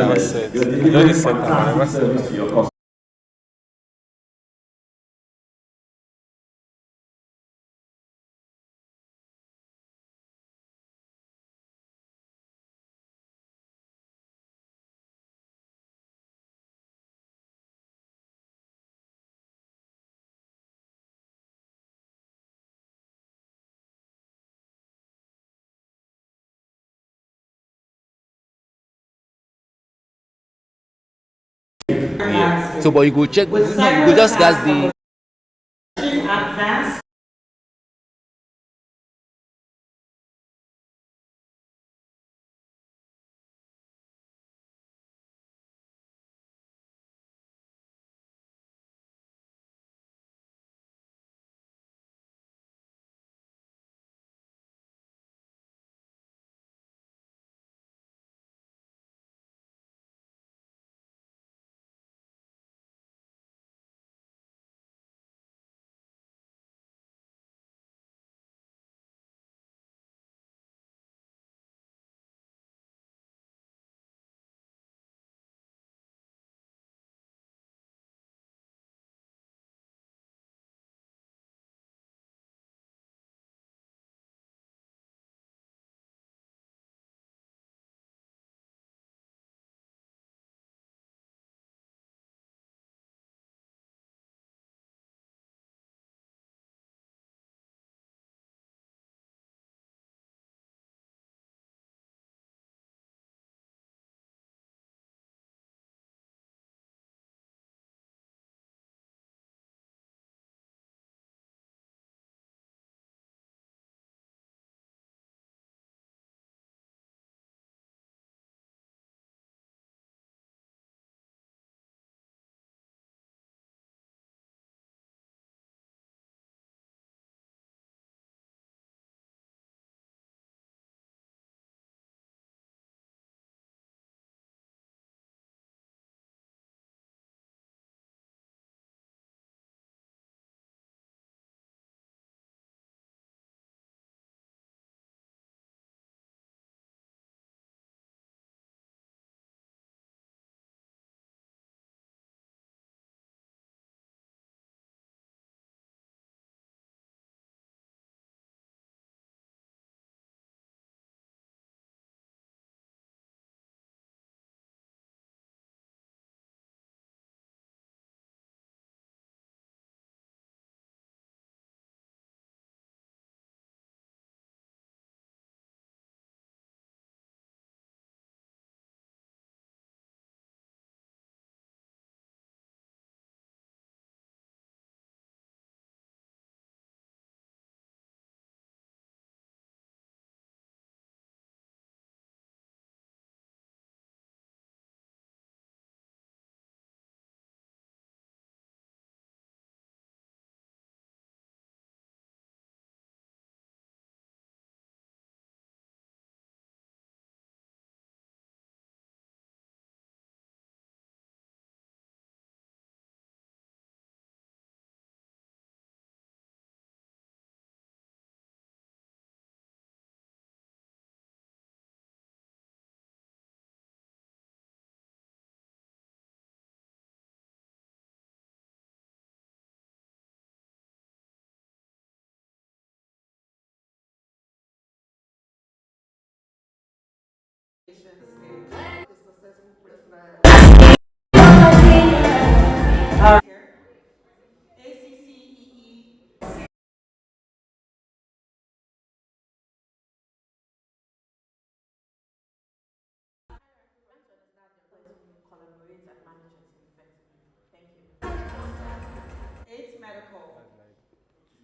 never set. I only set them, I never set. Yeah. So, but you go check. No, you go just gas the.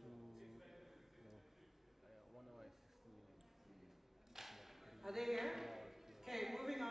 That's like two, no, 1 hour and 60 minutes. Like 3 hours plus.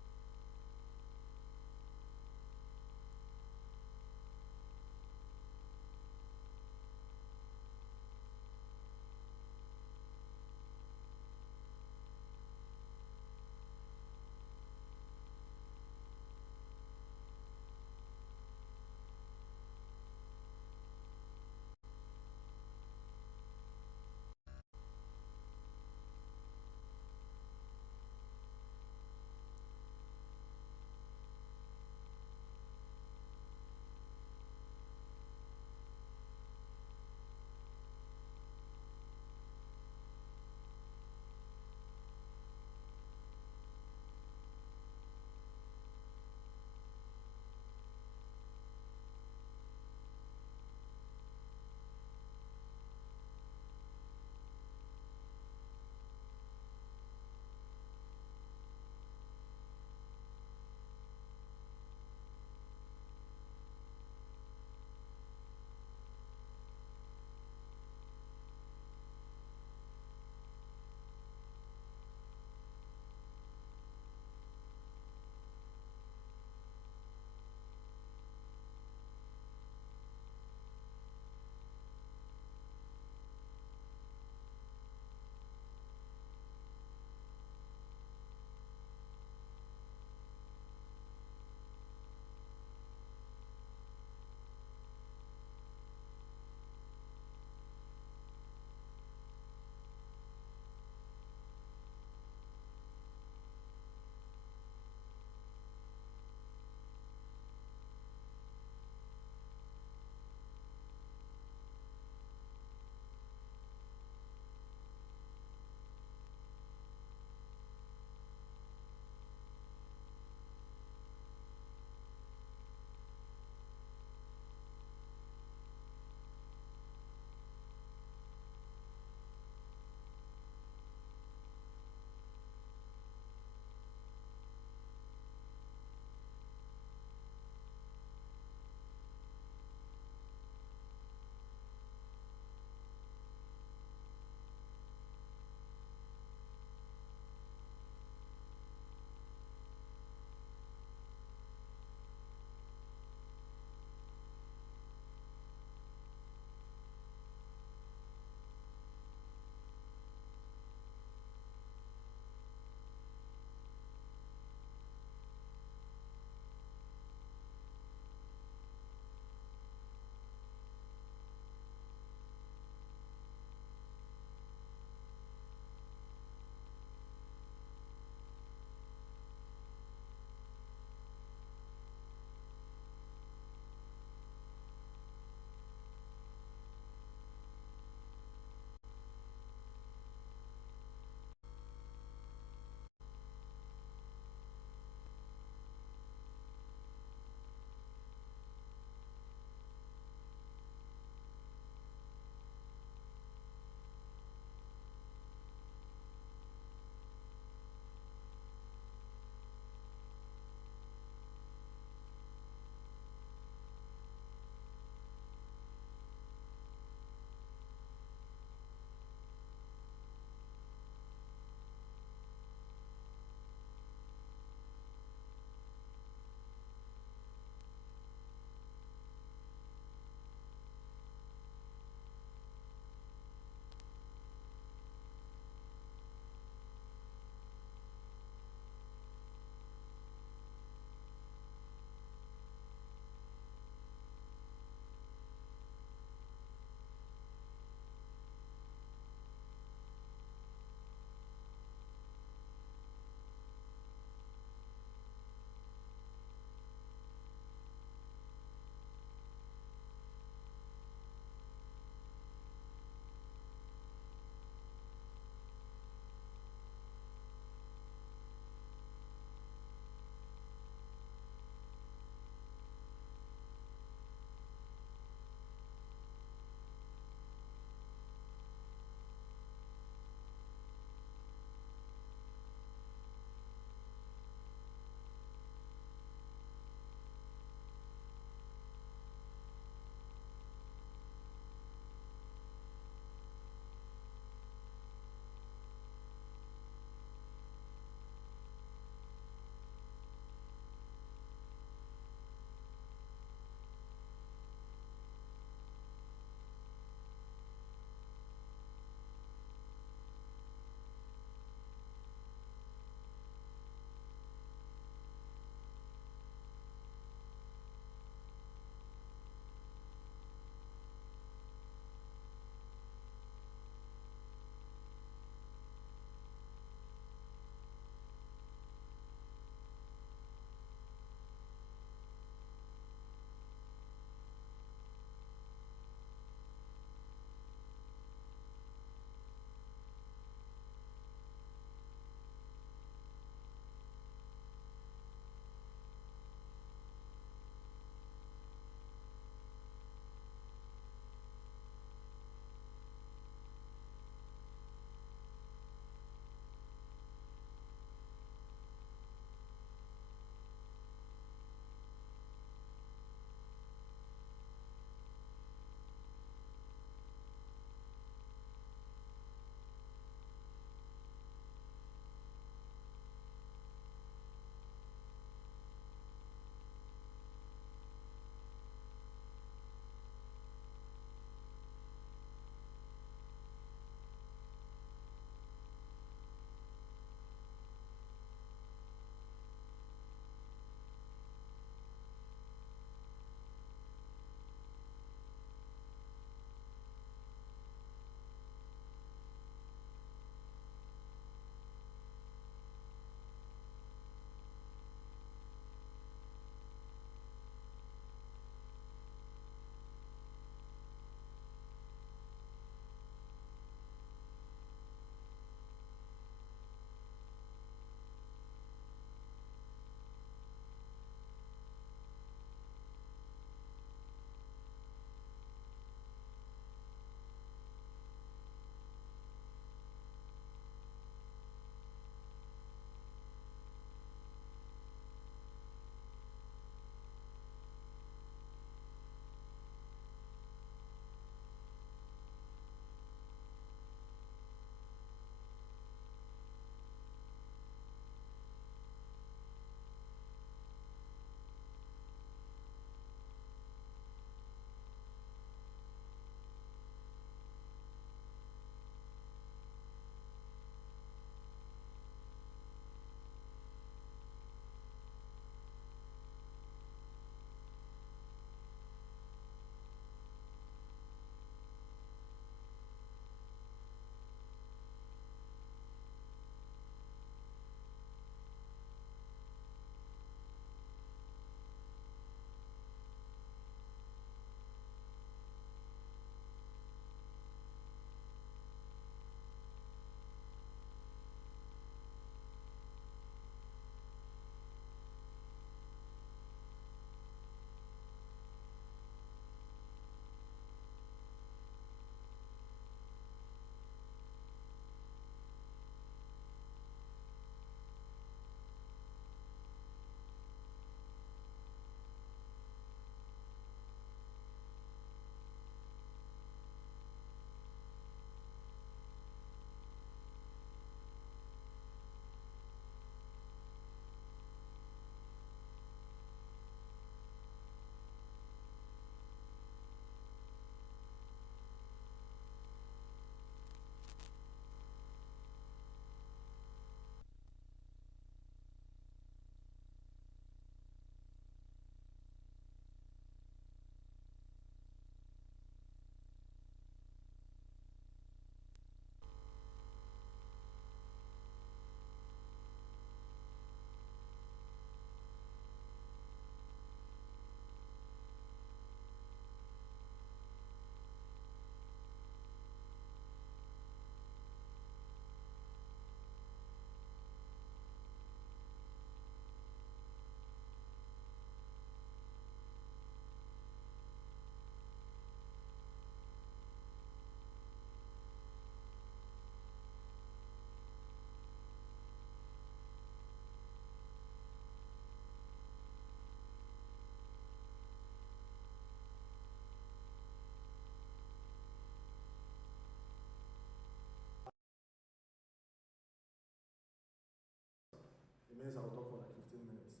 means I'll talk for like 15 minutes.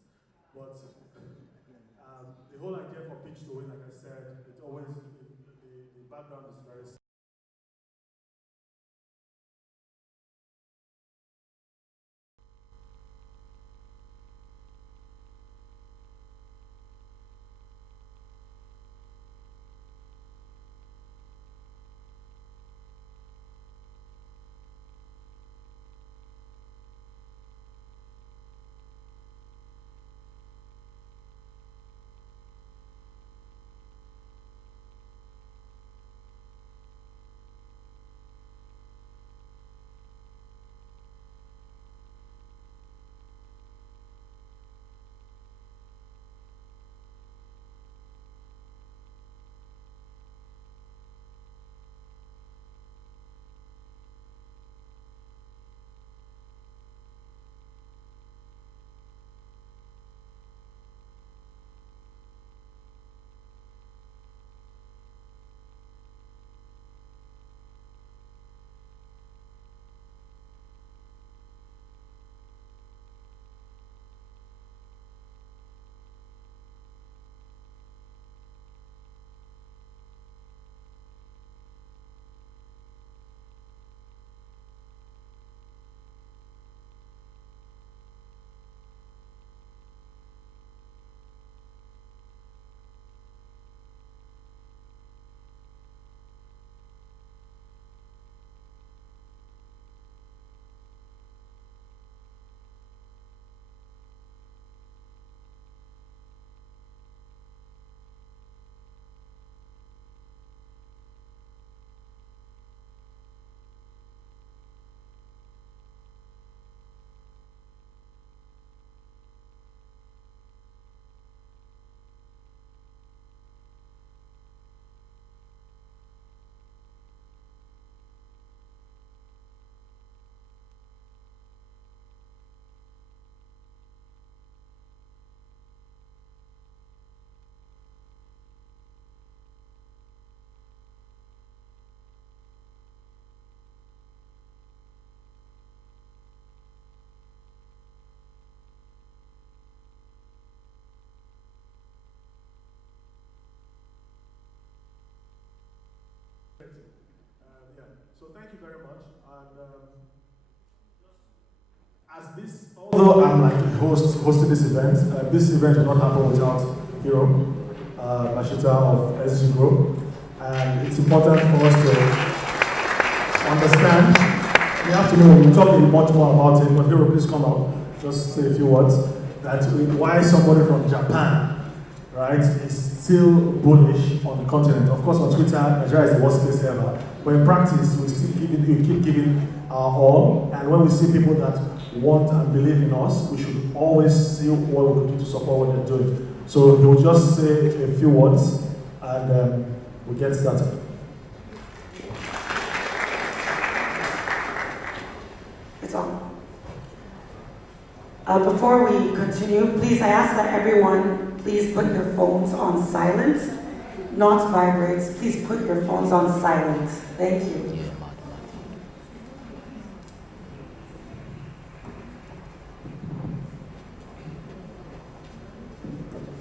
But the whole idea for Pitch to Win, like I said, it's always, the background is very simple. So thank you very much. And as this, although I'm like the hosting this event will not happen without Hiro Mashita of SG Group. And it's important for us to understand. We have to know, we'll talk much more about it, but Hiro, please come up, just say a few words, that why somebody from Japan, right, is still bullish on the continent. Of course, on Twitter, Nigeria is the worst place ever. But in practice, we keep giving our all. And when we see people that want and believe in us, we should always see what we can do to support what they're doing. So he will just say a few words, and we'll get started. It's on. Before we continue, please, I ask that everyone please put your phones on silent, not vibrates. Please put your phones on silent. Thank you.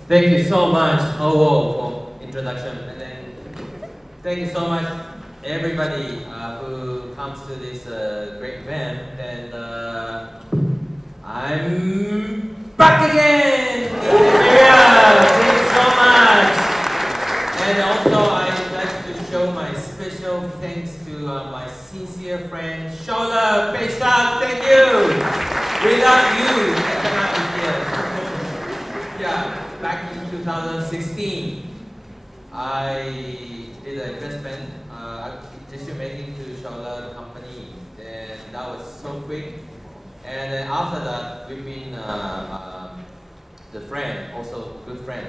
Thank you so much, Owo, for introduction, and then thank you so much, everybody who comes to this great event. And I'm back again in Nigeria. Thank you so much. And also, I'd like to show my special thanks to my sincere friend Shola PITCH2WIN. Thank you. Without you, I cannot be here. Yeah. Back in 2016, I did an investment, decision making to Shola company, and that was so quick. And then after that, we've been the friend, also good friend.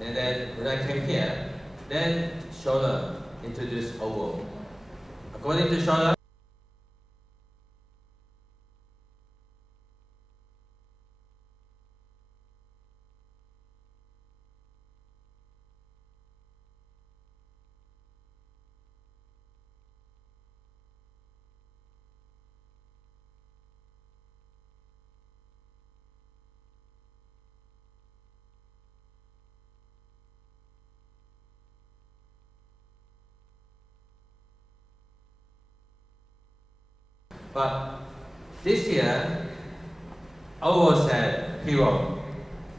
And then when I came here, then Shola introduced Owo. According to Shola, But this year, Ovo said, hero,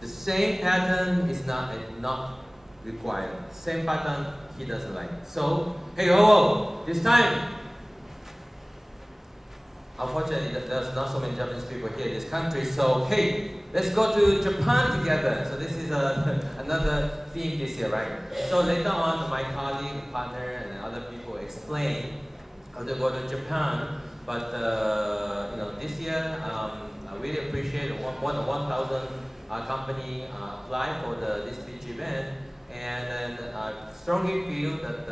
the same pattern is not required. Same pattern he doesn't like. So, hey Ovo, this time, unfortunately, there's not so many Japanese people here in this country, so hey, let's go to Japan together. So this is another theme this year, right? So later on, my colleague, partner, and other people explain how to go to Japan. But this year, I really appreciate more than 1,000 company apply for this PITCH event, and then I strongly feel that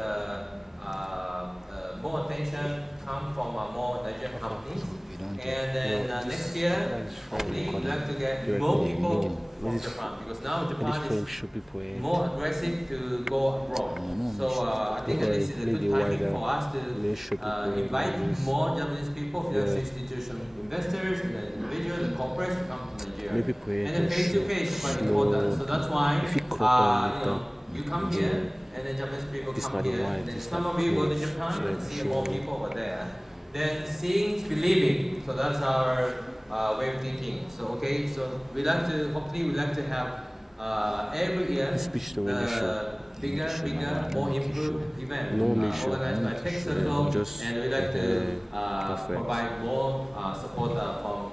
more attention come from more Nigerian companies. And then next year, hopefully, we'd like to get more people from Japan, because now Japan is more aggressive to go abroad. So I think that this is a good timing for us to invite more Japanese people, financial institution investors, and individuals, and corporates to come to Nigeria. And then face-to-face is quite important. So that's why you come here, and then Japanese people come here, and then some of you go to Japan and see more people over there. Then seeing is believing. So that's our way of thinking. So okay, so hopefully we like to have every year bigger, more improved event organized by TechCircle, and we like to provide more support from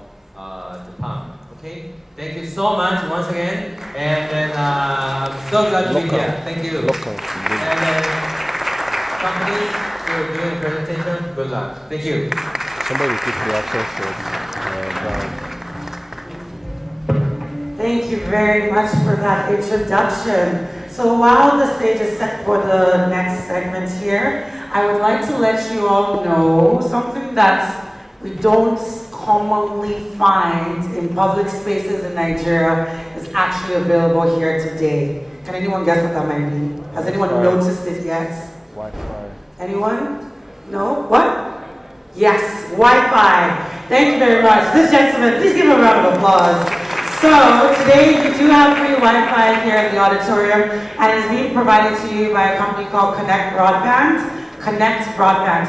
Japan. Okay, thank you so much once again, and then I'm so glad to be here. Thank you. And then companies who are doing the presentation, good luck. Thank you. Somebody keep the access Thank you very much for that introduction. So while the stage is set for the next segment here, I would like to let you all know something that we don't commonly find in public spaces in Nigeria is actually available here today. Can anyone guess what that might be? Has anyone noticed it yet? Wi-Fi. Anyone? No? What? Yes, Wi-Fi. Thank you very much. This gentleman, please give him a round of applause. So today we do have free Wi-Fi here in the auditorium, and it is being provided to you by a company called Connect Broadband.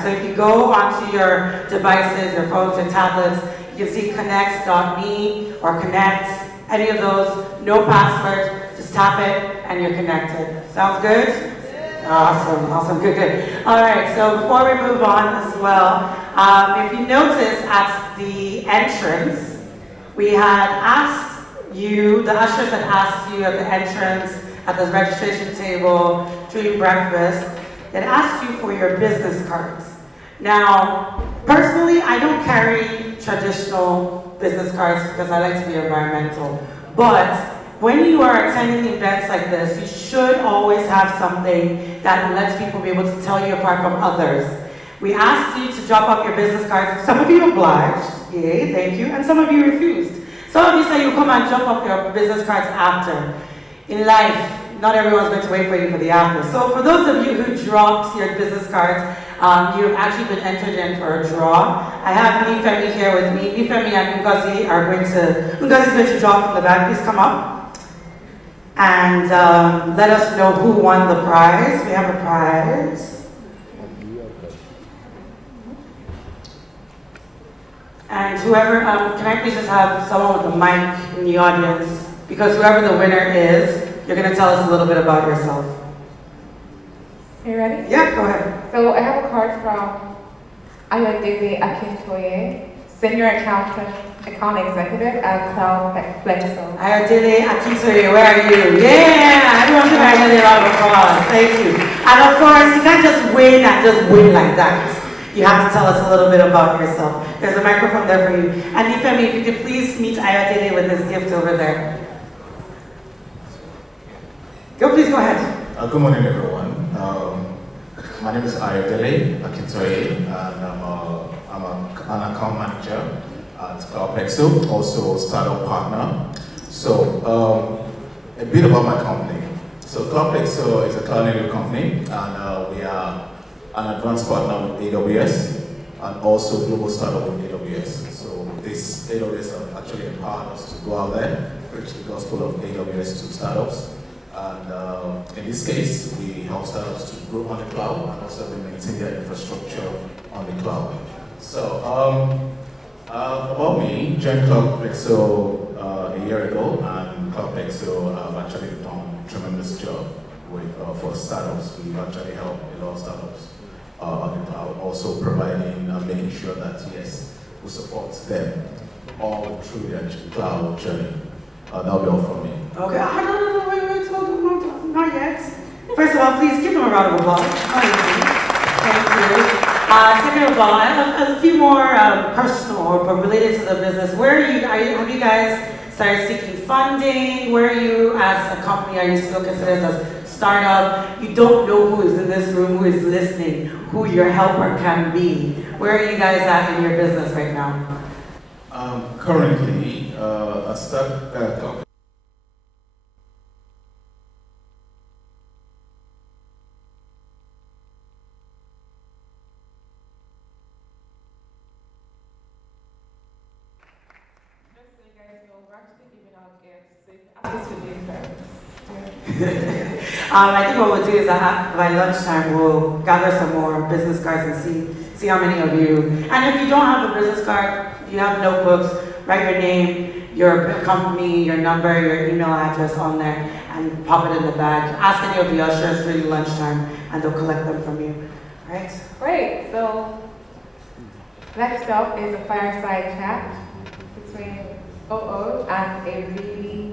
So if you go onto your devices, your phones, your tablets, you can see connect.me or Connect, any of those, no password, just tap it and you're connected. Sounds good? Awesome, good. All right, so before we move on as well, if you notice at the entrance, we had asked you, the ushers had asked you at the entrance, at the registration table, during breakfast, it asked you for your business cards. Now, personally, I don't carry traditional business cards because I like to be environmental. But when you are attending events like this, you should always have something that lets people be able to tell you apart from others. We asked you to drop off your business cards. Some of you obliged, yay, thank you, and some of you refused. Some of you say you come and drop off your business cards after. In life, not everyone's going to wait for you for the after. So for those of you who dropped your business cards, you've actually been entered in for a draw. I have Nifemi here with me. Nifemi and Ngozi are Ngozi's going to draw from the back. Please come up. And let us know who won the prize. We have a prize. And whoever, can I please just have someone with a mic in the audience? Because whoever the winner is, you're going to tell us a little bit about yourself. Are you ready? Yeah, go ahead. So I have a card from Ayodele Akintoye, Senior Account Executive at Plexo. Ayodele Akintoye, where are you? Yeah, everyone give Ayodele a round of applause. Thank you. And of course, you can't just win like that. You have to tell us a little bit about yourself. There's a microphone there for you. And Nifemi, if you could please meet Ayodele with his gift over there. Please go ahead. Good morning, everyone. My name is Ayodele Akintoye, and I'm an account manager at Plexo, also startup partner. So, a bit about my company. So, Plexo is a cloud-native company, and we are an advanced partner with AWS, and also global startup with AWS. So, this AWS have actually empowered us to go out there, preach the gospel of AWS to startups. And in this case, we help startups to grow on the cloud and also maintain their infrastructure on the cloud. So, about me, joined Club PITCH2 a year ago, and Club PITCH2 have actually done a tremendous job with for startups. We've actually helped a lot of startups on the cloud, also providing making sure that yes, we support them all through their cloud journey. That'll be all from me. Okay, wait, not yet. First of all, please give them a round of applause. Thank you. Second of all, I have a few more personal but related to the business. Where are you? Have you guys started seeking funding? Where are you as a company? Are you still considered as a startup? You don't know who is in this room, who is listening, who your helper can be. Where are you guys at in your business right now? Currently, a startup. I think what we'll do is by lunchtime we'll gather some more business cards and see how many of you. And if you don't have a business card, you have notebooks, write your name, your company, your number, your email address on there, and pop it in the bag. Ask any of the ushers during lunchtime, and they'll collect them from you. All right? Great. So next up is a fireside chat between OO and a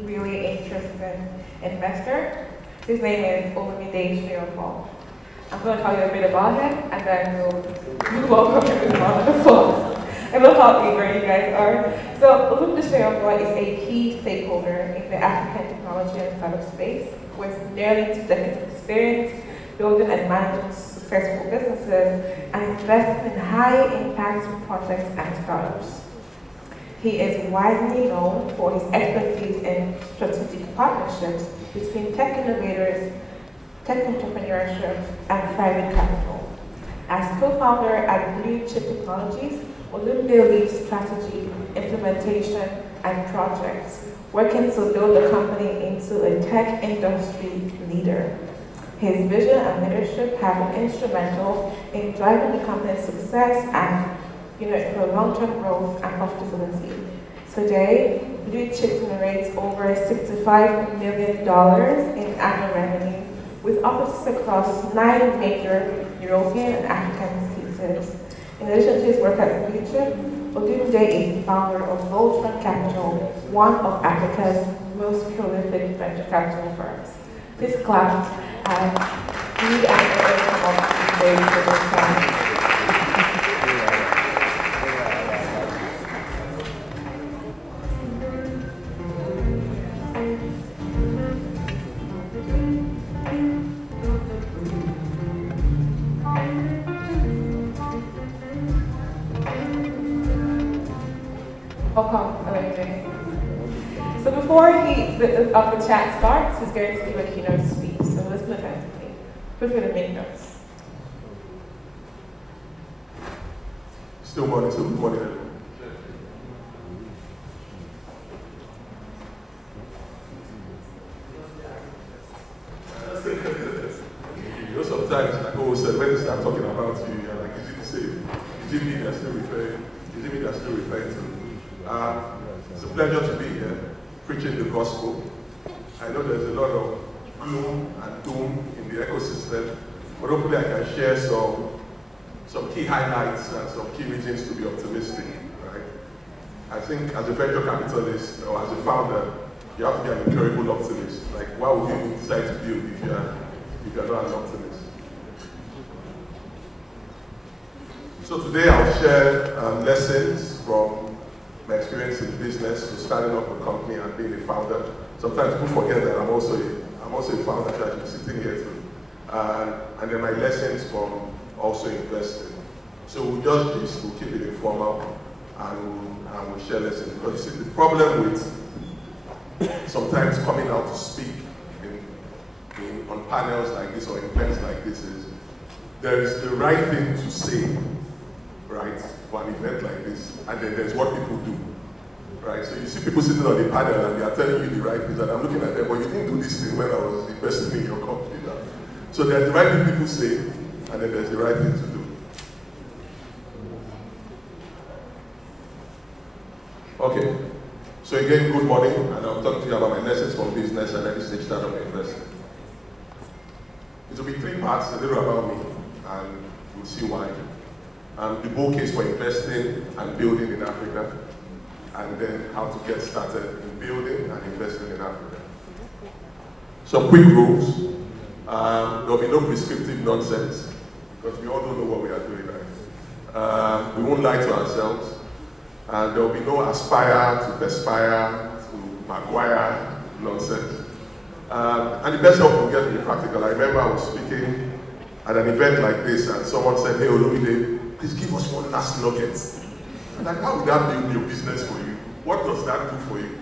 really interesting investor. His name is Olumide Shiroko. I'm going to tell you a bit about him, and then we'll welcome him with a round of applause. And look how eager you guys are. So Olumide Shiroko is a key stakeholder in the African technology and startup space with nearly 2 decades of experience building and managing successful businesses and investing in high-impact projects and startups. He is widely known for his expertise in strategic partnerships between tech innovators, tech entrepreneurship, and private capital. As co-founder at Blue Chip Technologies, Olumide leads strategy, implementation, and projects, working to build the company into a tech industry leader. His vision and leadership have been instrumental in driving the company's success and for long-term growth and profitability. Today, Blue Chip generates over $65 million in annual revenue, with offices across 9 major European and African cities. In addition to his work at Blue Chip, Olumide is the founder of Voltron Capital, one of Africa's most prolific venture capital firms. Please clap as he and others come up to the stage for this time. Welcome, Olumide. So before the chat starts, he's going to give a keynote speech. So let's look at it. Feel free to make notes. Still morning, so good morning, everyone. Sometimes, like Owo said, when they start talking about you, you're like, is it the same? Is it me they're still referring? Is it me they're still referring to? It's a pleasure to be here, preaching the gospel. I know there's a lot of gloom and doom in the ecosystem, but hopefully I can share some key highlights and some key reasons to be optimistic, right? I think as a venture capitalist or as a founder, you have to be an incurable optimist. Like, why would you decide to build if you're not an optimist? So today I'll share lessons from my experience in business, to starting up a company and being a founder. Sometimes people forget that I'm also a founder, actually sitting here too. And then my lessons from also investing. So we'll judge this, we'll keep it informal, and we'll share lessons. Because you see, the problem with sometimes coming out to speak on panels like this or in events like this is, there is the right thing to say, right, for an event like this, and then there's what people do, right? So you see people sitting on the panel and they are telling you the right things, and I'm looking at them, but you didn't do this thing when I was investing in your company now. So there's the right thing people say, and then there's the right thing to do. Okay. So again, good morning, and I'll talk to you about my lessons from business and early stage startup investing. It will be 3 parts, a little about me, and you'll see why. The bull case for investing and building in Africa, and then how to get started in building and investing in Africa. Some quick rules. There will be no prescriptive nonsense, because we all don't know what we are doing, right? We won't lie to ourselves. And there will be no aspire to perspire to Maguire nonsense. And the best help will get to be practical. I remember I was speaking at an event like this, and someone said, "Hey, Olumide, please give us one last nugget." I'm like, how would that build your business for you? What does that do for you?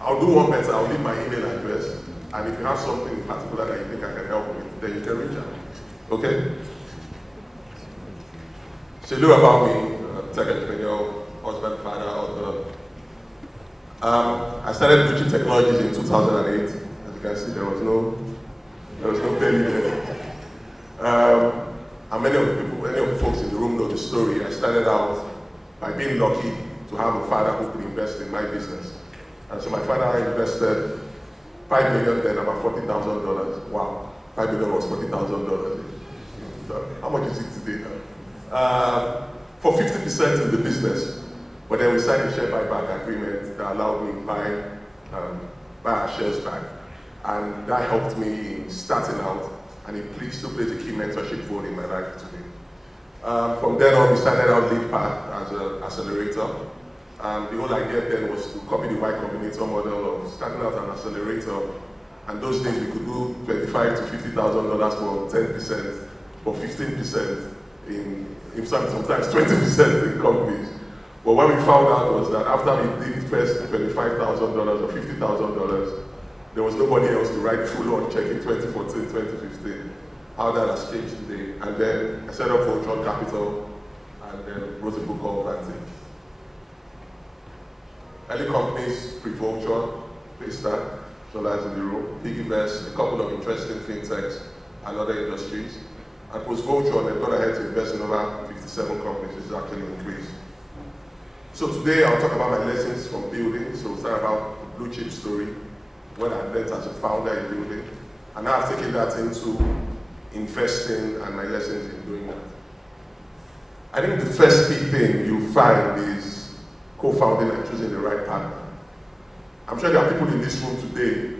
I'll do one better. I'll leave my email address. And if you have something in particular that you think I can help with, then you can reach out. Okay? So a little about me, tech entrepreneur, husband, father, author. I started PITCH2WIN Technologies in 2008. As you can see, there was no belly there. And many of the folks in the room know the story. I started out by being lucky to have a father who could invest in my business. And so my father invested $5 million then, about $40,000. Wow, $5 million was $40,000. So how much is it today now? For 50% in the business. But then we signed a share buyback agreement that allowed me to buy our shares back. And that helped me in starting out, and it still plays a key mentorship role in my life today. From then on, we started our launchpad as an accelerator. The whole idea then was to copy the Y Combinator model of starting out an accelerator. And those days we could do $25,000 to $50,000 for 10%, for 15% in sometimes 20% in companies. But what we found out was that after we did first $25,000 or $50,000, there was nobody else to write full on check in 2014, 2015. How that has changed today. And then I set up Voltron Capital and then wrote a book called Vantage. Early companies, pre-Voltron, Paystack, Solar's in the room, Piggyverse, a couple of interesting fintechs and other industries. And post-Voltron, they've gone ahead to invest in over 57 companies, which is actually an increase. So today I'll talk about my lessons from building. So we'll start about the blue chip story, when I learned as a founder in building. And now I've taken that into investing and my lessons in doing that. I think the first key thing you find is co-founding and choosing the right partner. I'm sure there are people in this room today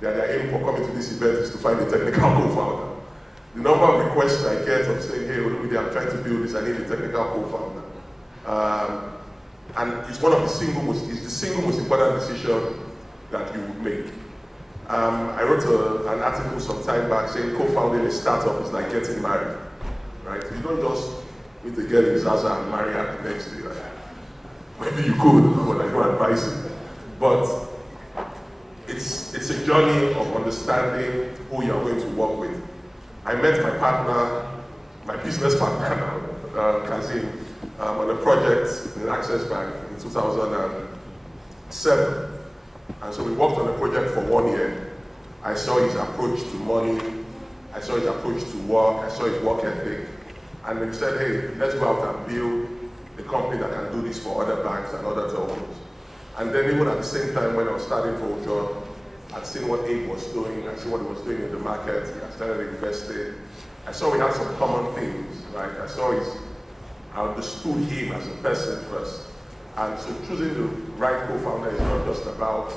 that their aim for coming to this event is to find a technical co-founder. The number of requests I get of saying, "Hey, Olumide, I'm trying to build this, I need a technical co-founder." And it's the single most important decision that you would make. I wrote an article some time back saying co-founding a startup is like getting married, right? You don't just meet a girl in Zaza and marry her the next day. Right? Maybe you could, but I don't advise it. But it's a journey of understanding who you are going to work with. I met my partner, my business partner now, Kazim, on a project in Access Bank in 2007. And so we worked on the project for 1 year. I saw his approach to money, I saw his approach to work, I saw his work ethic. And we said, hey, let's go out and build a company that can do this for other banks and other telcos. And then even at the same time when I was starting Voltron, I'd seen what Abe was doing, I see what he was doing in the market, I started investing. I saw we had some common things, right? I understood him as a person first. And so choosing the right co-founder is not just about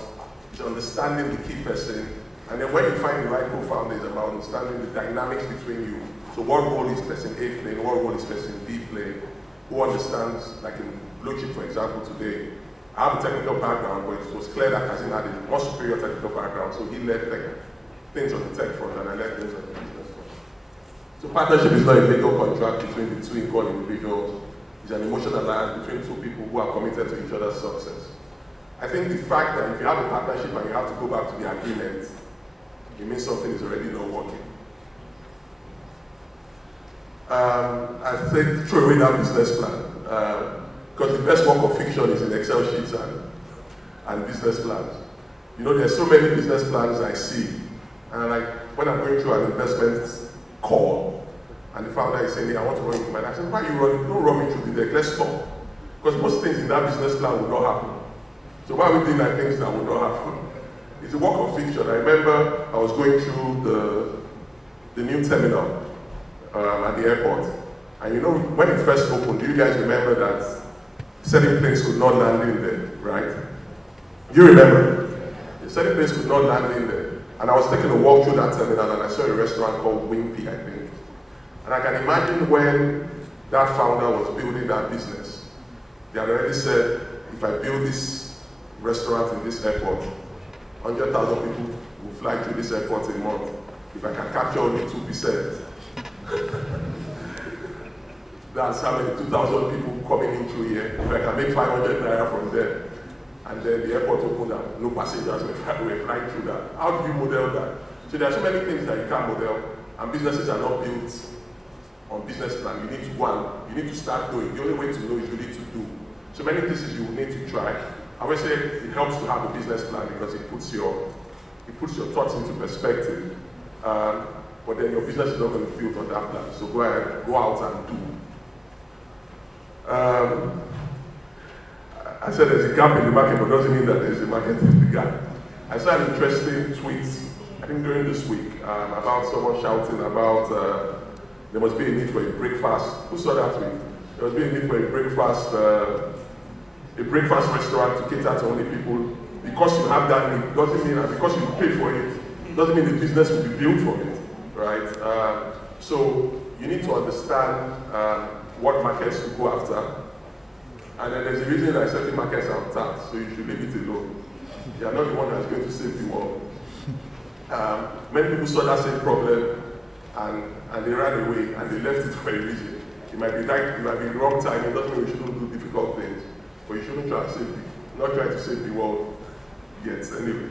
understanding the key person. And then when you find the right co-founder, it's about understanding the dynamics between you. So what role is person A playing, what role is person B playing, who understands, like in Blue Chip, for example, today, I have a technical background, but it was clear that Kazim had a more superior technical background, so he led things on the tech front and I led things on the business front. So partnership is not a legal contract between the two equal individuals. It's an emotional alliance between two people who are committed to each other's success. I think the fact that if you have a partnership and you have to go back to the agreement, it means something is already not working. I think throw away that business plan. Because the best work of fiction is in Excel sheets and business plans. You know, there's so many business plans I see. And like when I'm going through an investment call, and the founder is saying, hey, I want to run into mine. I said, why are you running? Don't run me through the deck, let's talk. Because most things in that business plan will not happen. So why are we doing like things that will not happen? It's a work of fiction. I remember I was going through the new terminal at the airport. And you know, when it first opened, do you guys remember that certain planes could not land in there, right? Do you remember? Certain planes could not land in there. And I was taking a walk through that terminal and I saw a restaurant called Wimpy, I think. And I can imagine when that founder was building that business, they had already said, if I build this restaurant in this airport, 100,000 people will fly to this airport a month. If I can capture only 2%, that's how many 2,000 people coming in through here. If I can make 500 naira from there, and then the airport opened up, no passengers were flying through that. How do you model that? So there are so many things that you can't model, and businesses are not built on business plan. You need to go and you need to start doing. The only way to know is you need to do. So many things you will need to try. I always say it helps to have a business plan because it puts your thoughts into perspective. But then your business is not going to be built on that plan. So go ahead, go out and do. I said there's a gap in the market, but doesn't mean that there's a market in the gap. I saw an interesting tweet, I think during this week, about someone shouting about there must be a need for a breakfast. Who saw that tweet? There must be a need for a breakfast restaurant to cater to only people. Because you have that need, doesn't mean that because you pay for it, doesn't mean the business will be built for it, right? So you need to understand what markets to go after. And then there's a reason that certain markets are untapped, so you should leave it alone. You are not the one that's going to save the world. Many people saw that same problem and they ran away and they left it for a reason. It might be right, it might be wrong time, it doesn't mean we shouldn't do difficult things, but you shouldn't try to not try to save the world yet, anyway.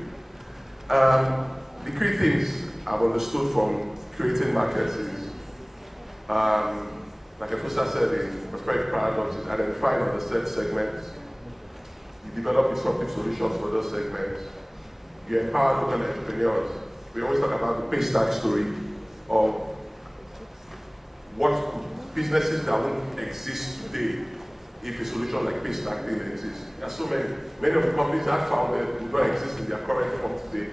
The key things I've understood from creating markets is like Efusa said, the prosperity paradox is identifying underserved segments. You develop disruptive solutions for those segments. You empower local entrepreneurs. We always talk about the paystack story of what businesses that won't exist today if a solution like paystack didn't exist. There are so many of the companies that founded do not exist in their current form today.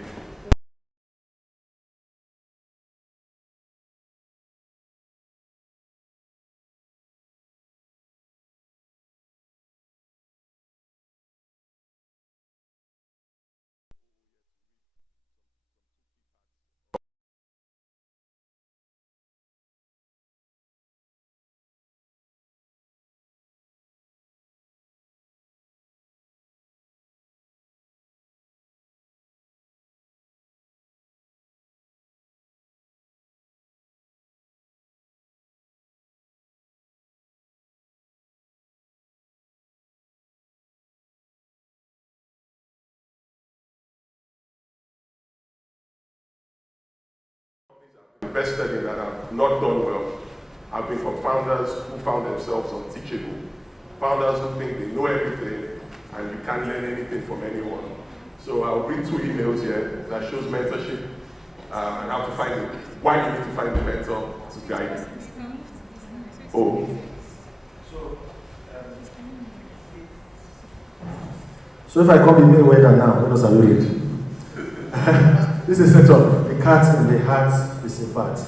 Invested in that have not done well have been from founders who found themselves unteachable. Founders who think they know everything and you can't learn anything from anyone. So I'll bring 2 emails here that shows mentorship and how to find it, why you need to find a mentor to guide you. Oh. So if I come in weather now, what else are you read? This is a set up. A cat in the hat is a bat.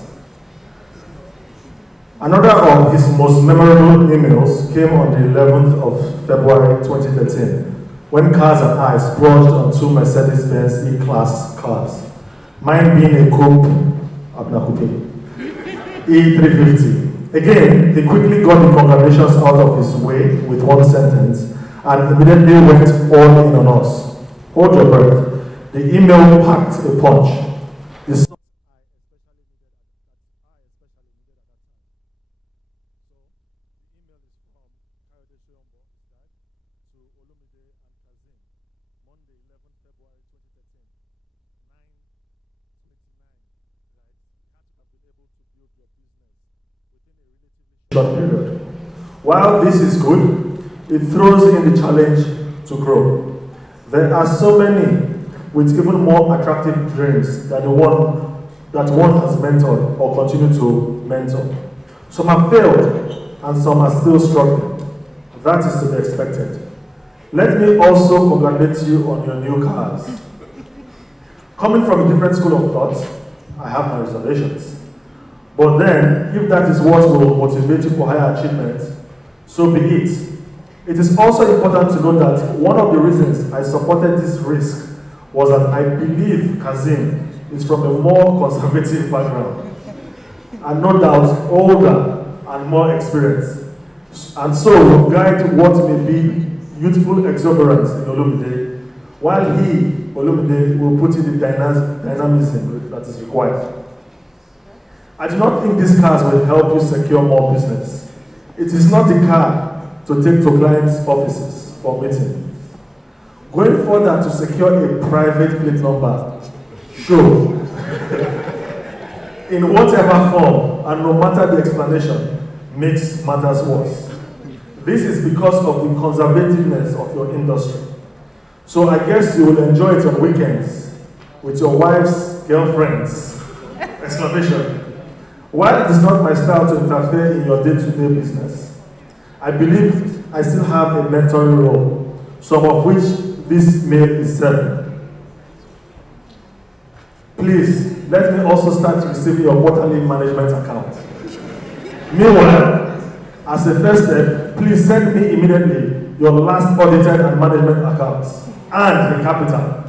Another of his most memorable emails came on the 11th of February 2013, when Cars and I splashed on 2 Mercedes-Benz E-Class cars. Mine being a coupe, E350. Again, he quickly got the congratulations out of his way with 1 sentence and immediately went all in on us. Hold your breath. The email packed a punch. Period. While this is good, it throws in the challenge to grow. There are so many with even more attractive dreams that one has mentored or continue to mentor. Some have failed and some are still struggling. That is to be expected. Let me also congratulate you on your new cars. Coming from a different school of thought, I have my reservations. But then, if that is what will motivate you for higher achievement, so be it. It is also important to know that one of the reasons I supported this risk was that I believe Kazim is from a more conservative background, and no doubt older and more experienced, and so will guide what may be youthful exuberance in Olumide, while he, Olumide, will put in the dynamism that is required. I do not think these cars will help you secure more business. It is not the car to take to clients' offices for meetings. Going further to secure a private plate number, sure, in whatever form and no matter the explanation, makes matters worse. This is because of the conservativeness of your industry. So I guess you will enjoy it on weekends with your wife's girlfriends, exclamation. While it is not my style to interfere in your day-to-day business, I believe I still have a mentoring role, some of which this mail is serving. Please, let me also start receiving your quarterly management account. Meanwhile, as a first step, please send me immediately your last audited and management accounts and the capital.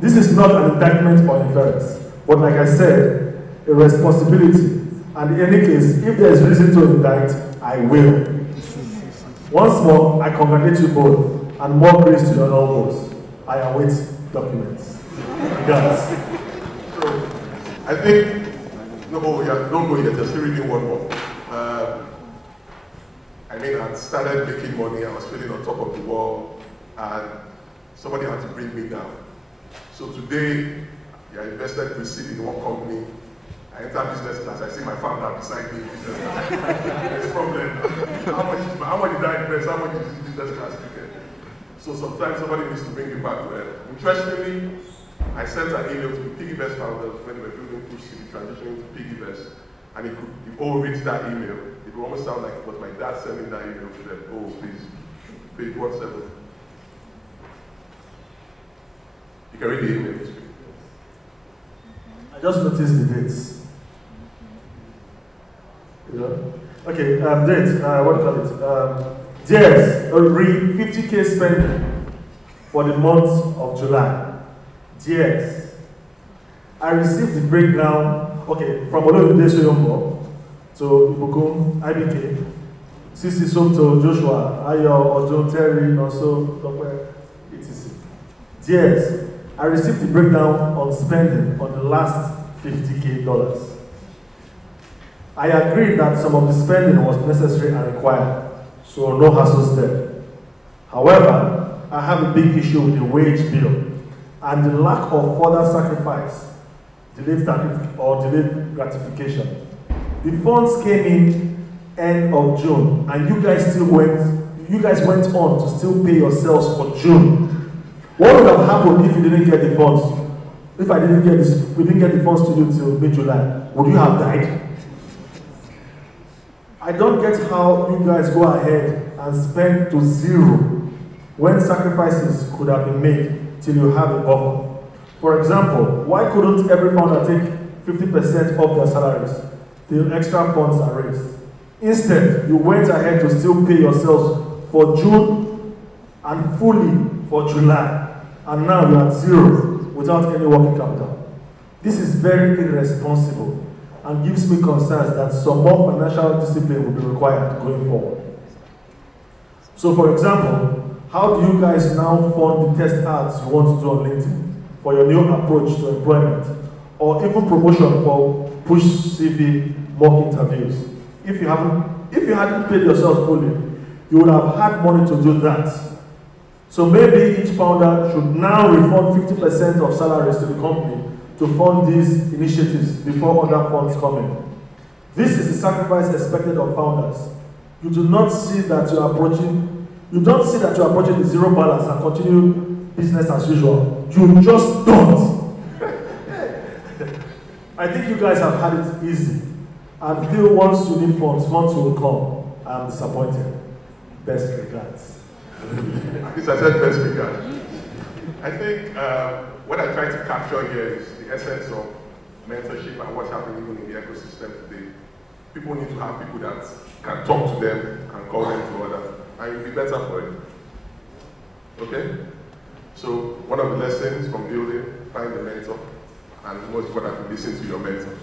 This is not an indictment or inference, but like I said, a responsibility. And in any case, if there is reason to indict, I will. Once more, I congratulate you both, and more grace to your elbows. I await documents. Guys. I think, no, don't go yet, there's still reading one more. I mean, I started making money, I was feeling on top of the world, and somebody had to bring me down. So today, I invested with seed in one company. I enter business class, I see my founder beside me in business class. There's a problem. How much did I invest? How much did this business class get? So sometimes somebody needs to bring you back to that. Interestingly, I sent an email to the PiggyVest founders when they were building PITCH2WIN, transitioning to PiggyVest, and if all read that email, it would almost sound like it was my dad sending that email to them. Oh, please, page 17. You can read the email. I just noticed the dates. Okay, date, what do you call it? Yes, 50K spending for the month of July. Yes. I received the breakdown, okay, from Olumide Soyombo to Ibukum, IBK, Sisi Somto, Joshua, Ayo, Ojo, Terry, Nonso, Dr. etc. Yes. I received the breakdown on spending on the last $50K. I agreed that some of the spending was necessary and required, so no hassles there. However, I have a big issue with the wage bill and the lack of further sacrifice, delayed gratification. The funds came in end of June, and you guys went on to still pay yourselves for June. What would have happened if you didn't get the funds? If we didn't get the funds to you till mid-July, would you have died? I don't get how you guys go ahead and spend to zero when sacrifices could have been made till you have a buffer. For example, why couldn't every founder take 50% of their salaries till extra funds are raised? Instead, you went ahead to still pay yourselves for June and fully for July, and now you're at zero without any working capital. This is very irresponsible and gives me concerns that some more financial discipline will be required going forward. So for example, how do you guys now fund the test ads you want to do on LinkedIn for your new approach to employment, or even promotion for push CV mock interviews? If you hadn't paid yourself fully, you would have had money to do that. So maybe each founder should now refund 50% of salaries to the company to fund these initiatives before other funds come in. This is the sacrifice expected of founders. You do not see that you're approaching the zero balance and continue business as usual. You just don't. I think you guys have had it easy and feel once you need funds will come. I'm disappointed. Best regards. It's I said best speaker. I think what I try to capture here is the essence of mentorship and what's happening even in the ecosystem today. People need to have people that can talk to them, can call them to order, and you'll be better for it. Okay? So one of the lessons from building, find a mentor, and most important, listen to your mentor.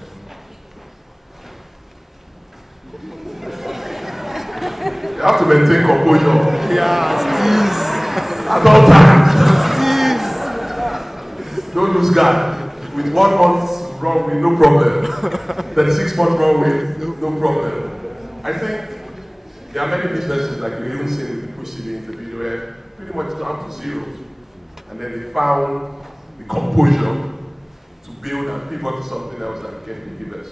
You have to maintain composure. Yeah, at all times. Don't lose guard. With 1 month wrong way, no problem. 36 months wrong way, no problem. I think there are many businesses, like you even seen with the Push TV interview, where pretty much down to zero. And then they found the composure to build and pivot to something else that became the givers.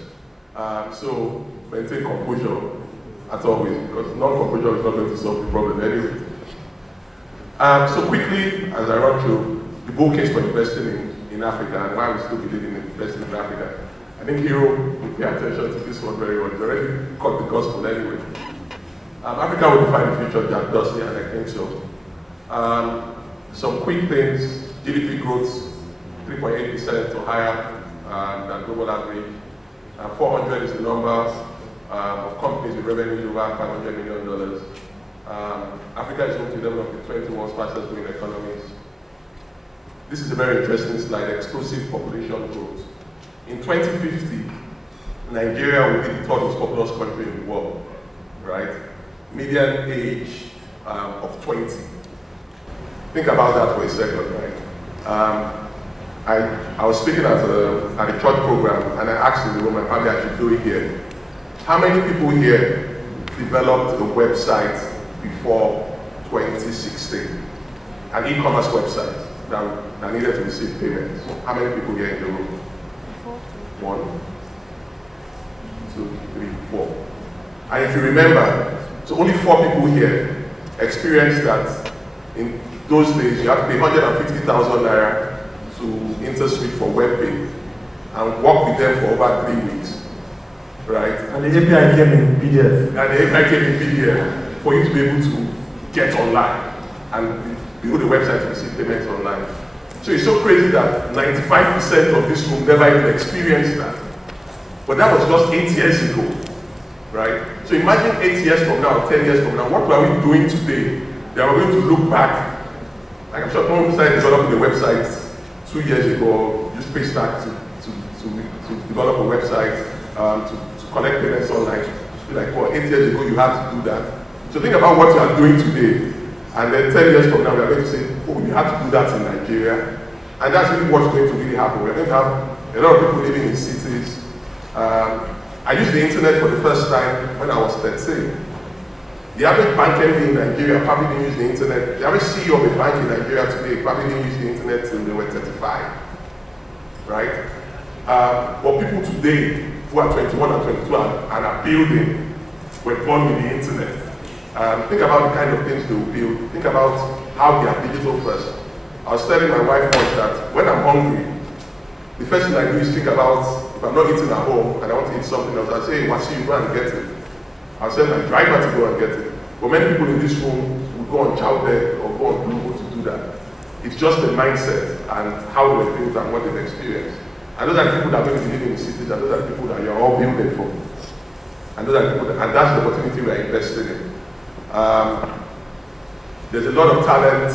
So maintain composure at always, because non-composure is not going to solve the problem anyway. So quickly, as I run through the bull case for investing in Africa and why we still believe in investing in Africa, I think Hero will pay attention to this one very well. He's already caught the gospel anyway. Africa will define the future, Jack Dorsey, and I think so. Some quick things: GDP growth 3.8% or higher than global average. 400 is the number of companies with revenues over $500 million. Africa is home to them of the 21 fastest growing economies. This is a very interesting slide: explosive population growth. In 2050, Nigeria will be the third most populous country in the world, right? Median age of 20. Think about that for a second, right? I was speaking at a church program, and I asked in the room, and probably I should do it here. How many people here developed a website before 2016? An e-commerce website that needed to receive payments. How many people here in the room? 1, 2, 3, 4. And if you remember, so only 4 people here experienced that in those days you have to pay 150,000 naira to InterSuite for WebPay and work with them for over 3 weeks, right? and the API came in PDF. And the API came in PDF for you to be able to get online and build a website to receive payments online. So it's so crazy that 95% of this room never even experienced that. But that was just 8 years ago, right? So imagine 8 years from now, 10 years from now, what are we doing today that we're going to look back? Like I'm sure someone started developing a website 2 years ago, use Paystack to develop a website, to collect payments online. Be like, well, 8 years ago you had to do that. So think about what you are doing today, and then 10 years from now we are going to say, oh, we had to do that in Nigeria. And that's really what's going to really happen. We're going to have a lot of people living in cities. I used the internet for the first time when I was 13. The average bank MD in Nigeria probably didn't use the internet. The average CEO of a bank in Nigeria today probably didn't use the internet till they were 35, right? But people today who are 21 and 22 and are building were born with the internet. Think about the kind of things they will build. Think about how they are digital first. I was telling my wife once that when I'm hungry, the first thing I do is think about, if I'm not eating at home and I want to eat something else, I say, hey, Wasi, you go and get it. I'll send my driver to go and get it. But many people in this room will go on Chowdeck or go on Google to do that. It's just the mindset and how they were built and what they've experienced. And those are the people that are going to be living in cities, and those are the people that you're all building for. And those are the people and that's the opportunity we are investing in. There's a lot of talent.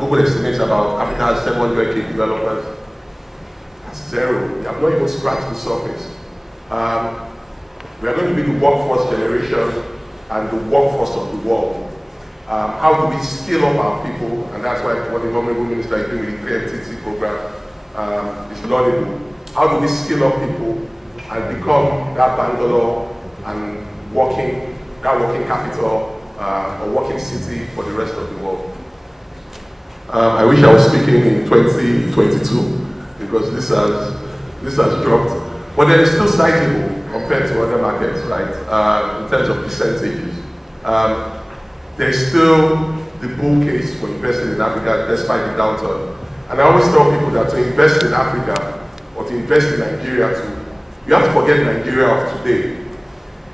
Google estimates about Africa has 700K developers. That's zero. We have not even scratched the surface. We are going to be the workforce generation and the workforce of the world. How do we scale up our people? And that's why what the Honorable Minister is doing with the KMTT program is laudable. How do we scale up people and become that Bangalore and working capital or working city for the rest of the world? I wish I was speaking in 2022 because this has dropped. But then it's still sizable compared to other markets, right? In terms of percentages. There's still the bull case for investing in Africa despite the downturn. And I always tell people that to invest in Africa or to invest in Nigeria too, you have to forget Nigeria of today.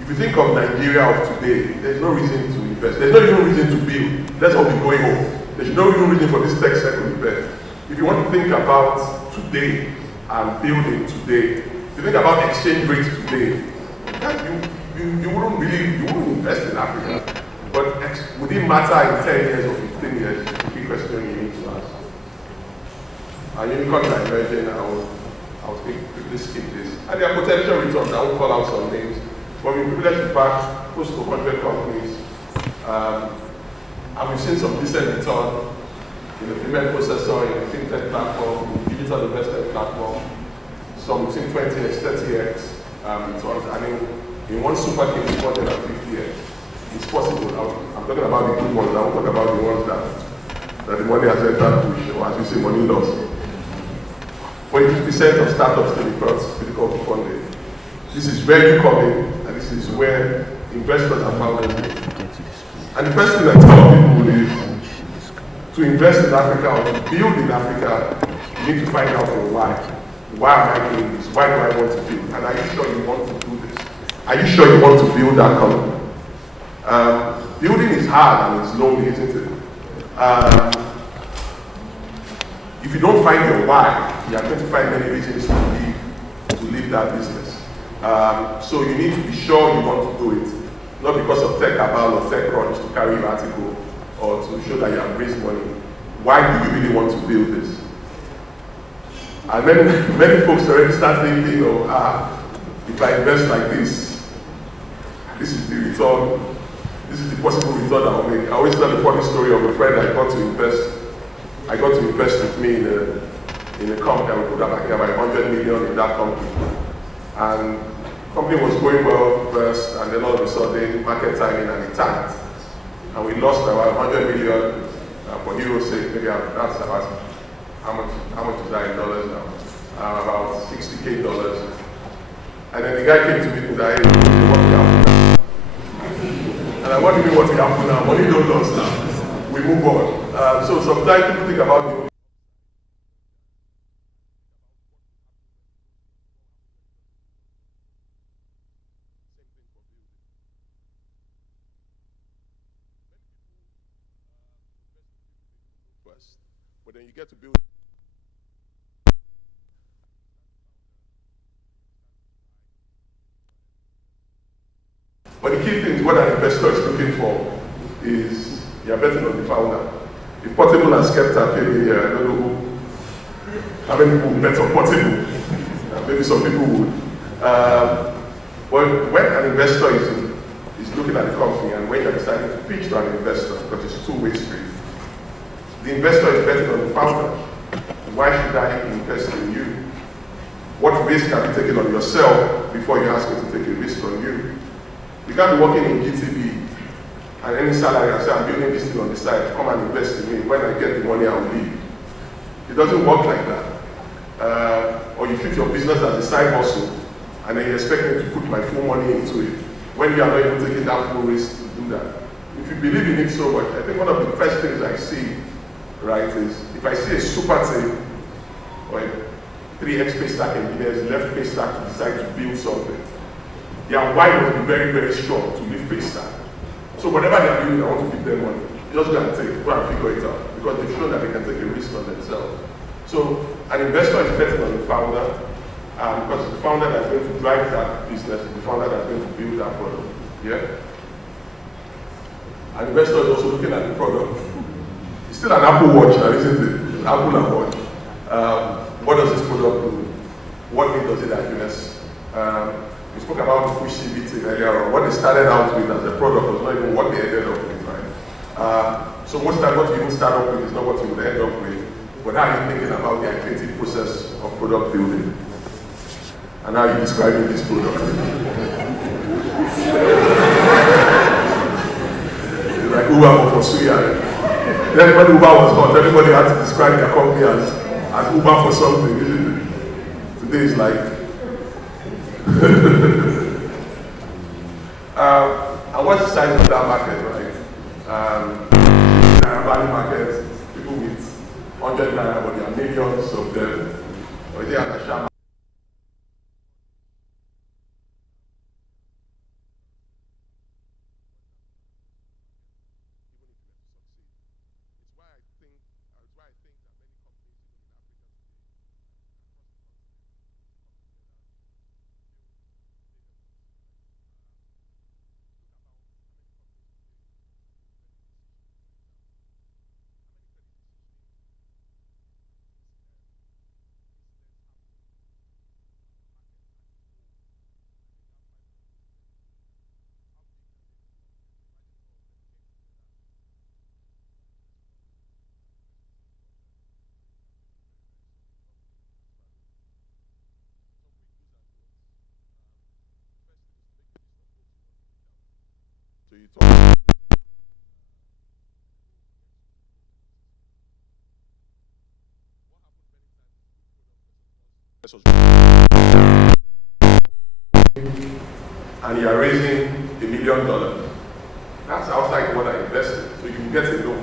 If you think of Nigeria of today, there's no reason to invest. There's no even reason to build. Let's all be going home. There's no even reason for this TechCircle event. If you want to think about today and building today, if you think about exchange rates today, you wouldn't invest in Africa. But would it matter in 10 years or 15 years? It's a key question you need to ask. And unicorns are emerging. I'll quickly skip this. And there are potential returns. I won't call out some names. But we're privileged to back close to 100 companies. And we've seen some decent return in the payment processor, in the fintech platform, in the digital investment platform. Some we've seen 20x, 30x returns. And in one super case, 450x. It's possible. I'm talking about the good ones. I won't talk about the ones that the money has entered, or as we say, money lost. 40% of startups still becomes critical funding. This is where you come in, and this is where investors are found. And the first thing I tell people is to invest in Africa or to build in Africa, you need to find out your why. Why am I doing this? Why do I want to build? And are you sure you want to do this? Are you sure you want to build that company? Building is hard and it's lonely, isn't it? If you don't find your why, you are going to find many reasons to leave that business. So you need to be sure you want to do it, not because of tech cabal or tech crunch to carry your article or to show that you have raised money. Why do you really want to build this? And many folks already start thinking, if I invest like this is the return. This is the possible return I will make. I always tell the funny story of a friend I got to invest with me in a company. I would put about 100 million in that company. And the company was going well first, and then all of a sudden, market timing, and it tanked. And we lost about 100 million for Euro's sake. Maybe that's about, how much is that in dollars now? About $60K. And then the guy came to me and said, hey, what we have? And I want to know what we have now. Money don't lose now. We move on. So sometimes people think about the first, but then you get to build. But the key thing is what an investor is looking for is you're betting on the founder. If Portable and Skepta came in here, I don't know how many people would bet on Portable. Maybe some people would. But when an investor is looking at the company and when you're deciding to pitch to an investor, because it's a two-way street, the investor is betting on the founder. Why should I invest in you? What risk have you taken on yourself before you ask me to take a risk on you? You can't be working in GTB and any salary and say, I'm building this thing on the side, come and invest in me. When I get the money, I'll leave. It doesn't work like that. Or you treat your business as a side hustle and then you expect me to put my full money into it when you are not even taking that full risk to do that. If you believe in it so much, I think one of the first things I see, right, is if I see a super team or 3x paystack engineers left paystack to decide to build something, their why must be very, very strong to leave paystack. So whatever they are doing, I want to give them money. Just go and go and figure it out because they've shown that they can take a risk on themselves. So an investor is betting on the founder because it's the founder that's going to drive that business, it's the founder that's going to build that product. Yeah? An investor is also looking at the product. It's still an Apple Watch, isn't it? It's an Apple Watch. What does this product do? What need does it address? We spoke about the push CBT earlier on. What they started out with as a product was not even what they ended up with, right? So most times what you even start up with is not what you would end up with, but how are you thinking about the iterative process of product building? And how are you describing this product? It's like Uber for Suya. Then when Uber was hot, everybody had to describe their company as Uber for something, isn't it? Today is like, and what's the size of that market, right? Naira Valley market, people with 100 Naira, but there are millions of them. Or they are the Shama. And you are raising $1 million. That's outside what I invested, so you can get a loan.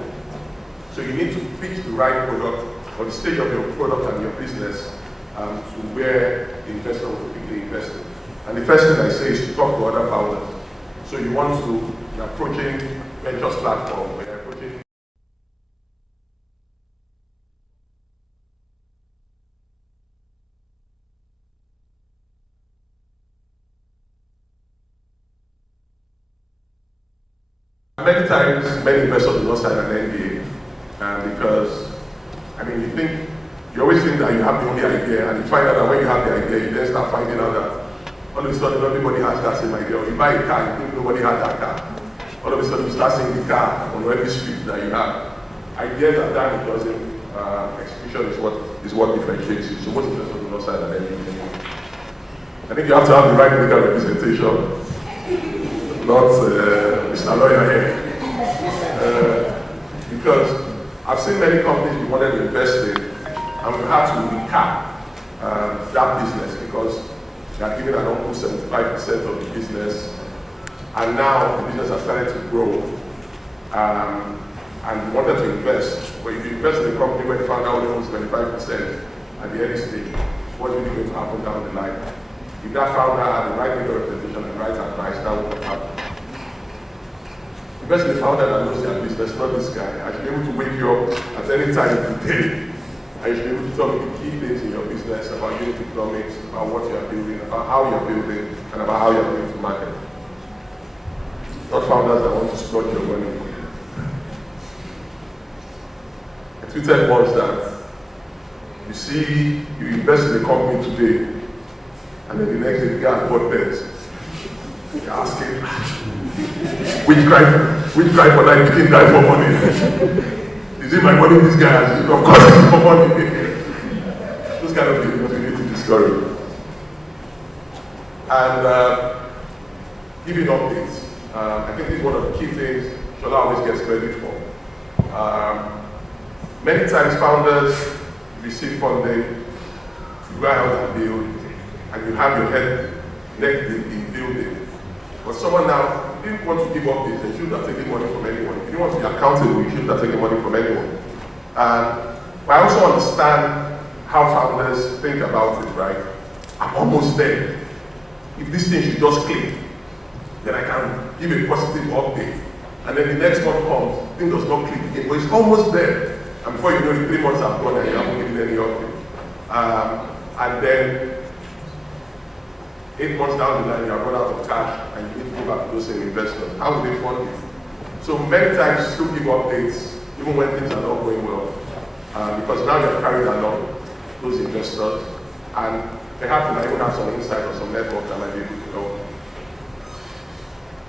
So you need to pitch the right product or the stage of your product and your business to where the investor will typically invest in. And the first thing I say is to talk to other founders. So you want to, you're approaching ventures platform, or you're approaching many times, many investors do not sign an NDA because, I mean, you always think that you have the only idea, and you find out that when you have the idea, you then start finding out that all of a sudden everybody has that same idea. Or you buy a car, you think nobody has that car. All of a sudden you start seeing the car on every street that you have. Ideas are done because execution is what differentiates you. So most investors do not sign an NDA. I think you have to have the right legal representation, not Mr. Lawyer here. Because I've seen many companies we wanted to invest in, and we had to recap that business because they had given an almost 75% of the business, and now the business has started to grow, and we wanted to invest. But if you invest in a company where you found out almost 25% at the early stage, what's really going to happen down the line? If that founder had the right legal representation and right advice, that would have happened. Invest in the founder that knows their business, not this guy. I should be able to wake you up at any time of the day. I should be able to tell you the key things in your business about unit economics, about what you are building, about how you are building, and about how you are going to market. Not founders that want to splurge your money. I tweeted once that you see, you invest in a company today, and then the next day the guy bought theirs. You're asking, which cry for life became die for money? Is it my money this guy has? Of course it's for money. Those kind of things we need to discourage. And giving updates. I think this is one of the key things Shola always gets credit for. Many times founders receive funding, you go out and build, and you have your head neck in building. But someone now didn't want to give up this, they shouldn't have taken money from anyone. If you didn't want to be accountable, you shouldn't have taken money from anyone. But I also understand how founders think about it, right? I'm almost there. If this thing should just click, then I can give a positive update. And then the next month comes, the thing does not click again, but it's almost there. And before you know it, 3 months have gone and you haven't given any update. And then 8 months down the line, you have run out of cash and you need to go back to those same investors. How will they fund you? So many times you still give updates, even when things are not going well. Because now you have carried along those investors, and perhaps you might even have some insight or some network that might be able to help.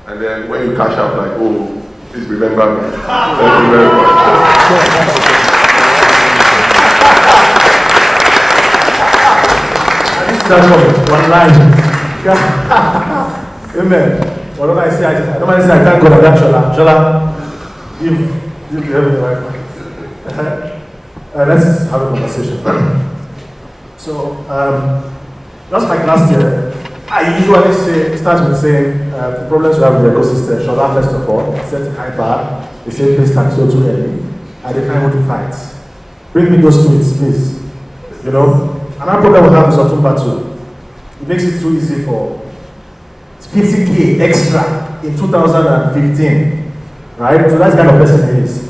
And then when you cash out, like, oh, please remember me. Thank you very much. That's one line. Amen. What do I say? I don't want to say I thank God that Shola, give the right one. Let's have a conversation. So, just like last year, I usually start with saying the problems we have with the ecosystem. Shola, first of all, set a high bar. They say please tax so too early, and they find what to fight. Bring me those tweets, please. You know, another problem we have is Otumba too. It makes it too easy for 50K extra in 2015, right? So that's the kind of person he is.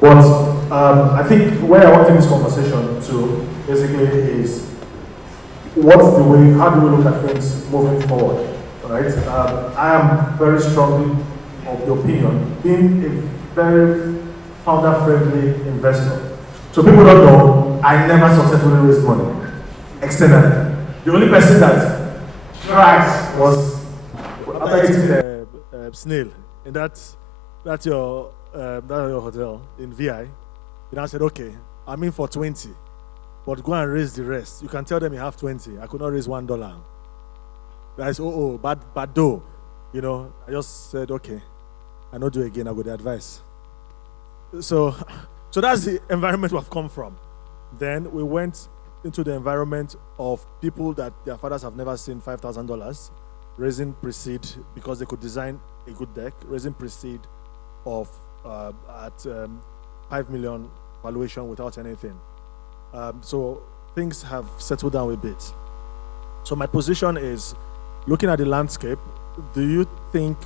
But I think where I want to take this conversation to basically is what's the way, how do we look at things moving forward, right? I am very strongly of the opinion, being a very founder-friendly investor. So people don't know, I never successfully raised money externally. The only person that tried was after eating snail in that's your hotel in VI. Then I said, okay, I'm in for 20, but go and raise the rest. You can tell them you have 20. I could not raise $1. Guys, bad dough. You know, I just said, okay. I not do again, I go the advice. So that's the environment we've come from. Then we went into the environment of people that their fathers have never seen $5,000, raising pre-seed because they could design a good deck, raising pre-seed of at 5 million valuation without anything. So things have settled down a bit. So my position is, looking at the landscape, do you think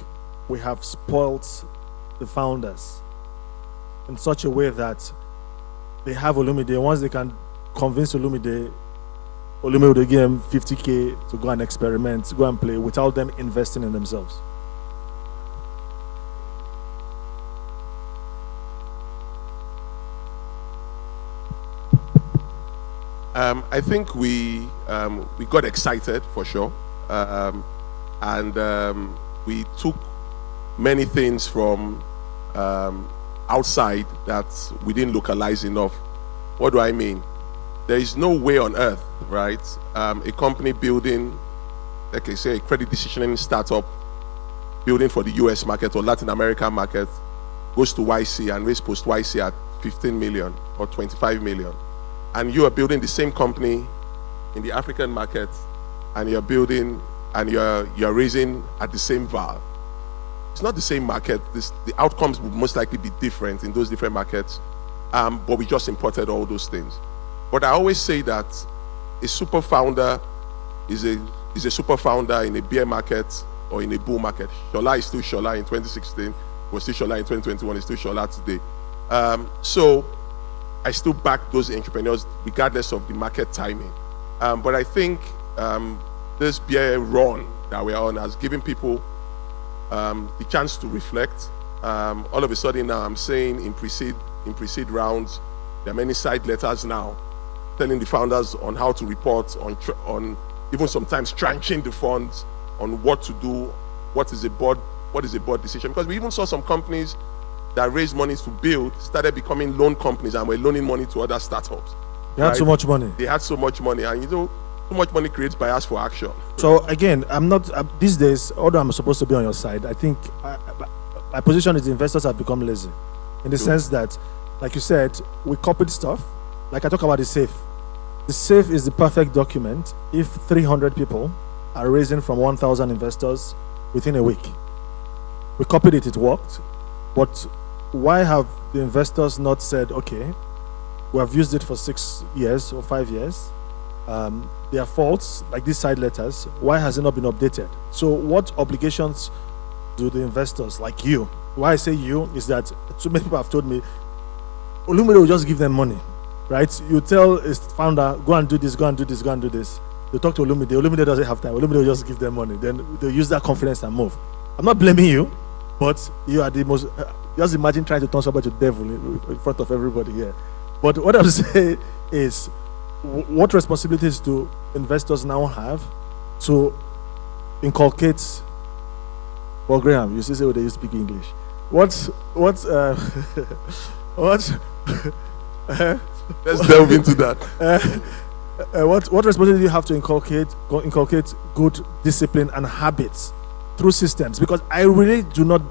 we have spoilt the founders in such a way that they have Olumide? Once they can convince Olumide will give them 50K to go and experiment, go and play, without them investing in themselves? I think we got excited for sure, and we took many things from outside that we didn't localize enough. What do I mean? There is no way on earth, right? A company building, like I say, a credit decisioning startup building for the US market or Latin American market goes to YC and raise post YC at 15 million or 25 million. And you are building the same company in the African market, and you're building and you're raising at the same VAR. It's not the same market. The outcomes would most likely be different in those different markets, but we just imported all those things. But I always say that a super founder is a super founder in a bear market or in a bull market. Shola is still Shola in 2016, was still Shola in 2021, is still Shola today. So I still back those entrepreneurs regardless of the market timing. But I think this bear run that we're on has given people the chance to reflect. All of a sudden now I'm saying in pre-seed rounds, there are many side letters now telling the founders on how to report, on even sometimes tranching the funds, on what to do, what is a board decision. Because we even saw some companies that raised money to build started becoming loan companies and were loaning money to other startups. They had so much money. They had so much money, and too much money creates bias for action. So again, I'm not these days. Although I'm supposed to be on your side, I think my position is the investors have become lazy, in the sense that, like you said, we copied stuff. Like I talk about the safe. The safe is the perfect document if 300 people are raising from 1,000 investors within a week. We copied it, it worked. But why have the investors not said, okay, we have used it for 6 years or 5 years. There are faults, like these side letters. Why has it not been updated? So what obligations do the investors, like you, why I say you is that so many people have told me, Olumide will just give them money, right? You tell his founder, go and do this, go and do this, go and do this. They talk to Olumide. Olumide doesn't have time. Olumide will just give them money. Then they'll use that confidence and move. I'm not blaming you, but you are the most, just imagine trying to turn somebody to devil in front of everybody here. But what I'm saying is, what responsibilities do investors now have to inculcate? Well, Graham, you see they used to speak English. What Let's delve into that. What responsibility do you have to inculcate good discipline and habits through systems? Because I really do not,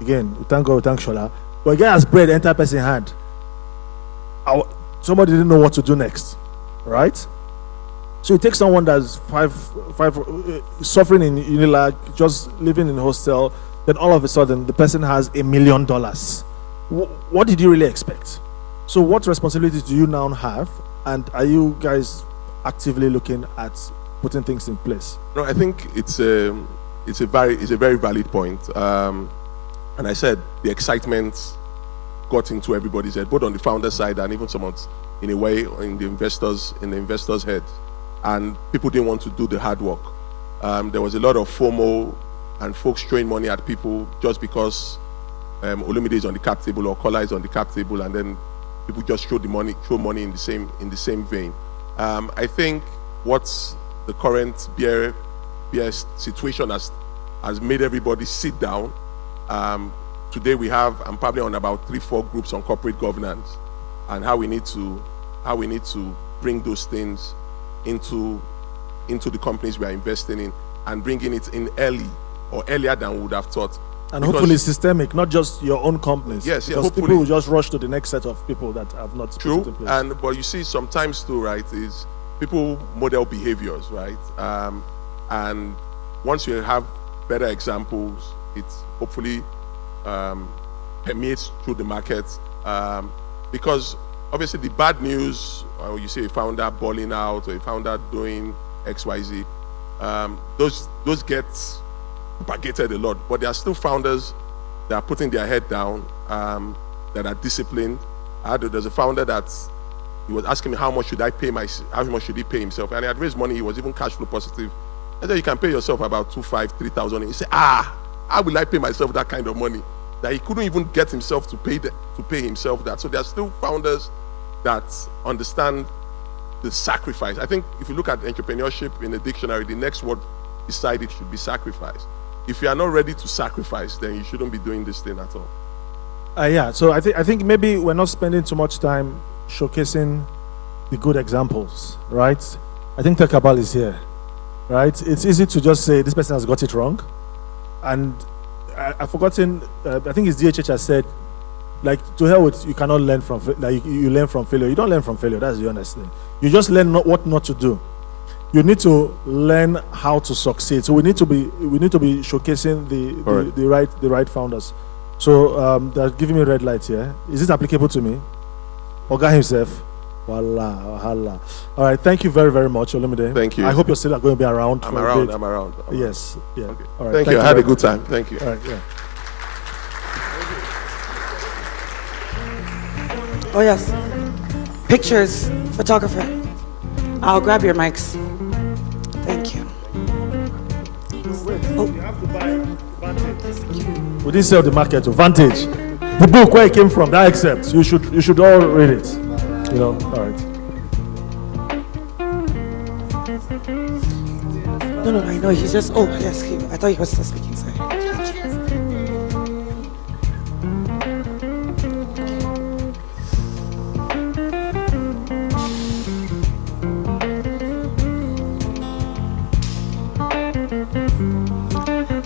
again, thank God, thank Shola, but a guy has bread enter person hand. Somebody didn't know what to do next, right? So you take someone that's suffering in Unilag, just living in a hostel, then all of a sudden the person has $1 million. What did you really expect? So what responsibilities do you now have, and are you guys actively looking at putting things in place? No, I think it's a very valid point. And I said the excitement got into everybody's head, both on the founder side and even someone's, in a way, in the investors' head. And people didn't want to do the hard work. There was a lot of FOMO and folks throwing money at people just because Olumide is on the cap table or Kola is on the cap table, and then people just throw money in the same vein. I think what's the current beer situation has made everybody sit down. Today I'm probably on about 3-4 groups on corporate governance and how we need to bring those things into the companies we are investing in, and bringing it in early or earlier than we would have thought. And Because- hopefully systemic, not just your own companies. Yes, yeah, because hopefully. people will just rush to the next set of people that have not put it in True, place. but you see sometimes too, right, is people model behaviors, right? And once you have better examples, it hopefully permeates through the market. Because obviously the bad news, or you see a founder balling out or a founder doing XYZ, those get propagated a lot. But there are still founders that are putting their head down, that are disciplined. There's a founder that he was asking me how much should he pay himself, and he had raised money. He was even cash flow positive. I said you can pay yourself about 2,500, 3,000. He said, how will I pay myself that kind of money? That he couldn't even get himself to pay himself that. So there are still founders that understand the sacrifice. I think if you look at entrepreneurship in the dictionary, the next word beside it should be sacrifice. If you are not ready to sacrifice, then you shouldn't be doing this thing at all. Yeah, so I think maybe we're not spending too much time showcasing the good examples, right? I think TechCircle is here, right? It's easy to just say this person has got it wrong, and I've forgotten. I think it's DHH has said, like, to hell with you cannot learn from you learn from failure. You don't learn from failure. That's the honest thing. You just learn what not to do. You need to learn how to succeed. So we need to be showcasing the right founders. So they're giving me red lights here. Is this applicable to me? Oga himself. Wallah. All right. Thank you very, very much, Olumide. Thank you. I hope you're still going to be around. I'm for a around. bit. I'm around. Yes. Yeah. Okay. All right. Thank you. I had very a good much. time. Thank you. All right. Yeah. Oh yes. Pictures, photographer. I'll grab your mics. Thank you. You have to buy Vantage. We didn't sell the market to Vantage. The book where it came from, that excerpt. You should all read it. You know. All right. No, I know. He's just. Oh yes, I thought he was still speaking. Sorry.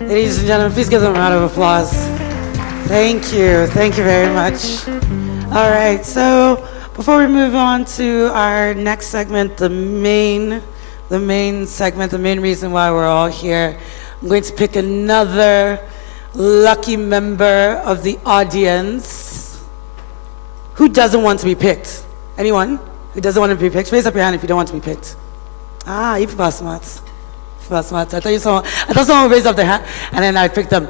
Ladies and gentlemen, please give them a round of applause. Thank you very much. All right, so before we move on to our next segment, the main segment, the main reason why we're all here, I'm going to pick another lucky member of the audience. Who doesn't want to be picked? Anyone who doesn't want to be picked? Raise up your hand if you don't want to be picked. You people are smart. I thought someone would raise up their hand, and then I picked them.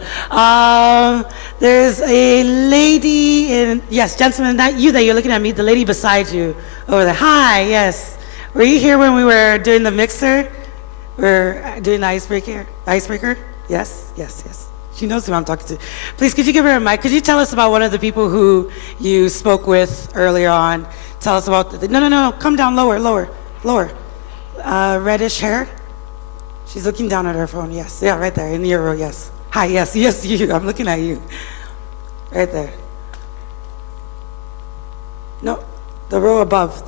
There's a lady yes, gentlemen, that you're looking at me, the lady beside you over there. Hi, yes. Were you here when we were doing the mixer? We're doing the icebreaker? Yes. She knows who I'm talking to. Please, could you give her a mic? Could you tell us about one of the people who you spoke with earlier on? Tell us about no, come down lower. Reddish hair? She's looking down at her phone, yes. Yeah, right there, in your row, yes. Hi, yes, you. I'm looking at you. Right there. No, the row above.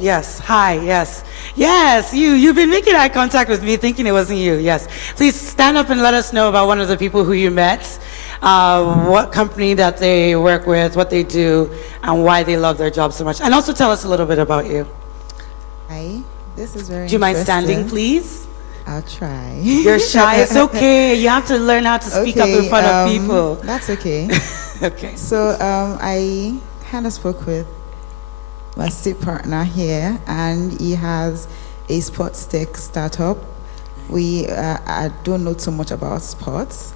Yes, hi, yes. Yes, you've been making eye contact with me thinking it wasn't you, yes. Please stand up and let us know about one of the people who you met, what company that they work with, what they do, and why they love their job so much. And also tell us a little bit about you. Hi. This is very Do you mind interesting. standing, please? I'll try. You're shy. It's okay. You have to learn how to speak up in front of people. That's okay. Okay. So I kind of spoke with my state partner here, and he has a sports tech startup. I don't know too much about sports,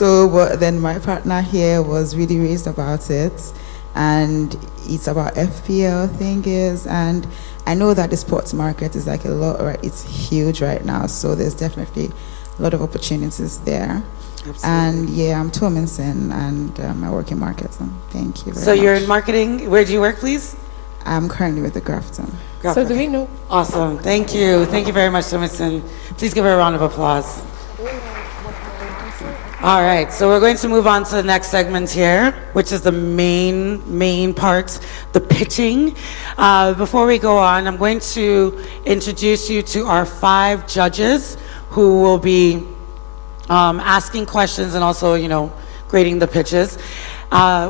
but then my partner here was really raised about it, and it's about FPL things, and I know that the sports market is like a lot, right? It's huge right now, so there's definitely a lot of opportunities there. Absolutely. And yeah, I'm Tominson, and I work in marketing. Thank you very much. So you're in marketing. Where do you work, please? I'm currently with the Grafton. So do we know? Awesome. Thank you. Thank you very much, Tominson. Please give her a round of applause. All right, so we're going to move on to the next segment here, which is the main part, the pitching. Before we go on, I'm going to introduce you to our 5 judges who will be asking questions and also, grading the pitches.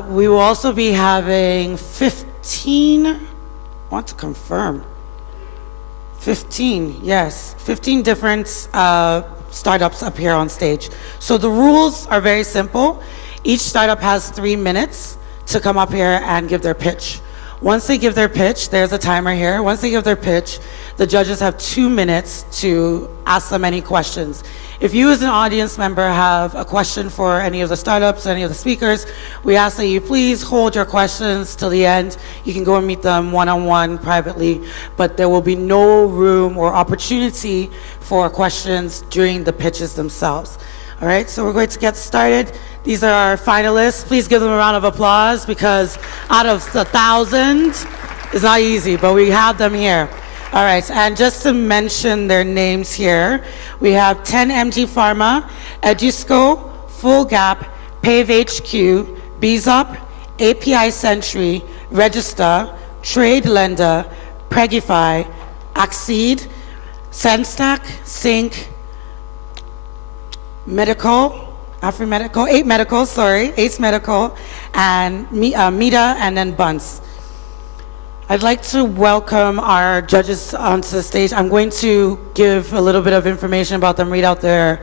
We will also be having 15, I want to confirm, 15 different startups up here on stage. So the rules are very simple. Each startup has 3 minutes to come up here and give their pitch. Once they give their pitch, there's a timer here. Once they give their pitch, the judges have 2 minutes to ask them any questions. If you as an audience member have a question for any of the startups, any of the speakers, we ask that you please hold your questions till the end. You can go and meet them one-on-one privately, but there will be no room or opportunity for questions during the pitches themselves. All right, so we're going to get started. These are our finalists. Please give them a round of applause because out of 1,000, it's not easy, but we have them here. All right, and just to mention their names here, we have 10MG Pharma, Edusco, Full Gap, Pave HQ, BZOP, API Sentry, Register, Trade Lender, Pregify, Accede, Senstack, Sync, Ace Medical, and Mita, and then Bunce. I'd like to welcome our judges onto the stage. I'm going to give a little bit of information about them, read out their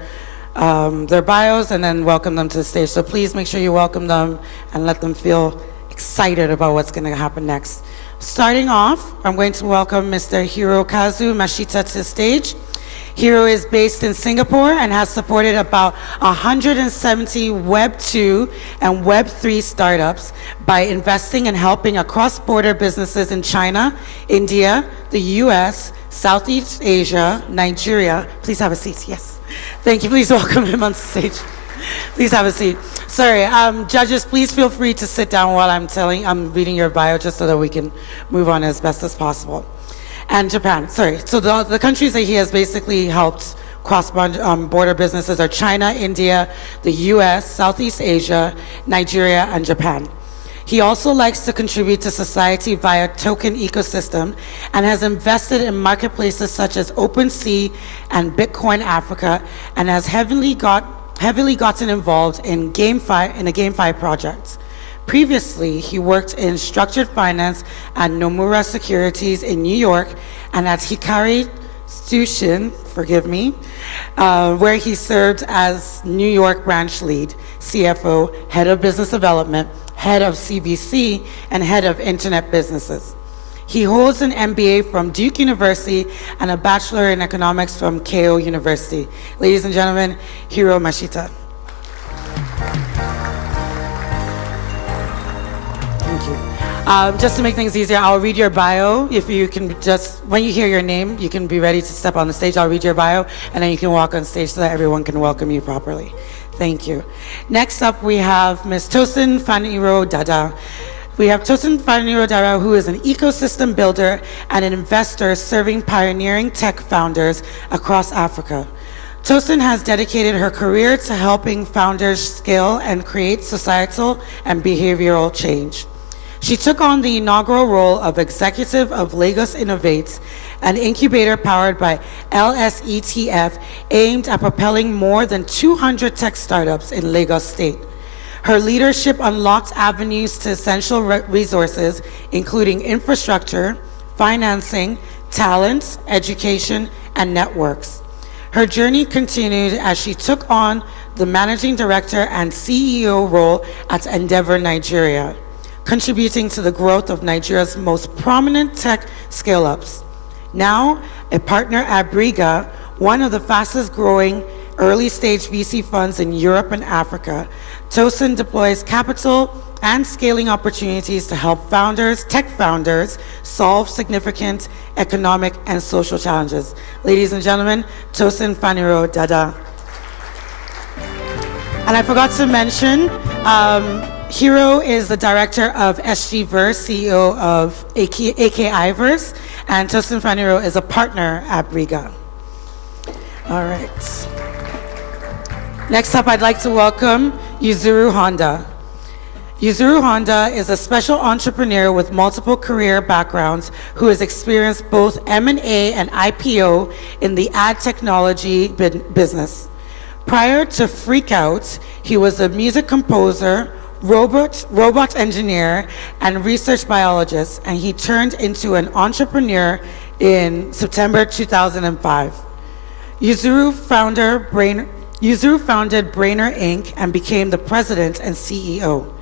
bios, and then welcome them to the stage. So please make sure you welcome them and let them feel excited about what's going to happen next. Starting off, I'm going to welcome Mr. Hirokazu Mashita to the stage. Hiro is based in Singapore and has supported about 170 Web 2 and Web 3 startups by investing and helping cross-border businesses in China, India, the US, Southeast Asia, Nigeria. Please have a seat, yes. Thank you, please welcome him on stage. Please have a seat. Sorry, judges, please feel free to sit down while I'm reading your bio just so that we can move on as best as possible. And Japan, sorry. So the countries that he has basically helped cross-border businesses are China, India, the US, Southeast Asia, Nigeria, and Japan. He also likes to contribute to society via token ecosystem and has invested in marketplaces such as OpenSea and Bitcoin Africa and has heavily gotten involved in a GameFi project. Previously, he worked in structured finance at Nomura Securities in New York and at Hikari Tsushin, where he served as New York branch lead, CFO, head of business development, head of CVC, and head of internet businesses. He holds an MBA from Duke University and a Bachelor in Economics from Keio University. Ladies and gentlemen, Hiro Mashita. Thank you. Just to make things easier, I'll read your bio. If you can when you hear your name, you can be ready to step on the stage. I'll read your bio, and then you can walk on stage so that everyone can welcome you properly. Thank you. Next up, we have Ms. Tosin Faniro Dada. We have Tosin Faniro Dada, who is an ecosystem builder and an investor serving pioneering tech founders across Africa. Tosin has dedicated her career to helping founders scale and create societal and behavioral change. She took on the inaugural role of executive of Lagos Innovates, an incubator powered by LSETF aimed at propelling more than 200 tech startups in Lagos State. Her leadership unlocked avenues to essential resources, including infrastructure, financing, talent, education, and networks. Her journey continued as she took on the managing director and CEO role at Endeavor Nigeria, contributing to the growth of Nigeria's most prominent tech scale-ups. Now, a partner at Briga, one of the fastest growing early-stage VC funds in Europe and Africa, Tosin deploys capital and scaling opportunities to help tech founders, solve significant economic and social challenges. Ladies and gentlemen, Tosin Faniro Dada. And I forgot to mention, Hiro is the director of SGverse, CEO of AKIverse, and Tosin Faniro is a partner at Briga. All right. Next up, I'd like to welcome Yuzuru Honda. Yuzuru Honda is a special entrepreneur with multiple career backgrounds who has experienced both M&A and IPO in the ad technology business. Prior to Freakout, he was a music composer, robot engineer, and research biologist, and he turned into an entrepreneur in September 2005. Yuzuru founded Brainer Inc. and became the president and CEO.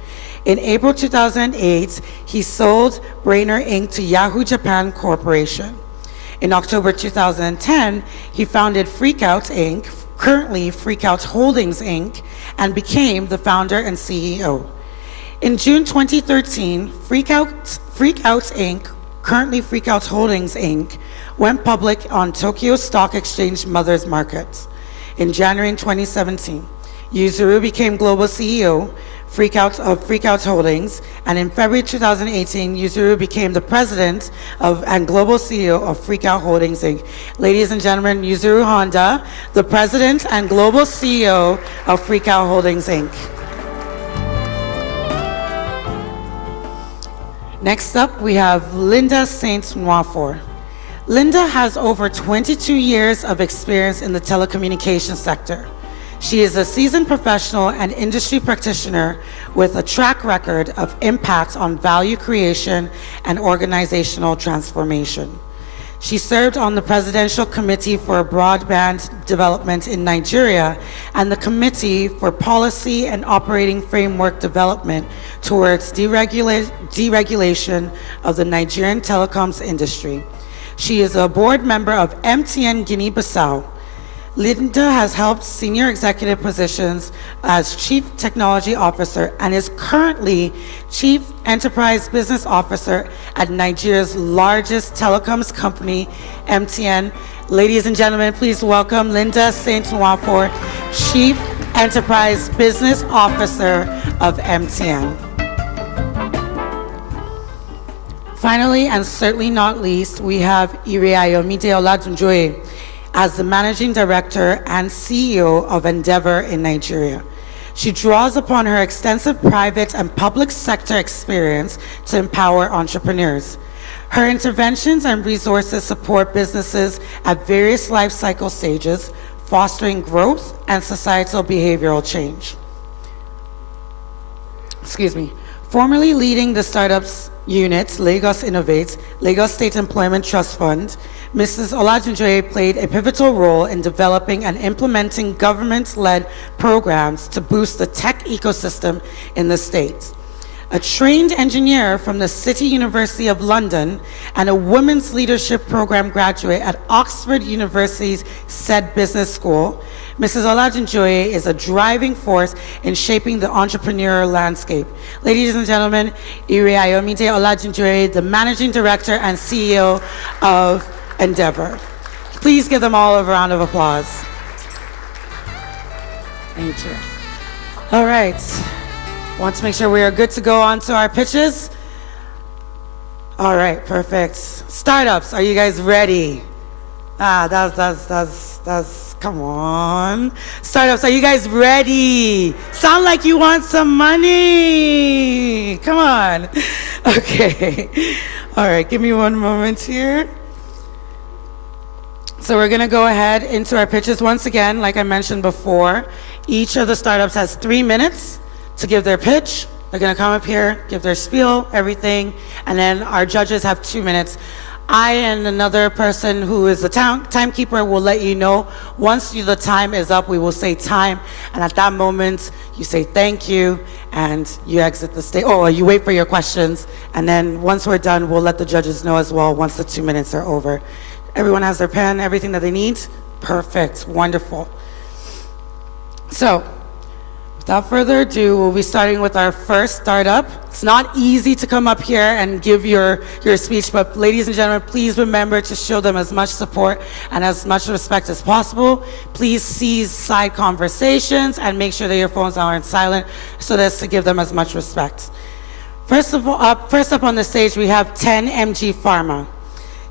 In April 2008, he sold Brainer Inc. to Yahoo Japan Corporation. In October 2010, he founded Freakout Inc., currently Freakout Holdings Inc., and became the founder and CEO. In June 2013, Freakout Inc., currently Freakout Holdings Inc., went public on Tokyo Stock Exchange Mothers Market. In January 2017, Yuzuru became global CEO of Freakout Holdings, and in February 2018, Yuzuru became the president and global CEO of Freakout Holdings Inc. Ladies and gentlemen, Yuzuru Honda, the president and global CEO of Freakout Holdings Inc. Next up, we have Linda Saint-Noir. Linda has over 22 years of experience in the telecommunications sector. She is a seasoned professional and industry practitioner with a track record of impact on value creation and organizational transformation. She served on the Presidential Committee for Broadband Development in Nigeria and the Committee for Policy and Operating Framework Development towards deregulation of the Nigerian telecoms industry. She is a board member of MTN Guinea-Bissau. Linda has held senior executive positions as Chief Technology Officer and is currently Chief Enterprise Business Officer at Nigeria's largest telecoms company, MTN. Ladies and gentlemen, please welcome Linda Saint-Noir, Chief Enterprise Business Officer of MTN. Finally, and certainly not least, we have Iriayomide Oladunjoye as the Managing Director and CEO of Endeavor in Nigeria. She draws upon her extensive private and public sector experience to empower entrepreneurs. Her interventions and resources support businesses at various life cycle stages, fostering growth and societal behavioral change. Formerly leading the startups unit, Lagos Innovates, Lagos State Employment Trust Fund, Mrs. Oladunjoye played a pivotal role in developing and implementing government-led programs to boost the tech ecosystem in the state. A trained engineer from the City University of London and a Women's Leadership Program graduate at Oxford University's SED Business School, Mrs. Oladunjoye is a driving force in shaping the entrepreneurial landscape. Ladies and gentlemen, Iriayomide Oladunjoye, the Managing Director and CEO of Endeavor. Please give them all a round of applause. Thank you. All right. Want to make sure we are good to go on to our pitches? All right, perfect. Startups, are you guys ready? Come on. Startups, are you guys ready? Sound like you want some money. Come on. Okay. All right, give me one moment here. So we're going to go ahead into our pitches. Once again, like I mentioned before, each of the startups has 3 minutes to give their pitch. They're going to come up here, give their spiel, everything, and then our judges have 2 minutes. I and another person who is the timekeeper will let you know. Once the time is up, we will say time, and at that moment, you say thank you, and you exit the stage, or you wait for your questions, and then once we're done, we'll let the judges know as well once the 2 minutes are over. Everyone has their pen, everything that they need? Perfect, wonderful. So, without further ado, we'll be starting with our first startup. It's not easy to come up here and give your speech, but ladies and gentlemen, please remember to show them as much support and as much respect as possible. Please cease side conversations and make sure that your phones aren't silent so as to give them as much respect. First up on the stage, we have 10mg Pharma.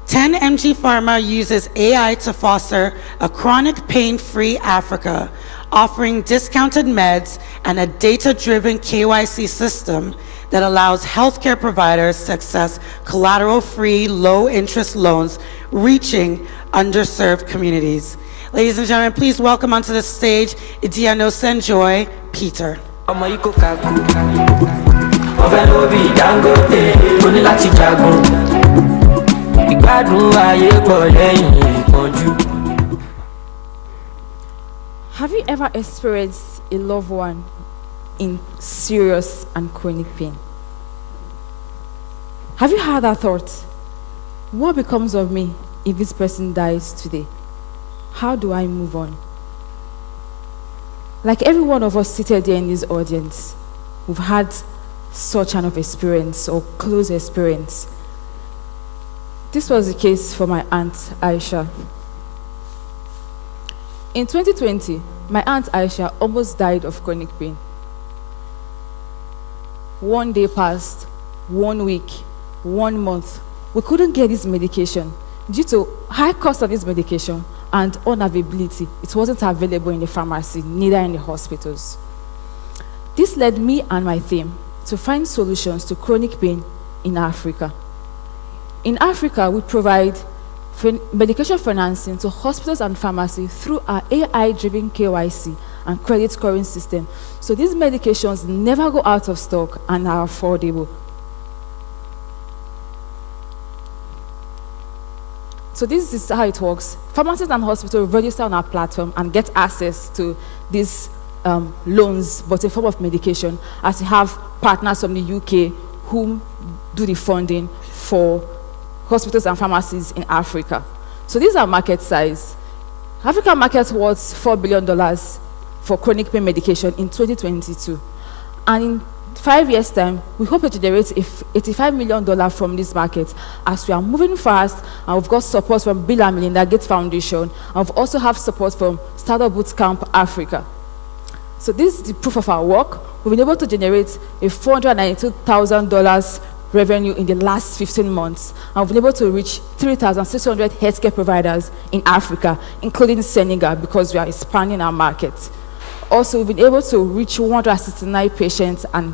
10mg Pharma uses AI to foster a chronic pain-free Africa, offering discounted meds and a data-driven KYC system that allows healthcare providers to access collateral-free, low-interest loans reaching underserved communities. Ladies and gentlemen, please welcome onto the stage Idiano Senjoy Peter. Have you ever experienced a loved one in serious and chronic pain? Have you had that thought? What becomes of me if this person dies today? How do I move on? Like every one of us seated here in this audience, we've had such kind of experience or close experience. This was the case for my aunt Aisha. In 2020, my aunt Aisha almost died of chronic pain. 1 day passed, 1 week, 1 month. We couldn't get this medication. Due to high cost of this medication and unavailability, it wasn't available in the pharmacy, neither in the hospitals. This led me and my team to find solutions to chronic pain in Africa. In Africa, we provide medication financing to hospitals and pharmacies through our AI-driven KYC and credit scoring system. So these medications never go out of stock and are affordable. So this is how it works. Pharmacists and hospitals register on our platform and get access to these loans, but in form of medication, as we have partners from the UK who do the funding for hospitals and pharmacies in Africa. So these are market size. African market worth $4 billion for chronic pain medication in 2022. And in 5 years' time, we hope to generate $85 million from this market as we are moving fast, and we've got support from Bill and Melinda Gates Foundation, and we've also have support from Startup Bootcamp Africa. So this is the proof of our work. We've been able to generate a $492,000 revenue in the last 15 months, and we've been able to reach 3,600 healthcare providers in Africa, including Senegal, because we are expanding our market. Also, we've been able to reach 169 patients and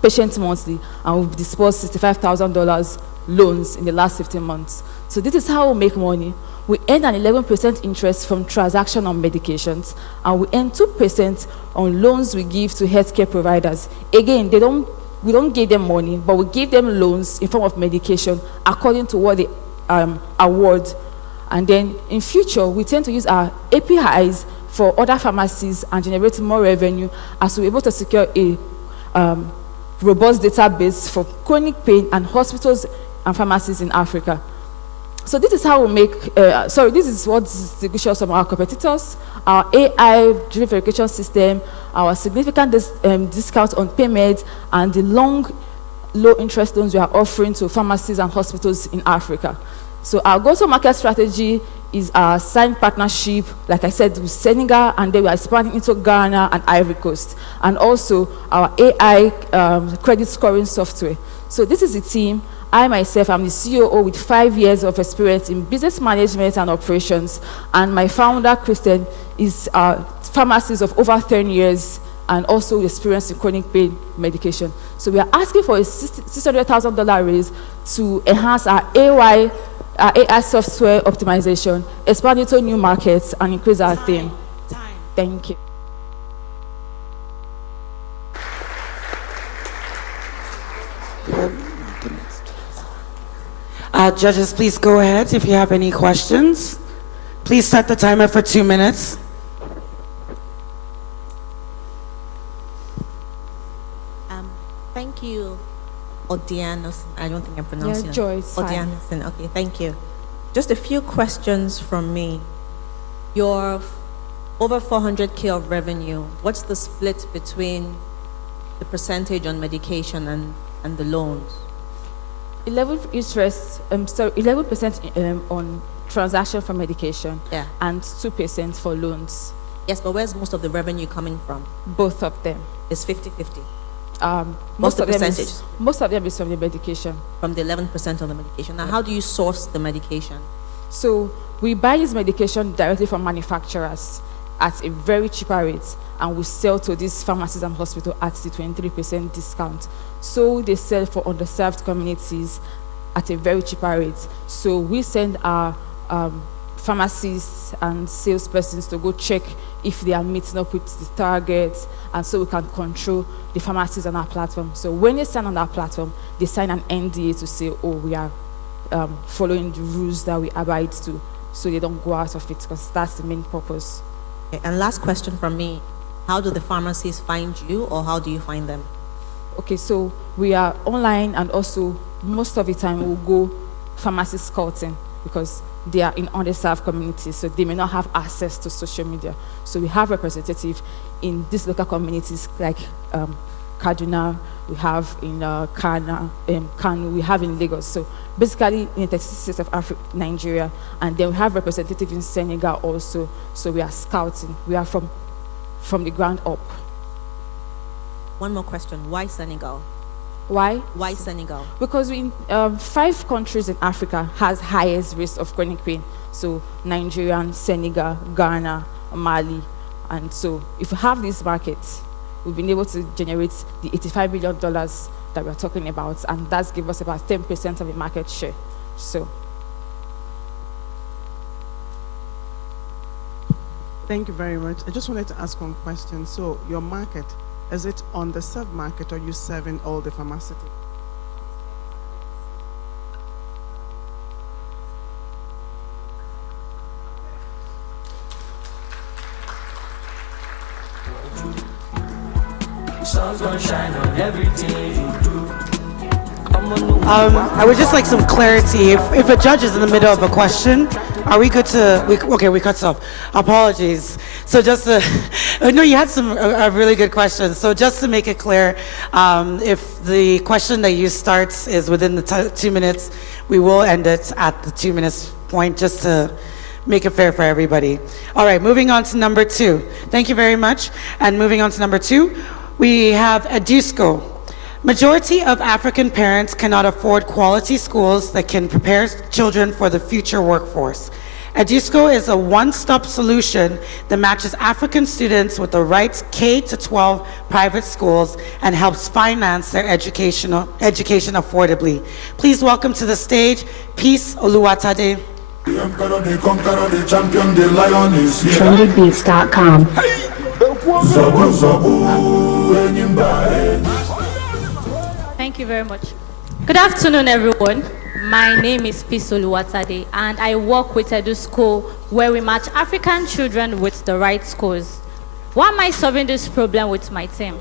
patients monthly, and we've disbursed $65,000 loans in the last 15 months. So this is how we make money. We earn an 11% interest from transaction on medications, and we earn 2% on loans we give to healthcare providers. Again, we don't give them money, but we give them loans in form of medication according to what they award. And then in future, we tend to use our APIs for other pharmacies and generate more revenue as we're able to secure a robust database for chronic pain and hospitals and pharmacies in Africa. So this is how we make, this is what distinguishes us from our competitors, our AI-driven verification system, our significant discounts on payments, and the low interest loans we are offering to pharmacies and hospitals in Africa. So our go-to-market strategy is our signed partnership, like I said, with Senegal, and then we are expanding into Ghana and Ivory Coast, and also our AI credit scoring software. So this is the team. I myself am the COO with 5 years of experience in business management and operations, and my founder, Kristen, is a pharmacist of over 10 years and also experience in chronic pain medication. So we are asking for a $600,000 raise to enhance our AI software optimization, expand into new markets, and increase our team. Thank you. Judges, please go ahead if you have any questions. Please set the timer for 2 minutes. Thank you, Odianosin. I don't think I'm pronouncing it. Joyce. Odianosin. Okay, thank you. Just a few questions from me. Your over 400K of revenue, what's the split between the percentage on medication and the loans? 11% on transaction for medication, yeah, and 2% for loans. Yes, but where's most of the revenue coming from? Both of them. It's 50-50. Most of them is from the medication. From the 11% on the medication. Now, how do you source the medication? So we buy this medication directly from manufacturers at a very cheaper rate, and we sell to these pharmacies and hospitals at the 23% discount. So they sell for underserved communities at a very cheaper rate. So we send our pharmacists and salespersons to go check if they are meeting up with the targets, and so we can control the pharmacists on our platform. So when they sign on our platform, they sign an NDA to say, oh, we are following the rules that we abide to, so they don't go out of it, because that's the main purpose. Okay, and last question from me. How do the pharmacies find you, or how do you find them? Okay, so we are online, and also most of the time we'll go pharmacy scouting, because they are in underserved communities, so they may not have access to social media. So we have representatives in these local communities like Kaduna, we have in Kano, we have in Lagos. So basically in the 36 states of Nigeria, and then we have representatives in Senegal also. So we are scouting. We are from the ground up. One more question. Why Senegal? Why? Why Senegal? Because we, 5 countries in Africa has highest risk of chronic pain. So Nigerian, Senegal, Ghana, Mali. And so if we have these markets, we've been able to generate the $85 million that we're talking about, and that's given us about 10% of the market share. So. Thank you very much. I just wanted to ask one question. So your market, is it on the sub-market, or are you serving all the pharmaceutical? Sun's gonna shine on everything you do. I would just like some clarity. If a judge is in the middle of a question, are we good to? We cut off. Apologies. So just to, no, you had a really good question. So just to make it clear, if the question that you start is within the 2 minutes, we will end it at the 2 minutes point, just to make it fair for everybody. All right, moving on to number 2. Thank you very much. And moving on to number 2, we have EDUSCO. Majority of African parents cannot afford quality schools that can prepare children for the future workforce. EDUSCO is a one-stop solution that matches African students with the right K-12 private schools and helps finance their education affordably. Please welcome to the stage, Peace Oluwatade. TrendedBeats.com. Thank you very much. Good afternoon, everyone. My name is Peace Oluwatade, and I work with EDUSCO, where we match African children with the right schools. Why am I solving this problem with my team?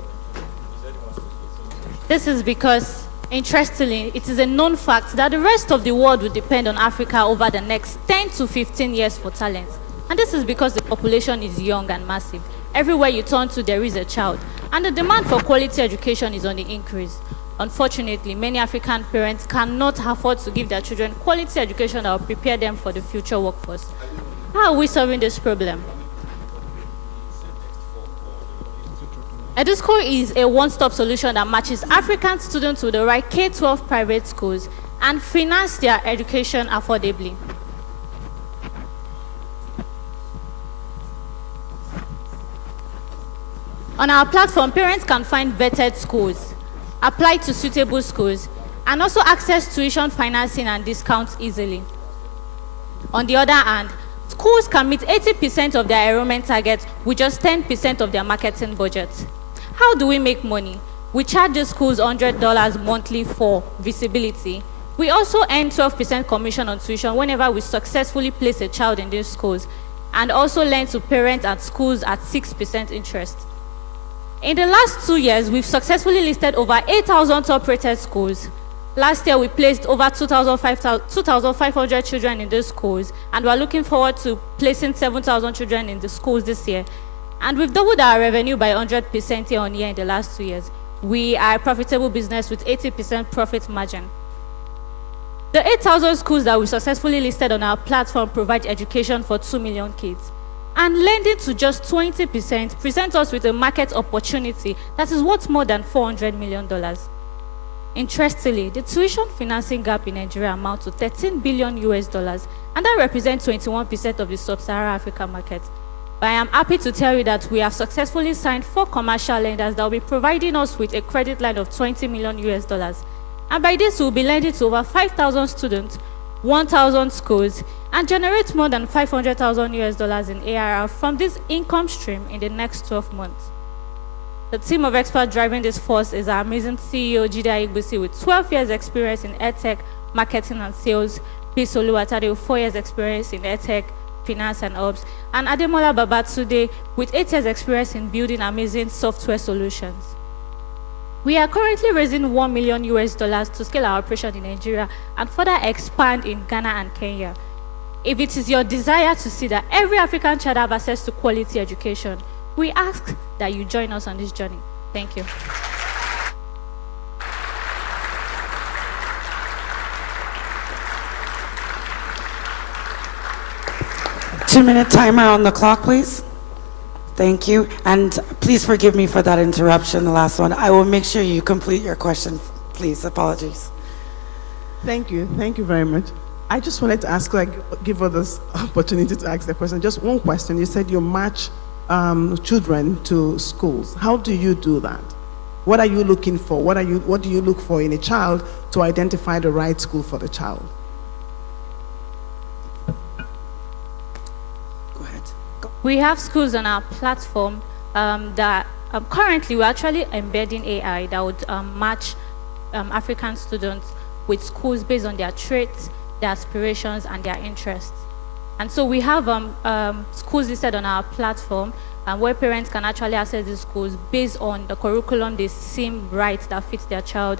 This is because, interestingly, it is a known fact that the rest of the world will depend on Africa over the next 10 to 15 years for talent. And this is because the population is young and massive. Everywhere you turn to, there is a child. And the demand for quality education is on the increase. Unfortunately, many African parents cannot afford to give their children quality education that will prepare them for the future workforce. How are we solving this problem? EDUSCO is a one-stop solution that matches African students with the right K-12 private schools and finance their education affordably. On our platform, parents can find vetted schools, apply to suitable schools, and also access tuition financing and discounts easily. On the other hand, schools can meet 80% of their enrollment targets with just 10% of their marketing budget. How do we make money? We charge the schools $100 monthly for visibility. We also earn 12% commission on tuition whenever we successfully place a child in these schools, and also lend to parents at schools at 6% interest. In the last 2 years, we've successfully listed over 8,000 top-rated schools. Last year, we placed over 2,500 children in those schools, and we're looking forward to placing 7,000 children in the schools this year. And we've doubled our revenue by 100% year on year in the last 2 years. We are a profitable business with 80% profit margin. The 8,000 schools that we successfully listed on our platform provide education for 2 million kids. And lending to just 20% presents us with a market opportunity that is worth more than $400 million. Interestingly, the tuition financing gap in Nigeria amounts to $13 billion, and that represents 21% of the sub-Saharan Africa market. But I am happy to tell you that we have successfully signed 4 commercial lenders that will be providing us with a credit line of $20 million. And by this, we'll be lending to over 5,000 students 1,000 schools, and generate more than $500,000 in ARR from this income stream in the next 12 months. The team of experts driving this force is our amazing CEO, Jide Igbusi, with 12 years experience in edtech, marketing and sales, Peace Oluwatade, with 4 years experience in edtech, finance and ops, and Ademola Babatunde, with 8 years experience in building amazing software solutions. We are currently raising $1 million to scale our operation in Nigeria and further expand in Ghana and Kenya. If it is your desire to see that every African child have access to quality education, we ask that you join us on this journey. Thank you. Two-minute timer on the clock, please. Thank you. And please forgive me for that interruption, the last one. I will make sure you complete your question, please. Apologies. Thank you. Thank you very much. I just wanted to ask, give others opportunity to ask the question. Just one question. You said you match children to schools. How do you do that? What are you looking for? What do you look for in a child to identify the right school for the child? We have schools on our platform that currently we're actually embedding AI that would match African students with schools based on their traits, their aspirations, and their interests. And so we have schools listed on our platform where parents can actually access these schools based on the curriculum they seem right that fits their child,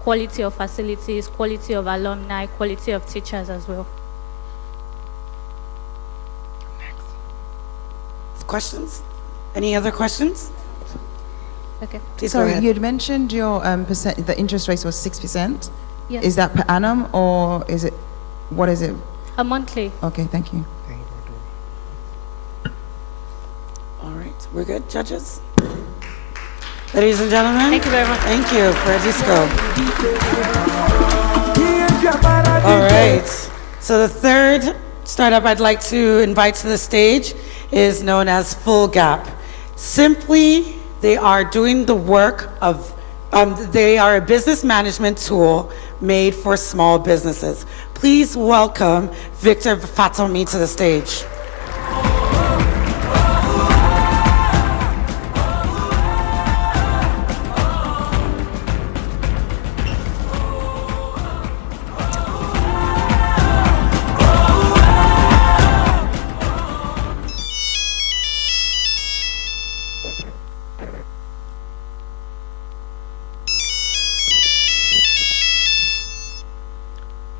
quality of facilities, quality of alumni, quality of teachers as well. Questions? Any other questions? Okay. Please Sorry, go ahead. you had mentioned your the interest rate was 6%. Yes. Is that per annum or is it, what is it? A monthly. Okay, thank you. All right, we're good, judges? Ladies and gentlemen. Thank you very much. Thank you for Disco. All right, so the third startup I'd like to invite to the stage is known as Full Gap. Simply, they are doing the work of, they are a business management tool made for small businesses. Please welcome Victor Fatomi to the stage.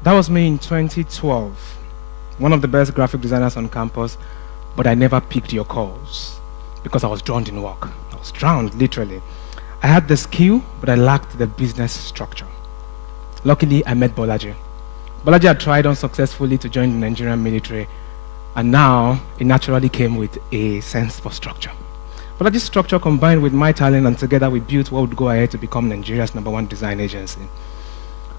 That was me in 2012, one of the best graphic designers on campus, but I never picked your calls because I was drowned in work. I was drowned, literally. I had the skill, but I lacked the business structure. Luckily, I met Bolaji. Bolaji had tried unsuccessfully to join the Nigerian military, and now it naturally came with a sense for structure. Bolaji's structure combined with my talent, and together we built what would go ahead to become Nigeria's #1 design agency.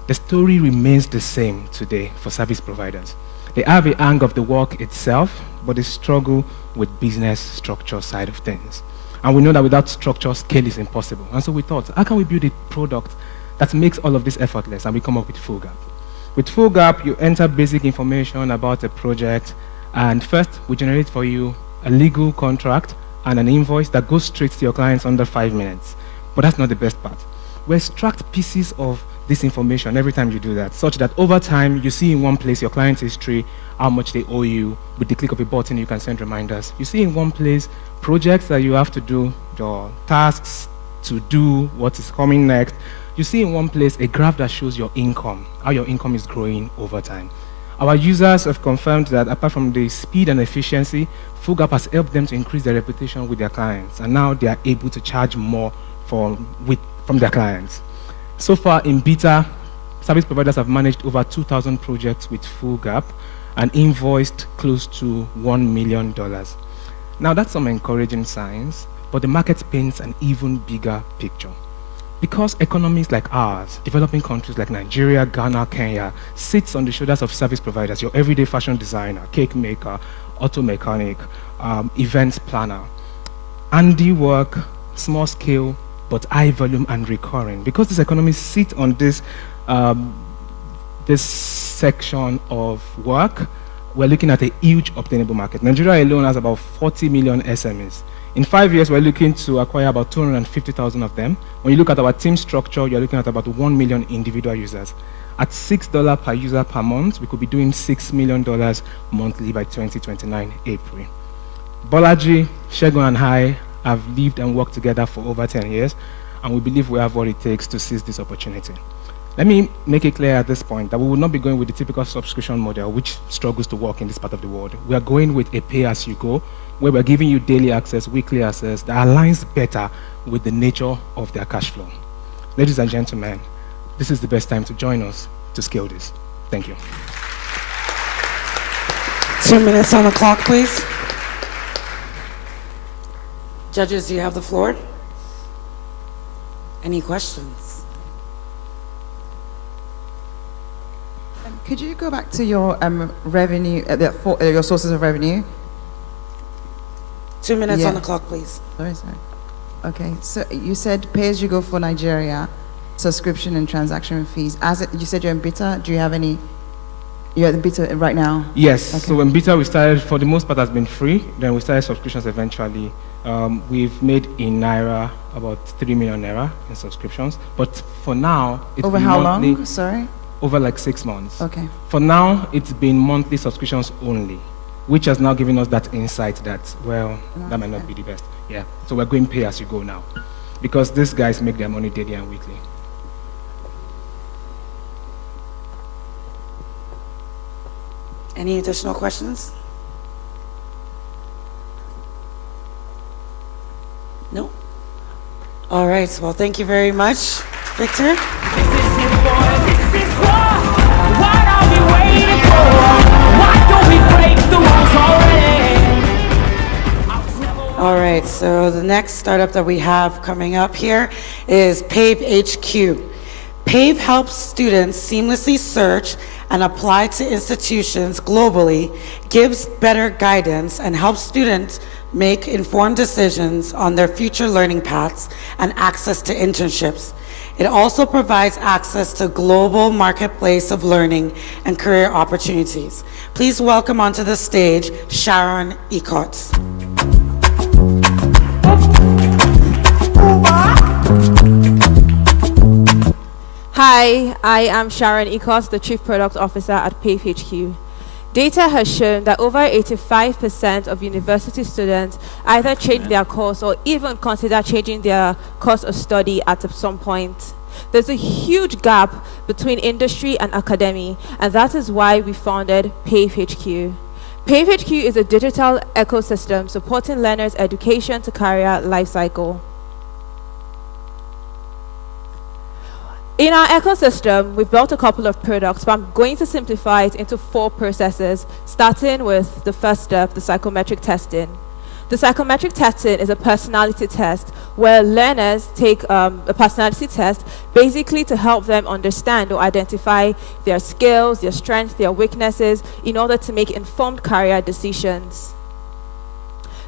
The story remains the same today for service providers. They have a hang of the work itself, but they struggle with business structure side of things. And we know that without structure, scale is impossible. And so we thought, how can we build a product that makes all of this effortless? And we come up with Full Gap. With Full Gap, you enter basic information about a project, and first, we generate for you a legal contract and an invoice that goes straight to your clients under 5 minutes. But that's not the best part. We extract pieces of this information every time you do that, such that over time, you see in one place your client's history, how much they owe you. With the click of a button, you can send reminders. You see in one place projects that you have to do, your tasks to do, what is coming next. You see in one place a graph that shows your income, how your income is growing over time. Our users have confirmed that apart from the speed and efficiency, Full Gap has helped them to increase their reputation with their clients, and now they are able to charge more from their clients. So far in beta, service providers have managed over 2,000 projects with Full Gap and invoiced close to $1 million. Now that's some encouraging signs, but the market paints an even bigger picture. Because economies like ours, developing countries like Nigeria, Ghana, Kenya, sits on the shoulders of service providers, your everyday fashion designer, cake maker, auto mechanic, events planner, handiwork, small scale, but high volume and recurring. Because these economies sit on this this section of work, we're looking at a huge obtainable market. Nigeria alone has about 40 million SMEs. In 5 years, we're looking to acquire about 250,000 of them. When you look at our team structure, you're looking at about 1 million individual users. At $6 per user per month, we could be doing $6 million monthly by 2029 April. Bolaji, Shegun, and I have lived and worked together for over 10 years, and we believe we have what it takes to seize this opportunity. Let me make it clear at this point that we will not be going with the typical subscription model, which struggles to work in this part of the world. We are going with a pay-as-you-go, where we're giving you daily access, weekly access, that aligns better with the nature of their cash flow. Ladies and gentlemen, this is the best time to join us to scale this. Thank you. 2 minutes on the clock, please. Judges, you have the floor. Any questions? Could you go back to your revenue, your sources of revenue? 2 minutes on the clock, please. Sorry. Okay, so you said pay-as-you-go for Nigeria, subscription and transaction fees. You said you're in beta. Do you have any? You're in beta right now? Yes. Okay. So in beta, we started, for the most part, has been free. Then we started subscriptions eventually. We've made in Naira about 3 million Naira in subscriptions. But for now, it's over been how monthly, long? Sorry. Over like 6 months. Okay. For now, it's been monthly subscriptions only, which has now given us that insight that, well, that might not be the best. Yeah. So we're going pay as you go now, because these guys make their money daily and weekly. Any additional questions? No? All right, well, thank you very much, Victor. All right, so the next startup that we have coming up here is PAVE HQ. PAVE helps students seamlessly search and apply to institutions globally, gives better guidance, and helps students make informed decisions on their future learning paths and access to internships. It also provides access to global marketplace of learning and career opportunities. Please welcome onto the stage Sharon Ecots. Hi, I am Sharon Ecots, the Chief Product Officer at PAVE HQ. Data has shown that over 85% of university students either change their course or even consider changing their course of study at some point. There's a huge gap between industry and academy, and that is why we founded PAVE HQ. PAVE HQ is a digital ecosystem supporting learners' education to career lifecycle. In our ecosystem, we've built a couple of products, but I'm going to simplify it into 4 processes, starting with the first step, the psychometric testing. The psychometric testing is a personality test where learners take a personality test basically to help them understand or identify their skills, their strengths, their weaknesses in order to make informed career decisions.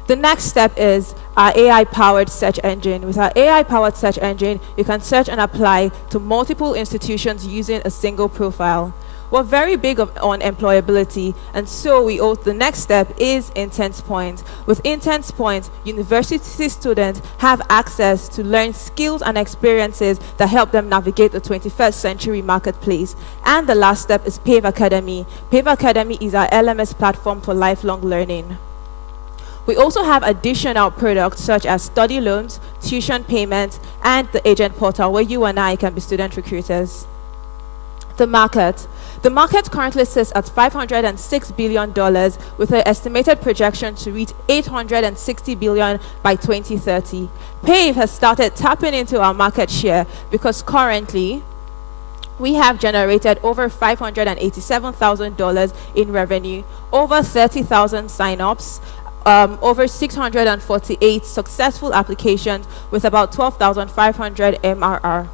The next step is our AI-powered search engine. With our AI-powered search engine, you can search and apply to multiple institutions using a single profile. We're very big on employability, and so the next step is Intense Points. With Intense Points, university students have access to learn skills and experiences that help them navigate the 21st century marketplace. And the last step is PAVE Academy. PAVE Academy is our LMS platform for lifelong learning. We also have additional products such as study loans, tuition payments, and the agent portal where you and I can be student recruiters. The market. The market currently sits at $506 billion with an estimated projection to reach $860 billion by 2030. PAVE has started tapping into our market share because currently we have generated over $587,000 in revenue, over 30,000 sign-ups, over 648 successful applications with about 12,500 MRR.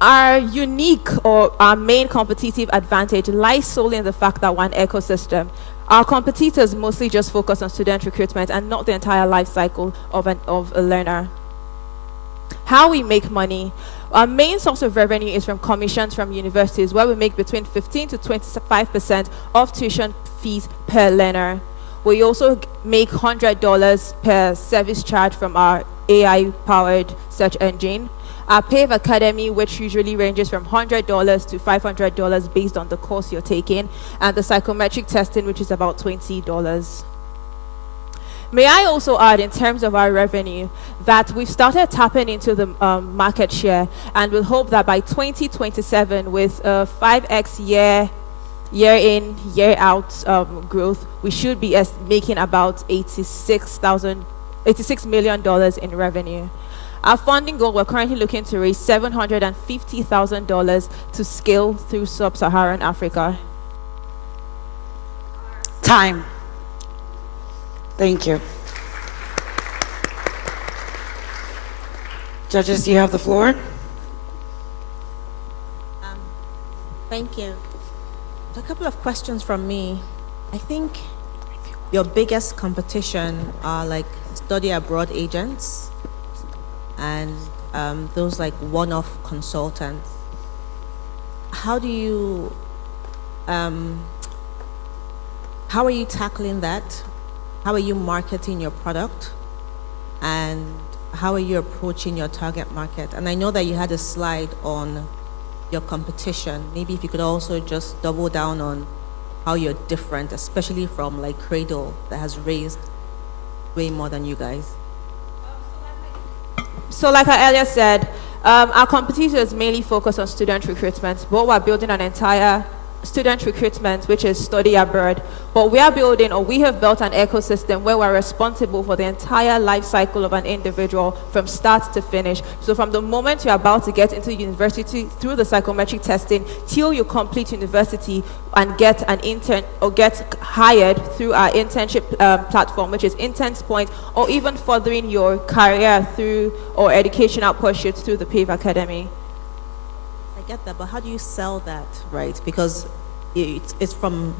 Our unique or our main competitive advantage lies solely in the fact that we're an ecosystem. Our competitors mostly just focus on student recruitment and not the entire life cycle of a learner. How we make money. Our main source of revenue is from commissions from universities, where we make between 15 to 25% of tuition fees per learner. We also make $100 per service charge from our AI-powered search engine. Our PAVE Academy, which usually ranges from $100 to $500 based on the course you're taking, and the psychometric testing, which is about $20. May I also add, in terms of our revenue, that we've started tapping into the market share, and we'll hope that by 2027, with 5x year in, year out growth, we should be making about $86 million in revenue. Our funding goal, we're currently looking to raise $750,000 to scale through sub-Saharan Africa. Time. Thank you. Judges, you have the floor. Thank you. A couple of questions from me. I think your biggest competition are like study abroad agents and those like one-off consultants. How do you, how are you tackling that? How are you marketing your product? And how are you approaching your target market? And I know that you had a slide on your competition. Maybe if you could also just double down on how you're different, especially from like Cradle that has raised way more than you guys. So like I earlier said, our competition is mainly focused on student recruitment, but we're building an entire student recruitment, which is study abroad. But we are building, or we have built, an ecosystem where we're responsible for the entire life cycle of an individual from start to finish. So from the moment you're about to get into university through the psychometric testing till you complete university and get an intern or get hired through our internship platform, which is Intense Point, or even furthering your career through or educational pursuits through the PAVE Academy. I get that, but how do you sell that, right? Because it's from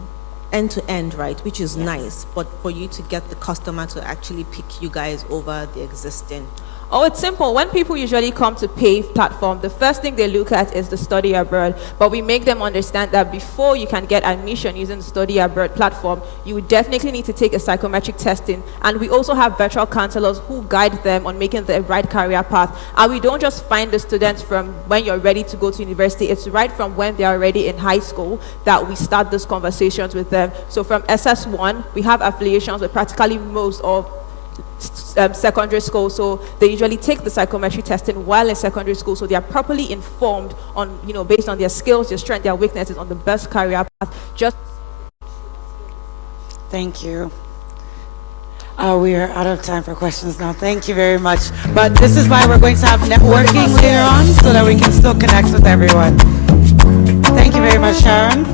end to end, right? Which is nice, but for you to get the customer to actually pick you guys over the existing. Oh, it's simple. When people usually come to PAVE platform, the first thing they look at is the study abroad. But we make them understand that before you can get admission using the study abroad platform, you would definitely need to take a psychometric testing. And we also have virtual counselors who guide them on making the right career path. And we don't just find the students from when you're ready to go to university. It's right from when they are already in high school that we start those conversations with them. So from SS1, we have affiliations with practically most of secondary school, so they usually take the psychometric testing while in secondary school, so they are properly informed on, based on their skills, their strengths, their weaknesses, on the best career path. Thank you. We are out of time for questions now. Thank you very much. But this is why we're going to have networking later on, so that we can still connect with everyone. Thank you very much, Sharon.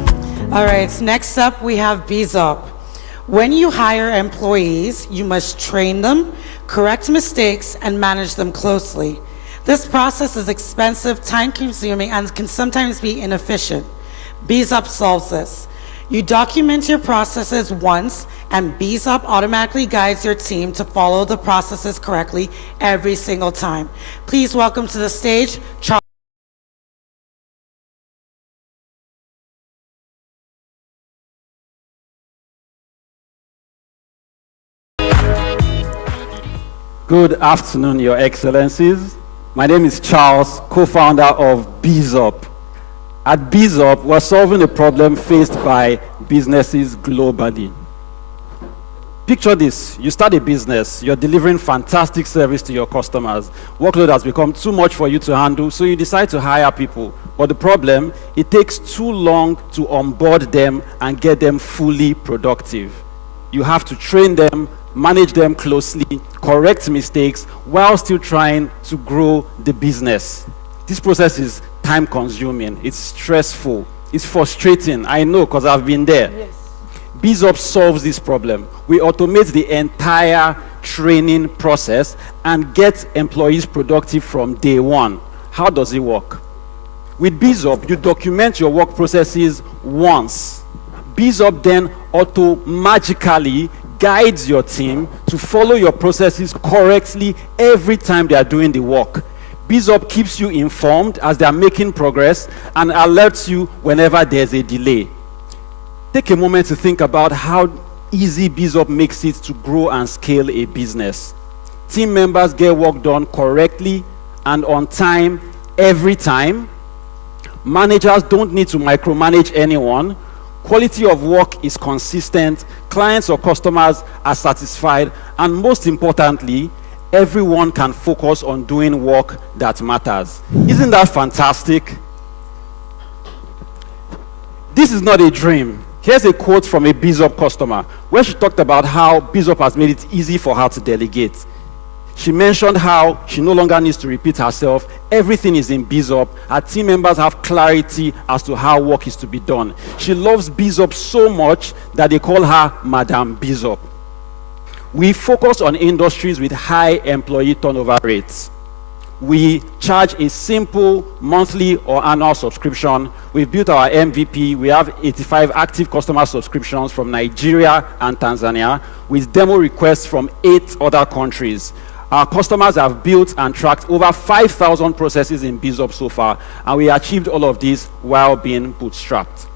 All right, next up we have BZOP. When you hire employees, you must train them, correct mistakes, and manage them closely. This process is expensive, time-consuming, and can sometimes be inefficient. BZOP solves this. You document your processes once, and BZOP automatically guides your team to follow the processes correctly every single time. Please welcome to the stage, Charles. Good afternoon, Your Excellencies. My name is Charles, co-founder of BZOP. At BZOP, we're solving a problem faced by businesses globally. Picture this: you start a business, you're delivering fantastic service to your customers. Workload has become too much for you to handle, so you decide to hire people. But the problem, it takes too long to onboard them and get them fully productive. You have to train them, manage them closely, correct mistakes, while still trying to grow the business. This process is time-consuming, it's stressful, it's frustrating. I know, because I've been there. Yes. BZOP solves this problem. We automate the entire training process and get employees productive from day one. How does it work? With BZOP, you document your work processes once. BZOP then automatically guides your team to follow your processes correctly every time they are doing the work. BizUp keeps you informed as they are making progress and alerts you whenever there's a delay. Take a moment to think about how easy BizUp makes it to grow and scale a business. Team members get work done correctly and on time every time. Managers don't need to micromanage anyone. Quality of work is consistent. Clients or customers are satisfied. And most importantly, everyone can focus on doing work that matters. Isn't that fantastic? This is not a dream. Here's a quote from a BizUp customer where she talked about how BizUp has made it easy for her to delegate. She mentioned how she no longer needs to repeat herself. Everything is in BizUp. Her team members have clarity as to how work is to be done. She loves BizUp so much that they call her Madam BizUp. We focus on industries with high employee turnover rates. We charge a simple monthly or annual subscription. We've built our MVP. We have 85 active customer subscriptions from Nigeria and Tanzania with demo requests from 8 other countries. Our customers have built and tracked over 5,000 processes in BizUp so far, and we achieved all of this while being bootstrapped.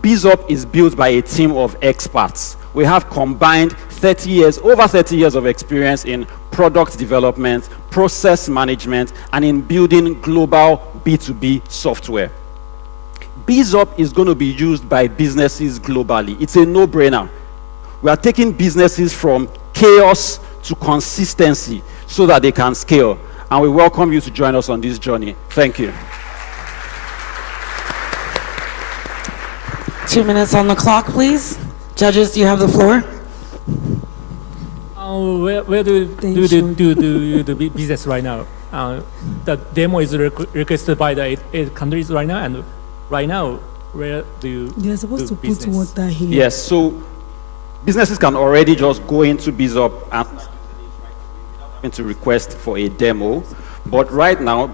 BizUp is built by a team of experts. We have combined over 30 years of experience in product development, process management, and in building global B2B software. BizUp is going to be used by businesses globally. It's a no-brainer. We are taking businesses from chaos to consistency so that they can scale. And we welcome you to join us on this journey. Thank you. 2 minutes on the clock, please. Judges, do you have the floor? Where do you do the business right now? The demo is requested by the 8 countries right now, and right now, where do you They're supposed to business? put water here. Yes, so businesses can already just go into BizUp and to request for a demo. But right now,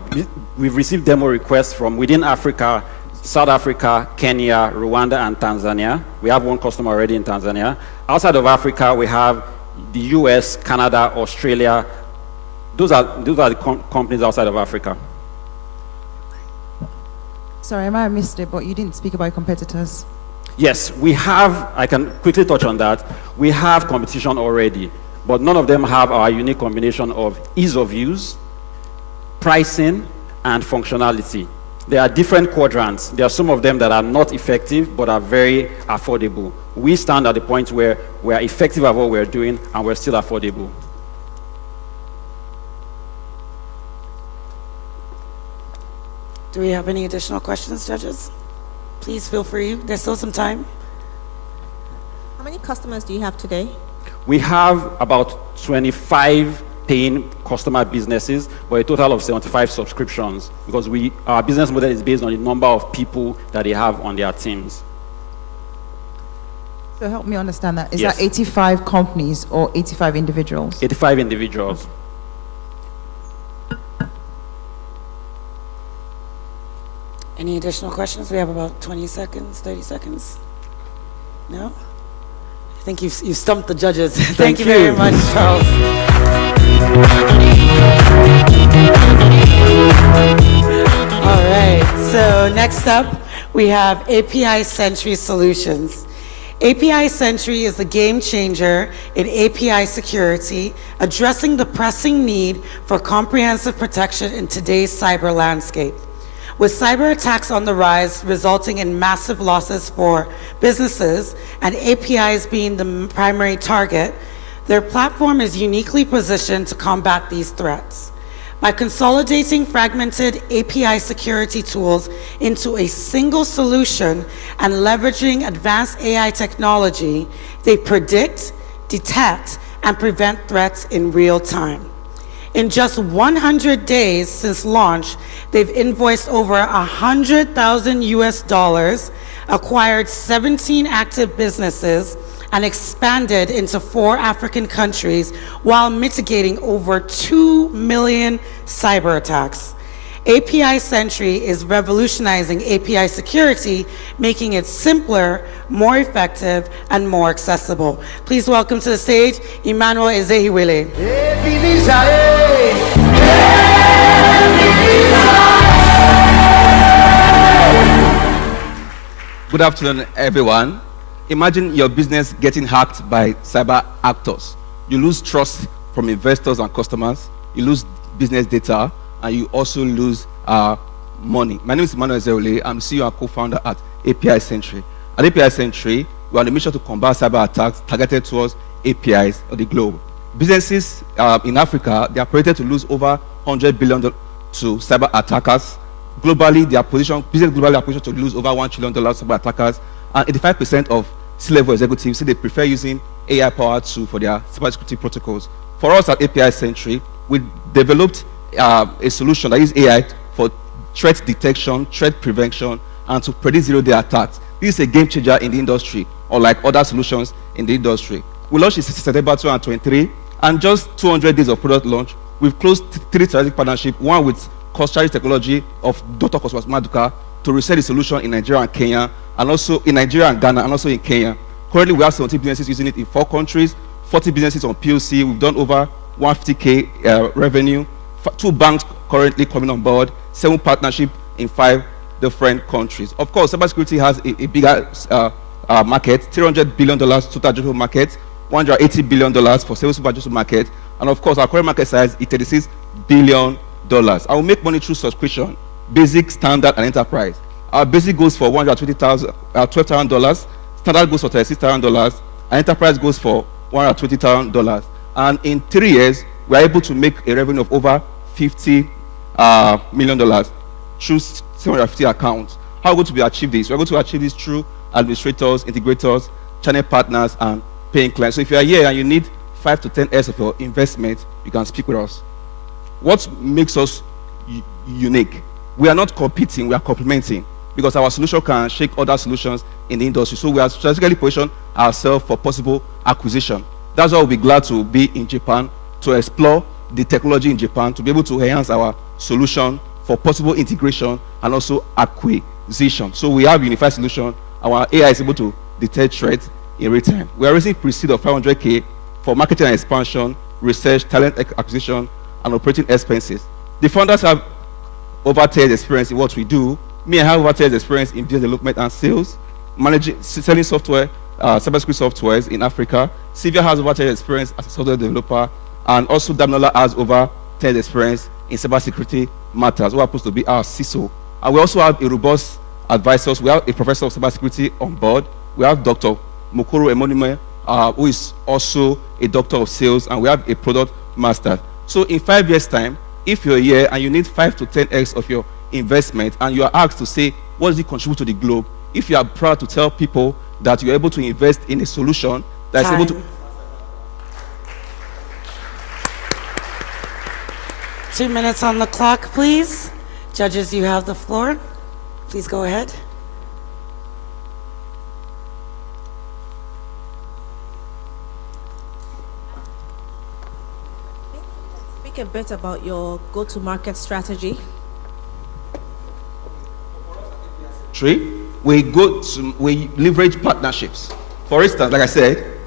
we've received demo requests from within Africa, South Africa, Kenya, Rwanda, and Tanzania. We have one customer already in Tanzania. Outside of Africa, we have the US, Canada, Australia. Those are the companies outside of Africa. Sorry, I might have missed it, but you didn't speak about competitors. Yes, we have, I can quickly touch on that. We have competition already, but none of them have our unique combination of ease of use, pricing, and functionality. There are different quadrants. There are some of them that are not effective, but are very affordable. We stand at the point where we are effective at what we're doing, and we're still affordable. Do we have any additional questions, judges? Please feel free. There's still some time. How many customers do you have today? We have about 25 paying customer businesses, but a total of 75 subscriptions, because our business model is based on the number of people that they have on their teams. So help me understand that. Is Yes. that 85 companies or 85 individuals? 85 individuals. Any additional questions? We have about 20 seconds, 30 seconds. No? I think you've stumped the judges. Thank you very much, Charles. All right, so next up, we have API Sentry Solutions. API Sentry is the game changer in API security, addressing the pressing need for comprehensive protection in today's cyber landscape. With cyber attacks on the rise, resulting in massive losses for businesses and APIs being the primary target, their platform is uniquely positioned to combat these threats. By consolidating fragmented API security tools into a single solution and leveraging advanced AI technology, they predict, detect, and prevent threats in real time. In just 100 days since launch, they've invoiced over $100,000 US, acquired 17 active businesses, and expanded into 4 African countries while mitigating over 2 million cyber attacks. API Sentry is revolutionizing API security, making it simpler, more effective, and more accessible. Please welcome to the stage, Emmanuel Ezehiwele. Good afternoon, everyone. Imagine your business getting hacked by cyber actors. You lose trust from investors and customers, you lose business data, and you also lose money. My name is Emmanuel Zerole. I'm CEO and co-founder at API Sentry. At API Sentry, we are on a mission to combat cyber attacks targeted towards APIs on the globe. Businesses in Africa, they are predicted to lose over $100 billion to cyber attackers. Globally, business globally are positioned to lose over $1 trillion to cyber attackers, and 85% of C-level executives say they prefer using AI-powered tools for their cybersecurity protocols. For us at API Sentry, we developed a solution that uses AI for threat detection, threat prevention, and to predict zero-day attacks. This is a game changer in the industry, unlike other solutions in the industry. We launched in September 2023, and just 200 days of product launch, we've closed 3 strategic partnerships, one with Cost Technology of Dr. Cosmas Maduka to resell the solution in Nigeria and Kenya, and also in Nigeria and Ghana, and also in Kenya. Currently, we have 70 businesses using it in 4 countries, 40 businesses on POC. We've done over 150K revenue, 2 banks currently coming on board, 7 partnerships in 5 different countries. Of course, cybersecurity has a bigger market, $300 billion total addressable market, $180 billion for sales addressable market, and of course, our current market size is $36 billion. I will make money through subscription, basic, standard, and enterprise. Our basic goes for $12,000, standard goes for $36,000, and enterprise goes for $120,000. And in 3 years, we are able to make a revenue of over $50 million through 750 accounts. How are we going to be achieve this? We are going to achieve this through administrators, integrators, channel partners, and paying clients. So if you are here and you need 5 to 10x of your investment, you can speak with us. What makes us unique? We are not competing, we are complementing, because our solution can shake other solutions in the industry. So we are strategically positioned ourselves for possible acquisition. That's why we'll be glad to be in Japan, to explore the technology in Japan, to be able to enhance our solution for possible integration and also acquisition. So we have a unified solution. Our AI is able to detect threats in real time. We are raising pre-seed of $500K for marketing and expansion, research, talent acquisition, and operating expenses. The founders have over 10 years experience in what we do. Me, I have over 10 years experience in business development and sales, selling software, cybersecurity softwares in Africa. Sylvia has over 10 years experience as a software developer, and also Damola has over 10 years experience in cybersecurity matters, who happens to be our CISO. And we also have a robust advisors. We have a professor of cybersecurity on board. We have Dr. Mukuru Emonime, who is also a doctor of sales, and we have a product master. So in 5 years' time, if you're here and you need 5 to 10x of your investment, and you are asked to say, what does it contribute to the globe? If you are proud to tell people that you're able to invest in a solution that is able to... 2 minutes on the clock, please. Judges, you have the floor. Please go ahead. Speak a bit about your go-to-market strategy. We leverage partnerships. For instance, like I said,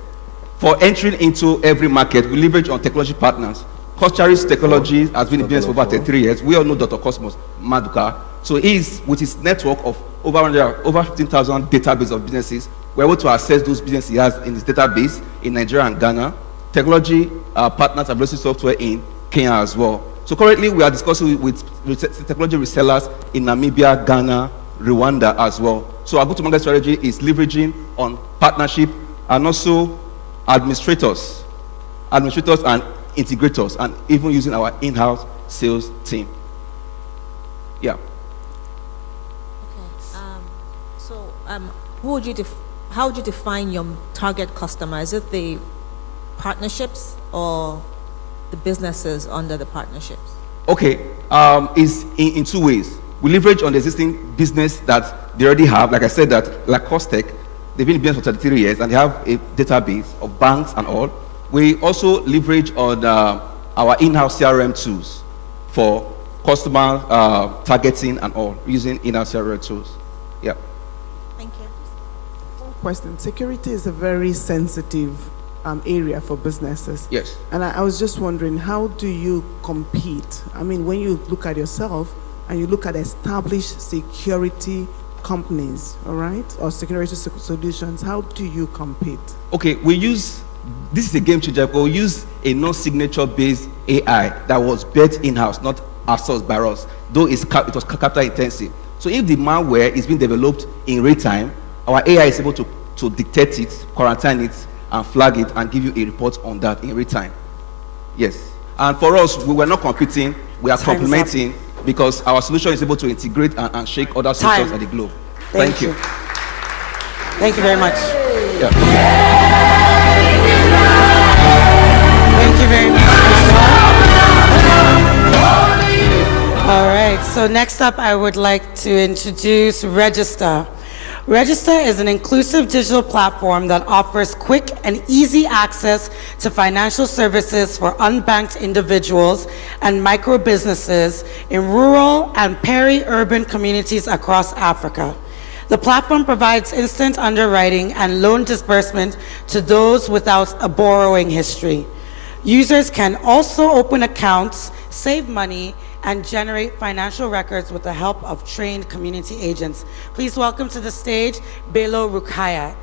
for entering into every market, we leverage on technology partners. Costaris Technology has been in business for over 33 years. We all know Dr. Cosmos Maduka. So he's, with his network of over 15,000 database of businesses, we're able to access those businesses he has in his database in Nigeria and Ghana. Technology partners have released software in Kenya as well. So currently we are discussing with technology resellers in Namibia, Ghana, Rwanda as well. So our go-to-market strategy is leveraging on partnership and also administrators and integrators, and even using our in-house sales team. Yeah. Okay. How would you define your target customer? Is it the partnerships or the businesses under the partnerships? Okay, it's in 2 ways. We leverage on the existing business that they already have. Like I said, that like Costech, they've been in business for 33 years and they have a database of banks and all. We also leverage on our in-house CRM tools for customer targeting and all, using in-house CRM tools. Yeah. Thank you. One question. Security is a very sensitive area for businesses. Yes. And I was just wondering, how do you compete? I mean, when you look at yourself and you look at established security companies, all right, or security solutions, how do you compete? Okay, this is a game changer. We use a non-signature based AI that was built in-house, not outsourced by us, though it was capital intensive. So if the malware is being developed in real time, our AI is able to detect it, quarantine it, and flag it, and give you a report on that in real time. Yes. And for us, we were not competing, we are complementing, because our solution is able to integrate and shake other solutions at the globe. Thank you. Thank you very much. Yeah. Thank you very much. All right, so next up I would like to introduce Register. Register is an inclusive digital platform that offers quick and easy access to financial services for unbanked individuals and micro businesses in rural and peri-urban communities across Africa. The platform provides instant underwriting and loan disbursement to those without a borrowing history. Users can also open accounts, save money, and generate financial records with the help of trained community agents. Please welcome to the stage, Bello Rukayat.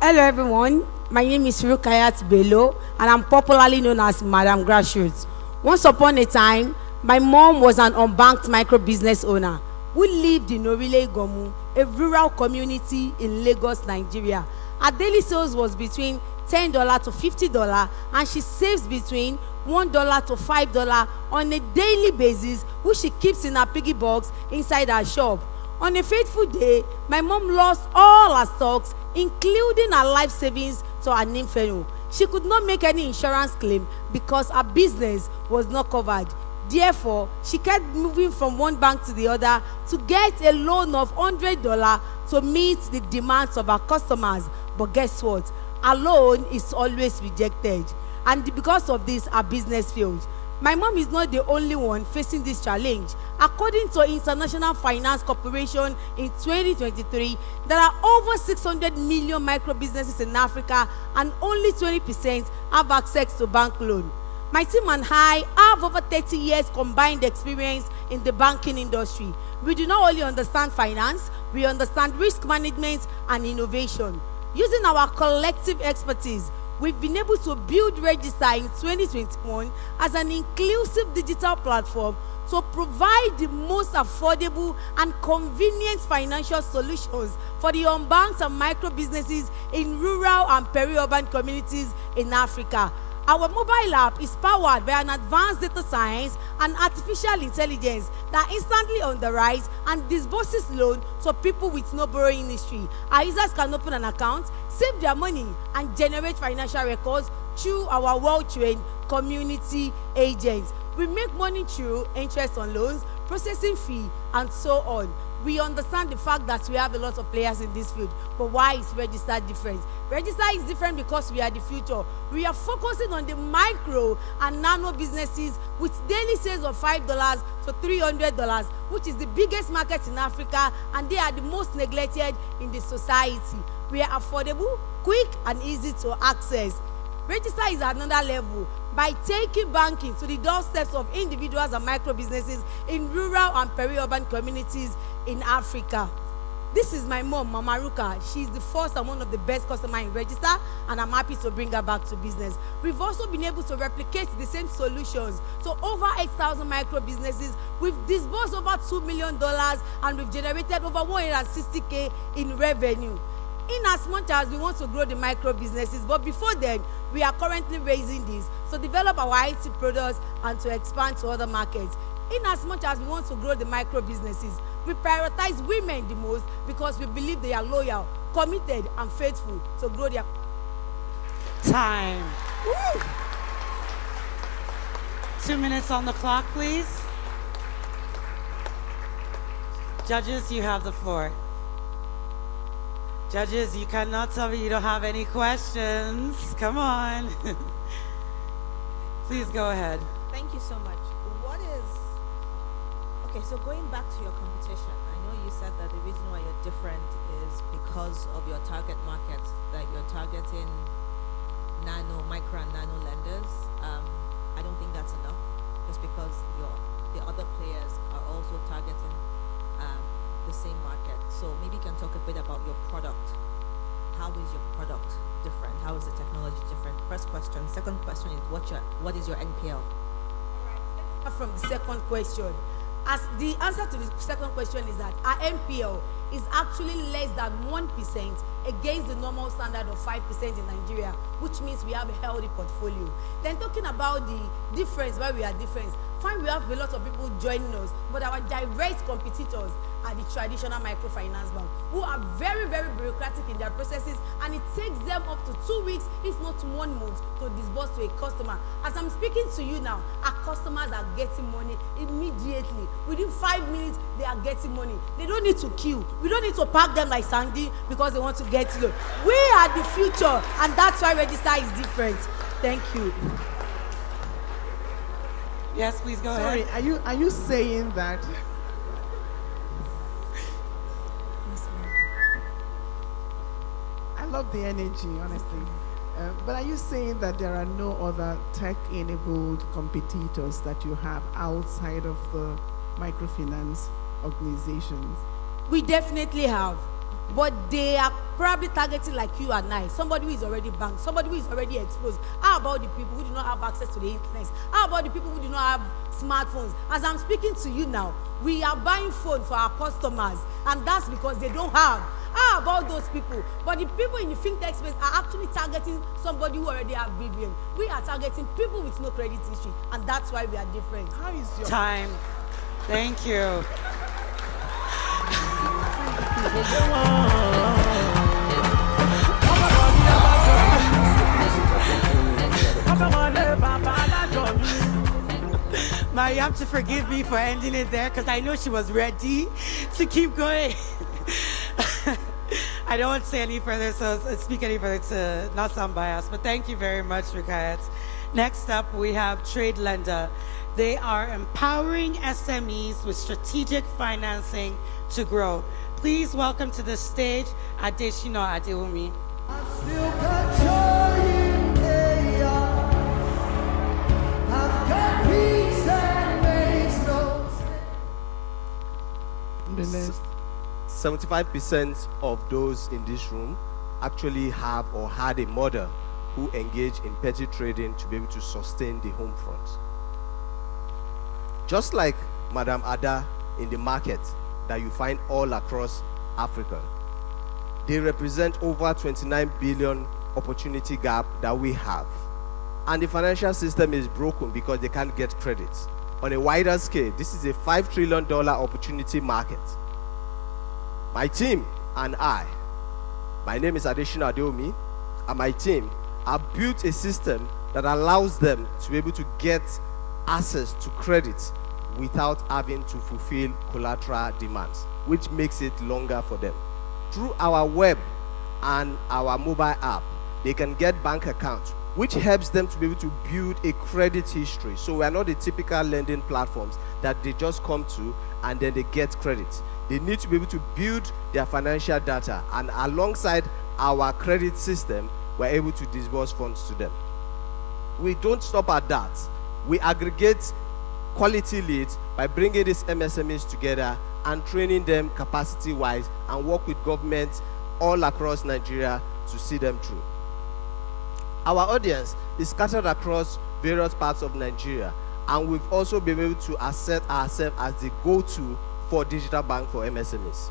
Hello everyone, my name is Rukayat Bello and I'm popularly known as Madam Grassroots. Once upon a time, my mom was an unbanked micro business owner who lived in Orile Gomu, a rural community in Lagos, Nigeria. Her daily sales was between $10 to $50, and she saves between $1 to $5 on a daily basis, which she keeps in her piggy box inside her shop. On a fateful day, my mom lost all her stocks, including her life savings, to her nymphenol. She could not make any insurance claim because her business was not covered. Therefore, she kept moving from one bank to the other to get a loan of $100 to meet the demands of her customers. But guess what? Her loan is always rejected. And because of this, her business failed. My mom is not the only one facing this challenge. According to International Finance Corporation in 2023, there are over 600 million micro businesses in Africa, and only 20% have access to bank loan. My team and I have over 30 years combined experience in the banking industry. We do not only understand finance, we understand risk management and innovation. Using our collective expertise, we've been able to build Register in 2021 as an inclusive digital platform to provide the most affordable and convenient financial solutions for the unbanked and micro businesses in rural and peri-urban communities in Africa. Our mobile app is powered by an advanced data science and artificial intelligence that instantly underwrites and disburses loan to people with no borrowing history. Our users can open an account, save their money, and generate financial records through our well-trained community agents. We make money through interest on loans, processing fee, and so on. We understand the fact that we have a lot of players in this field, but why is Register different? Register is different because we are the future. We are focusing on the micro and nano businesses with daily sales of $5 to $300, which is the biggest market in Africa, and they are the most neglected in the society. We are affordable, quick, and easy to access. Register is at another level by taking banking to the doorsteps of individuals and micro businesses in rural and peri-urban communities in Africa. This is my mom, Mama Ruka. She's the first and one of the best customers in Register, and I'm happy to bring her back to business. We've also been able to replicate the same solutions to over 8,000 micro businesses. We've disbursed over $2 million, and we've generated over 160K in revenue. In as much as we want to grow the micro businesses, but before then, we are currently raising this to develop our IT products and to expand to other markets. In as much as we want to grow the micro businesses, we prioritize women the most because we believe they are loyal, committed, and faithful to grow their time. Woo. 2 minutes on the clock, please. Judges, you have the floor. Judges, you cannot tell me you don't have any questions. Come on. Please go ahead. Thank you so much. Okay, so going back to your competition, I know you said that the reason why you're different is because of your target market, that you're targeting micro and nano lenders. I don't think that's enough, just because the other players are also targeting the same market. So maybe you can talk a bit about your product. How is your product different? How is the technology different? First question. Second question is what is your NPL? From the second question, as the answer to the second question is that our NPL is actually less than 1% against the normal standard of 5% in Nigeria, which means we have a healthy portfolio. Then talking about the difference, why we are different, fine, we have a lot of people joining us, but our direct competitors are the traditional microfinance bank, who are very, very bureaucratic in their processes, and it takes them up to 2 weeks, if not 1 month, to disburse to a customer. As I'm speaking to you now, our customers are getting money immediately. Within 5 minutes, they are getting money. They don't need to queue. We don't need to park them like Sandy because they want to get loan. We are the future, and that's why Register is different. Thank you. Yes, please go Sorry, ahead. are you saying that? I love the energy, honestly. But are you saying that there are no other tech-enabled competitors that you have outside of the microfinance organizations? We definitely have, but they are probably targeting like you and I, somebody who is already banked, somebody who is already exposed. How about the people who do not have access to the internet? How about the people who do not have smartphones? As I'm speaking to you now, we are buying phones for our customers, and that's because they don't have. How about those people? But the people in the fintech space are actually targeting somebody who already have BVN. We are targeting people with no credit history, and that's why we are different. How is your time? Thank you. Ma, you have to forgive me for ending it there because I know she was ready to keep going. I don't want to say any further, so speak any further to not sound biased, but thank you very much, Rukayat. Next up, we have Trade Lender. They are empowering SMEs with strategic financing to grow. Please welcome to the stage Adeshina Adewumi. The next. 75% of those in this room actually have or had a mother who engaged in petty trading to be able to sustain the home front. Just like Madam Ada in the market that you find all across Africa, they represent over 29 billion opportunity gap that we have. And the financial system is broken because they can't get credit. On a wider scale, this is a $5 trillion opportunity market. My team and I, my name is Adeshina Adeomi, and my team have built a system that allows them to be able to get access to credit without having to fulfill collateral demands, which makes it longer for them. Through our web and our mobile app, they can get bank accounts, which helps them to be able to build a credit history. So we are not the typical lending platforms that they just come to and then they get credit. They need to be able to build their financial data, and alongside our credit system, we're able to disburse funds to them. We don't stop at that. We aggregate quality leads by bringing these MSMEs together and training them capacity-wise and work with governments all across Nigeria to see them through. Our audience is scattered across various parts of Nigeria, and we've also been able to assert ourselves as the go-to for digital bank for MSMEs.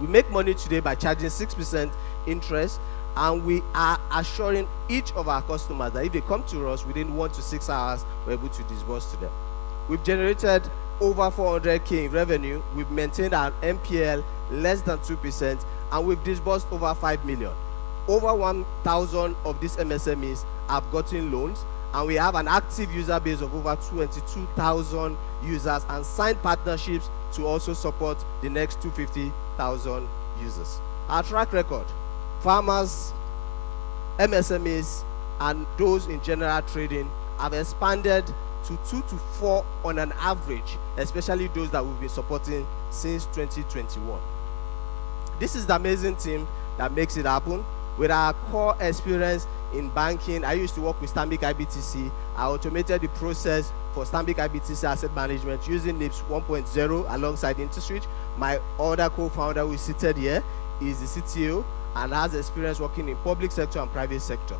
We make money today by charging 6% interest, and we are assuring each of our customers that if they come to us within 1 to 6 hours, we're able to disburse to them. We've generated over 400K in revenue. We've maintained our NPL less than 2%, and we've disbursed over 5 million. Over 1,000 of these MSMEs have gotten loans, and we have an active user base of over 22,000 users and signed partnerships to also support the next 250,000 users. Our track record: farmers, MSMEs, and those in general trading have expanded to 2 to 4 on an average, especially those that we've been supporting since 2021. This is the amazing team that makes it happen. With our core experience in banking, I used to work with Stanbic IBTC. I automated the process for Stanbic IBTC asset management using NIPS 1.0 alongside InterSwitch. My other co-founder who is seated here is the CTO and has experience working in public sector and private sector.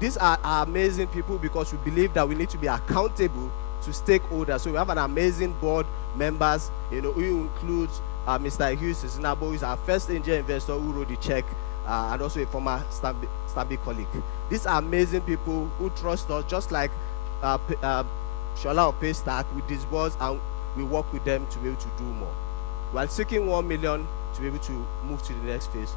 These are amazing people because we believe that we need to be accountable to stakeholders. So we have an amazing board members, who includes Mr. Hughes Sinabo, who is our first angel investor who wrote the check, and also a former Stanbic colleague. These are amazing people who trust us, just like Shola of Paystack. We disburse and we work with them to be able to do more. We are seeking 1 million to be able to move to the next phase.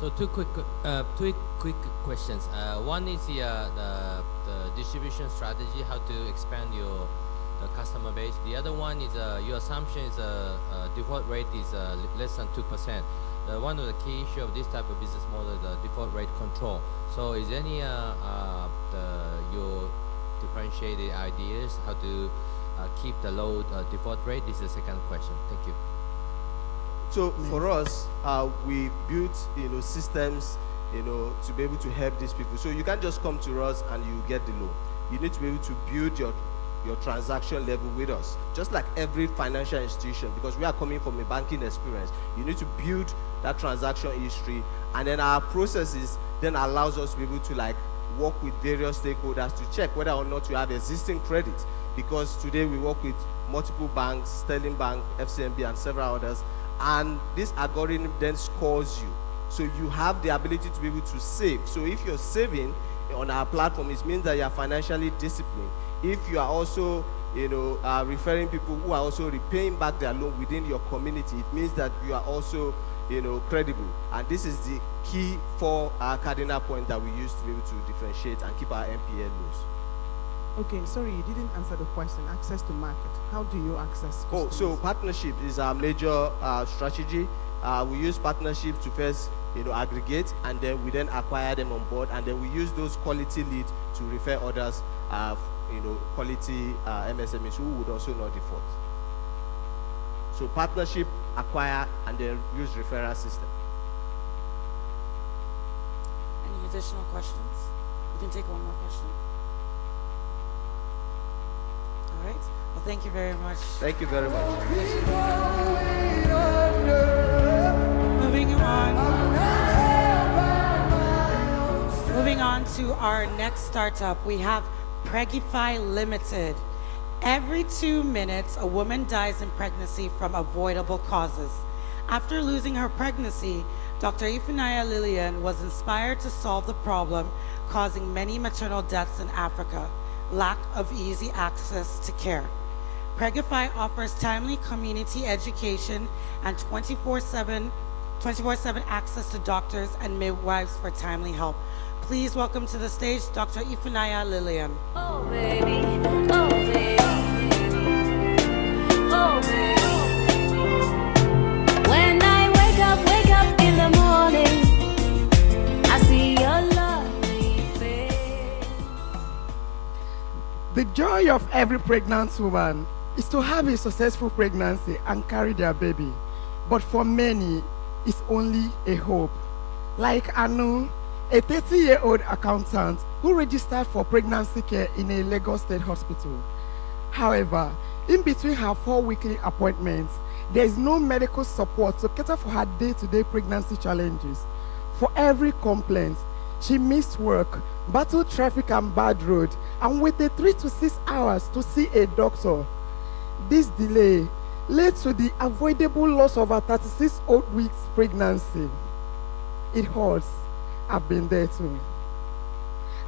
So two quick questions. One is the distribution strategy, how to expand the customer base. The other one is your assumption is default rate is less than 2%. One of the key issue of this type of business model is the default rate control. So is there any your differentiated ideas how to keep the low default rate? This is the second question. Thank you. So for us, we built systems to be able to help these people. So you can't just come to us and you get the loan. You need to be able to build your transaction level with us, just like every financial institution, because we are coming from a banking experience. You need to build that transaction history, and then our processes then allows us to be able to work with various stakeholders to check whether or not you have existing credit, because today we work with multiple banks, Sterling Bank, FCMB, and several others, and this algorithm then scores you. So you have the ability to be able to save. So if you're saving on our platform, it means that you are financially disciplined. If you are also referring people who are also repaying back their loan within your community, it means that you are also credible. And this is the key for our cardinal point that we use to be able to differentiate and keep our NPL lows. Okay, sorry, you didn't answer the question. Access to market. How do you access customers? So partnership is our major strategy. We use partnerships to first aggregate, and then we then acquire them on board, and then we use those quality leads to refer others, quality MSMEs who would also not default. So partnership, acquire, and then use referral system. Any additional questions? You can take one more question. All right. Well, thank you very much. Thank you very much. Moving on to our next startup, we have Pregify Limited. Every 2 minutes, a woman dies in pregnancy from avoidable causes. After losing her pregnancy, Dr. Ifunanya Lillian was inspired to solve the problem causing many maternal deaths in Africa: lack of easy access to care. Pregify offers timely community education and 24/7 access to doctors and midwives for timely help. Please welcome to the stage Dr. Ifunanya Lillian. Oh baby, oh baby, oh baby. When I wake up in the morning, I see your lovely face. The joy of every pregnant woman is to have a successful pregnancy and carry their baby. But for many, it's only a hope. Like Anu, a 30-year-old accountant who registered for pregnancy care in a Lagos State hospital. However, in between her 4 weekly appointments, there is no medical support to cater for her day-to-day pregnancy challenges. For every complaint, she missed work, battled traffic and bad road, and waited 3 to 6 hours to see a doctor. This delay led to the avoidable loss of her 36 weeks pregnancy. It hurts. I've been there too.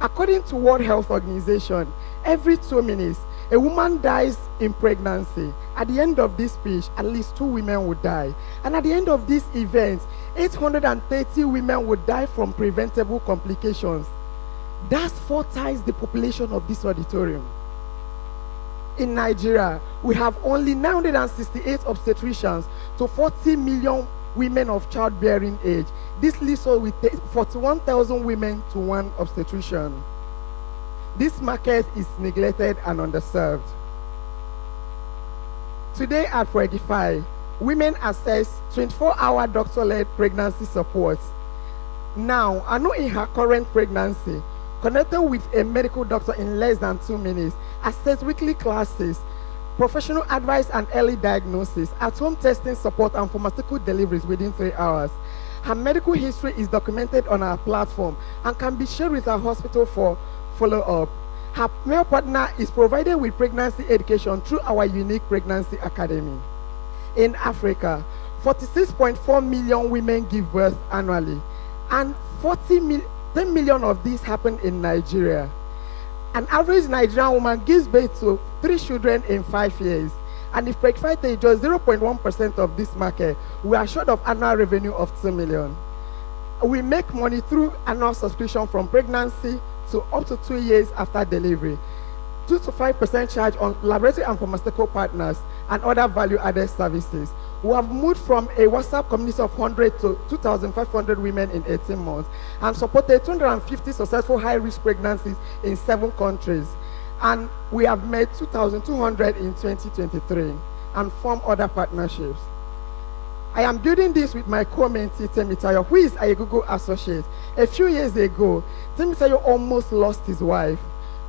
According to World Health Organization, every 2 minutes, a woman dies in pregnancy. At the end of this speech, at least 2 women would die. And at the end of this event, 830 women would die from preventable complications. That's 4 times the population of this auditorium. In Nigeria, we have only 968 obstetricians to 40 million women of childbearing age. This leaves us with 41,000 women to one obstetrician. This market is neglected and underserved. Today at Predify, women access 24-hour doctor-led pregnancy support. Now, I know in her current pregnancy, connected with a medical doctor in less than 2 minutes, access weekly classes, professional advice and early diagnosis, at-home testing support and pharmaceutical deliveries within 3 hours. Her medical history is documented on our platform and can be shared with our hospital for follow-up. Her male partner is provided with pregnancy education through our unique pregnancy academy. In Africa, 46.4 million women give birth annually, and 10 million of these happen in Nigeria. An average Nigerian woman gives birth to 3 children in 5 years. And if Predify takes just 0.1% of this market, we are short of annual revenue of 2 million. We make money through annual subscription from pregnancy to up to 2 years after delivery. 2 to 5% charge on laboratory and pharmaceutical partners and other value-added services. We have moved from a WhatsApp community of 100 to 2,500 women in 18 months and supported 250 successful high-risk pregnancies in 7 countries. And we have made 2,200 in 2023 and formed other partnerships. I am building this with my co-mentee, Temitayo, who is a Google associate. A few years ago, Temitayo almost lost his wife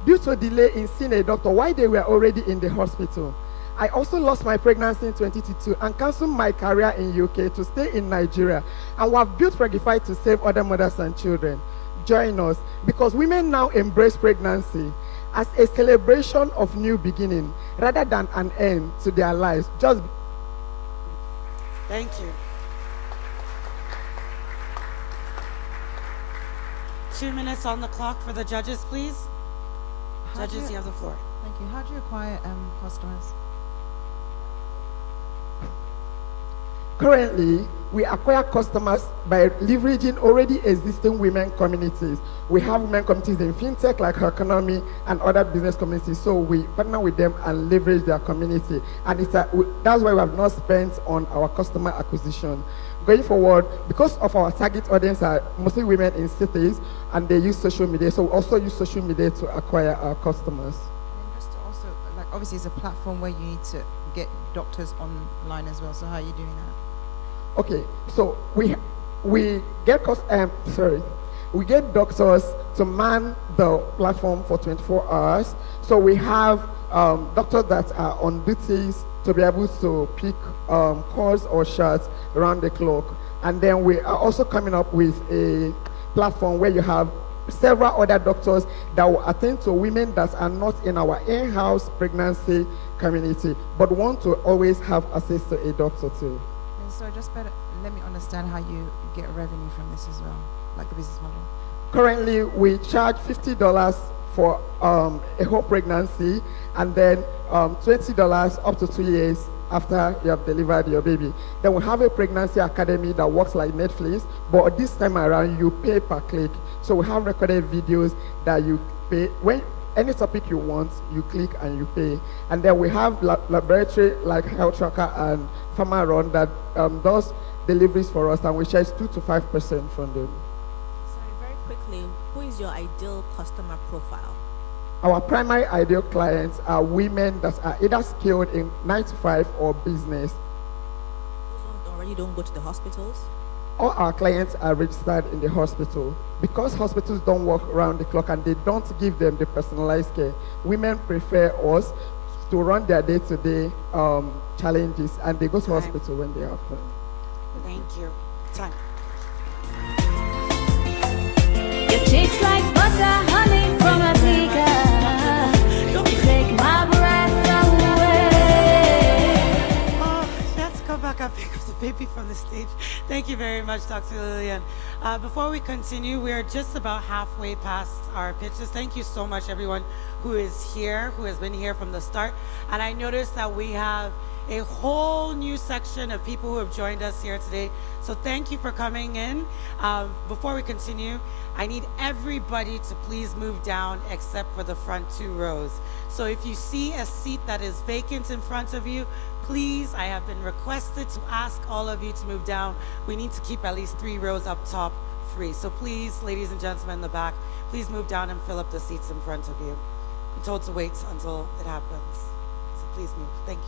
due to a delay in seeing a doctor while they were already in the hospital. I also lost my pregnancy in 2022 and canceled my career in UK to stay in Nigeria. And we have built Predify to save other mothers and children. Join us, because women now embrace pregnancy as a celebration of new beginning rather than an end to their lives. Thank you. 2 minutes on the clock for the judges, please. Judges, you have the floor. Thank you. How do you acquire customers? Currently, we acquire customers by leveraging already existing women communities. We have women communities in fintech like Her Economy and other business communities, so we partner with them and leverage their community. And that's why we have not spent on our customer acquisition. Going forward, because of our target audience are mostly women in cities and they use social media, so we also use social media to acquire our customers. And just to also, like, obviously it's a platform where you need to get doctors online as well, so how are you doing that? Okay, so we get doctors to man the platform for 24 hours. So we have doctors that are on duties to be able to pick calls or shots around the clock. And then we are also coming up with a platform where you have several other doctors that will attend to women that are not in our in-house pregnancy community, but want to always have access to a doctor too. And so just better, let me understand how you get revenue from this as well, like the business model. Currently, we charge $50 for a whole pregnancy, and then $20 up to 2 years after you have delivered your baby. Then we have a pregnancy academy that works like Netflix, but this time around you pay per click. So we have recorded videos that you pay. When any topic you want, you click and you pay. And then we have laboratory like Health Tracker and Pharma Run that does deliveries for us, and we charge 2 to 5% from them. Sorry, very quickly, who is your ideal customer profile? Our primary ideal clients are women that are either skilled in 9 to 5 or business. Those ones already don't go to the hospitals? All our clients are registered in the hospital. Because hospitals don't work around the clock and they don't give them the personalized care, women prefer us to run their day-to-day challenges, and they go to hospital when they have them. Thank you. Time. Your cheeks like butter, honey from a teacup. You take my breath away. Oh, let's go back and pick up the baby from the stage. Thank you very much, Dr. Lillian. Before we continue, we are just about halfway past our pitches. Thank you so much, everyone who is here, who has been here from the start. And I noticed that we have a whole new section of people who have joined us here today. So thank you for coming in. Before we continue, I need everybody to please move down except for the front 2 rows. So if you see a seat that is vacant in front of you, Please, I have been requested to ask all of you to move down. We need to keep at least 3 rows up top free. So please, ladies and gentlemen in the back, please move down and fill up the seats in front of you. I'm told to wait until it happens. So please move. Thank you.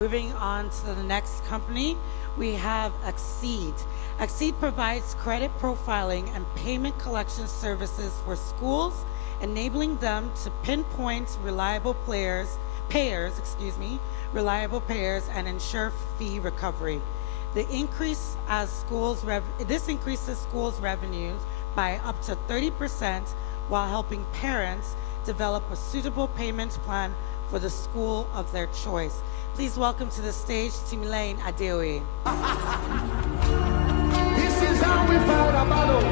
Moving on to the next company, we have Exceed. Exceed provides credit profiling and payment collection services for schools, enabling them to pinpoint reliable payers, and ensure fee recovery. This increases schools' revenues by up to 30% while helping parents develop a suitable payment plan for the school of their choice. Please welcome to the stage Timileyin Adeoye. This is how we fight our battles.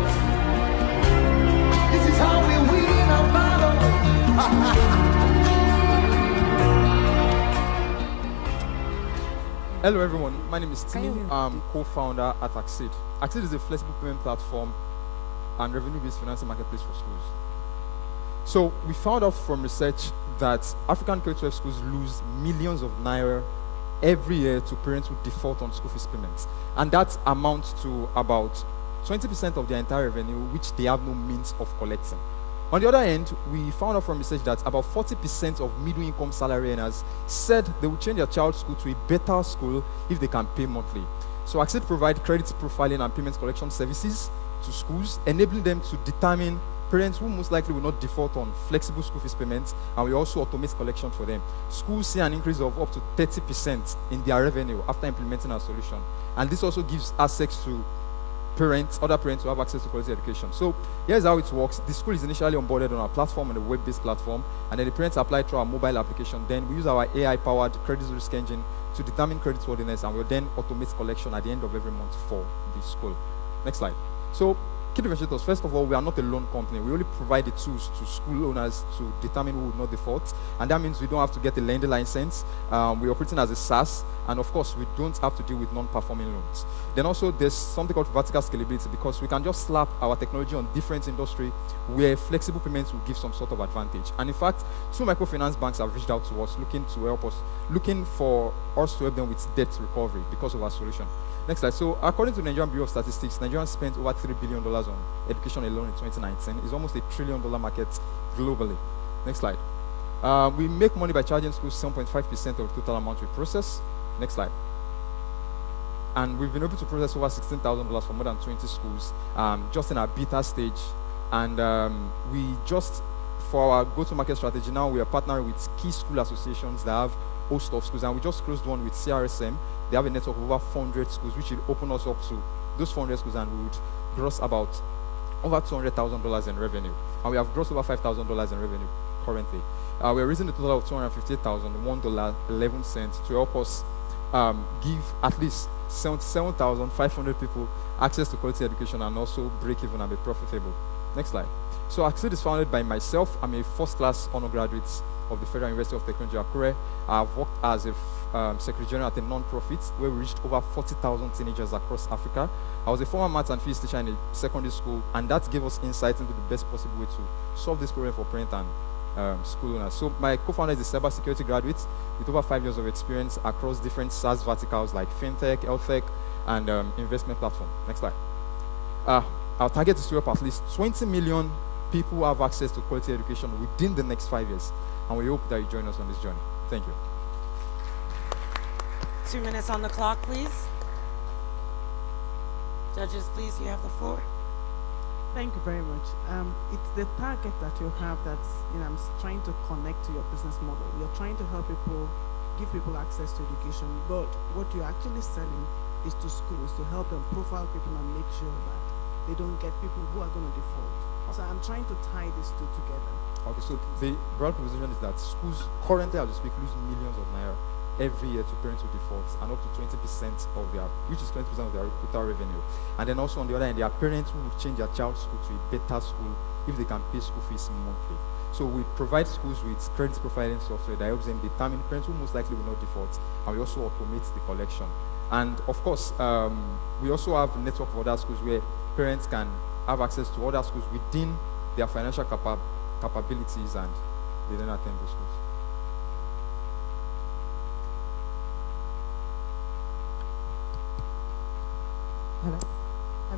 This is how we win our battles. Hello everyone, my name is Timmy. I'm co-founder at Exceed. Exceed is a flexible payment platform and revenue-based financing marketplace for schools. So we found out from research that African K-12 schools lose millions of naira every year to parents who default on school fees payments. And that amounts to about 20% of their entire revenue, which they have no means of collecting. On the other hand, we found out from research that about 40% of middle-income salary earners said they would change their child's school to a better school if they can pay monthly. So Exceed provides credit profiling and payment collection services to schools, enabling them to determine parents who most likely will not default on flexible school fees payments, and we also automate collection for them. Schools see an increase of up to 30% in their revenue after implementing our solution. And this also gives access to other parents who have access to quality education. So here's how it works. The school is initially onboarded on our platform, on a web-based platform, and then the parents apply through our mobile application. Then we use our AI-powered credit risk engine to determine creditworthiness, and we'll then automate collection at the end of every month for the school. Next slide. So key differentiators. First of all, we are not a loan company. We only provide the tools to school owners to determine who would not default, and that means we don't have to get a lending license. We're operating as a SaaS, and of course, we don't have to deal with non-performing loans. Then also, there's something called vertical scalability, because we can just slap our technology on different industry where flexible payments will give some sort of advantage. And in fact, 2 microfinance banks have reached out to us looking for us to help them with debt recovery because of our solution. Next slide. So according to the Nigerian Bureau of Statistics, Nigerians spent over $3 billion on education alone in 2019. It's almost $1 trillion market globally. Next slide. We make money by charging schools 7.5% of the total amount we process. Next slide. And we've been able to process over $16,000 for more than 20 schools, just in our beta stage. And we just, for our go-to-market strategy, now we are partnering with key school associations that have host of schools, and we just closed one with CRSM. They have a network of over 400 schools, which will open us up to those 400 schools, and we would gross about over $200,000 in revenue. And we have grossed over $5,000 in revenue currently. We're raising a total of $258,001.11 to help us give at least 77,500 people access to quality education and also break even and be profitable. Next slide. So Exceed is founded by myself. I'm a first-class honor graduate of the Federal University of Technology, Akure. I've worked as a Secretary General at a non-profit where we reached over 40,000 teenagers across Africa. I was a former maths and physics teacher in a secondary school, and that gave us insight into the best possible way to solve this problem for parents and school owners. So my co-founder is a cybersecurity graduate with over 5 years of experience across different SaaS verticals like fintech, health tech, and investment platform. Next slide. Our target is to help at least 20 million people have access to quality education within the next 5 years. And we hope that you join us on this journey. Thank you. 2 minutes on the clock, please. Judges, please, you have the floor. Thank you very much. It's the target that you have that's, trying to connect to your business model. You're trying to help people, give people access to education, but what you're actually selling is to schools to help them profile people and make sure that they don't get people who are going to default. So I'm trying to tie these two together. Okay, so the broad proposition is that schools currently, as we speak, lose millions of naira every year to parents who default, and up to 20% of their, which is 20% of their total revenue. And then also on the other hand, there are parents who would change their child's school to a better school if they can pay school fees monthly. So we provide schools with credit profiling software that helps them determine parents who most likely will not default, and we also automate the collection. And of course, we also have a network of other schools where parents can have access to other schools within their financial capabilities, and they then attend those schools. Hello.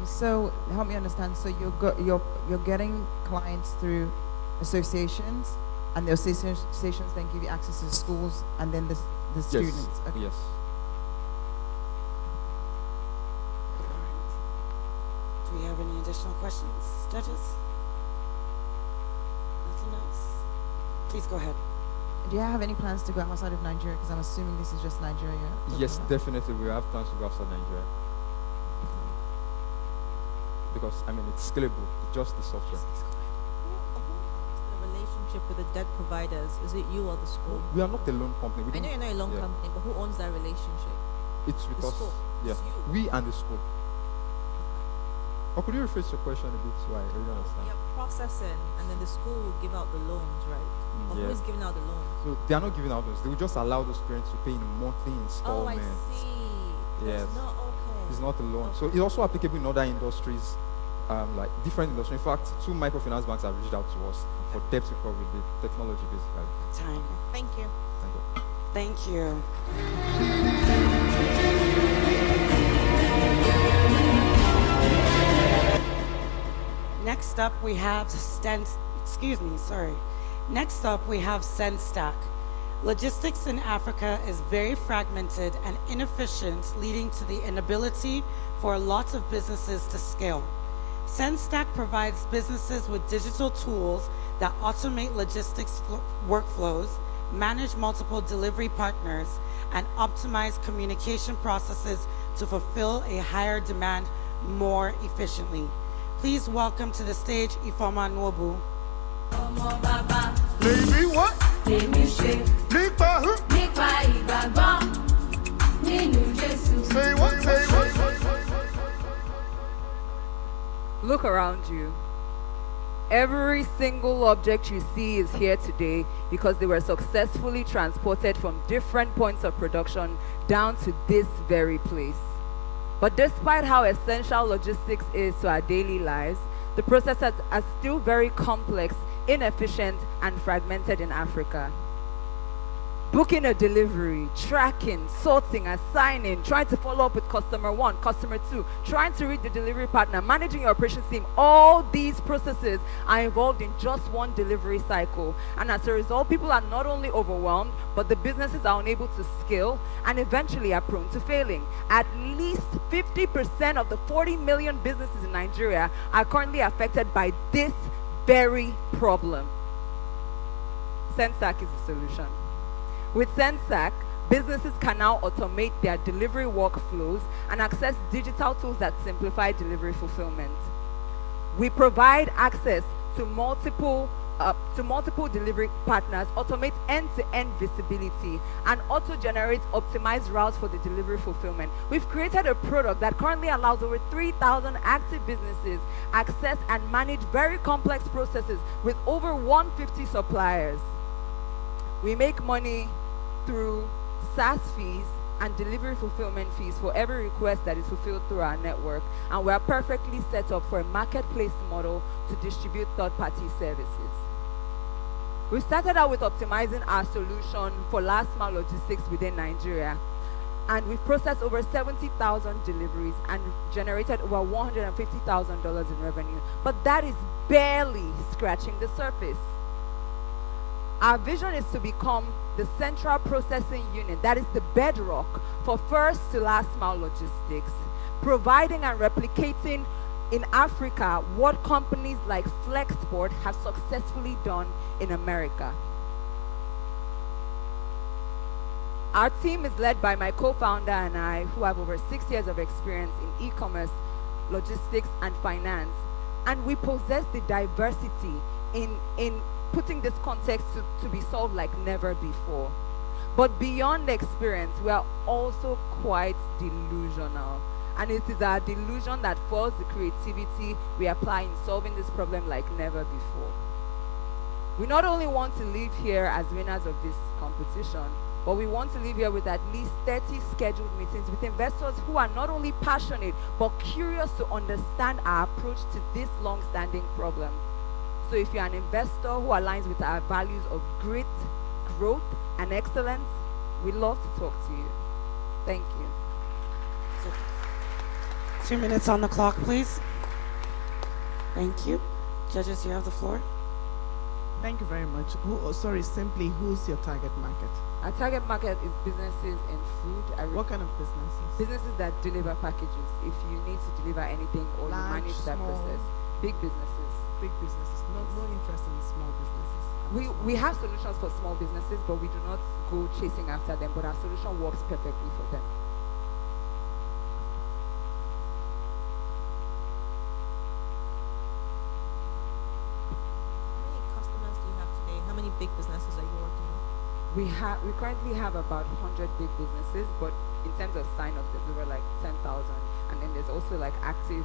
So help me understand. So you're getting clients through associations, and the associations then give you access to schools, and then the students. Okay. Yes. Do we have any additional questions, judges? Nothing else? Please go ahead. Do you have any plans to go outside of Nigeria? Because I'm assuming this is just Nigeria. Yes, definitely. We have plans to go outside Nigeria. Because, it's scalable, just the software. Who owns the relationship with the debt providers? Is it you or the school? We are not a loan company. I know you're not a loan company, but who owns that relationship? It's with The us. school. Yeah. It's you. We and the school. Or could you rephrase your question a bit so I really understand? You're processing, and then the school will give out the loans, right? Or who Yeah. is giving out the loans? So they are not giving out loans. They will just allow those parents to pay in monthly Oh, I installments. see. Yes. It's not okay. It's not a loan. So it's also applicable in other industries, like different industries. In fact, 2 microfinance banks have reached out to us for debt recovery, the technology basically. Time. Thank you. Thank you. Next up, we have Next up, we have SendStack. Logistics in Africa is very fragmented and inefficient, leading to the inability for lots of businesses to scale. SendStack provides businesses with digital tools that automate logistics workflows, manage multiple delivery partners, and optimize communication processes to fulfill a higher demand more efficiently. Please welcome to the stage Ifeoma Nwobu. Baby, what? Nípa who? Say what? Say what? Look around you. Every single object you see is here today because they were successfully transported from different points of production down to this very place. But despite how essential logistics is to our daily lives, the processes are still very complex, inefficient, and fragmented in Africa. Booking a delivery, tracking, sorting, assigning, trying to follow up with customer 1, customer 2, trying to reach the delivery partner, managing your operations team, all these processes are involved in just one delivery cycle. And as a result, people are not only overwhelmed, but the businesses are unable to scale and eventually are prone to failing. At least 50% of the 40 million businesses in Nigeria are currently affected by this very problem. SendStack is the solution. With SendStack, businesses can now automate their delivery workflows and access digital tools that simplify delivery fulfillment. We provide access to multiple delivery partners, automate end-to-end visibility, and auto-generate optimized routes for the delivery fulfillment. We've created a product that currently allows over 3,000 active businesses access and manage very complex processes with over 150 suppliers. We make money through SaaS fees and delivery fulfillment fees for every request that is fulfilled through our network, and we are perfectly set up for a marketplace model to distribute third-party services. We started out with optimizing our solution for last-mile logistics within Nigeria. And we've processed over 70,000 deliveries and generated over $150,000 in revenue. But that is barely scratching the surface. Our vision is to become the central processing unit, that is the bedrock for first to last mile logistics, providing and replicating in Africa what companies like Flexport have successfully done in America. Our team is led by my co-founder and I, who have over 6 years of experience in e-commerce, logistics, and finance. And we possess the diversity in putting this context to be solved like never before. But beyond the experience, we are also quite delusional. And it is our delusion that fuels the creativity we apply in solving this problem like never before. We not only want to leave here as winners of this competition, but we want to leave here with at least 30 scheduled meetings with investors who are not only passionate, but curious to understand our approach to this long-standing problem. So if you're an investor who aligns with our values of grit, growth, and excellence, we'd love to talk to you. Thank you. 2 minutes on the clock, please. Thank you. Judges, you have the floor. Thank you very much. Simply, who's your target market? Our target market is businesses in food. What kind of businesses? Businesses that deliver packages. If you need to deliver anything or you manage that small, process. Big businesses. Big businesses. No interest in small businesses. We have solutions for small businesses, but we do not go chasing after them. But our solution works perfectly for them. How many big businesses are you working with? We currently have about 100 big businesses, but in terms of sign-ups, there's over like 10,000, and then there's also like active,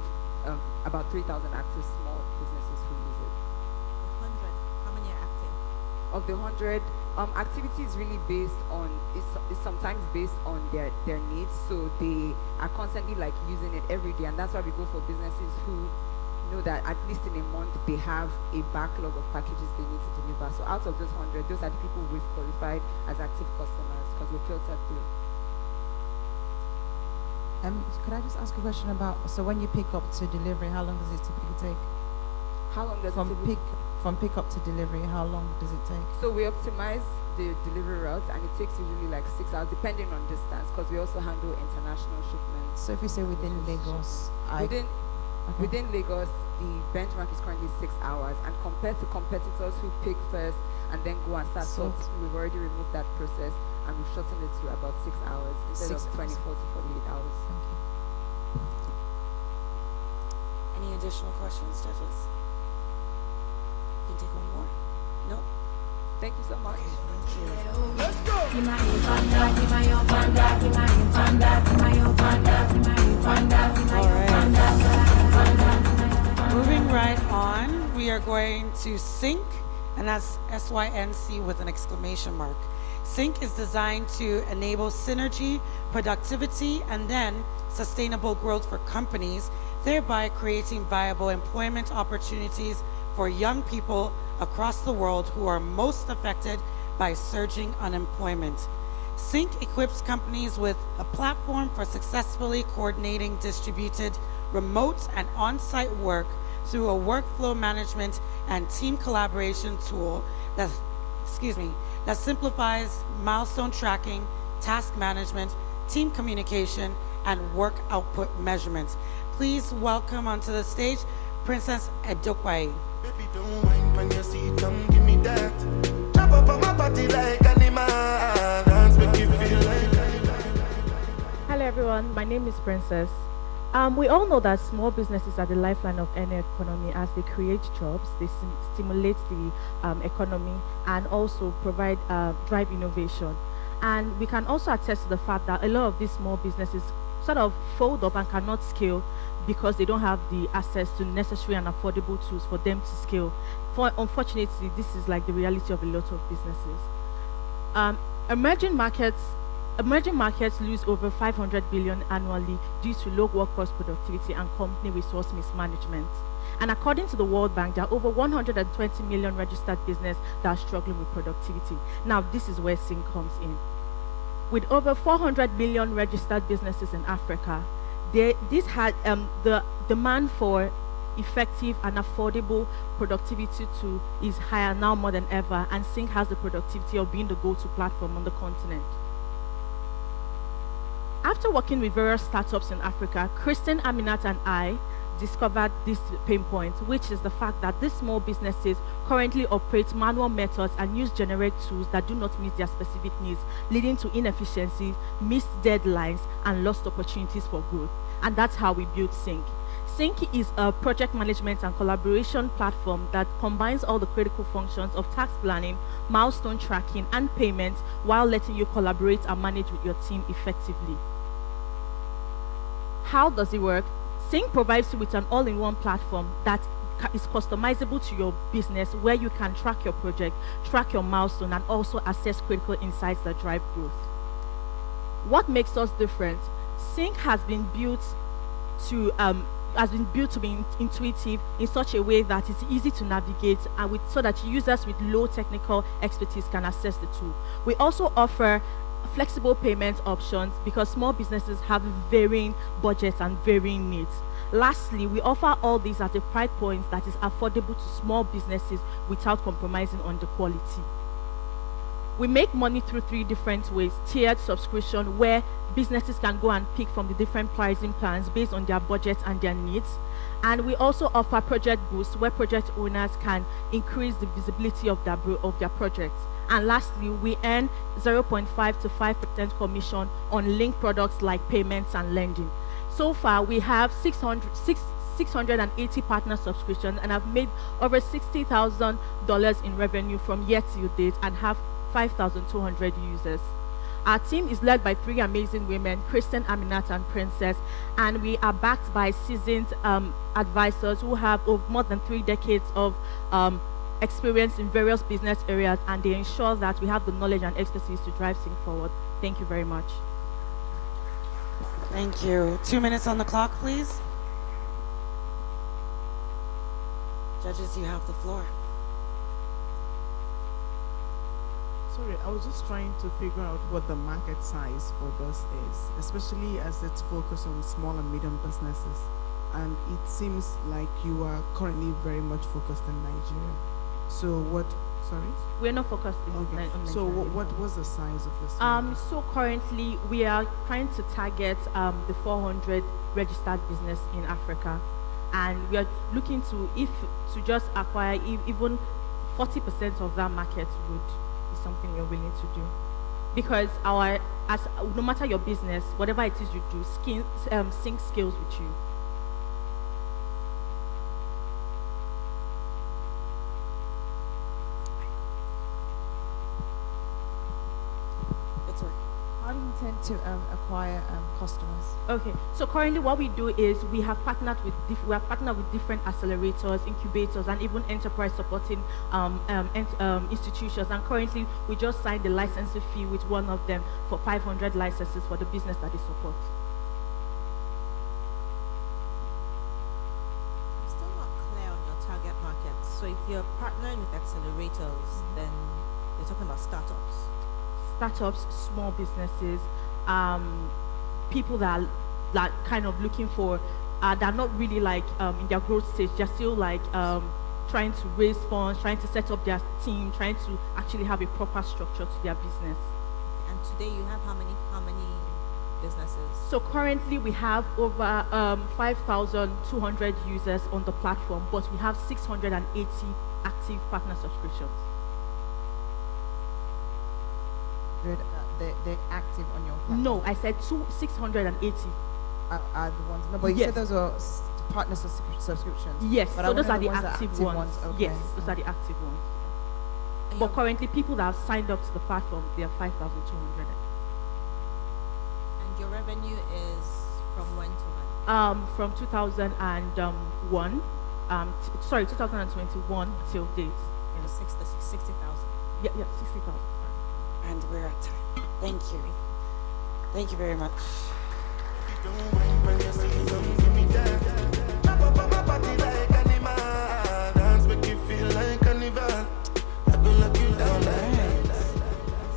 about 3,000 active small businesses who use it. 100. How many are active? Of the 100, activity is really based on is sometimes based on their needs, so they are constantly like using it every day, and that's why we go for businesses who know that at least in a month they have a backlog of packages they need to deliver. So out of those 100, those are the people we've qualified as active customers because we filtered through. Could I just ask a question about, so when you pick up to delivery, how long does it typically take? How long does from pick up to delivery, how long does it take? So we optimize the delivery routes, and it takes usually like 6 hours, depending on distance, because we also handle international shipments. So if we say within Lagos, Within Lagos, the benchmark is currently 6 hours, and compared to competitors who pick first and then go and start sorting, we've already removed that process and we've shortened it to about 6 hours instead of 24 to 48 hours. Thank you. Any additional questions, judges? You can take one more. No. Thank you so much. Let's go. All right. Moving right on, we are going to Sync, and that's SYNC with an exclamation mark. Sync is designed to enable synergy, productivity, and then sustainable growth for companies, thereby creating viable employment opportunities for young people across the world who are most affected by surging unemployment. Sync equips companies with a platform for successfully coordinating distributed remote and on-site work through a workflow management and team collaboration tool that simplifies milestone tracking, task management, team communication, and work output measurement. Please welcome onto the stage Princess Edokwayi. Baby, don't whine when you see, come give me that. Chop up on my body like animal. Dance make you feel like. Hello everyone, my name is Princess. We all know that small businesses are the lifeline of any economy as they create jobs, they stimulate the economy, and also provide drive innovation. And we can also attest to the fact that a lot of these small businesses sort of fold up and cannot scale because they don't have the access to necessary and affordable tools for them to scale. Unfortunately, this is like the reality of a lot of businesses. Emerging markets lose over 500 billion annually due to low workforce productivity and company resource mismanagement. And according to the World Bank, there are over 120 million registered businesses that are struggling with productivity. Now, this is where Sync comes in. With over 400 million registered businesses in Africa, the demand for effective and affordable productivity tool is higher now more than ever, and Sync has the productivity of being the go-to platform on the continent. After working with various startups in Africa, Kristen, Aminat, and I discovered this pain point, which is the fact that these small businesses currently operate manual methods and use generic tools that do not meet their specific needs, leading to inefficiencies, missed deadlines, and lost opportunities for growth. And that's how we built Sync. Sync is a project management and collaboration platform that combines all the critical functions of task planning, milestone tracking, and payments while letting you collaborate and manage with your team effectively. How does it work? Sync provides you with an all-in-one platform that is customizable to your business, where you can track your project, track your milestone, and also assess critical insights that drive growth. What makes us different? Sync has been built to be intuitive in such a way that it's easy to navigate, and so that users with low technical expertise can access the tool. We also offer flexible payment options because small businesses have varying budgets and varying needs. Lastly, we offer all these at a price point that is affordable to small businesses without compromising on the quality. We make money through 3 different ways: tiered subscription, where businesses can go and pick from the different pricing plans based on their budget and their needs. And we also offer project boosts, where project owners can increase the visibility of their projects. And lastly, we earn 0.5 to 5% commission on linked products like payments and lending. So far, we have 680 partner subscriptions and have made over $60,000 in revenue from year to date and have 5,200 users. Our team is led by 3 amazing women, Kristen, Aminat, and Princess, and we are backed by seasoned advisors who have more than 3 decades of experience in various business areas, and they ensure that we have the knowledge and expertise to drive Sync forward. Thank you very much. Thank you. 2 minutes on the clock, please. Judges, you have the floor. Sorry, I was just trying to figure out what the market size for this is, especially as it's focused on small and medium businesses. And it seems like you are currently very much focused in Nigeria. So what, sorry? We're not focused on Okay. Nigeria. So what was the size of this market? So currently, we are trying to target the 400 registered business in Africa. And we are looking to just acquire even 40% of that market would be something we're willing to do. Because no matter your business, whatever it is you do, Sync scales with you. How do you intend to acquire customers? Okay, so currently what we do is we have partnered with different accelerators, incubators, and even enterprise supporting institutions. And currently we just signed the licensing fee with one of them for 500 licenses for the business that they support. I'm still not clear on your target market. So if you're partnering with accelerators, then you're talking about startups. Startups, small businesses, people that are kind of looking for, they're not really like in their growth stage. They're still like trying to raise funds, trying to set up their team, trying to actually have a proper structure to their business. And today you have how many businesses? So currently we have over 5,200 users on the platform, but we have 680 active partner subscriptions. They're active on your platform? No, I said 680. Are the ones? No, but you said those were partner subscriptions. Yes, but so those are the the active ones. Okay. Yes, those are the active ones. But currently, people that have signed up to the platform, they are 5,200. And your revenue is from when to when? From 2001, 2021 till date. Yeah. 60,000. Yeah, 60,000. And we're at time. Thank you. Thank you very much.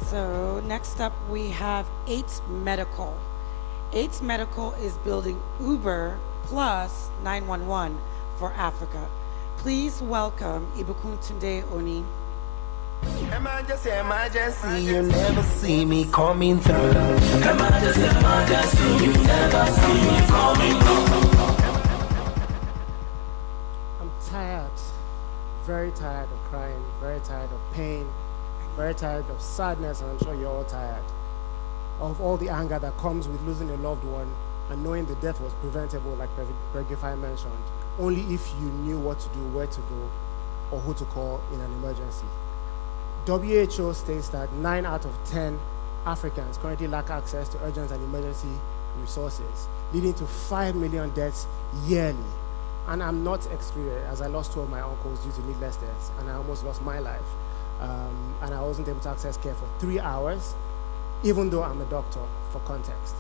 So next up, we have 8 Medical. 8 Medical is building Uber plus 911 for Africa. Please welcome Ibukun Tunde Oni. Emergency, emergency, you never see me coming through. Emergency, emergency, you never see me coming through. I'm tired, very tired of crying, very tired of pain, very tired of sadness, and I'm sure you're all tired of all the anger that comes with losing a loved one and knowing the death was preventable, like Regify mentioned, only if you knew what to do, where to go, or who to call in an emergency. WHO states that 9 out of 10 Africans currently lack access to urgent and emergency resources, leading to 5 million deaths yearly. And I'm not excluded, as I lost 2 of my uncles due to needless deaths, and I almost lost my life. And I wasn't able to access care for 3 hours, even though I'm a doctor, for context.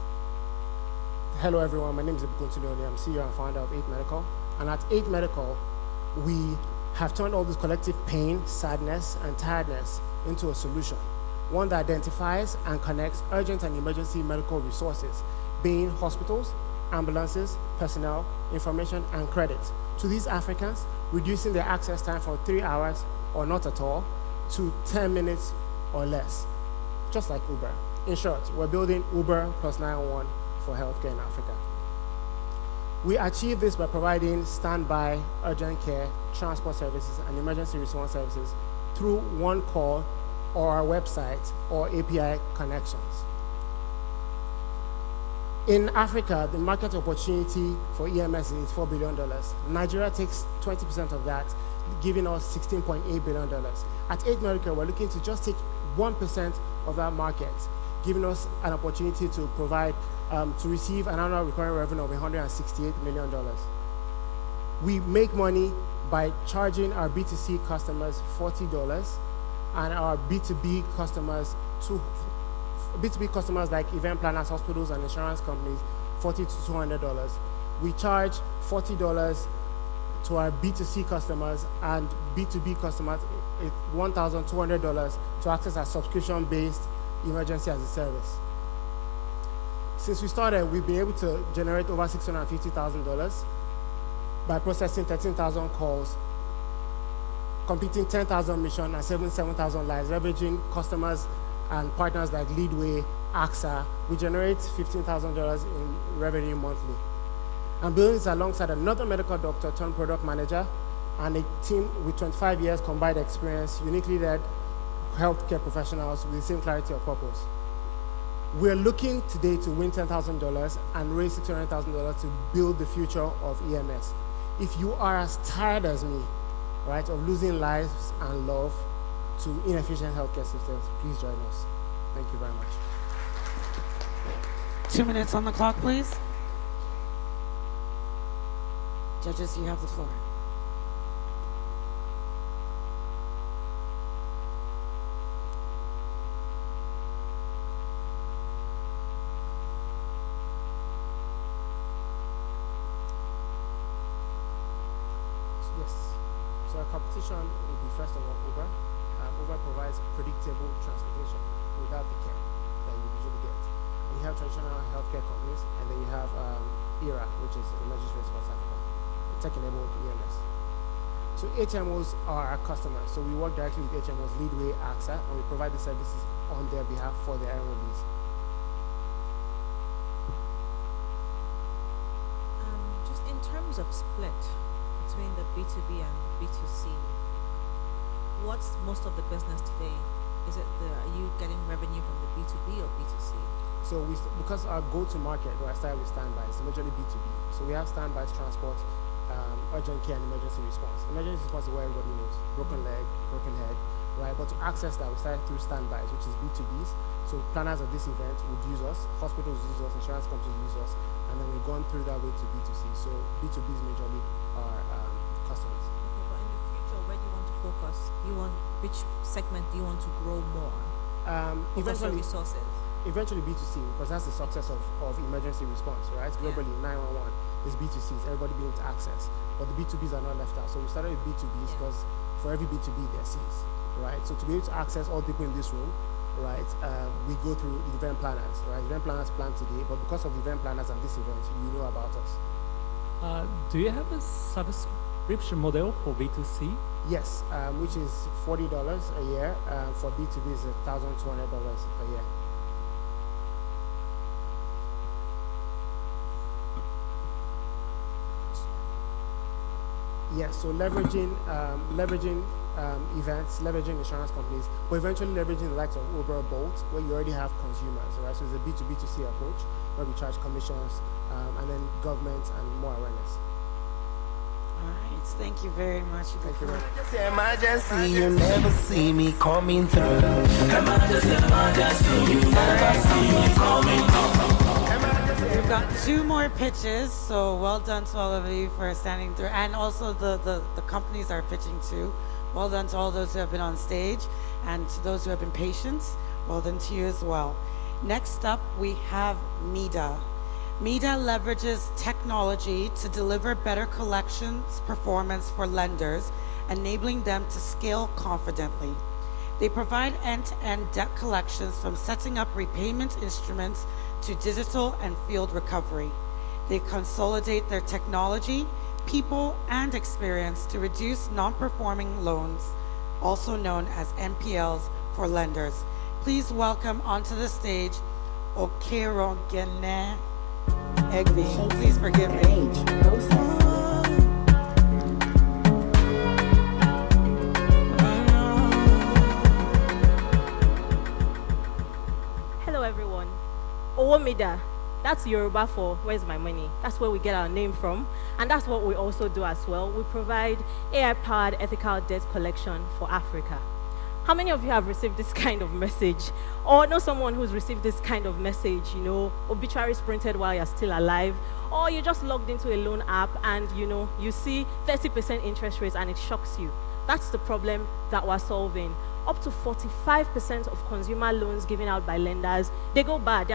Hello everyone, my name is Ibukun Tunde Oni. I'm CEO and founder of 8 Medical. And at 8 Medical, we have turned all this collective pain, sadness, and tiredness into a solution. One that identifies and connects urgent and emergency medical resources, being hospitals, ambulances, personnel, information, and credit, to these Africans, reducing their access time from 3 hours or not at all to 10 minutes or less, just like Uber. In short, we're building Uber plus 911 for healthcare in Africa. We achieve this by providing standby, urgent care, transport services, and emergency response services through one call or our website or API connections. In Africa, the market opportunity for EMS is $4 billion. Nigeria takes 20% of that, giving us $16.8 billion. At 8 Medical, we're looking to just take 1% of that market, giving us an opportunity to provide, to receive an annual recurring revenue of $168 million. We make money by charging our B2C customers $40 and our B2B customers, B2B customers like event planners, hospitals, and insurance companies, $40 to $200. We charge $40 to our B2C customers, and B2B customers $1,200 to access our subscription-based emergency as a service. Since we started, we've been able to generate over $650,000 by processing 13,000 calls, completing 10,000 missions, and saving 7,000 lives, leveraging customers and partners like Leadway, AXA. We generate $15,000 in revenue monthly. I'm building this alongside another medical doctor turned product manager and a team with 25 years combined experience, uniquely led healthcare professionals with the same clarity of purpose. We're looking today to win $10,000 and raise $600,000 to build the future of EMS. If you are as tired as me, right, of losing lives and love to inefficient healthcare systems, please join us. Thank you very much. 2 minutes on the clock, please. Judges, you have the floor. Yes. So our competition will be first of all Uber. Uber provides predictable transportation without the care that you usually get. And you have traditional healthcare companies, and then you have ERA, which is Emergency Response Africa, tech-enabled EMS. So HMOs are our customers. So we work directly with HMOs, Leadway, AXA, and we provide the services on their behalf for their enrollees. Just in terms of split between the B2B and B2C, what's most of the business today? Is it are you getting revenue from the B2B or B2C? So because our go-to-market, I started with standby, it's majorly B2B. So we have standbys, transport, urgent care, and emergency response. Emergency response is where everybody knows, broken leg, broken head, right? But to access that, we started through standbys, which is B2Bs. So planners of this event would use us, hospitals use us, insurance companies use us, and then we've gone through that way to B2C. So B2Bs majorly are customers. Okay, but in the future, where do you want to focus? Which segment do you want to grow more? Eventually, resources. Eventually B2C, because that's the success of emergency response, right? Globally, 911 is B2Cs, everybody being able to access. But the B2Bs are not left out. So we started with B2Bs because for every B2B, there are Cs, right? So to be able to access all people in this room, right, we go through event planners, right? Event planners plan today, but because of event planners and this event, you know about us. Do you have a subscription model for B2C? Yes, which is $40 a year. For B2B is $1,200 a year. Yes, so leveraging events, leveraging insurance companies, but eventually leveraging the likes of Uber or Bolt, where you already have consumers, right? So it's a B2B2C approach, where we charge commissions, and then government and more awareness. All right, thank you very much. Thank you very much. Just emergency, you never see me coming through. Emergency, you never see me coming through. We've got 2 more pitches, so well done to all of you for standing through. And also the companies are pitching too. Well done to all those who have been on stage, and to those who have been patient, well done to you as well. Next up, we have MEDA. MEDA leverages technology to deliver better collections performance for lenders, enabling them to scale confidently. They provide end-to-end debt collections from setting up repayment instruments to digital and field recovery. They consolidate their technology, people, and experience to reduce non-performing loans, also known as NPLs for lenders. Please welcome onto the stage Okerogene Egbe. Please forgive me. Hello everyone. Owomida, that's Yoruba for where's my money? That's where we get our name from, and that's what we also do as well. We provide AI-powered ethical debt collection for Africa. How many of you have received this kind of message? Or know someone who's received this kind of message, you know, obituaries printed while you're still alive? Or you just logged into a loan app and, you know, you see 30% interest rates and it shocks you. That's the problem that we're solving. Up to 45% of consumer loans given out by lenders, they go bad, they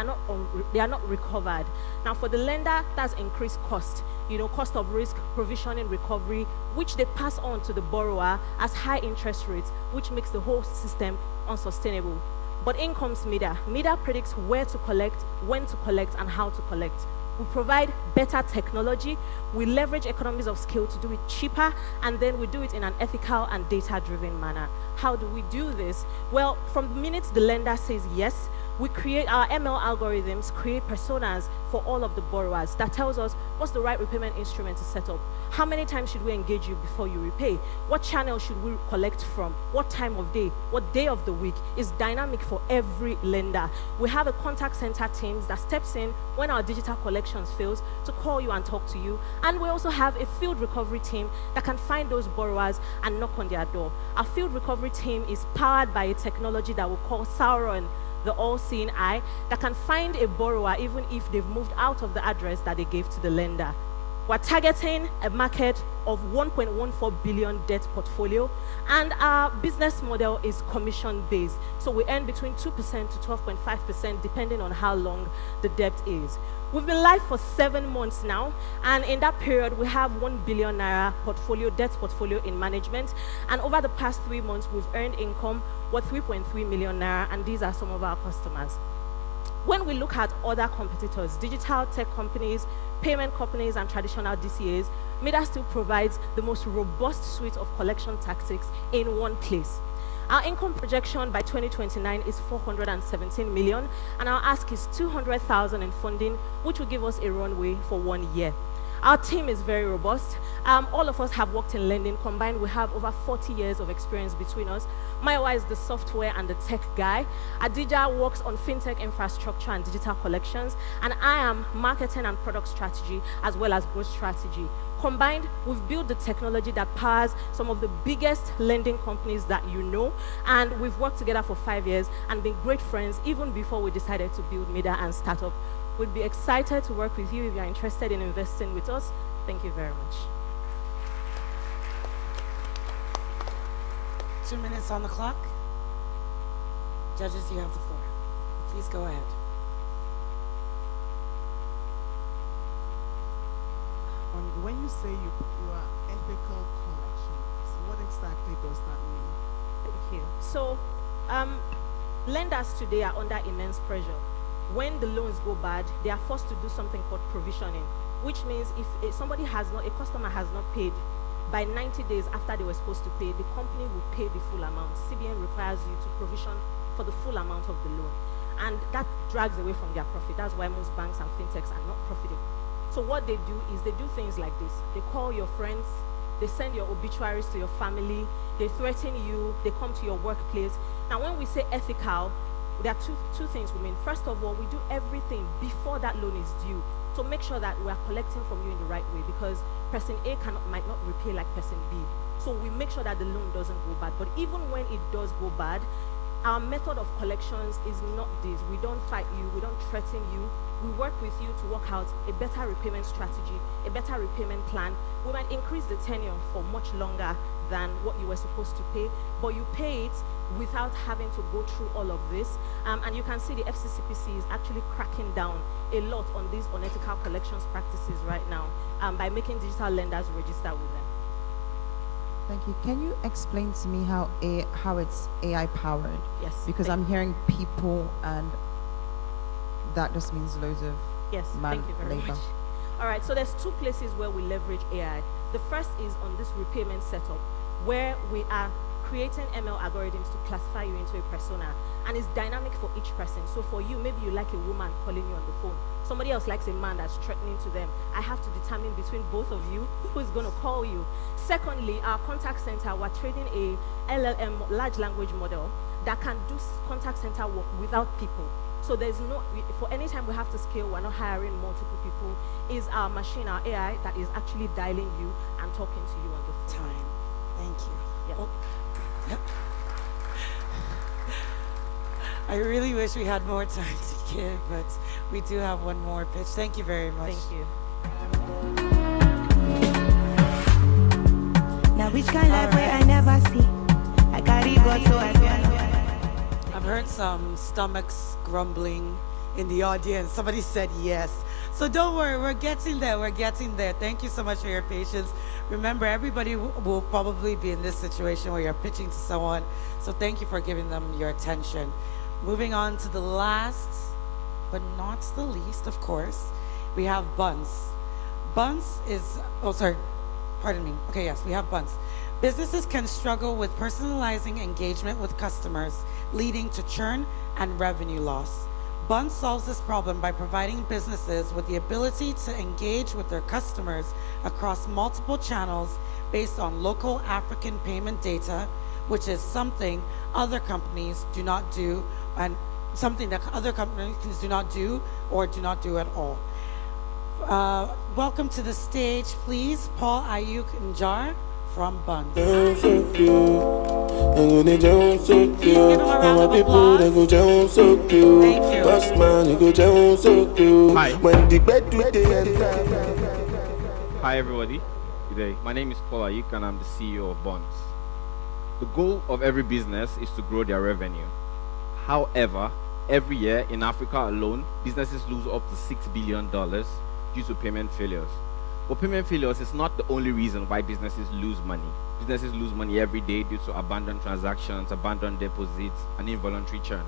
are not recovered. Now for the lender, that's increased cost, you know, cost of risk, provisioning, recovery, which they pass on to the borrower as high interest rates, which makes the whole system unsustainable. But in comes MEDA. MEDA predicts where to collect, when to collect, and how to collect. We provide better technology, we leverage economies of scale to do it cheaper, and then we do it in an ethical and data-driven manner. How do we do this? Well, from the minute the lender says yes, we create our ML algorithms, create personas for all of the borrowers that tells us what's the right repayment instrument to set up. How many times should we engage you before you repay? What channel should we collect from? What time of day? What day of the week? Is dynamic for every lender. We have a contact center team that steps in when our digital collections fails to call you and talk to you. And we also have a field recovery team that can find those borrowers and knock on their door. Our field recovery team is powered by a technology that we call Sauron, the all-seeing eye, that can find a borrower even if they've moved out of the address that they gave to the lender. We're targeting a market of 1.14 billion debt portfolio, and our business model is commission-based. So we earn between 2% to 12.5% depending on how long the debt is. We've been live for 7 months now, and in that period, we have 1 billion naira portfolio, debt portfolio in management. And over the past 3 months, we've earned income worth 3.3 million naira, and these are some of our customers. When we look at other competitors, digital tech companies, payment companies, and traditional DCAs, MEDA still provides the most robust suite of collection tactics in one place. Our income projection by 2029 is 417 million, and our ask is 200,000 in funding, which will give us a runway for 1 year. Our team is very robust. All of us have worked in lending. Combined, we have over 40 years of experience between us. Maiwa is the software and the tech guy. Adija works on fintech infrastructure and digital collections. And I am marketing and product strategy as well as growth strategy. Combined, we've built the technology that powers some of the biggest lending companies that you know. And we've worked together for 5 years and been great friends even before we decided to build MEDA and Startup. We'd be excited to work with you if you're interested in investing with us. Thank you very much. 2 minutes on the clock. Judges, you have the floor. Please go ahead. When you say you are ethical collections, what exactly does that mean? Thank you. So, lenders today are under immense pressure. When the loans go bad, they are forced to do something called provisioning, which means if a customer has not paid by 90 days after they were supposed to pay, the company will pay the full amount. CBN requires you to provision for the full amount of the loan. And that drags away from their profit. That's why most banks and fintechs are not profitable. So what they do is they do things like this. They call your friends, they send your obituaries to your family, they threaten you, they come to your workplace. Now when we say ethical, there are two things we mean. First of all, we do everything before that loan is due to make sure that we are collecting from you in the right way, because person A might not repay like person B. So we make sure that the loan doesn't go bad. But even when it does go bad, our method of collections is not this. We don't fight you, we don't threaten you. We work with you to work out a better repayment strategy, a better repayment plan. We might increase the tenure for much longer than what you were supposed to pay, but you pay it without having to go through all of this. And you can see the FCCPC is actually cracking down a lot on these unethical collections practices right now by making digital lenders register with them. Thank you. Can you explain to me how it's AI powered? Yes. Because I'm hearing people, and that just means loads of Thank you very much. All right, so there's two places where we leverage AI. The first is on this repayment setup, where we are creating ML algorithms to classify you into a persona, and it's dynamic for each person. So for you, maybe you like a woman calling you on the phone. Somebody else likes a man that's threatening to them. I have to determine between both of you who is going to call you. Secondly, our contact center, we're trading a LLM, large language model, that can do contact center work without people. So there's no, for any time we have to scale, we're not hiring multiple people. Is our machine, our AI, that is actually dialing you and talking to you on the phone. Thank you. Yeah. Oh. Yep. I really wish we had more time to give, but we do have one more pitch. Thank you very much. Thank you. Now which kind of way I never see. I carry God so I feel. I've heard some stomachs grumbling in the audience. Somebody said yes. So don't worry, we're getting there. We're getting there. Thank you so much for your patience. Remember, everybody will probably be in this situation where you're pitching to someone. So thank you for giving them your attention. Moving on to the last, but not the least, of course, we have Buns. Buns is, oh, sorry, pardon me. Okay, yes, we have Buns. Businesses can struggle with personalizing engagement with customers, leading to churn and revenue loss. Buns solves this problem by providing businesses with the ability to engage with their customers across multiple channels based on local African payment data, which is something other companies do not do, and something that other companies do not do or do not do at all. Welcome to the stage, please, Paul Ayuk Njar from Buns. Thank you. Hi everybody, good day. My name is Paul Ayuk and I'm the CEO of Buns. The goal of every business is to grow their revenue. However, every year in Africa alone, businesses lose up to $6 billion due to payment failures. But payment failures is not the only reason why businesses lose money. Businesses lose money every day due to abandoned transactions, abandoned deposits, and involuntary churn.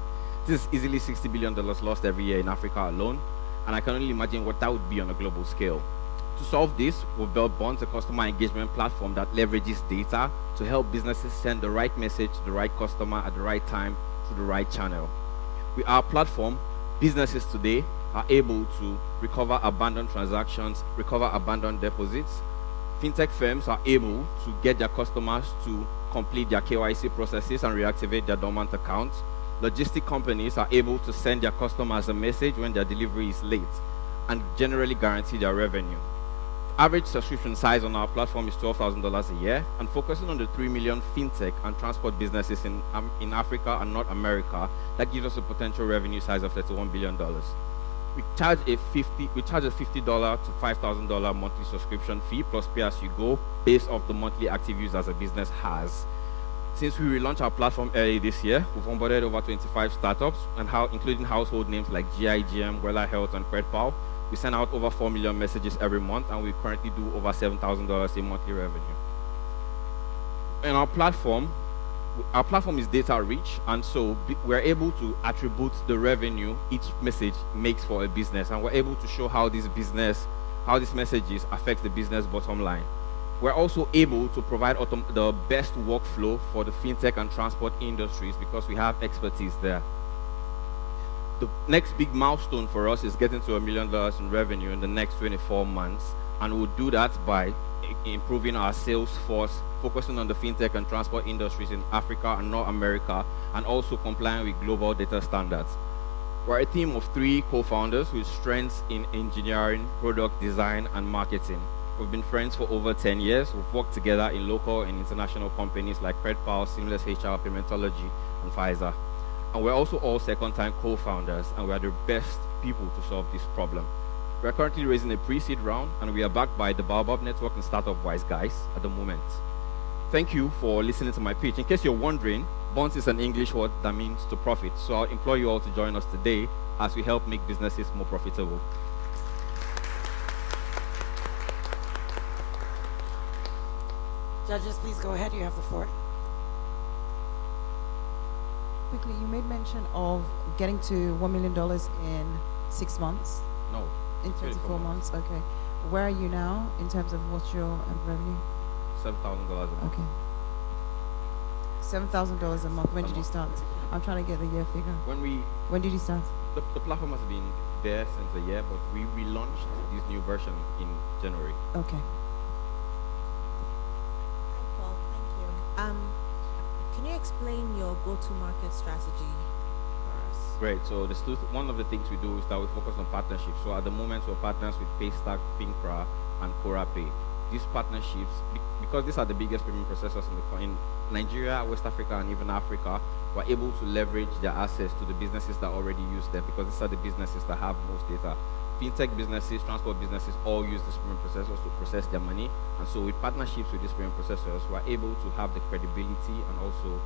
This is easily $60 billion lost every year in Africa alone, and I can only imagine what that would be on a global scale. To solve this, we've built Buns, a customer engagement platform that leverages data to help businesses send the right message to the right customer at the right time through the right channel. With our platform, businesses today are able to recover abandoned transactions, recover abandoned deposits. Fintech firms are able to get their customers to complete their KYC processes and reactivate their dormant accounts. Logistic companies are able to send their customers a message when their delivery is late and generally guarantee their revenue. Average subscription size on our platform is $12,000 a year, and focusing on the 3 million fintech and transport businesses in Africa and North America, that gives us a potential revenue size of $31 billion. We charge a $50 to $5,000 monthly subscription fee plus pay as you go based off the monthly active users a business has. Since we relaunched our platform early this year, we've onboarded over 25 startups, and including household names like GIGM, Wella Health, and CredPal. We send out over 4 million messages every month, and we currently do over $7,000 in monthly revenue. In our platform, our platform is data rich, and so we're able to attribute the revenue each message makes for a business, and we're able to show how these messages affect the business bottom line. We're also able to provide the best workflow for the fintech and transport industries because we have expertise there. The next big milestone for us is getting to $1 million in revenue in the next 24 months, and we'll do that by improving our sales force, focusing on the fintech and transport industries in Africa and North America, and also complying with global data standards. We're a team of 3 co-founders with strengths in engineering, product design, and marketing. We've been friends for over 10 years. We've worked together in local and international companies like PredPal, Seamless HR, Paymentology, and Pfizer. And we're also all second-time co-founders, and we're the best people to solve this problem. We're currently raising a pre-seed round, and we are backed by the Baobab Network and Startup Wise guys at the moment. Thank you for listening to my pitch. In case you're wondering, Bonds is an English word that means to profit. So I'll implore you all to join us today as we help make businesses more profitable. Judges, please go ahead. You have the floor. Quickly, you made mention of getting to $1 million in 6 months. No. In 24 months. Okay. Where are you now in terms of what's your revenue? $7,000 a month. Okay. $7,000 a month. When did you start? I'm trying to get the year figure. When did you start? The platform has been there since a year, but we relaunched this new version in January. Okay. Can you explain your go-to-market strategy for us? Great. So one of the things we do is that we focus on partnerships. So at the moment, we're partners with Paystack, Fincra, and KoraPay. These partnerships, because these are the biggest payment processors in Nigeria, West Africa, and even Africa, we're able to leverage their access to the businesses that already use them, because these are the businesses that have most data. Fintech businesses, transport businesses all use these payment processors to process their money. And so with partnerships with these payment processors, we're able to have the credibility and also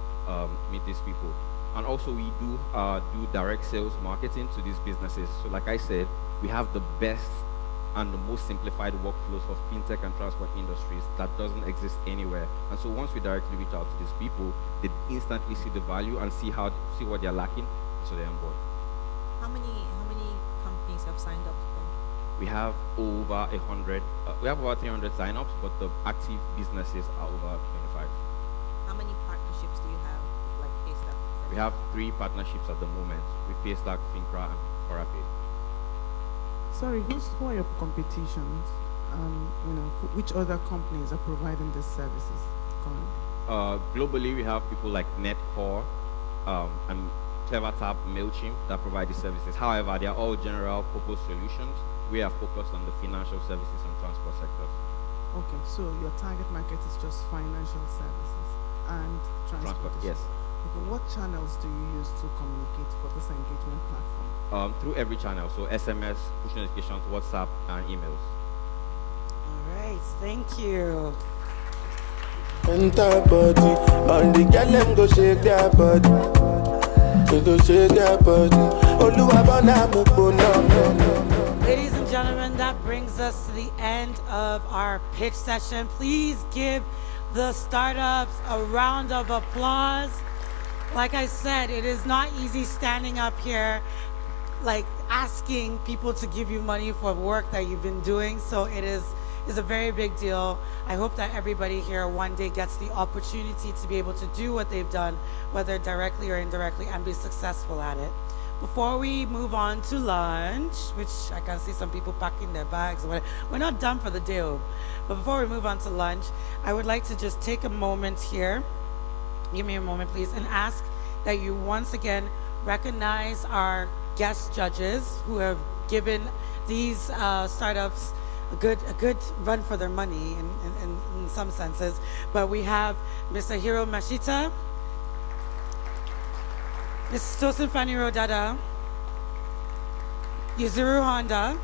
meet these people. And also we do direct sales marketing to these businesses. So like I said, we have the best and the most simplified workflows for fintech and transport industries that doesn't exist anywhere. And so once we directly reach out to these people, they instantly see the value and see what they're lacking, so they're on board. How many companies have signed up to them? We have over 100. We have over 300 signups, but the active businesses are over 25. How many partnerships do you have with like Paystack? We have 3 partnerships at the moment with Paystack, Fincra, and KoraPay. Sorry, who are your competitions? Which other companies are providing these services currently? Globally, we have people like Netcore and CleverTap, MailChimp that provide these services. However, they are all general purpose solutions. We are focused on the financial services and transport sectors. Okay, so your target market is just financial services and transport. Yes. Okay, what channels do you use to communicate for this engagement platform? Through every channel, so SMS, push notifications, WhatsApp, and emails. All right, thank you. Enter body, on the girl them go shake their body. They go shake their body. Ladies and gentlemen, that brings us to the end of our pitch session. Please give the startups a round of applause. Like I said, it is not easy standing up here like asking people to give you money for work that you've been doing. So it is a very big deal. I hope that everybody here one day gets the opportunity to be able to do what they've done, whether directly or indirectly, and be successful at it. Before we move on to lunch, which I can see some people packing their bags, we're not done for the day, but before we move on to lunch, I would like to just take a moment here, give me a moment please, and ask that you once again recognize our guest judges who have given these startups a good run for their money in some senses. But we have Mr. Hiro Mashita, Ms. Tosin Faniro Dada, Yuzuru Honda,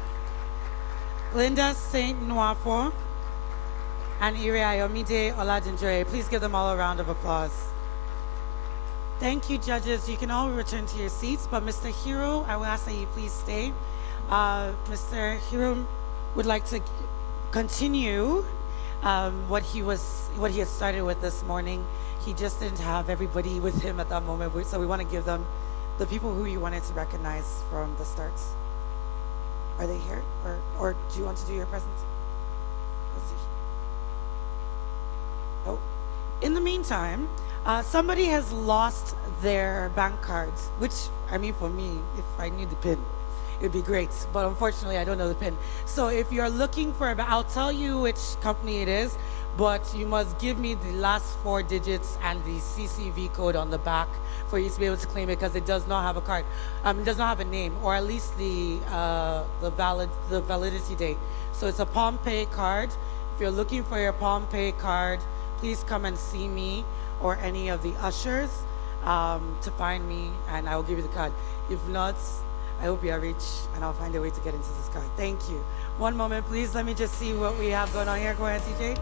Linda Saint Nwafo, and Ire Ayomide Oladinjoye. Please give them all a round of applause. Thank you, judges. You can all return to your seats, but Mr. Hiro, I will ask that you please stay. Mr. Hiro would like to continue what he had started with this morning. he just didn't have everybody with him at that moment. So we want to give them the people who you wanted to recognize from the start. Are they here? Or do you want to do your present? Let's see. Oh. In the meantime, somebody has lost their bank cards, which, I mean, for me, if I knew the PIN, it'd be great. But unfortunately, I don't know the PIN. So if you're looking for, I'll tell you which company it is, but you must give me the last 4 digits and the CCV code on the back for you to be able to claim it, because it does not have a card. It does not have a name, or at least the validity date. So it's a Palm-Pay card. If you're looking for your Palm-Pay card, please come and see me or any of the ushers to find me, and I will give you the card. If not, I hope you are rich, and I'll find a way to get into this card. Thank you. One moment, please. Let me just see what we have going on here. Go ahead, TJ.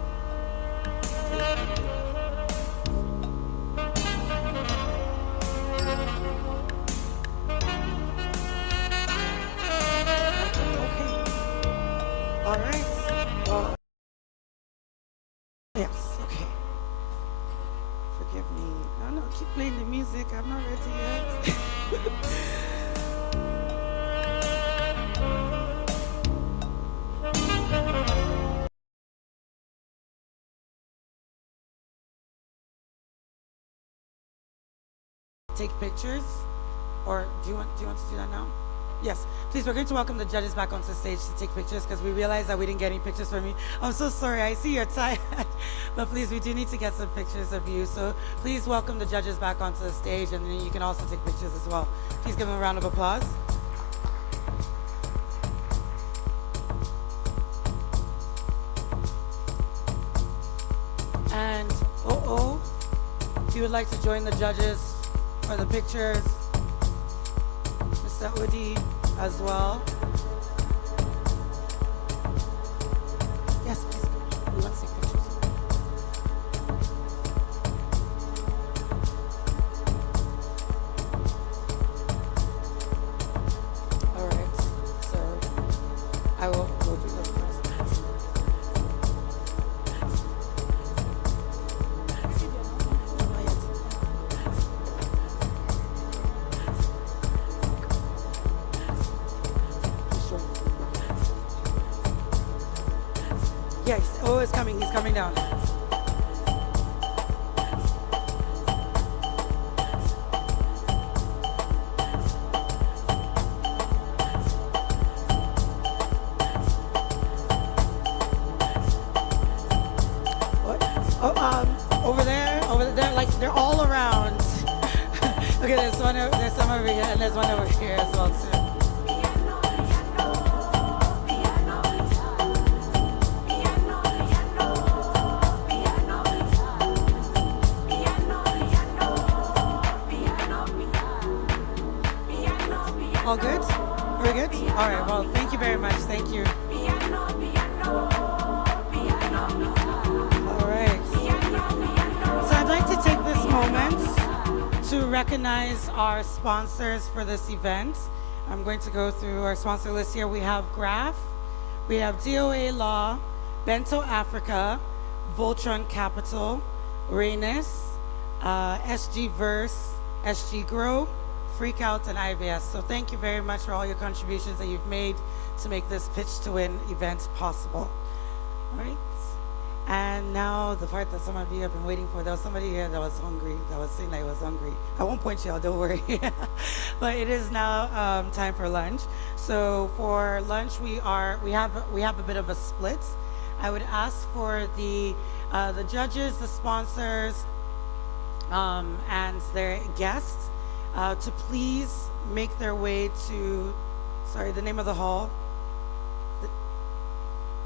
All right. Well, yes. Okay. Forgive me. No, keep playing the music. I'm not ready yet. Take pictures, or do you want to do that now? Yes, please. We're going to welcome the judges back onto the stage to take pictures, because we realized that we didn't get any pictures from you. I'm so sorry. I see you're tired, but please, we do need to get some pictures of you. So please welcome the judges back onto the stage, and then you can also take pictures as well. Please give them a round of applause. And if you would like to join the judges for the pictures, Mr. Udi as well. Yes, please. We want to take pictures. All right. So I will do this first. Yes, it's coming. He's coming down. What? Over there, like they're all around. Okay, there's some over here, and there's one over here as well too. All good? We're good? All right, well, thank you very much. Thank you. All right. So I'd like to take this moment to recognize our sponsors for this event. I'm going to go through our sponsor list here. We have Graph, we have DOA Law, Bento Africa, Voltron Capital, Rainus, SG Verse, SG Grow, Freak Out, and IBS. So thank you very much for all your contributions that you've made to make this Pitch to Win event possible. All right. And now the part that some of you have been waiting for. There was somebody here that was hungry, that was saying that he was hungry. I won't point you out, don't worry. But it is now time for lunch. So for lunch, we have a bit of a split. I would ask for the judges, the sponsors, and their guests to please make their way to, sorry, the name of the hall.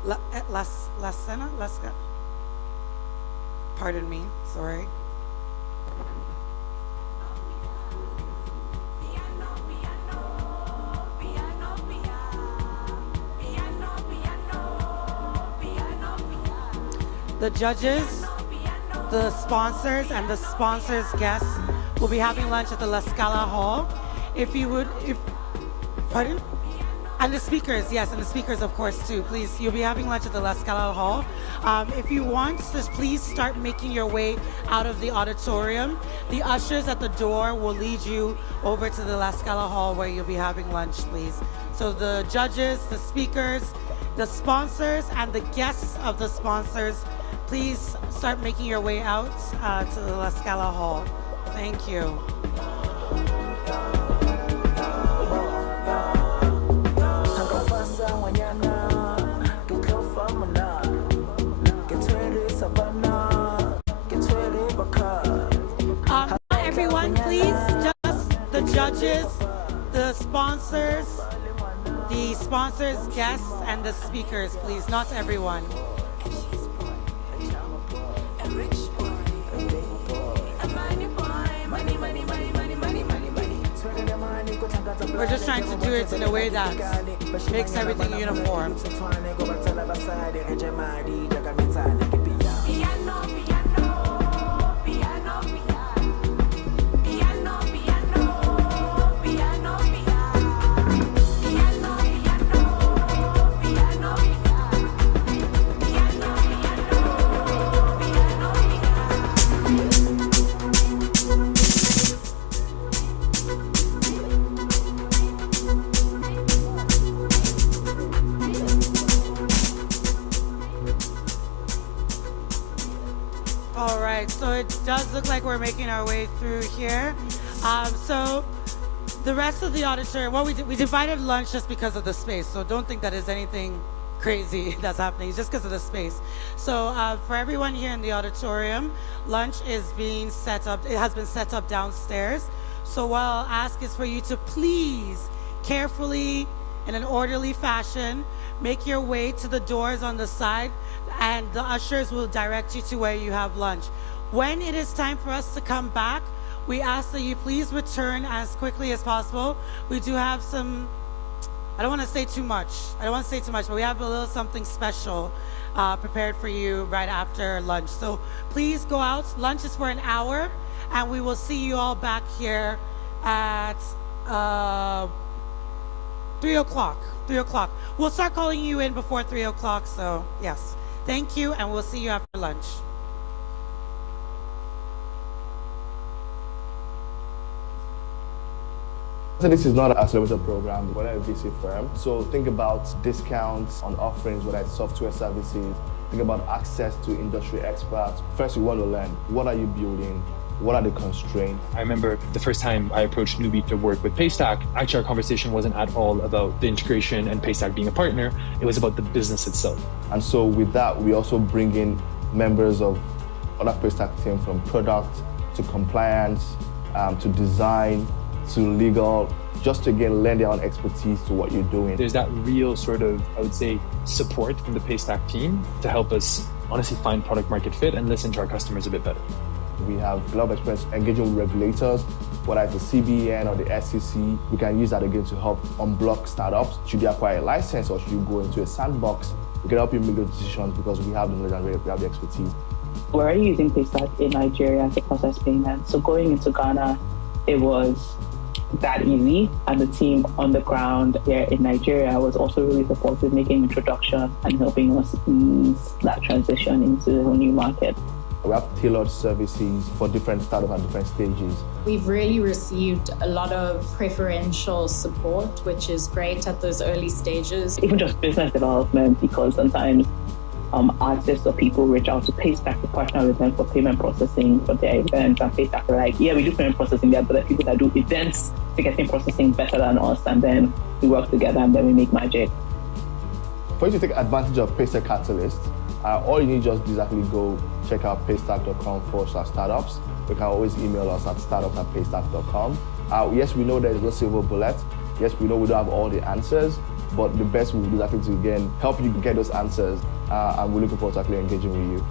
La Cena? Pardon me, sorry. The judges, the sponsors, and the sponsors' guests will be having lunch at the La Scala Hall. If you would, pardon? And the speakers, yes, and the speakers, of course, too. Please, you'll be having lunch at the La Scala Hall. If you want, just please start making your way out of the auditorium. The ushers at the door will lead you over to the La Scala Hall where you'll be having lunch, please. So the judges, the speakers, the sponsors, and the guests of the sponsors, please start making your way out to the La Scala Hall. Thank you. Everyone, please, just the judges, the sponsors, guests, and the speakers, please, not everyone. We're just trying to do it in a way that makes everything uniform. So it does look like we're making our way through here. So the rest of the auditorium, well, we divided lunch just because of the space. So don't think that is anything crazy that's happening. It's just because of the space. So for everyone here in the auditorium, lunch is being set up. It has been set up downstairs. So what I'll ask is for you to please carefully, in an orderly fashion, make your way to the doors on the side, and the ushers will direct you to where you have lunch. When it is time for us to come back, we ask that you please return as quickly as possible. We do have some, I don't want to say too much, but we have a little something special prepared for you right after lunch. So please go out. Lunch is for an hour, and we will see you all back here at 3 o'clock. 3 o'clock. We'll start calling you in before 3 o'clock, so yes. Thank you, and we'll see you after lunch. So this is not an accelerator program, we're not a VC firm. So think about discounts on offerings, whether it's software services. Think about access to industry experts. First, you want to learn, what are you building? What are the constraints? I remember the first time I approached Newbie to work with Paystack, actually our conversation wasn't at all about the integration and Paystack being a partner. It was about the business itself. And so with that, we also bring in members of other Paystack team, from product to compliance, to design, to legal, just to again lend their own expertise to what you're doing. There's that real sort of, I would say, support from the Paystack team to help us honestly find product market fit and listen to our customers a bit better. We have a lot of experience engaging with regulators, whether it's the CBN or the SEC. We can use that again to help unblock startups. Should you acquire a license or should you go into a sandbox? We can help you make those decisions because we have the knowledge and we have the expertise. We're already using Paystack in Nigeria to process payments. So going into Ghana, it was that easy, and the team on the ground here in Nigeria was also really supportive, making introduction and helping us ease that transition into a new market. We have tailored services for different startups at different stages. We've really received a lot of preferential support, which is great at those early stages. Even just business development, because sometimes artists or people reach out to Paystack to partner with them for payment processing for their events, and Paystack are like, yeah, we do payment processing there, but there are people that do events ticketing processing better than us, and then we work together and then we make magic. For you to take advantage of Paystack Catalyst, all you need just exactly go check out paystack.com/startups. You can always email us at startups@paystack.com. Yes, we know there is no silver bullet. Yes, we know we don't have all the answers, but the best we will do is actually to again help you get those answers, and we're looking forward to actually engaging with you.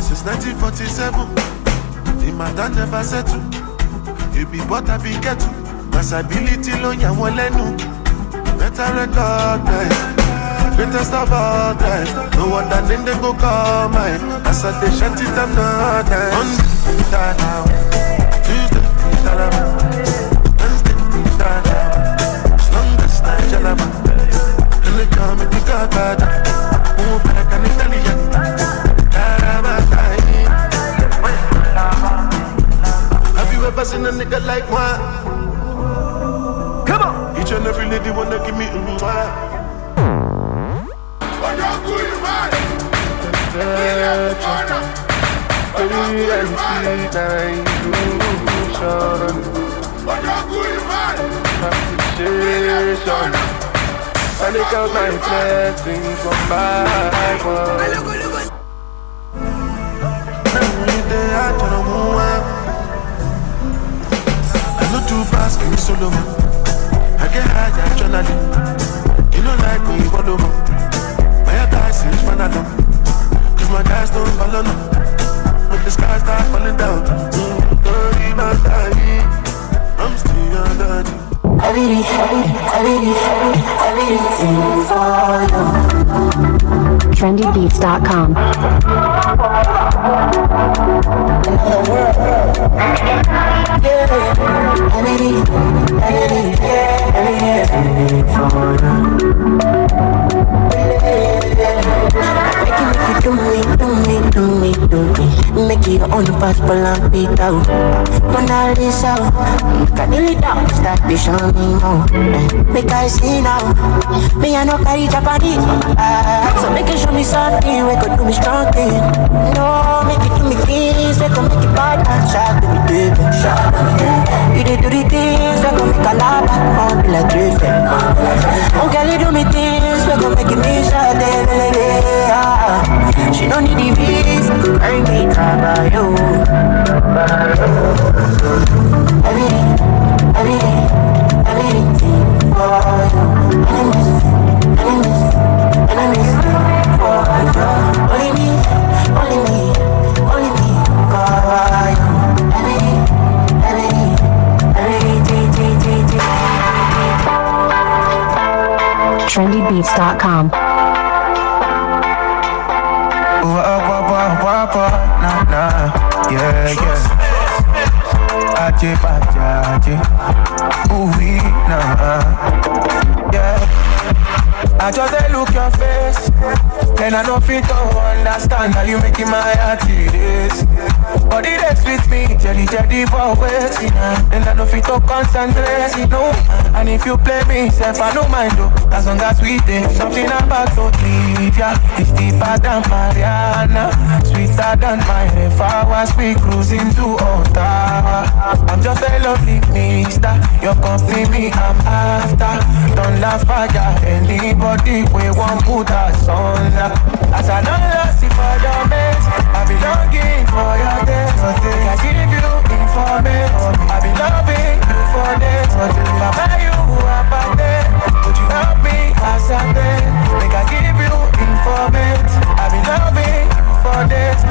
Since 1947, the matter never settle. You be what I be get to. Masability loan ya walenu. Better recognize. Greatest of all time. No one that name they go call mine. As I they shut it up no time. Monday, start now. Tuesday, start now. Wednesday, start now. As long as I jalaba. And they call me the godfather. Move like an Italian. Have you ever seen a nigga like one? Come on! Each and every lady wanna give me a mwah. I look out my blessings one by one. Every day I turn on one. I know two pass me solo. I get high actually. You don't like me, follow me. My guys is fun alone. Cause my guys don't follow no. But the sky start falling down. Don't leave my time. I'm still under you. Everything for you. TrendyBeats.com. Everything for you. Make it on the possible and beat out. When all this out, can you lead out? Start to show me more. Make I see now. Me I no carry Japanese. So make it show me something. We could do me strong thing. No, make it do me things. We could make it bad and shout to me baby. You did do the things. We could make a lot of be like drifting. Oh girl, you do me things. We could make it me shout. She don't need the visa. Carry me by you. Everything for you. Enemies for you. Only me for you. Everything. TrendyBeats.com. Yeah. Aje. Ooh, nah. Yeah. I just look your face, and I don't fit to understand how you making my heart it is. But it is with me, jelly for waiting, and I don't fit to concentrate, no. And if you play me, self I don't mind though, as long as we did something about to leave ya. It's deeper than Mariana, sweeter than my flowers. We cruising to Ottawa. I'm just a lovely mister, your company me I'm after. Don't laugh at ya, anybody we won't put us on. As I don't lost it for your mate, I be longing for your days. I give you information, I be loving you for days. Baba, you are back there, would you help me as I did? Make I give you information, I be loving you for days.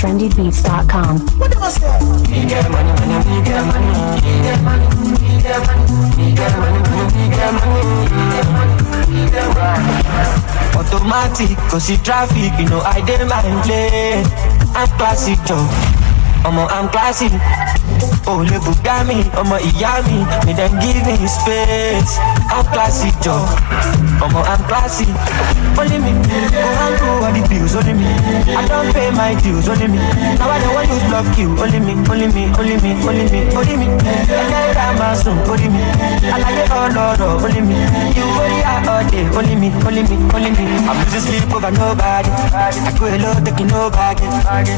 trendybeats.com. What am I saying? Me get money, money, me get money, me get money, me get money, me get money, me get money, me get money. Automatic, cause see traffic, you know I dey mind play. I'm classic, Joe. I'm classy. Oh, le Bugami, Iyami, me then give me space. I'm classy, Joe. I'm classy. Only me, go and do all the bills, only me. I don't pay my dues, only me. Now I don't want to use love you, only me, only me, only me, only me, only me. And I am a son, only me. I like it all, only me. You only are all day, only me, only me, only me. I'm losing sleep over nobody. I go hello, taking no baggage.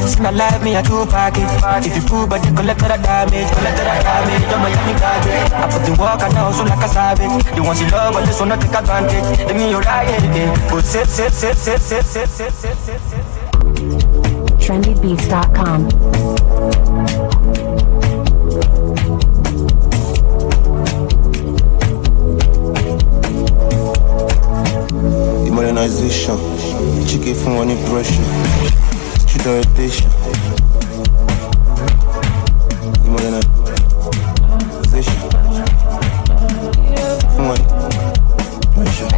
See my life, me I do package. If you pull, but you collect that damage, I'm Miami garbage. I put the work and I also like a savage. You want to love, but this one not take advantage. Let me your right hand, go sit. trendybeats.com. Modernization, chicken from one impression, street orientation. Modernization, from one impression.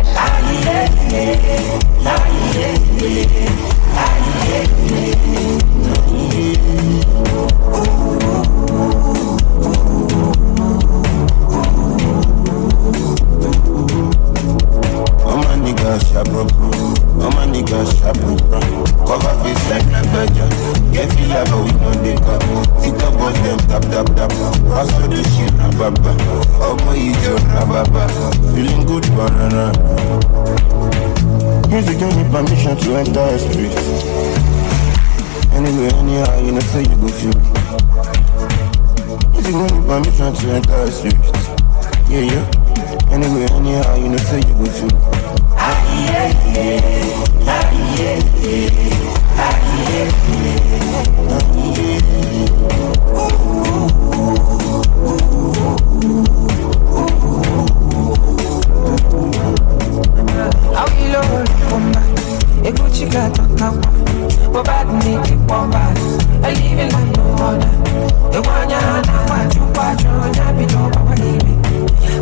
Cover face like Nagbaja. Get feel like but we know they come. Think about them, tap. Pass to the shit, rababa. Omo ijo, rababa. Feeling good, banana. Music don't need permission to enter a street. Anyway, anyhow, you know say you go feel. Music don't need permission to enter a street. Yeah. Anyway, anyhow, you know say you go feel.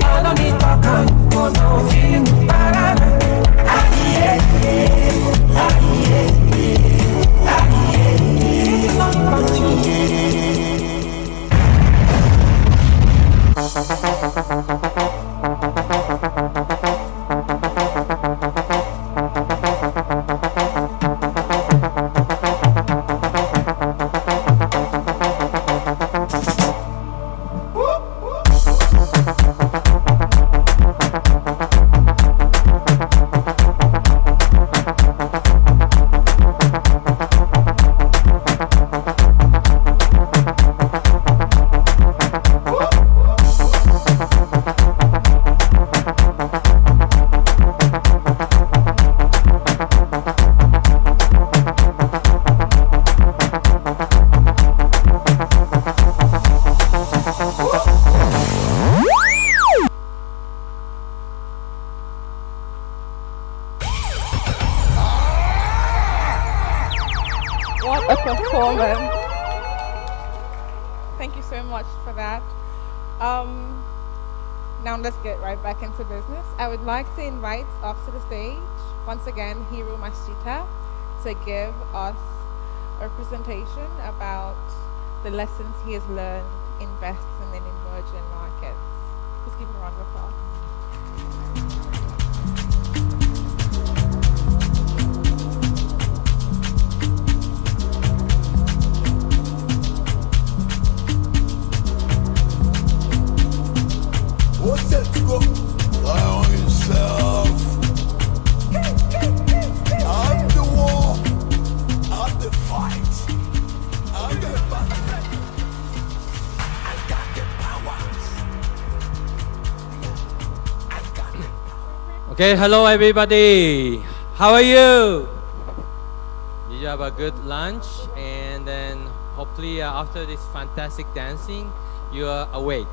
I don't need talk and go no feeling paranoid. What a performance. Thank you so much for that. Now let's get right back into business. I would like to invite up to the stage, once again, Hiro Mashita, to give us a presentation about the lessons he has learned investing in emerging markets. Please give him a round of applause. What's that to go? Lie on yourself. I'm the war. I'm the fight. I'm the battle. I got the powers. Okay, hello everybody. How are you? Did you have a good lunch? And then hopefully after this fantastic dancing, you are awake.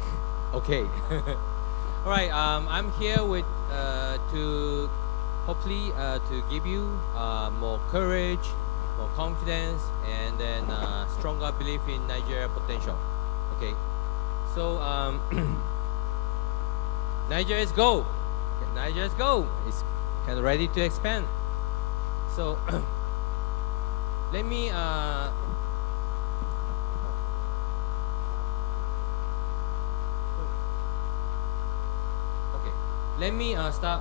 Okay. All right, I'm here with to hopefully to give you more courage, more confidence, and then stronger belief in Nigeria potential. Okay, so Nigeria's go. Okay, Nigeria's go. It's kind of ready to expand. So let me let me start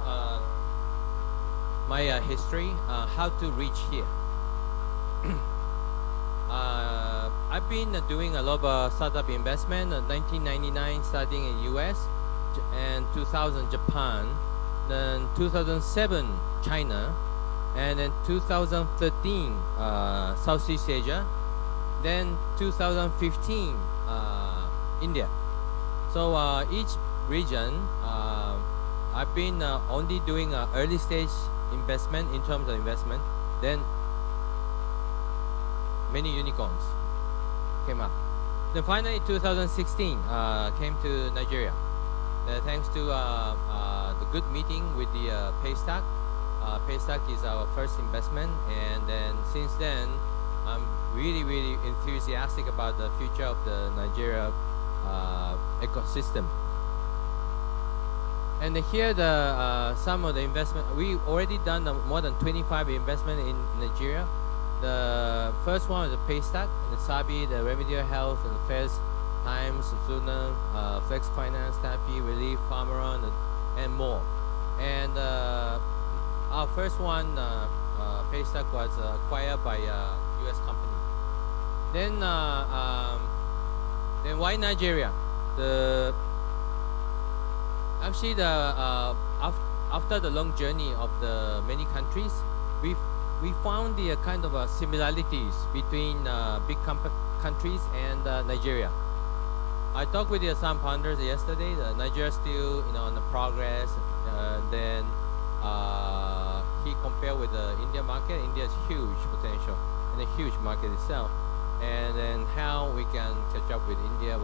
my history, how to reach here. I've been doing a lot of startup investment. 1999 starting in US, and 2000 Japan, then 2007 China, and then 2013 Southeast Asia, then 2015 India. So each region, I've been only doing early stage investment in terms of investment, then many unicorns came up. Then finally 2016 came to Nigeria. Thanks to the good meeting with the PayStack. PayStack is our first investment, and then since then I'm really enthusiastic about the future of the Nigeria ecosystem. And here the some of the investment we already done more than 25 investment in Nigeria. The first one is the PayStack, and the Sabi, the Remedial Health, and the Fairs, Times, Suna, Flex Finance, Tappy, Relief, Farmeron, and more. And our first one, PayStack, was acquired by a U.S. company. Then why Nigeria? Actually, after the long journey of the many countries, we found the kind of similarities between big countries and Nigeria. I talked with some founders yesterday. Nigeria still, on the progress. Then he compared with the India market. India has huge potential and a huge market itself. And then how we can catch up with India.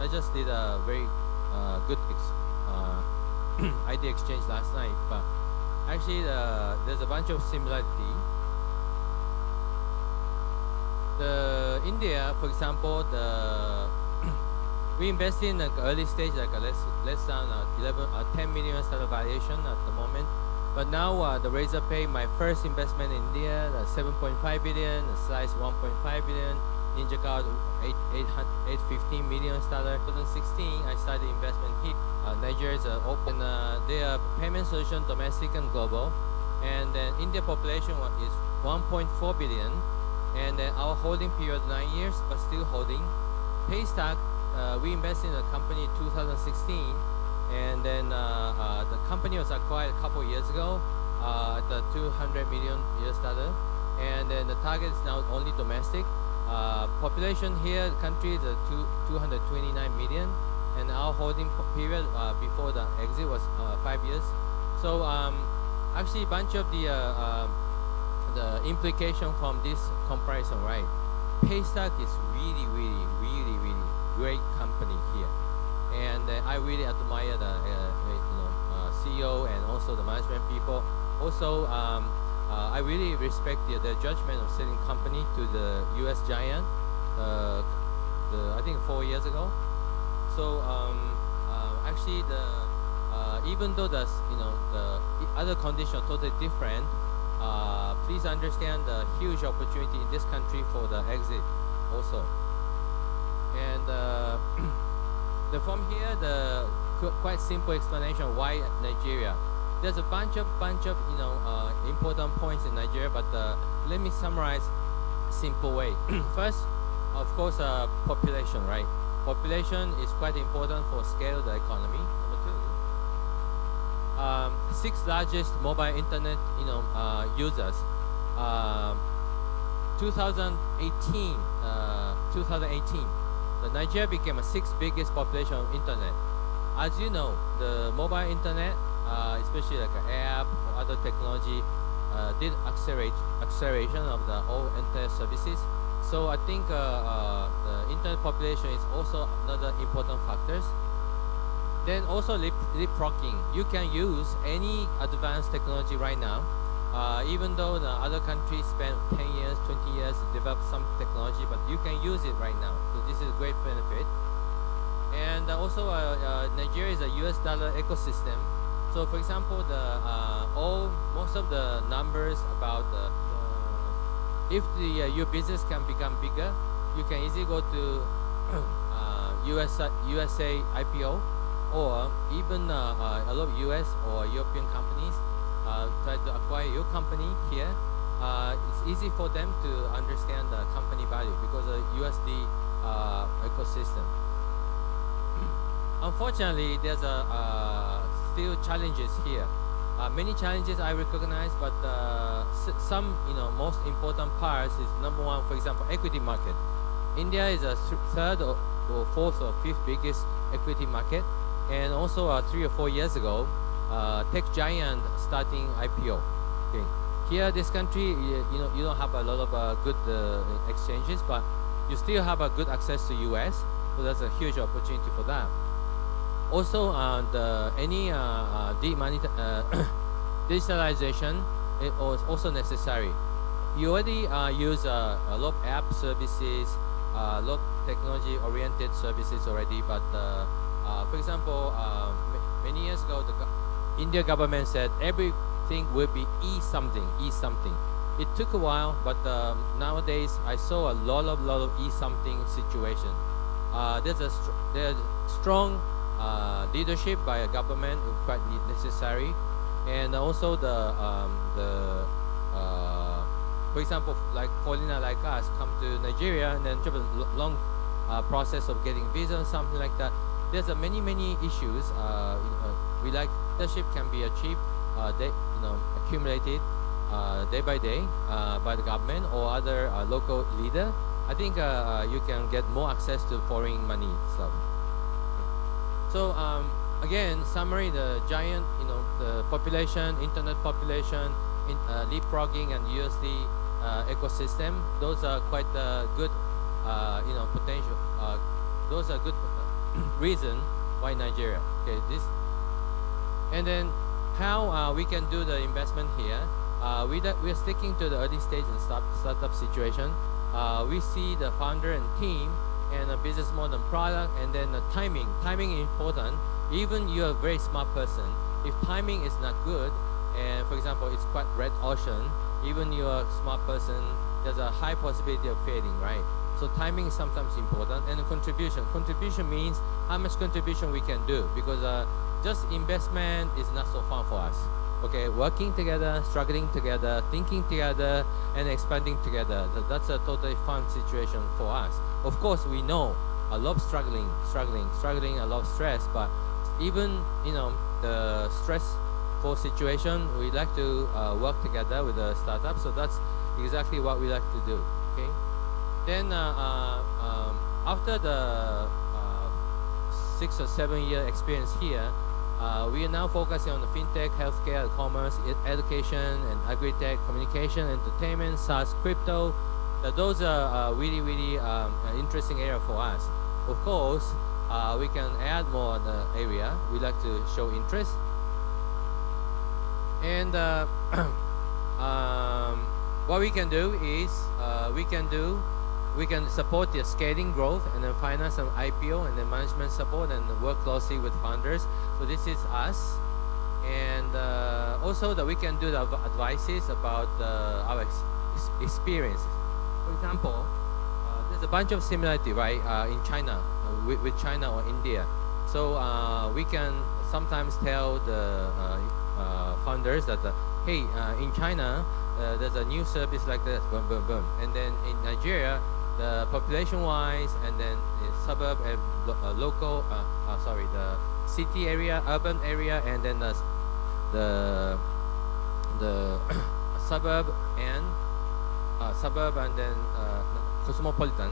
I just did a very good idea exchange last night, but actually there's a bunch of similarity. The India, for example, we invest in like early stage, like less than 10 million startup valuation at the moment. But now the Razorpay, my first investment in India, 7.5 billion, the size 1.5 billion. Ninja Card 815 million starter. 2016 I started investment here. Nigeria is open. They are payment solution, domestic and global. And then India population is 1.4 billion. And then our holding period 9 years, but still holding. PayStack, we invested in a company in 2016, and then the company was acquired a couple years ago at the 200 million US dollar. And then the target is now only domestic. Population here, country is 229 million, and our holding period before the exit was 5 years. So actually, a bunch of the implication from this comparison, right? PayStack is really great company here, and I really admire the CEO and also the management people. Also, I really respect their judgment of selling company to the U.S. giant. I think 4 years ago. So actually, even though the other conditions are totally different, please understand the huge opportunity in this country for the exit also. And from here, the quite simple explanation why Nigeria. There's a bunch of important points in Nigeria, but let me summarize simple way. First, of course, population, right? Population is quite important for scale the economy. Number two, 6th largest mobile internet users. 2018, the Nigeria became a 6th biggest population of internet. As you know, the mobile internet, especially like an app or other technology, did acceleration of the all internet services. So I think the internet population is also another important factors. Then also leapfrogging. You can use any advanced technology right now. Even though the other countries spend 10 years, 20 years to develop some technology, but you can use it right now. So this is a great benefit. And also, Nigeria is a US dollar ecosystem. So for example, most of the numbers about if your business can become bigger, you can easily go to USA IPO, or even a lot of US or European companies try to acquire your company here. It's easy for them to understand the company value because of USD ecosystem. Unfortunately, there's still challenges here. Many challenges I recognize, but some most important parts is number one, for example, equity market. India is a third or fourth or fifth biggest equity market, and also 3 or 4 years ago, tech giant starting IPO. Okay, here this country, you don't have a lot of good exchanges, but you still have a good access to US, so that's a huge opportunity for that. Also, any digitalization is also necessary. You already use a lot of app services, a lot of technology-oriented services already, but for example, many years ago, the India government said everything will be e-something. It took a while, but nowadays I saw a lot of e-something situation. There's strong leadership by a government, quite necessary, and also for example, like foreigner like us come to Nigeria and then have a long process of getting visa and something like that. There's many issues. We like leadership can be achieved, accumulated day by day by the government or other local leader. I think you can get more access to foreign money stuff. So again, summary: the giant, the population, internet population, leapfrogging and USD ecosystem. Those are quite good, potential. Those are good reason why Nigeria. Okay, and then how we can do the investment here. We are sticking to the early stage and startup situation. We see the founder and team and a business model and product, and then the timing. Timing is important. Even you're a very smart person, if timing is not good, and for example, it's quite red ocean, even you're a smart person, there's a high possibility of failing, right? So timing is sometimes important. And the contribution. Contribution means how much contribution we can do, because just investment is not so fun for us. Okay, working together, struggling together, thinking together, and expanding together. That's a totally fun situation for us. Of course, we know a lot of struggling, a lot of stress, but even, the stressful situation, we like to work together with the startup, so that's exactly what we like to do, okay? Then after the 6 or 7 year experience here, we are now focusing on the fintech, healthcare, commerce, education, and agri-tech, communication, entertainment, SaaS, crypto. Those are really interesting area for us. Of course, we can add more in the area. We like to show interest. And what we can do is we can support the scaling growth and then finance and IPO and then management support and work closely with founders. So this is us. And also that we can do the advices about our experience. For example, there's a bunch of similarity, right, in China, with China or India. So we can sometimes tell the founders that, hey, in China, there's a new service like this, boom, boom, boom. And then in Nigeria, the population-wise, and then the suburb and local, the city area, urban area, and then the suburb and then cosmopolitan.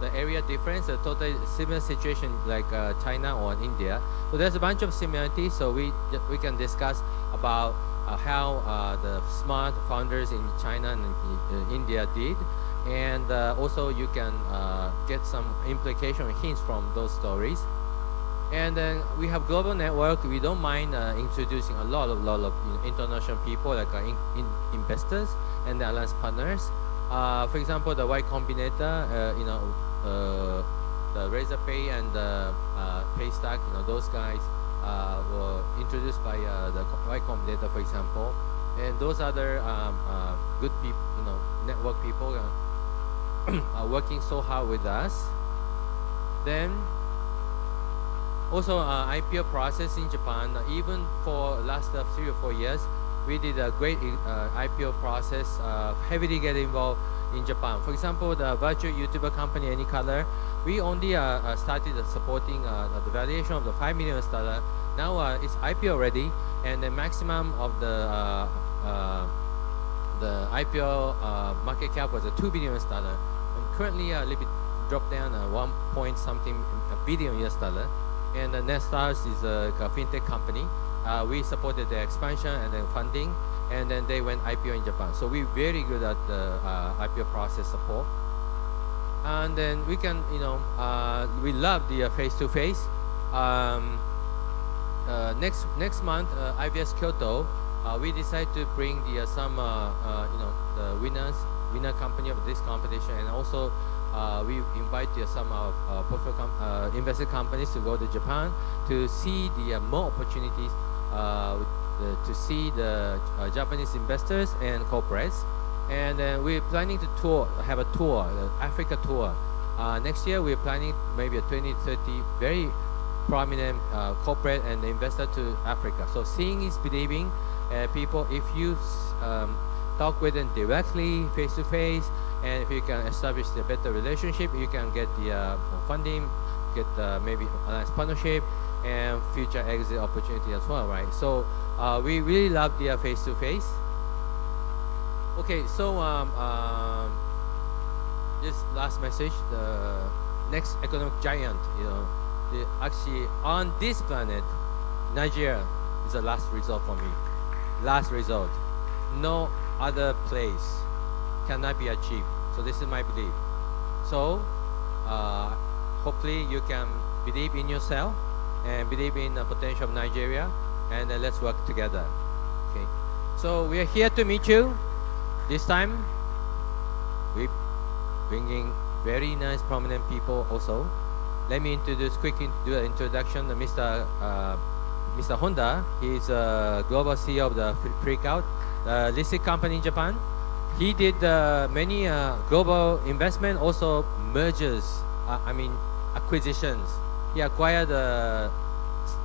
The area difference, a totally similar situation like China or India. So there's a bunch of similarities. So we can discuss about how the smart founders in China and India did, and also you can get some implication or hints from those stories. And then we have global network. We don't mind introducing a lot of international people, like investors and the alliance partners. For example, the Y Combinator, the Razorpay and the Paystack, those guys were introduced by the Y Combinator, for example. And those other good people, network people are working so hard with us. Then also IPO process in Japan, even for last 3 or 4 years, we did a great IPO process, heavily get involved in Japan. For example, the virtual YouTuber company, Any Color, we only started supporting the valuation of the $5 million. Now it's IPO ready, and the maximum of the IPO market cap was $2 billion. And currently a little bit dropped down 1 point something billion US dollar. And Nestars is a fintech company. We supported their expansion and then funding, and then they went IPO in Japan. So we're very good at the IPO process support. And then we can, we love the face-to-face. Next month, IBS Kyoto, we decided to bring the the winner company of this competition, and also we invite some portfolio investor companies to go to Japan to see the more opportunities, to see the Japanese investors and corporates. And we're planning to have a tour, the Africa tour. Next year, we're planning maybe a 20, 30 very prominent corporate and investor to Africa. So seeing is believing. People, if you talk with them directly, face to face, and if you can establish a better relationship, you can get the funding, get maybe alliance partnership, and future exit opportunity as well, right? So we really love the face to face. Okay, so this last message: the next economic giant, actually on this planet, Nigeria is the last resort for me. Last resort. No other place cannot be achieved. So this is my belief. So hopefully you can believe in yourself and believe in the potential of Nigeria, and let's work together. Okay. So we are here to meet you. This time we're bringing very nice prominent people also. Let me introduce do an introduction. Mr. Honda, he's a global CEO of the Freakout, listed company in Japan. He did many global investment, also mergers, acquisitions. He acquired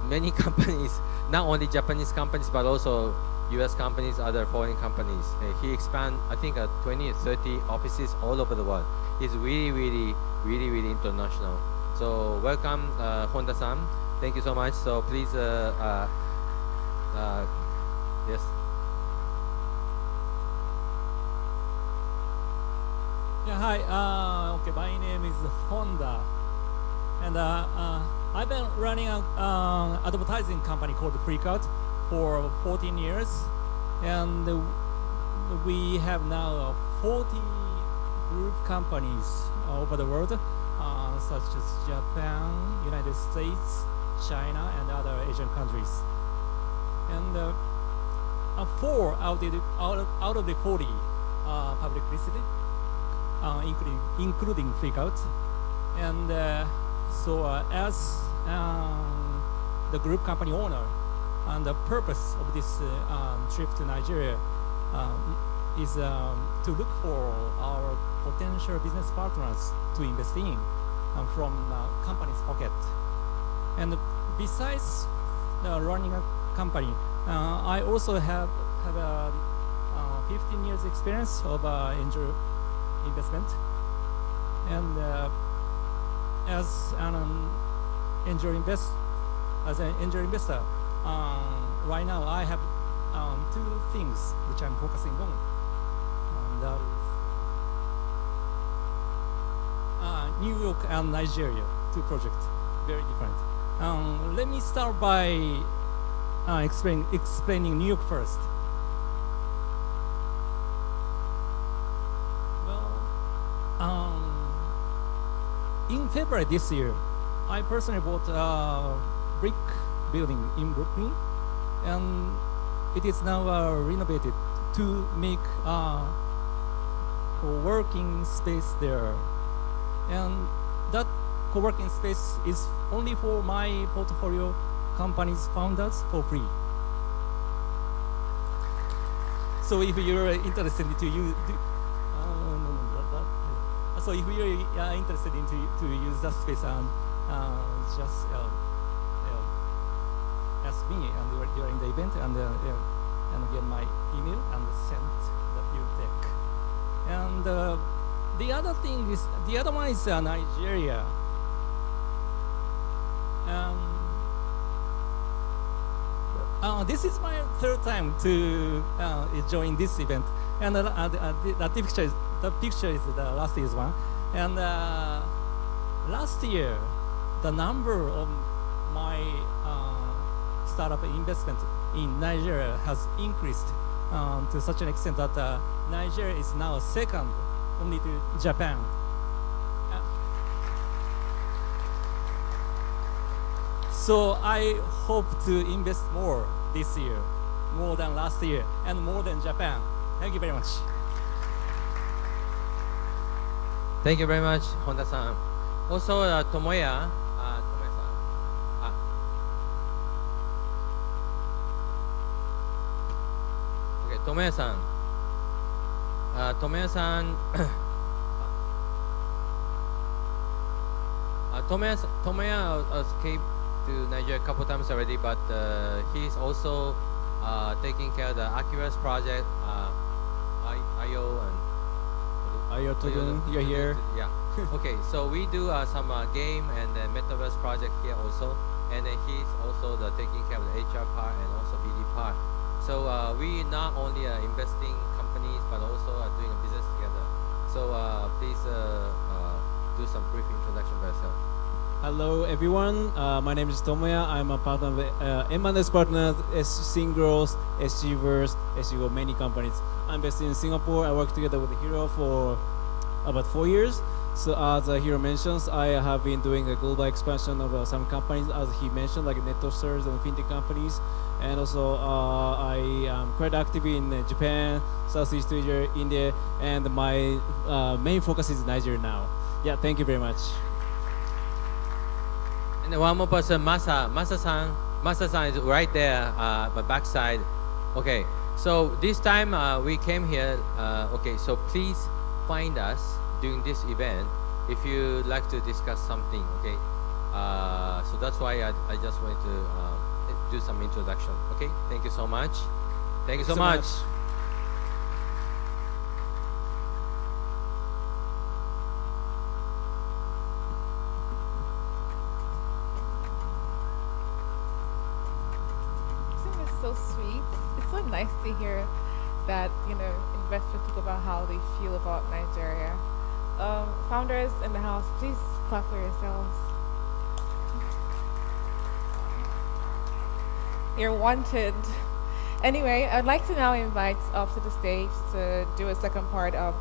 many companies, not only Japanese companies, but also US companies, other foreign companies. He expanded, I think, 20 or 30 offices all over the world. He's really international. So welcome, Honda-san. Thank you so much. So please, yes. Yeah, hi. Okay, my name is Honda, and I've been running an advertising company called Freakout for 14 years, and we have now 40 group companies over the world, such as Japan, United States, China, and other Asian countries. And 4 out of the 40 public listed, including Freakout. And so as the group company owner, and the purpose of this trip to Nigeria is to look for our potential business partners to invest in from company's pocket. And besides running a company, I also have a 15 years experience of angel investment. And as an angel investor, right now I have 2 things which I'm focusing on. That is New York and Nigeria, 2 projects, very different. Let me start by explaining New York first. Well, in February this year, I personally bought brick building in Brooklyn, and it is now renovated to make co-working space there. And that co-working space is only for my portfolio company's founders for free. So if you're interested to use, so if you're interested to use that space, just ask me and during the event and get my email and send your deck. And the other one is Nigeria. This is my third time to join this event, and the picture is the last year's one. And last year, the number of my startup investment in Nigeria has increased to such an extent that Nigeria is now second only to Japan. So I hope to invest more this year, more than last year, and more than Japan. Thank you very much. Thank you very much, Honda-san. Also, Tomoya. Okay, Tomoya-san. Tomoya-san. Tomoya came to Nigeria a couple times already, but he's also taking care of the Akira's project, IO and Ayo, you're here. Yeah. Okay, so we do some game and metaverse project here also, and then he's also taking care of the HR part and also BD part. So we not only are investing companies, but also are doing a business together. So please do some brief introduction by yourself. Hello, everyone. My name is Tomoya. I'm a partner of M&S partners, SC Growth, SGverse, SGO, many companies. I'm based in Singapore. I work together with Hiro for about 4 years. So as Hiro mentions, I have been doing a global expansion of some companies, as he mentioned, like NetOceans and fintech companies. And also I am quite active in Japan, Southeast Asia, India, and my main focus is Nigeria now. Yeah, thank you very much. And then one more person, Masa-san. Masa-san is right there, my backside. Okay, so this time we came here. Okay, so please find us during this event if you like to discuss something. Okay, so that's why I just wanted to do some introduction. Okay, thank you so much. Thank you so much. So sweet. It's so nice to hear that, investors talk about how they feel about Nigeria. Founders in the house, please clap for yourselves. You're wanted. Anyway, I'd like to now invite up to the stage to do a second part of,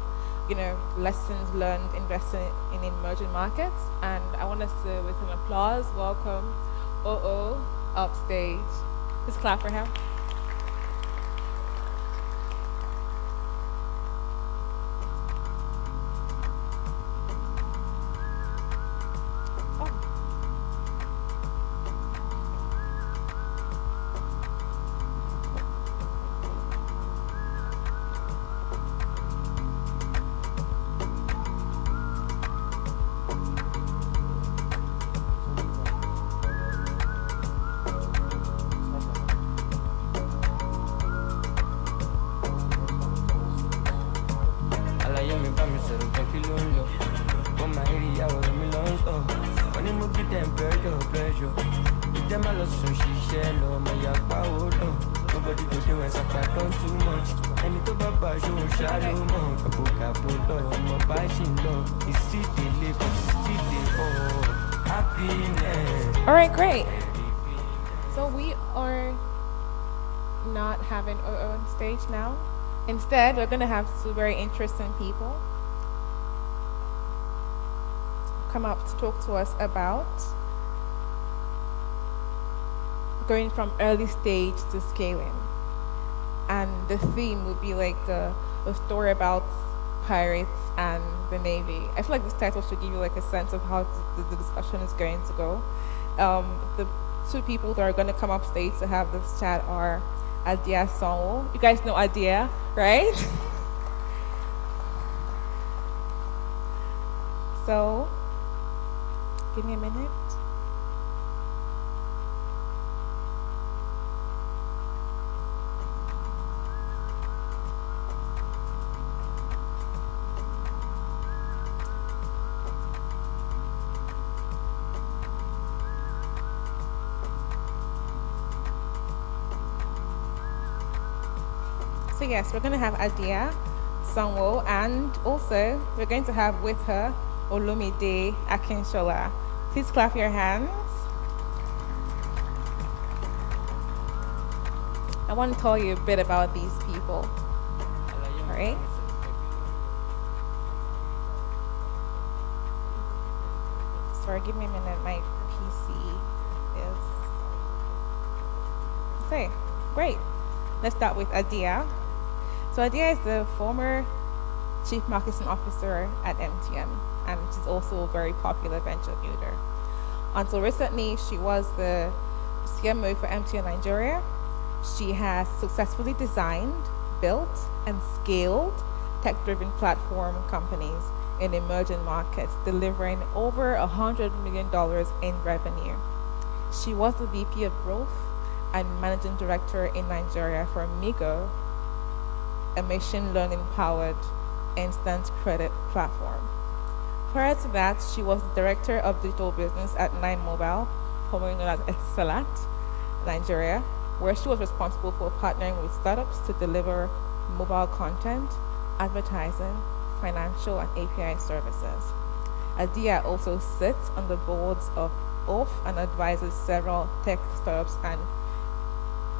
lessons learned investing in emerging markets. And I want us to, with an applause, welcome OO upstage. Just clap for him. All right, great. So we are not having OO on stage now. Instead, we're going to have two very interesting people come up to talk to us about going from early stage to scaling. And the theme would be like a story about pirates and the Navy. I feel like this title should give you like a sense of how the discussion is going to go. The two people that are going to come up stage to have this chat are Adia Sanwo. You guys know Adia, right? So, give me a minute. So yes, we're going to have Adia Sanwo, and also we're going to have with her Olumide Akinshola. Please clap your hands. I want to tell you a bit about these people. All right? Sorry, give me a minute. My PC is... Okay, great. Let's start with Adia. So Adia is the former Chief Marketing Officer at MTN, and she's also a very popular venture builder. Until recently, she was the CMO for MTN Nigeria. She has successfully designed, built, and scaled tech-driven platform companies in emerging markets, delivering over $100 million in revenue. She was the VP of Growth and Managing Director in Nigeria for Migo, a machine learning-powered instant credit platform. Prior to that, she was the Director of Digital Business at 9Mobile, formerly known as Etisalat, Nigeria, where she was responsible for partnering with startups to deliver mobile content, advertising, financial, and API services. Adia also sits on the boards of OAF and advises several tech startups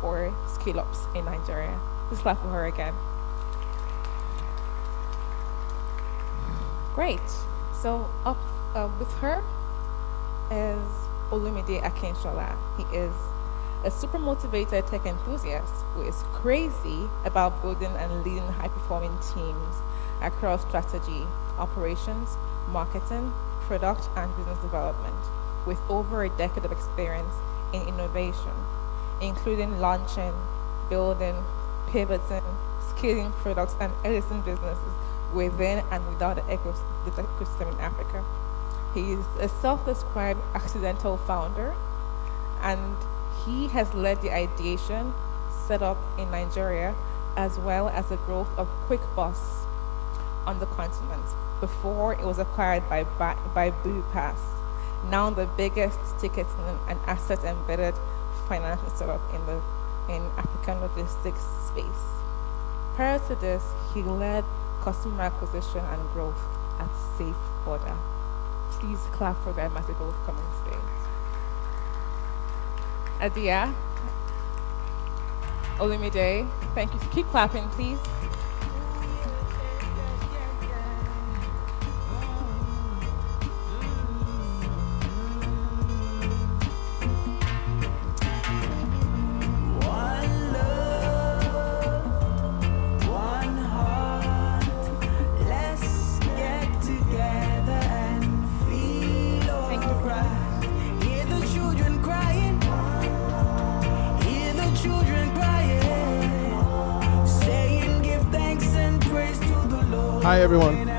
or scale-ups in Nigeria. Please clap for her again. Great. So up with her is Olumide Akinshola. He is a super motivated tech enthusiast who is crazy about building and leading high-performing teams across strategy, operations, marketing, product, and business development, with over a decade of experience in innovation, including launching, building, pivoting, scaling products, and editing businesses within and without the ecosystem in Africa. He is a self-described accidental founder, and he has led the ideation set up in Nigeria, as well as the growth of QuickBus on the continent before it was acquired by BluePass, now the biggest ticketing and asset-embedded financial startup in African logistics space. Prior to this, he led customer acquisition and growth at Safe Border. Please clap for them as they both come on stage. Adia, Olumide, thank you. Keep clapping, please. Hi everyone.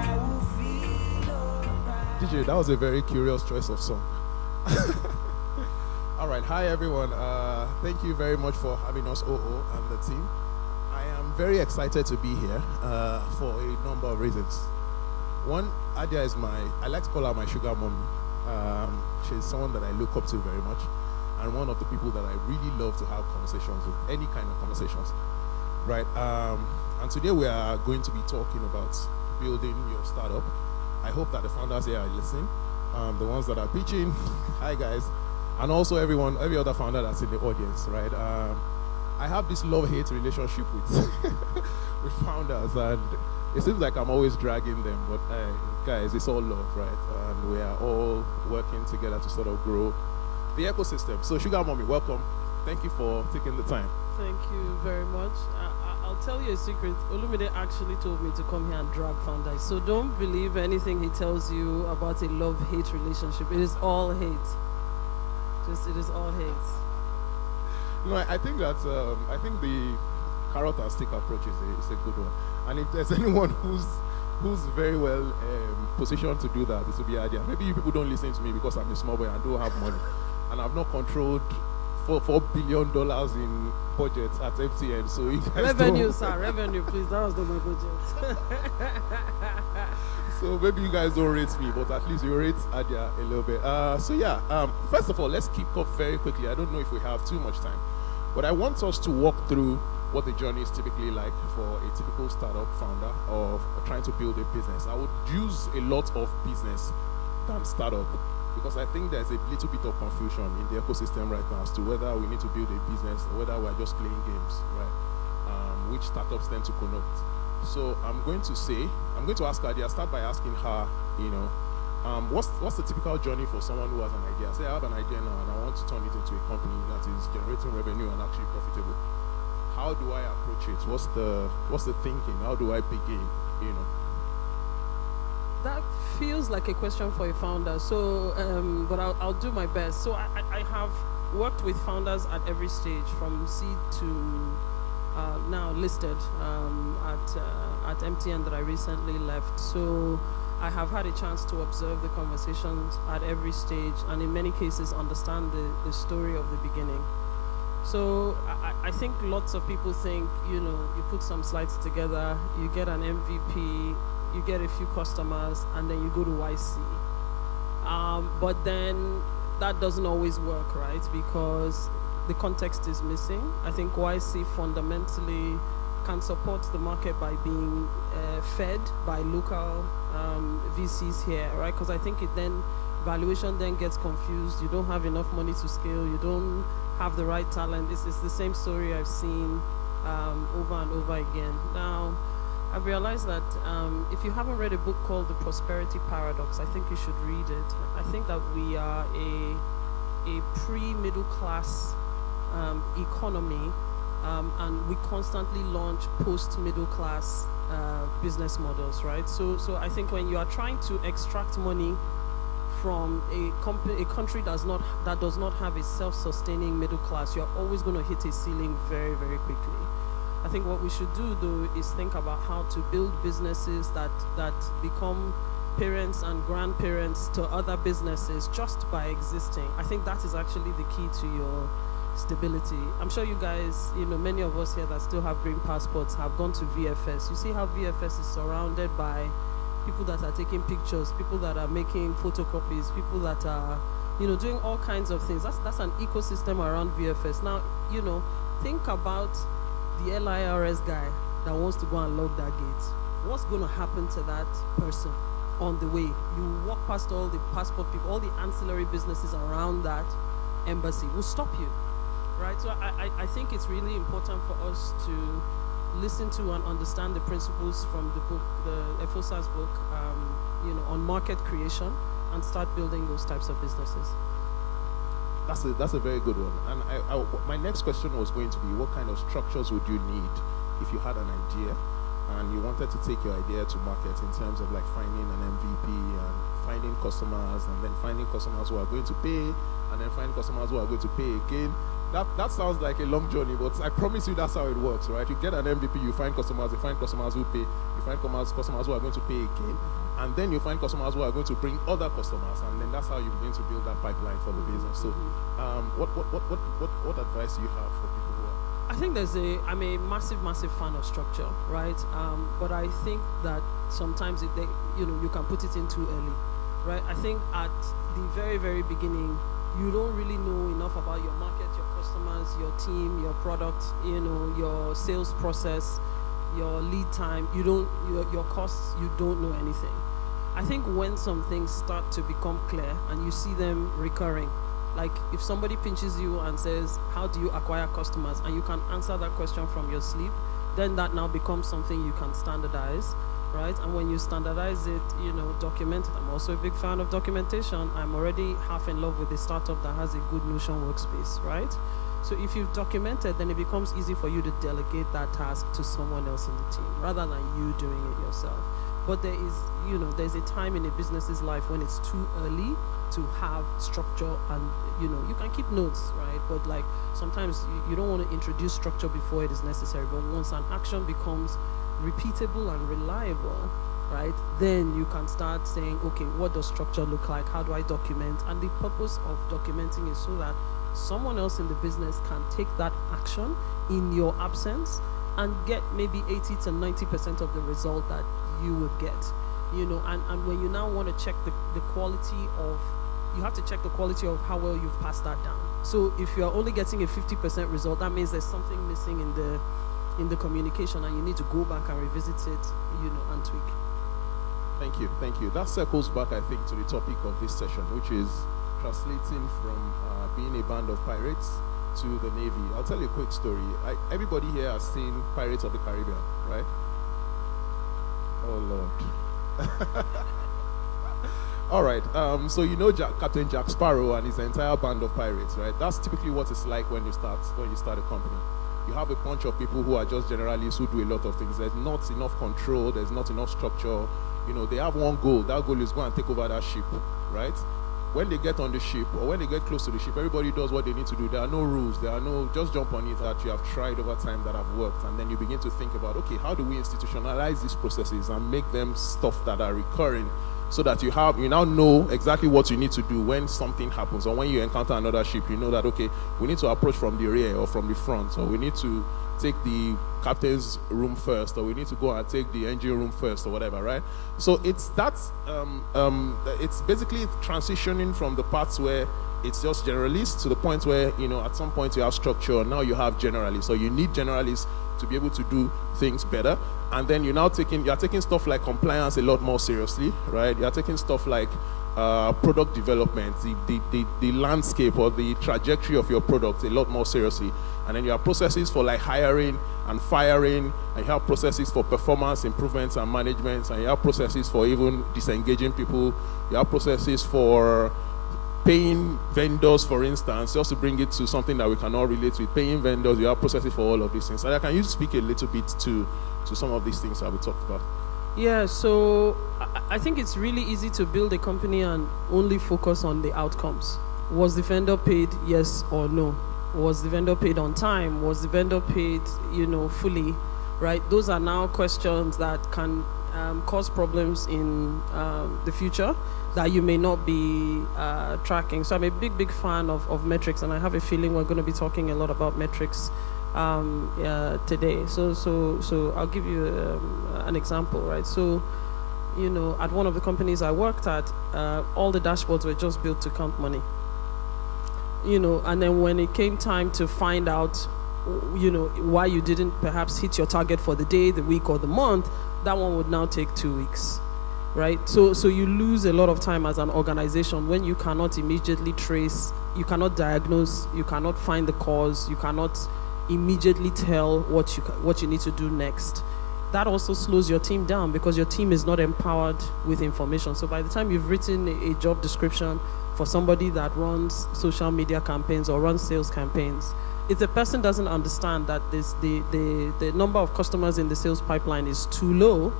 DJ, that was a very curious choice of song. All right, hi everyone. Thank you very much for having us, OO and the team. I am very excited to be here for a number of reasons. One, Adia is I like to call her my sugar mommy. She's someone that I look up to very much, and one of the people that I really love to have conversations with, any kind of conversations, right? And today we are going to be talking about building your startup. I hope that the founders here are listening, the ones that are pitching, hi guys, and also every other founder that's in the audience, right? I have this love-hate relationship with founders, and it seems like I'm always dragging them, but guys, it's all love, right? And we are all working together to sort of grow the ecosystem. So Sugar Mommy, welcome. thank you for taking the time. Thank you very much. I'll tell you a secret. Olumide actually told me to come here and drag founders. So don't believe anything he tells you about a love-hate relationship. It is all hate. It is all hate. No, I think that I think the carrot and stick approach is a good one. And if there's anyone who's very well positioned to do that, it will be Adia. Maybe you people don't listen to me because I'm a small boy and don't have money, and I've not controlled $4 billion in budget at MTN. So you guys revenue, sir, revenue, please. That was not my budget. So maybe you guys don't rate me, but at least you rate Adia a little bit. So yeah, first of all, let's kick off very quickly. I don't know if we have too much time, but I want us to walk through what the journey is typically like for a typical startup founder of trying to build a business. I would use a lot of business than startup, because I think there's a little bit of confusion in the ecosystem right now as to whether we need to build a business or whether we're just playing games, right? Which startups tend to connote. So I'm going to ask Adia, start by asking her, what's the typical journey for someone who has an idea? Say I have an idea now and I want to turn it into a company that is generating revenue and actually profitable. How do I approach it? What's the thinking? How do I begin? That feels like a question for a founder. So, but I'll do my best. So I have worked with founders at every stage, from seed to now listed at MTN that I recently left. So I have had a chance to observe the conversations at every stage, and in many cases understand the story of the beginning. So I think lots of people think, you put some slides together, you get an MVP, you get a few customers, and then you go to YC. But then that doesn't always work, right? Because the context is missing. I think YC fundamentally can support the market by being fed by local VCs here, right? Because I think valuation then gets confused. You don't have enough money to scale. You don't have the right talent. It's the same story I've seen over and over again. Now, I've realized that if you haven't read a book called The Prosperity Paradox, I think you should read it. I think that we are a pre-middle class economy, and we constantly launch post-middle class business models, right? So I think when you are trying to extract money from a country that does not have a self-sustaining middle class, you're always going to hit a ceiling very, very quickly. I think what we should do, though, is think about how to build businesses that become parents and grandparents to other businesses just by existing. I think that is actually the key to your stability. I'm sure you guys, many of us here that still have green passports have gone to VFS. You see how VFS is surrounded by people that are taking pictures, people that are making photocopies, people that are, doing all kinds of things. That's an ecosystem around VFS. Now, think about the LIRS guy that wants to go and log that gate. What's going to happen to that person on the way? You walk past all the passport people, all the ancillary businesses around that embassy will stop you, right? So I think it's really important for us to listen to and understand the principles from the book, the Efosa's book, on market creation, and start building those types of businesses. That's a very good one. And my next question was going to be, what kind of structures would you need if you had an idea and you wanted to take your idea to market, in terms of like finding an MVP and finding customers, and then finding customers who are going to pay, and then finding customers who are going to pay again. That sounds like a long journey, but I promise you that's how it works, right? You get an MVP, you find customers who pay, you find customers who are going to pay again, and then you find customers who are going to bring other customers, and then that's how you begin to build that pipeline for the business. So, what advice do you have for people who are? I think I'm a massive fan of structure, right? But I think that sometimes you can put it in too early, right? I think at the very, very beginning, you don't really know enough about your market, your customers, your team, your product, your sales process, your lead time, your costs, you don't know anything. I think when some things start to become clear and you see them recurring, like if somebody pinches you and says, how do you acquire customers? And you can answer that question from your sleep, then that now becomes something you can standardize, right? And when you standardize it, document it. I'm also a big fan of documentation. I'm already half in love with a startup that has a good Notion workspace, right? So if you've documented, then it becomes easy for you to delegate that task to someone else in the team rather than you doing it yourself. But there is, there's a time in a business's life when it's too early to have structure, and you can keep notes, right? But like sometimes you don't want to introduce structure before it is necessary. But once an action becomes repeatable and reliable, right, then you can start saying, okay, what does structure look like? How do I document? And the purpose of documenting is so that someone else in the business can take that action in your absence and get maybe 80 to 90% of the result that you would get. And when you now want to check the quality of, you have to check the quality of how well you've passed that down. So if you're only getting a 50% result, that means there's something missing in the communication, and you need to go back and revisit it, and tweak. Thank you. That circles back, I think, to the topic of this session, which is translating from being a band of pirates to the Navy. I'll tell you a quick story. Everybody here has seen Pirates of the Caribbean, right? Oh, Lord. All right. So Captain Jack Sparrow and his entire band of pirates, right? That's typically what it's like when you start a company. You have a bunch of people who are just generalists who do a lot of things. There's not enough control. There's not enough structure. They have one goal. That goal is go and take over that ship, right? When they get on the ship or when they get close to the ship, everybody does what they need to do. There are no rules. There are no, just jump on it that you have tried over time that have worked. And then you begin to think about, okay, how do we institutionalize these processes and make them stuff that are recurring, so that you now know exactly what you need to do when something happens, or when you encounter another ship, you know that, okay, we need to approach from the rear or from the front, or we need to take the captain's room first, or we need to go and take the engine room first, or whatever, right? So it's it's basically transitioning from the parts where it's just generalists to the point where, at some point you have structure, and now you have generalists. So you need generalists to be able to do things better. And then you're taking stuff like compliance a lot more seriously, right? You're taking stuff like product development, the landscape or the trajectory of your product a lot more seriously. And then you have processes for like hiring and firing, and you have processes for performance improvements and management, and you have processes for even disengaging people. You have processes for paying vendors, for instance, just to bring it to something that we can all relate with. Paying vendors, you have processes for all of these things. And can you speak a little bit to some of these things that we talked about? Yeah, so I think it's really easy to build a company and only focus on the outcomes. Was the vendor paid, yes or no? Was the vendor paid on time? Was the vendor paid, fully, right? Those are now questions that can cause problems in the future that you may not be tracking. So I'm a big fan of metrics, and I have a feeling we're going to be talking a lot about metrics today. So I'll give you an example, right? So, at one of the companies I worked at, all the dashboards were just built to count money. And then when it came time to find out, why you didn't perhaps hit your target for the day, the week, or the month, that one would now take 2 weeks, right? So you lose a lot of time as an organization when you cannot immediately trace, you cannot diagnose, you cannot find the cause, you cannot immediately tell what you need to do next. That also slows your team down because your team is not empowered with information. So by the time you've written a job description for somebody that runs social media campaigns or runs sales campaigns, if the person doesn't understand that the number of customers in the sales pipeline is too low,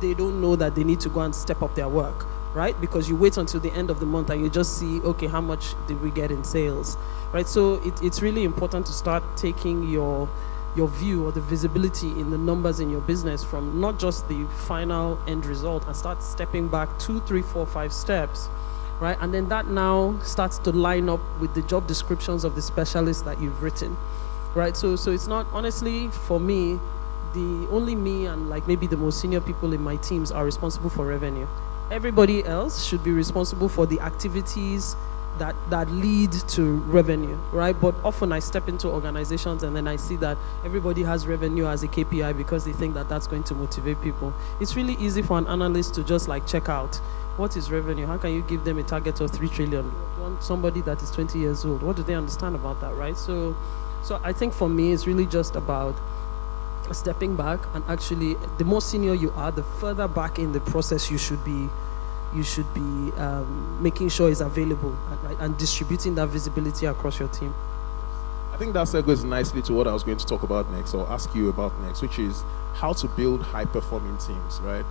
they don't know that they need to go and step up their work, right? Because you wait until the end of the month and you just see, okay, how much did we get in sales, right? So it's really important to start taking your view or the visibility in the numbers in your business from not just the final end result, and start stepping back 2, 3, 4, 5 steps, right? And then that now starts to line up with the job descriptions of the specialists that you've written, right? So it's not, honestly, for me, only me and like maybe the most senior people in my teams are responsible for revenue. Everybody else should be responsible for the activities that lead to revenue, right? But often I step into organizations and then I see that everybody has revenue as a KPI because they think that that's going to motivate people. It's really easy for an analyst to just like check out, what is revenue? How can you give them a target of 3 trillion? You want somebody that is 20 years old. What do they understand about that, right? So I think for me, it's really just about stepping back, and actually the more senior you are, the further back in the process you should be making sure it's available, right? And distributing that visibility across your team. I think that segues nicely to what I was going to talk about next, or ask you about next, which is how to build high-performing teams, right?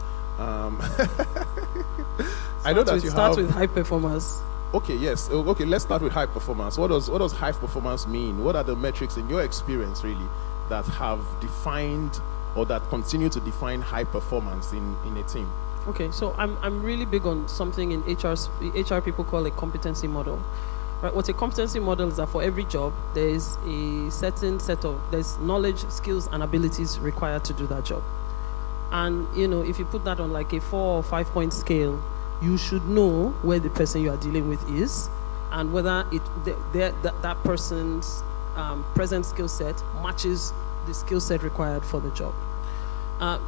I know that you start with high performance. Okay, yes. Okay, let's start with high performance. What does high performance mean? What are the metrics in your experience, really, that have defined or that continue to define high performance in a team? Okay, so I'm really big on something in HR people call a competency model. Right, what a competency model is that for every job, there's a certain set of, there's knowledge, skills, and abilities required to do that job. And, if you put that on like a 4 or 5 point scale, you should know where the person you are dealing with is and whether that person's present skill set matches the skill set required for the job.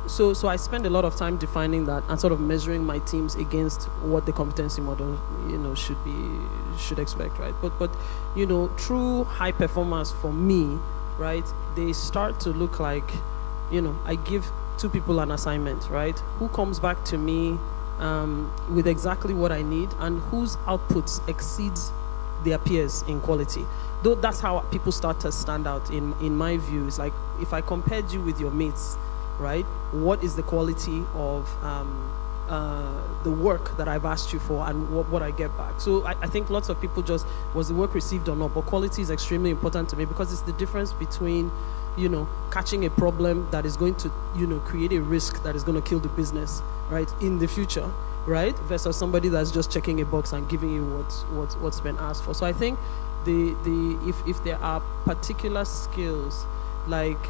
So I spend a lot of time defining that and sort of measuring my teams against what the competency model, should expect, right? But true high performance for me, right? They start to look like, I give 2 people an assignment, right? Who comes back to me with exactly what I need and whose outputs exceeds their peers in quality. Though that's how people start to stand out in my view. It's like if I compared you with your mates, right? What is the quality of the work that I've asked you for and what I get back? So I think lots of people just, was the work received or not? But quality is extremely important to me because it's the difference between, catching a problem that is going to, create a risk that is going to kill the business, right, in the future, right, versus somebody that's just checking a box and giving you what's been asked for. So I think if there are particular skills like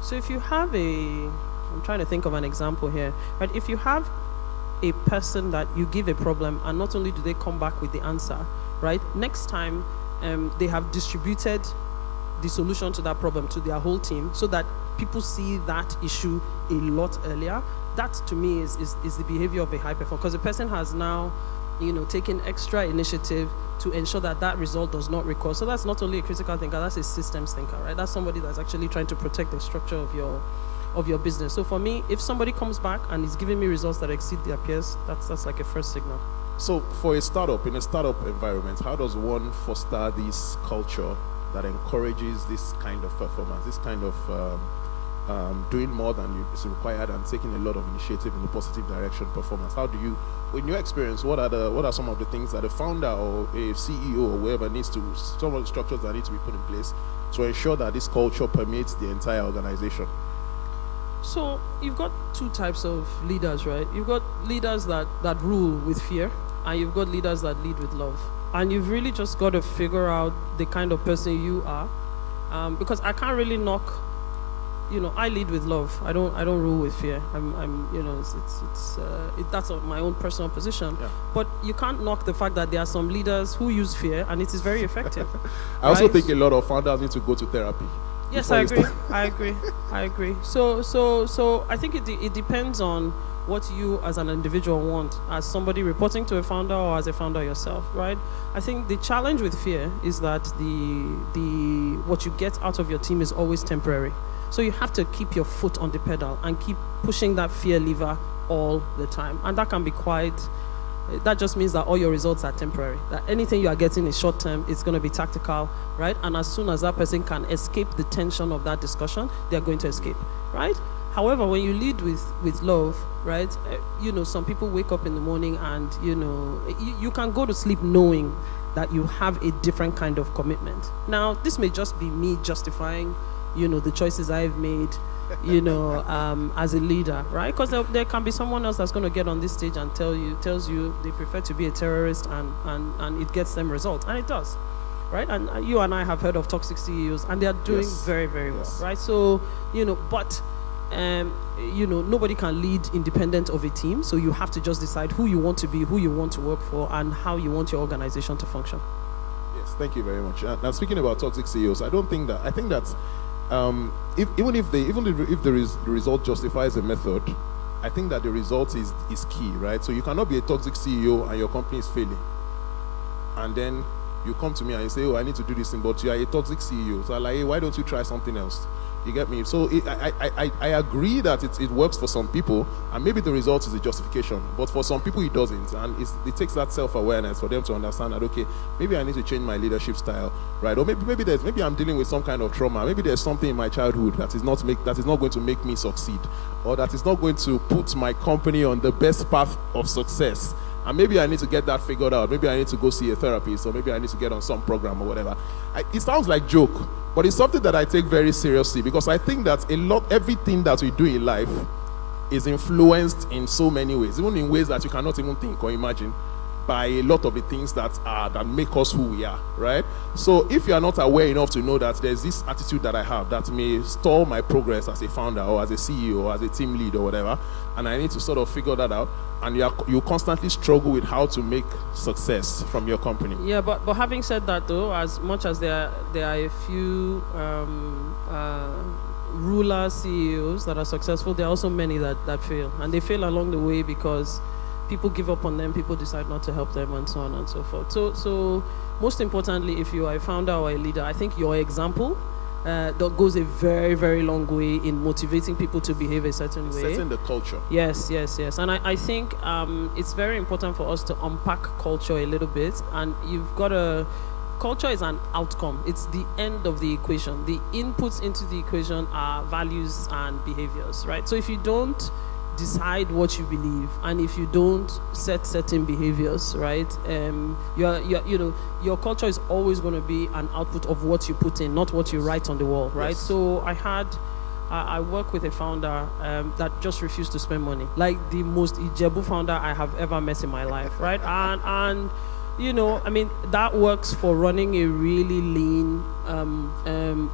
so if you have I'm trying to think of an example here, right? If you have a person that you give a problem and not only do they come back with the answer, right? Next time they have distributed the solution to that problem to their whole team so that people see that issue a lot earlier. That to me is the behavior of a high performer, because the person has now, taken extra initiative to ensure that result does not recur. So that's not only a critical thinker, that's a systems thinker, right? That's somebody that's actually trying to protect the structure of your business. So for me, if somebody comes back and is giving me results that exceed their peers, that's like a first signal. So for a startup, in a startup environment, how does one foster this culture that encourages this kind of performance, this kind of doing more than is required and taking a lot of initiative in the positive direction performance? How do you, in your experience, what are some of the things that a founder or a CEO or whoever needs to, some of the structures that need to be put in place to ensure that this culture permeates the entire organization? So you've got 2 types of leaders, right? You've got leaders that rule with fear, and you've got leaders that lead with love. And you've really just got to figure out the kind of person you are, because I can't really knock. I lead with love. I don't rule with fear. That's my own personal position. Yeah. But you can't knock the fact that there are some leaders who use fear, and it is very effective. I also think a lot of founders need to go to therapy. Yes, I agree. So I think it depends on what you as an individual want, as somebody reporting to a founder or as a founder yourself, right? I think the challenge with fear is that what you get out of your team is always temporary. So you have to keep your foot on the pedal and keep pushing that fear lever all the time. And that can be that just means that all your results are temporary. That anything you are getting is short term, it's going to be tactical, right? And as soon as that person can escape the tension of that discussion, they're going to escape, right? However, when you lead with love, right, some people wake up in the morning and, you can go to sleep knowing that you have a different kind of commitment. Now, this may just be me justifying, the choices I've made, as a leader, right? Because there can be someone else that's going to get on this stage and tells you they prefer to be a terrorist and it gets them results. And it does, right? And you and I have heard of toxic CEOs, and they are doing very, very well, right? So, but nobody can lead independent of a team. So you have to just decide who you want to be, who you want to work for, and how you want your organization to function. Yes, thank you very much. Now, speaking about toxic CEOs, I think that even if the result justifies the method, I think that the result is key, right? So you cannot be a toxic CEO and your company is failing, and then you come to me and you say, "Oh, I need to do this thing," but you are a toxic CEO. So I'm like, "Hey, why don't you try something else?" You get me? So I agree that it works for some people, and maybe the result is a justification. But for some people, it doesn't, and it takes that self-awareness for them to understand that, okay, maybe I need to change my leadership style, right? Or maybe I'm dealing with some kind of trauma. Maybe there's something in my childhood that is not going to make me succeed, or that is not going to put my company on the best path of success. And maybe I need to get that figured out. Maybe I need to go see a therapist, or maybe I need to get on some program or whatever. It sounds like joke, but it's something that I take very seriously, because I think that everything that we do in life is influenced in so many ways, even in ways that you cannot even think or imagine, by a lot of the things that make us who we are, right? So if you are not aware enough to know that there's this attitude that I have that may stall my progress as a founder or as a CEO or as a team lead or whatever, and I need to sort of figure that out, and you constantly struggle with how to make success from your company. Yeah, but having said that, though, as much as there are a few ruler CEOs that are successful, there are also many that fail, and they fail along the way because people give up on them, people decide not to help them, and so on and so forth. So most importantly, if you are a founder or a leader, I think your example that goes a very, very long way in motivating people to behave a certain way. Setting the culture. Yes. And I think it's very important for us to unpack culture a little bit, and you've got to... Culture is an outcome. It's the end of the equation. The inputs into the equation are values and behaviors, right? So if you don't decide what you believe, and if you don't set certain behaviors, right, your culture is always going to be an output of what you put in, not what you write on the wall, right? Yes. So I work with a founder that just refused to spend money, like the most Ijebu founder I have ever met in my life, right? And I mean, that works for running a really lean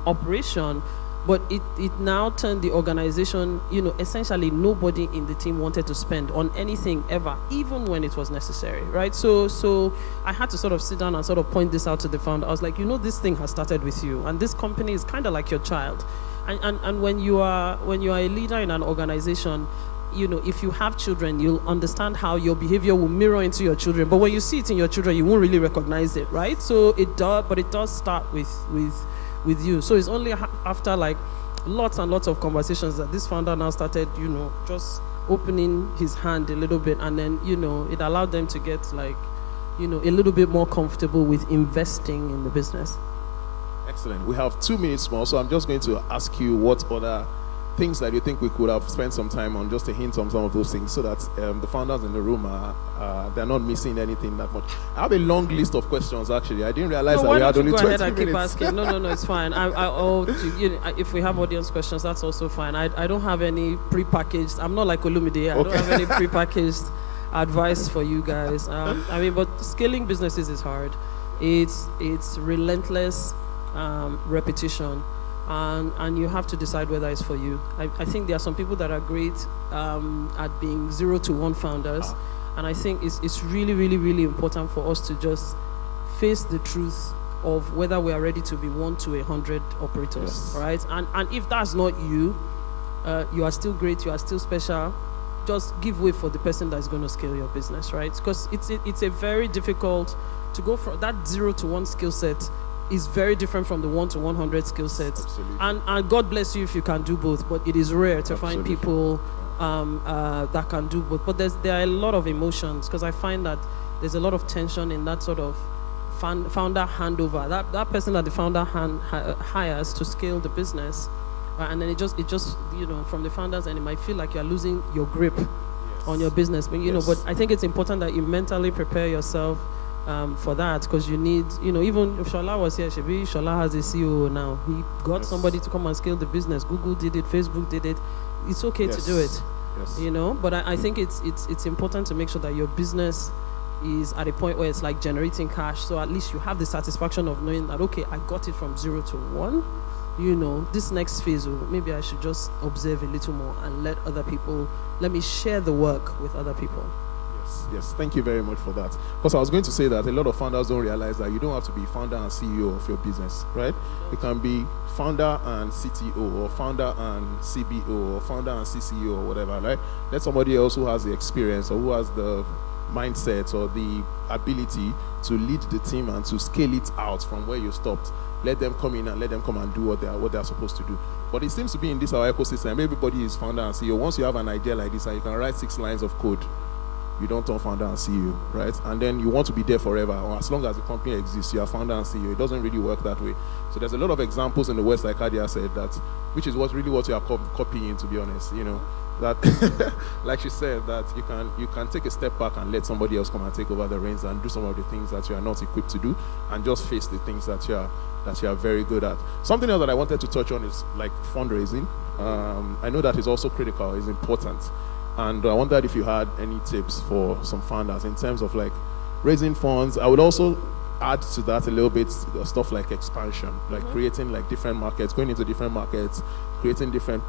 operation. But it now turned the organization, essentially nobody in the team wanted to spend on anything ever, even when it was necessary, right? So I had to sort of sit down and sort of point this out to the founder. I was like, this thing has started with you, and this company is kind of like your child. And when you are a leader in an organization, if you have children, you'll understand how your behavior will mirror into your children. But when you see it in your children, you won't really recognize it, right? So it does start with you. So it's only after like lots and lots of conversations that this founder now started, just opening his hand a little bit, and then, it allowed them to get like, a little bit more comfortable with investing in the business. Excellent. We have 2 minutes more, so I'm just going to ask you what other things that you think we could have spent some time on, just a hint on some of those things, so that the founders in the room they're not missing anything that much. I have a long list of questions, actually. I didn't realize that we had only 20 minutes. Go ahead and keep asking. No, it's fine. If we have audience questions, that's also fine. I don't have any prepackaged. I'm not like Olumide. I don't have any prepackaged advice for you guys. But scaling businesses is hard. It's relentless repetition. And you have to decide whether it's for you. I think there are some people that are great at being 0 to 1 founders, and I think it's really, really, really important for us to just face the truth of whether we are ready to be 1 to 100 operators, right? And if that's not you, you are still great, you are still special. Just give way for the person that's going to scale your business, right? Because it's a very difficult to go from that 0 to 1 skill set. Is very different from the 1 to 100 skill sets. Absolutely. And God bless you if you can do both, but it is rare to find people that can do both. But there are a lot of emotions, because I find that there's a lot of tension in that sort of founder handover. That person that the founder hires to scale the business, and then it just from the founders, and it might feel like you're losing your grip on your business. But but I think it's important that you mentally prepare yourself for that, because you need, even if Shola was here, Shola has a CEO now. He got somebody to come and scale the business. Google did it, Facebook did it. It's okay to do it, but I think it's important to make sure that your business is at a point where it's like generating cash, so at least you have the satisfaction of knowing that, okay, I got it from 0 to 1. This next phase, maybe I should just observe a little more and let me share the work with other people. Yes, thank you very much for that. Because I was going to say that a lot of founders don't realize that you don't have to be founder and CEO of your business, right? You can be founder and CTO, or founder and CBO, or founder and CCO, or whatever, right? Let somebody else who has the experience or who has the mindset or the ability to lead the team and to scale it out from where you stopped. Let them come in and let them come and do what they're supposed to do. But it seems to be in this our ecosystem. Everybody is founder and CEO. Once you have an idea like this and you can write 6 lines of code, you don't turn founder and CEO, right? And then you want to be there forever, or as long as the company exists, you are founder and CEO. It doesn't really work that way. So there's a lot of examples in the West, like Adia said, that which is what you are copying, to be honest. You know, that like she said, that you can take a step back and let somebody else come and take over the reins and do some of the things that you are not equipped to do, and just face the things that you are very good at. Something else that I wanted to touch on is like fundraising. I know that is also critical, is important. And I wondered if you had any tips for some founders in terms of like raising funds. I would also add to that a little bit stuff like expansion, like creating like different markets, going into different markets, creating different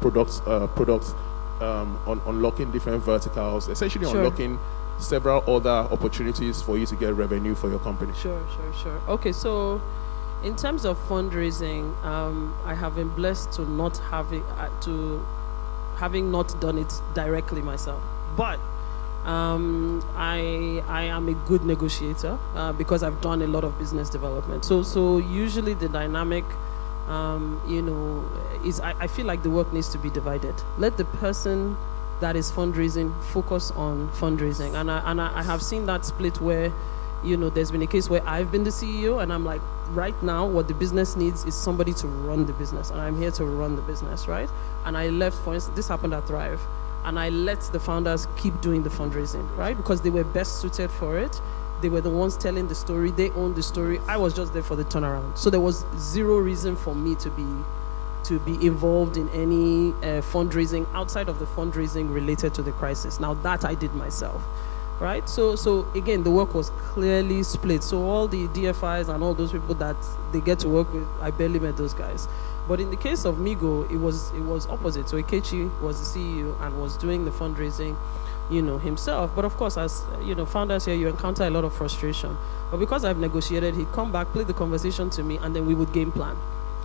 products, unlocking different verticals, essentially unlocking several other opportunities for you to get revenue for your company. Sure. Okay, so in terms of fundraising, I have been blessed to not having not done it directly myself, but I am a good negotiator because I've done a lot of business development. So usually the dynamic, is I feel like the work needs to be divided. Let the person that is fundraising focus on fundraising, and I have seen that split where, there's been a case where I've been the CEO and I'm like, right now what the business needs is somebody to run the business, and I'm here to run the business, right? And I left, for instance, this happened at Thrive, and I let the founders keep doing the fundraising, right? Because they were best suited for it. They were the ones telling the story. They owned the story. I was just there for the turnaround. So there was zero reason for me to be involved in any fundraising outside of the fundraising related to the crisis. Now that I did myself, right? So again, the work was clearly split. So all the DFIs and all those people that they get to work with, I barely met those guys. But in the case of Migo, it was opposite. So Ikechi was the CEO and was doing the fundraising, himself. But of course, as founders here, you encounter a lot of frustration. But because I've negotiated, he'd come back, play the conversation to me, and then we would game plan,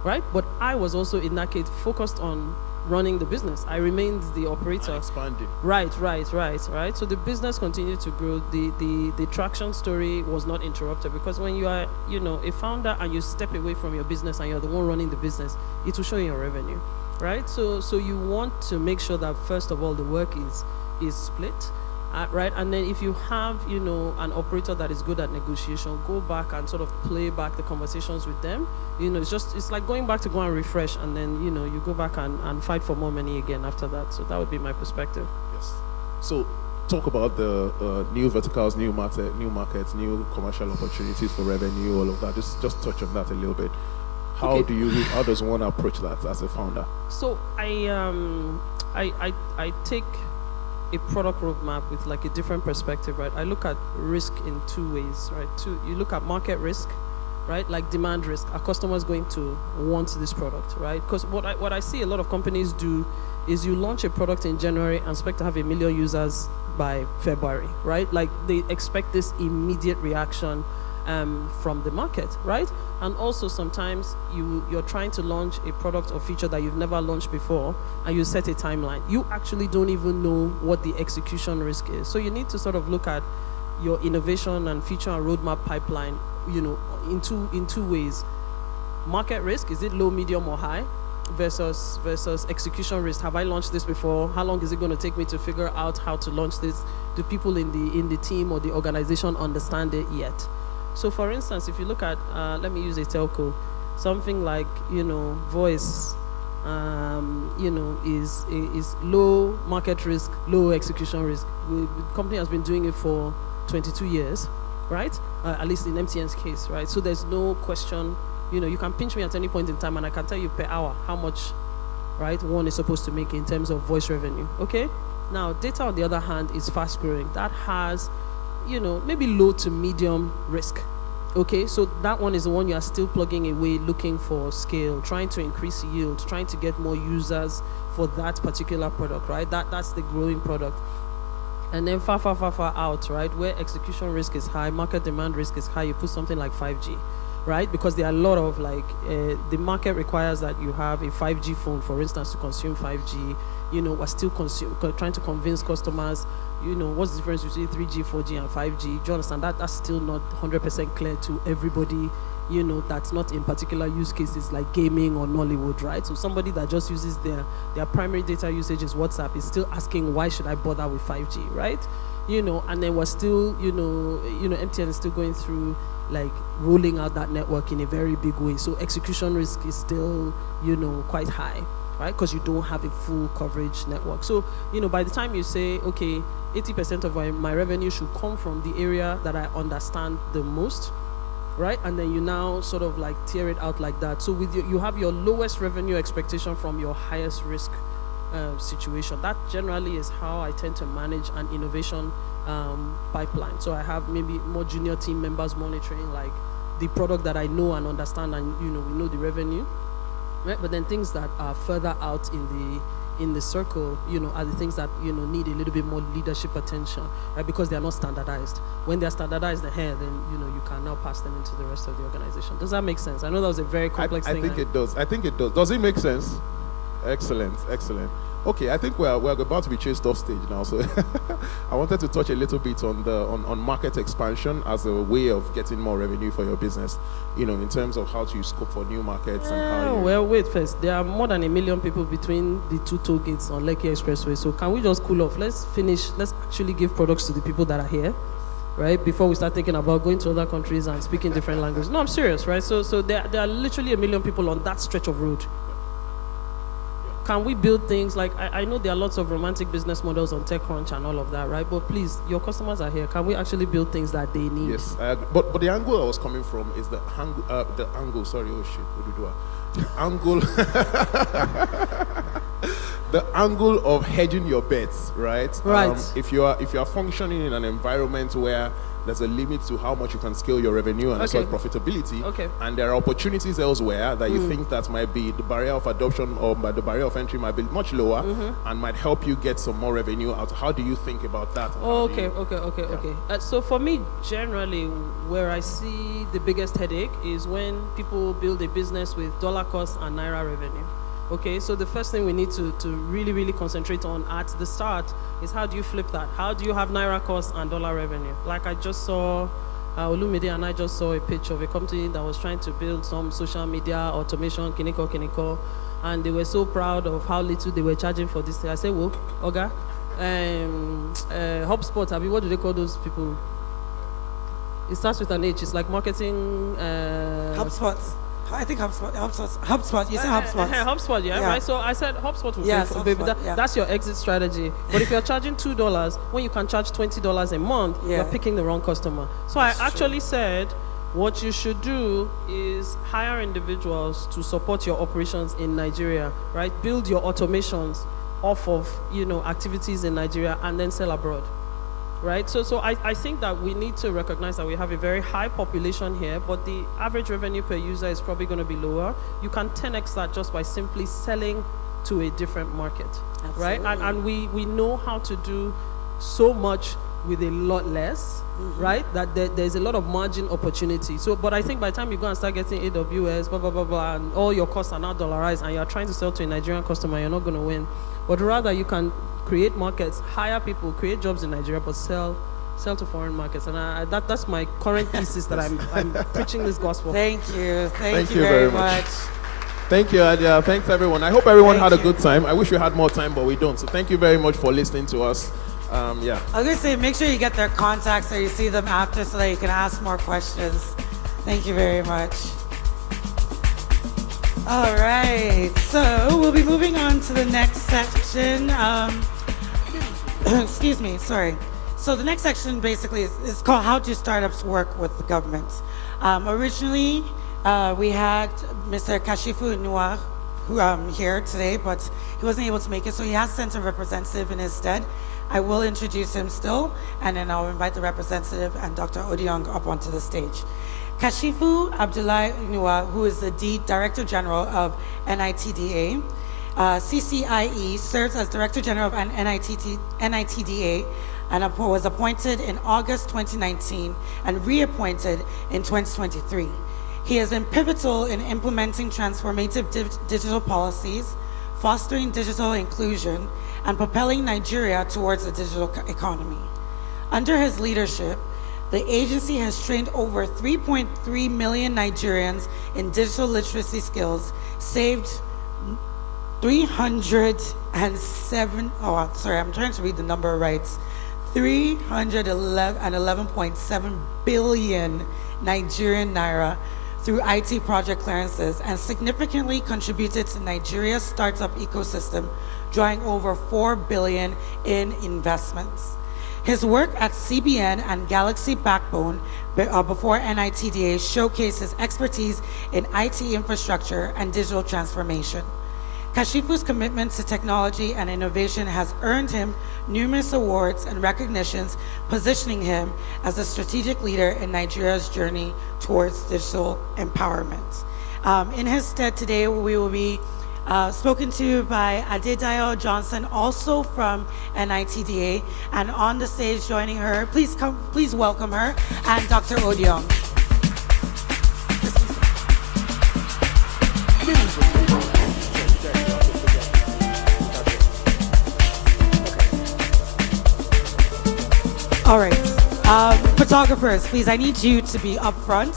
right? But I was also in that case focused on running the business. I remained the operator. Expanding. Right. So the business continued to grow. The traction story was not interrupted, because when you are, a founder and you step away from your business and you're the one running the business, it will show in your revenue, right? So you want to make sure that first of all the work is split. Right, and then if you have, an operator that is good at negotiation, go back and sort of play back the conversations with them. It's like going back to go and refresh, and then, you go back and fight for more money again after that. So that would be my perspective. Yes. So talk about the new verticals, new markets, new commercial opportunities for revenue, all of that. Just touch on that a little bit. How does one approach that as a founder? So I take a product roadmap with like a different perspective, right? I look at risk in 2 ways, right? You look at market risk, right? Like demand risk. Are customers going to want this product, right? Because what I see a lot of companies do is you launch a product in January and expect to have 1 million users by February, right? Like they expect this immediate reaction from the market, right? And also sometimes you're trying to launch a product or feature that you've never launched before, and you set a timeline. You actually don't even know what the execution risk is. So you need to sort of look at your innovation and feature and roadmap pipeline, in two ways. Market risk, is it low, medium, or high? Versus execution risk. Have I launched this before? How long is it going to take me to figure out how to launch this? Do people in the team or the organization understand it yet? So for instance, if you look at, let me use a telco, something like, voice, is low market risk, low execution risk. The company has been doing it for 22 years, right? At least in MTN's case, right? So there's no question, you can pinch me at any point in time and I can tell you per hour how much, right, one is supposed to make in terms of voice revenue, okay? Now, data on the other hand is fast growing. That has, maybe low to medium risk. Okay, so that one is the one you are still plugging away, looking for scale, trying to increase yield, trying to get more users for that particular product, right? That's the growing product. And then far out, right, where execution risk is high, market demand risk is high, you put something like 5G, right? Because there are a lot of the market requires that you have a 5G phone, for instance, to consume 5G. We're still trying to convince customers, what's the difference between 3G, 4G, and 5G? Do you understand? That's still not 100% clear to everybody that's not in particular use cases like gaming or Nollywood, right? So somebody that just uses their primary data usage is WhatsApp is still asking, why should I bother with 5G, right? And then we're still, MTN is still going through like rolling out that network in a very big way. So execution risk is still, quite high, right? Because you don't have a full coverage network. So, by the time you say, okay, 80% of my revenue should come from the area that I understand the most, right? And then you now sort of like tear it out like that. So with you have your lowest revenue expectation from your highest risk situation. That generally is how I tend to manage an innovation pipeline. So I have maybe more junior team members monitoring like the product that I know and understand, and we know the revenue, right? But then things that are further out in the circle, are the things that need a little bit more leadership attention, right? Because they are not standardized. When they are standardized ahead, then you can now pass them into the rest of the organization. Does that make sense? I know that was a very complex thing. I think it does. Does it make sense? Excellent. Okay, I think we're about to be chased off stage now, so I wanted to touch a little bit on market expansion as a way of getting more revenue for your business, in terms of how to scope for new markets and how. Well, wait first. There are more than 1 million people between the two toll gates on Lekki Expressway, so can we just cool off? Let's actually give products to the people that are here, right? Before we start thinking about going to other countries and speaking different languages. No, I'm serious, right? So there are literally 1 million people on that stretch of road. Can we build things like, I know there are lots of romantic business models on TechCrunch and all of that, right? But please, your customers are here. Can we actually build things that they need? Yes, but the angle I was coming from is the angle, sorry, oh shit, the angle of hedging your bets, right? Right. If you are functioning in an environment where there's a limit to how much you can scale your revenue and also profitability. Okay. And there are opportunities elsewhere that you think that might be the barrier of adoption or the barrier of entry might be much lower and might help you get some more revenue out. How do you think about that? Okay. So for me, generally, where I see the biggest headache is when people build a business with dollar cost and naira revenue. Okay, so the first thing we need to really, really concentrate on at the start is how do you flip that? How do you have naira cost and dollar revenue? Like I just saw, Olumide and I just saw a pitch of a company that was trying to build some social media automation, kiniko, and they were so proud of how little they were charging for this thing. I said, whoa, Oga, HubSpot, what do they call those people? It starts with an H, it's like marketing. HubSpot. I think HubSpot. You said HubSpot. HubSpot, yeah, right? So I said HubSpot will pay for baby. That's your exit strategy. But if you're charging $2 when you can charge $20 a month, you're picking the wrong customer. So I actually said, what you should do is hire individuals to support your operations in Nigeria, right? Build your automations off of activities in Nigeria and then sell abroad. Right, so I think that we need to recognize that we have a very high population here, but the average revenue per user is probably going to be lower. You can 10x that just by simply selling to a different market, right? And we know how to do so much with a lot less, right? That there's a lot of margin opportunity. So, but I think by the time you go and start getting AWS, blah, blah, blah, blah, and all your costs are now dollarized and you're trying to sell to a Nigerian customer, you're not going to win. But rather you can create markets, hire people, create jobs in Nigeria, but sell to foreign markets. And that's my current thesis that I'm preaching this gospel. Thank you very much. Thank you, Adia. Thanks, everyone. I hope everyone had a good time. I wish we had more time, but we don't. So thank you very much for listening to us. I was going to say, make sure you get their contacts so you see them after so that you can ask more questions. Thank you very much. All right, so we'll be moving on to the next section. Excuse me, sorry. So the next section basically is called How Do Startups Work with the Government? Originally, we had Mr. Kashifu Nua here today, but he wasn't able to make it, so he has sent a representative in his stead. I will introduce him still, and then I'll invite the representative and Dr. Odiong up onto the stage. Kashifu Abdullahi Nua, who is the Director General of NITDA, CCIE, serves as Director General of NITDA and was appointed in August 2019 and reappointed in 2023. He has been pivotal in implementing transformative digital policies, fostering digital inclusion, and propelling Nigeria towards a digital economy. Under his leadership, The agency has trained over 3.3 million Nigerians in digital literacy skills, saved 311.7 billion Nigerian naira through IT project clearances, and significantly contributed to Nigeria's startup ecosystem, drawing over 4 billion in investments. His work at CBN and Galaxy Backbone before NITDA showcases expertise in IT infrastructure and digital transformation. Kashifu's commitment to technology and innovation has earned him numerous awards and recognitions, positioning him as a strategic leader in Nigeria's journey towards digital empowerment. In his stead today, we will be spoken to by Adedayo Johnson, also from NITDA, and on the stage joining her, please welcome her, and Dr. Odion. All right, photographers, please, I need you to be up front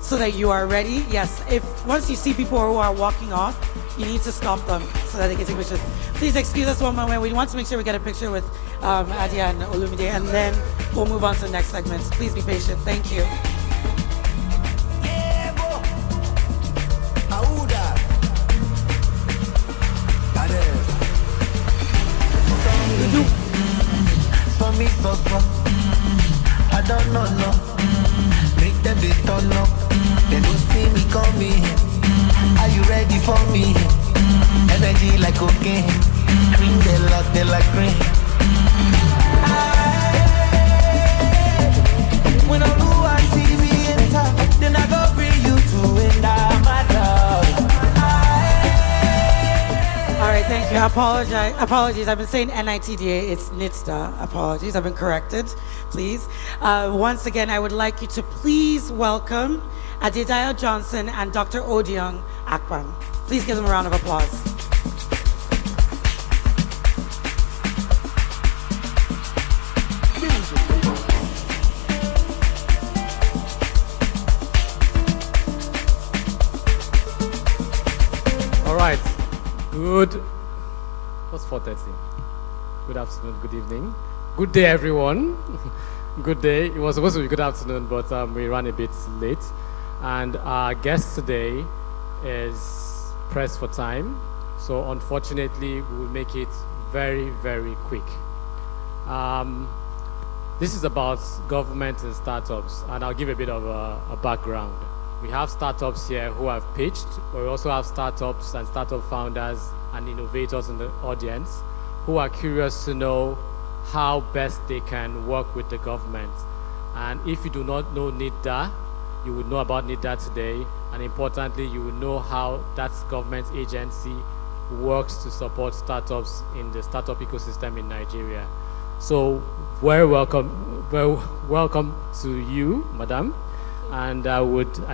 so that you are ready. Yes, once you see people who are walking off, you need to stop them so that they can take pictures. Please excuse us one moment. We want to make sure we get a picture with Adia and Olumide, and then we'll move on to the next segments. Please be patient. Thank you. I don't know, no. Make them they turn up. They don't see me coming. Are you ready for me? Energy like cocaine. Cream they like cream. When I do I see me enter, then I go bring you to end my love. All right, thank you. Apologies. I've been saying NITDA. It's NITSDA. Apologies. I've been corrected. Please. Once again, I would like you to please welcome Adedayo Johnson and Dr. Odion Akpan. Please give them a round of applause. All right. What's 4:30? Good afternoon, good evening. Good day, everyone. Good day. It was supposed to be good afternoon, but we ran a bit late. And our guest today is pressed for time. So unfortunately, we will make it very, very quick. This is about government and startups, and I'll give a bit of a background. We have startups here who have pitched, but we also have startups and startup founders and innovators in the audience who are curious to know how best they can work with the government. And if you do not know NIDA, you will know about NIDA today, and importantly, you will know how that government agency works to support startups in the startup ecosystem in Nigeria. So, very welcome to you, madam. And I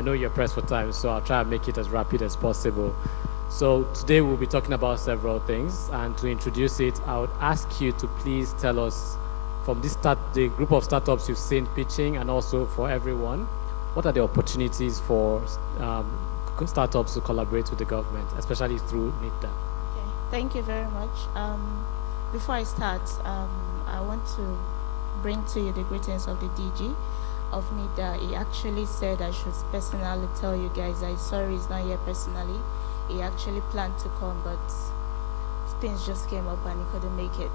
know you're pressed for time, so I'll try and make it as rapid as possible. So today we'll be talking about several things, and to introduce it, I would ask you to please tell us from the group of startups you've seen pitching, and also for everyone, what are the opportunities for startups to collaborate with the government, especially through NIDA? Okay, thank you very much. Before I start, I want to bring to you the greetings of the DG of NIDA. He actually said I should personally tell you guys that sorry he's not here personally. He actually planned to come, but things just came up and he couldn't make it.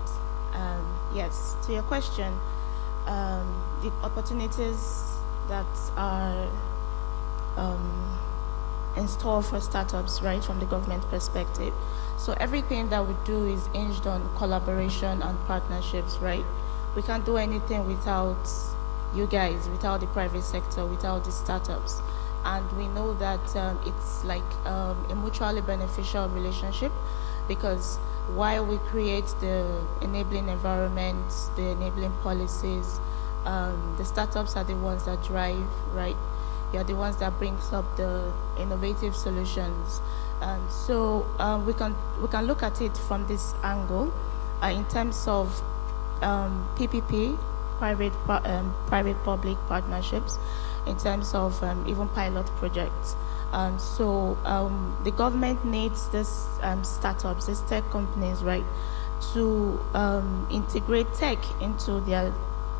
Yes, to your question, the opportunities that are in store for startups, right, from the government perspective. So everything that we do is hinged on collaboration and partnerships, right? We can't do anything without you guys, without the private sector, without the startups. And we know that it's like a mutually beneficial relationship, because while we create the enabling environment, the enabling policies, the startups are the ones that drive, right? They are the ones that brings up the innovative solutions. So we can look at it from this angle in terms of PPP, private-public partnerships in terms of even pilot projects. The government needs these startups, these tech companies, right, to integrate tech into their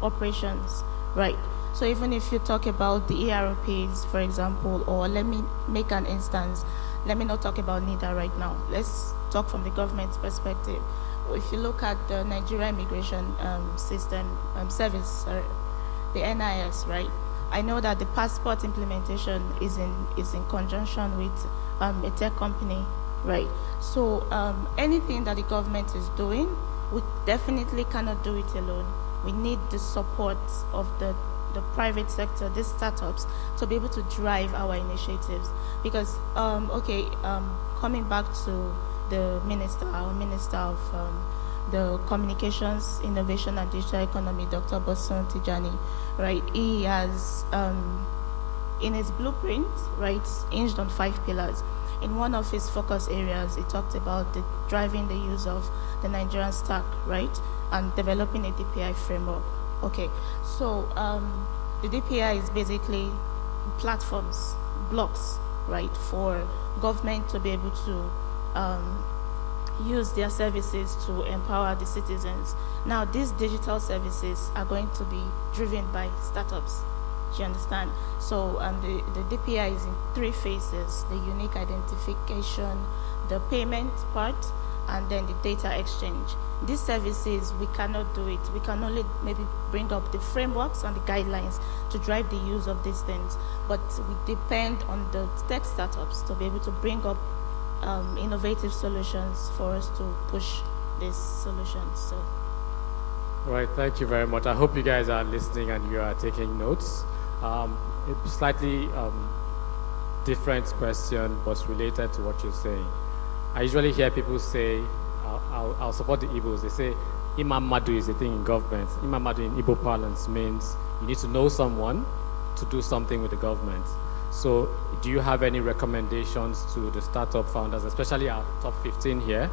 operations, right? So even if you talk about the ERPs, for example, or let me make an instance, let me not talk about NIDA right now. Let's talk from the government's perspective. If you look at the Nigerian immigration service, the NIS, right? I know that the passport implementation is in conjunction with a tech company, right? So anything that the government is doing, we definitely cannot do it alone. We need the support of the private sector, these startups, to be able to drive our initiatives. Because, coming back to the our Minister of the Communications, Innovation and Digital Economy, Dr. Bosun Tijani, right? He has, in his blueprint, right, hinged on 5 pillars. In one of his focus areas, he talked about driving the use of the Nigerian stack, right, and developing a DPI framework. Okay, so the DPI is basically platforms, blocks, right, for government to be able to use their services to empower the citizens. Now, these digital services are going to be driven by startups. Do you understand? So the DPI is in 3 phases: the unique identification, the payment part, and then the data exchange. These services, we cannot do it. We can only maybe bring up the frameworks and the guidelines to drive the use of these things, but we depend on the tech startups to be able to bring up innovative solutions for us to push these solutions. So. Right, thank you very much. I hope you guys are listening and you are taking notes. A slightly different question was related to what you're saying. I usually hear people say, I'll support the Igbos. They say, Imamadu is a thing in government. Imamadu in Igbo parlance means you need to know someone to do something with the government. So do you have any recommendations to the startup founders, especially our top 15 here,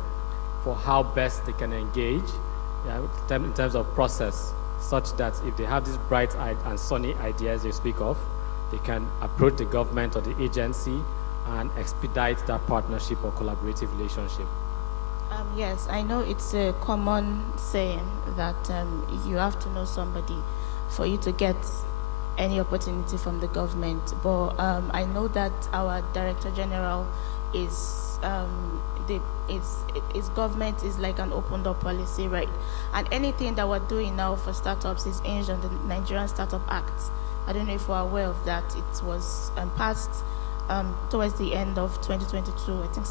for how best they can engage in terms of process, such that if they have these bright and sunny ideas you speak of, they can approach the government or the agency and expedite that partnership or collaborative relationship? Yes, I know it's a common saying that you have to know somebody for you to get any opportunity from the government. But I know that our Director General is government is like an open door policy, right? And anything that we're doing now for startups is hinged on the Nigerian Startup Act. I don't know if we're aware of that. It was passed towards the end of 2022, I think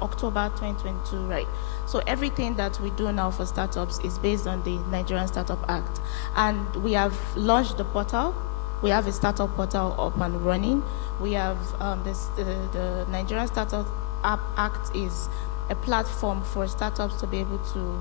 October 2022, right? So everything that we do now for startups is based on the Nigerian Startup Act. And we have launched the portal. We have a startup portal up and running. We have the Nigerian Startup Act is a platform for startups to be able to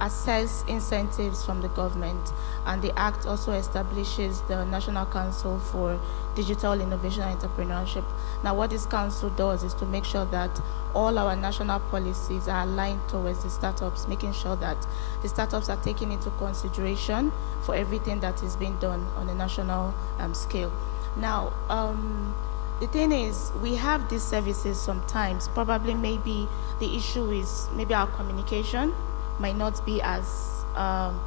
assess incentives from the government. And the Act also establishes the National Council for Digital Innovation and Entrepreneurship. Now, what this council does is to make sure that all our national policies are aligned towards the startups, making sure that the startups are taken into consideration for everything that is being done on a national scale. Now, the thing is, we have these services sometimes. Probably maybe the issue is maybe our communication might not be as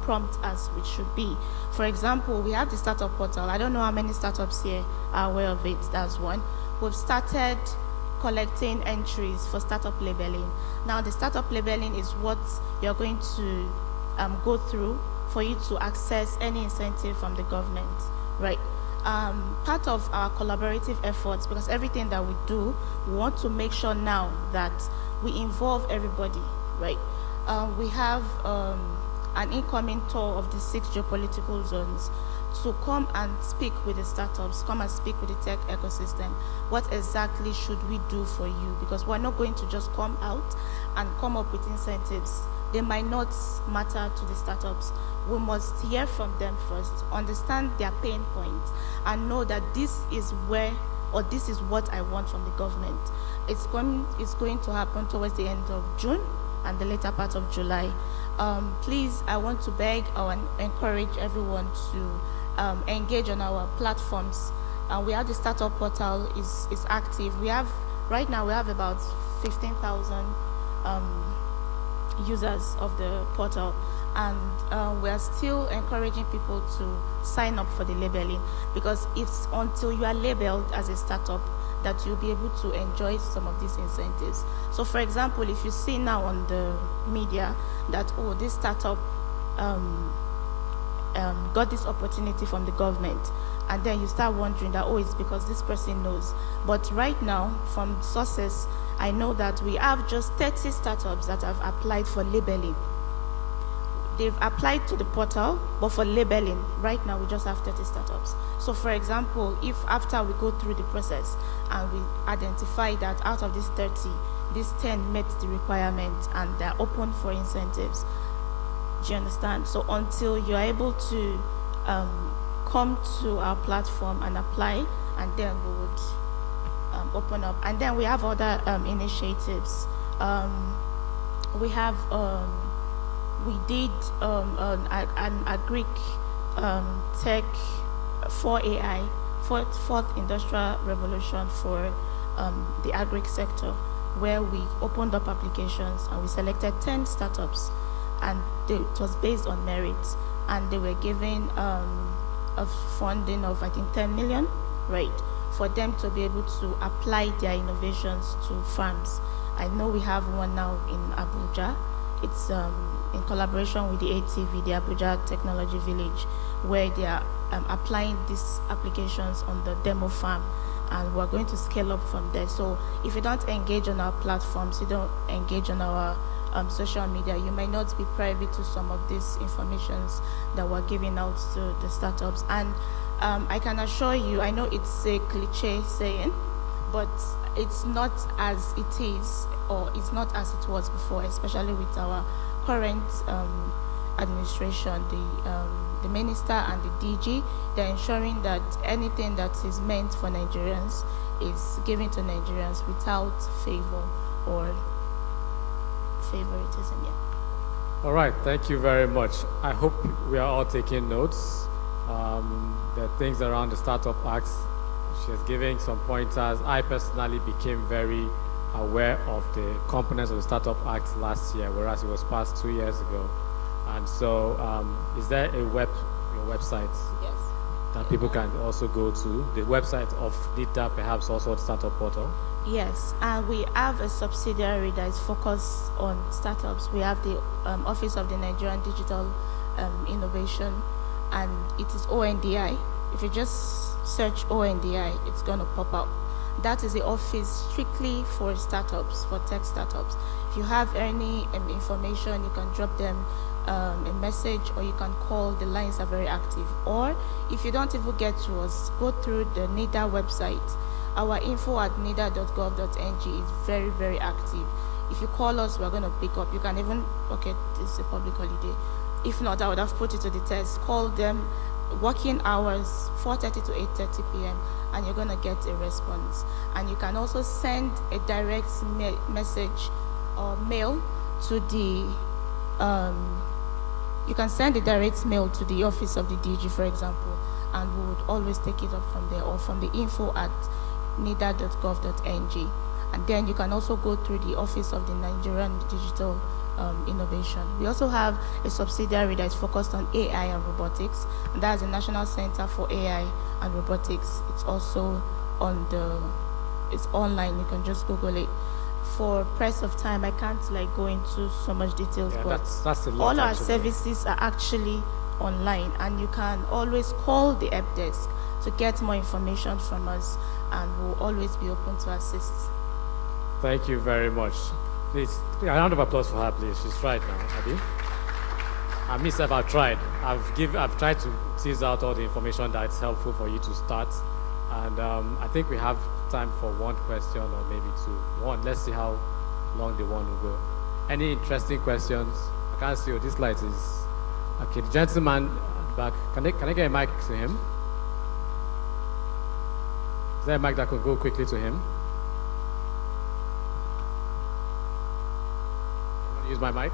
prompt as it should be. For example, we have the startup portal. I don't know how many startups here are aware of it. That's one. We've started collecting entries for startup labeling. Now, the startup labeling is what you're going to go through for you to access any incentive from the government, right? Part of our collaborative efforts, because everything that we do, we want to make sure now that we involve everybody, right? We have an incoming tour of the 6 geopolitical zones to come and speak with the startups, come and speak with the tech ecosystem. What exactly should we do for you? Because we're not going to just come out and come up with incentives. They might not matter to the startups. We must hear from them first, understand their pain points, and know that this is where, or this is what I want from the government. It's going to happen towards the end of June and the later part of July. Please, I want to beg or encourage everyone to engage on our platforms. We have the startup portal is active. Right now we have about 15,000 users of the portal, and we are still encouraging people to sign up for the labeling, because it's until you are labeled as a startup that you'll be able to enjoy some of these incentives. So for example, if you see now on the media that, oh, this startup got this opportunity from the government, and then you start wondering that, oh, it's because this person knows. But right now, from sources, I know that we have just 30 startups that have applied for labeling. They've applied to the portal, but for labeling, right now we just have 30 startups. So for example, if after we go through the process and we identify that out of these 30, these 10 met the requirement and they're open for incentives, do you understand? So until you're able to come to our platform and apply, and then we would open up. And then we have other initiatives. We did an agric tech for AI, fourth industrial revolution for the agric sector, where we opened up applications and we selected 10 startups, and it was based on merit, and they were given a funding of, I think, 10 million, right, for them to be able to apply their innovations to farms. I know we have one now in Abuja. It's in collaboration with the ATV, the Abuja Technology Village, where they are applying these applications on the demo farm, and we're going to scale up from there. So if you don't engage on our platforms, you don't engage on our social media, you may not be privy to some of these informations that we're giving out to the startups. And I can assure you, I know it's a cliche saying, but it's not as it is, or it's not as it was before, especially with our current administration, the minister and the DG. They're ensuring that anything that is meant for Nigerians is given to Nigerians without favor or favoritism. Yeah. All right, thank you very much. I hope we are all taking notes. There are things around the Startup Act. She has given some pointers. I personally became very aware of the components of the Startup Act last year, whereas it was passed 2 years ago. And so, is there your website? Yes. That people can also go to? The website of NITA, perhaps also the Startup Portal? Yes, and we have a subsidiary that is focused on startups. We have the Office of the Nigerian Digital Innovation, and it is ONDI. If you just search ONDI, it's going to pop up. That is the office strictly for startups, for tech startups. If you have any information, you can drop them a message, or you can call. The lines are very active. Or if you don't even get to us, go through the NIDA website. Our info@nida.gov.ng is very, very active. If you call us, we're going to pick up. You can even, okay, this is a public holiday. If not, I would have put it to the test. Call them, working hours, 4:30 to 8:30 p.m., and you're going to get a response. And you can also send a direct message or mail to the, you can send a direct mail to the office of the DG, for example, and we would always take it up from there, or from the info@nida.gov.ng. And then you can also go through the Office of the Nigerian Digital Innovation. We also have a subsidiary that is focused on AI and robotics, and that's the National Center for AI and Robotics. It's also it's online. You can just Google it. For press of time, I can't go into so much details, but that's a lot, all our actually. services are actually online, and you can always call the help desk to get more information from us, and we'll always be open to assist. Thank you very much. Please, a round of applause for her, please. She's tried now, Abby. And myself, I've tried. I've tried to tease out all the information that's helpful for you to start. And I think we have time for one question or maybe two. One, let's see how long the one will go. Any interesting questions? I can't see you. This light is... Okay, the gentleman back. Can I get a mic to him? Is there a mic that could go quickly to him? Use my mic.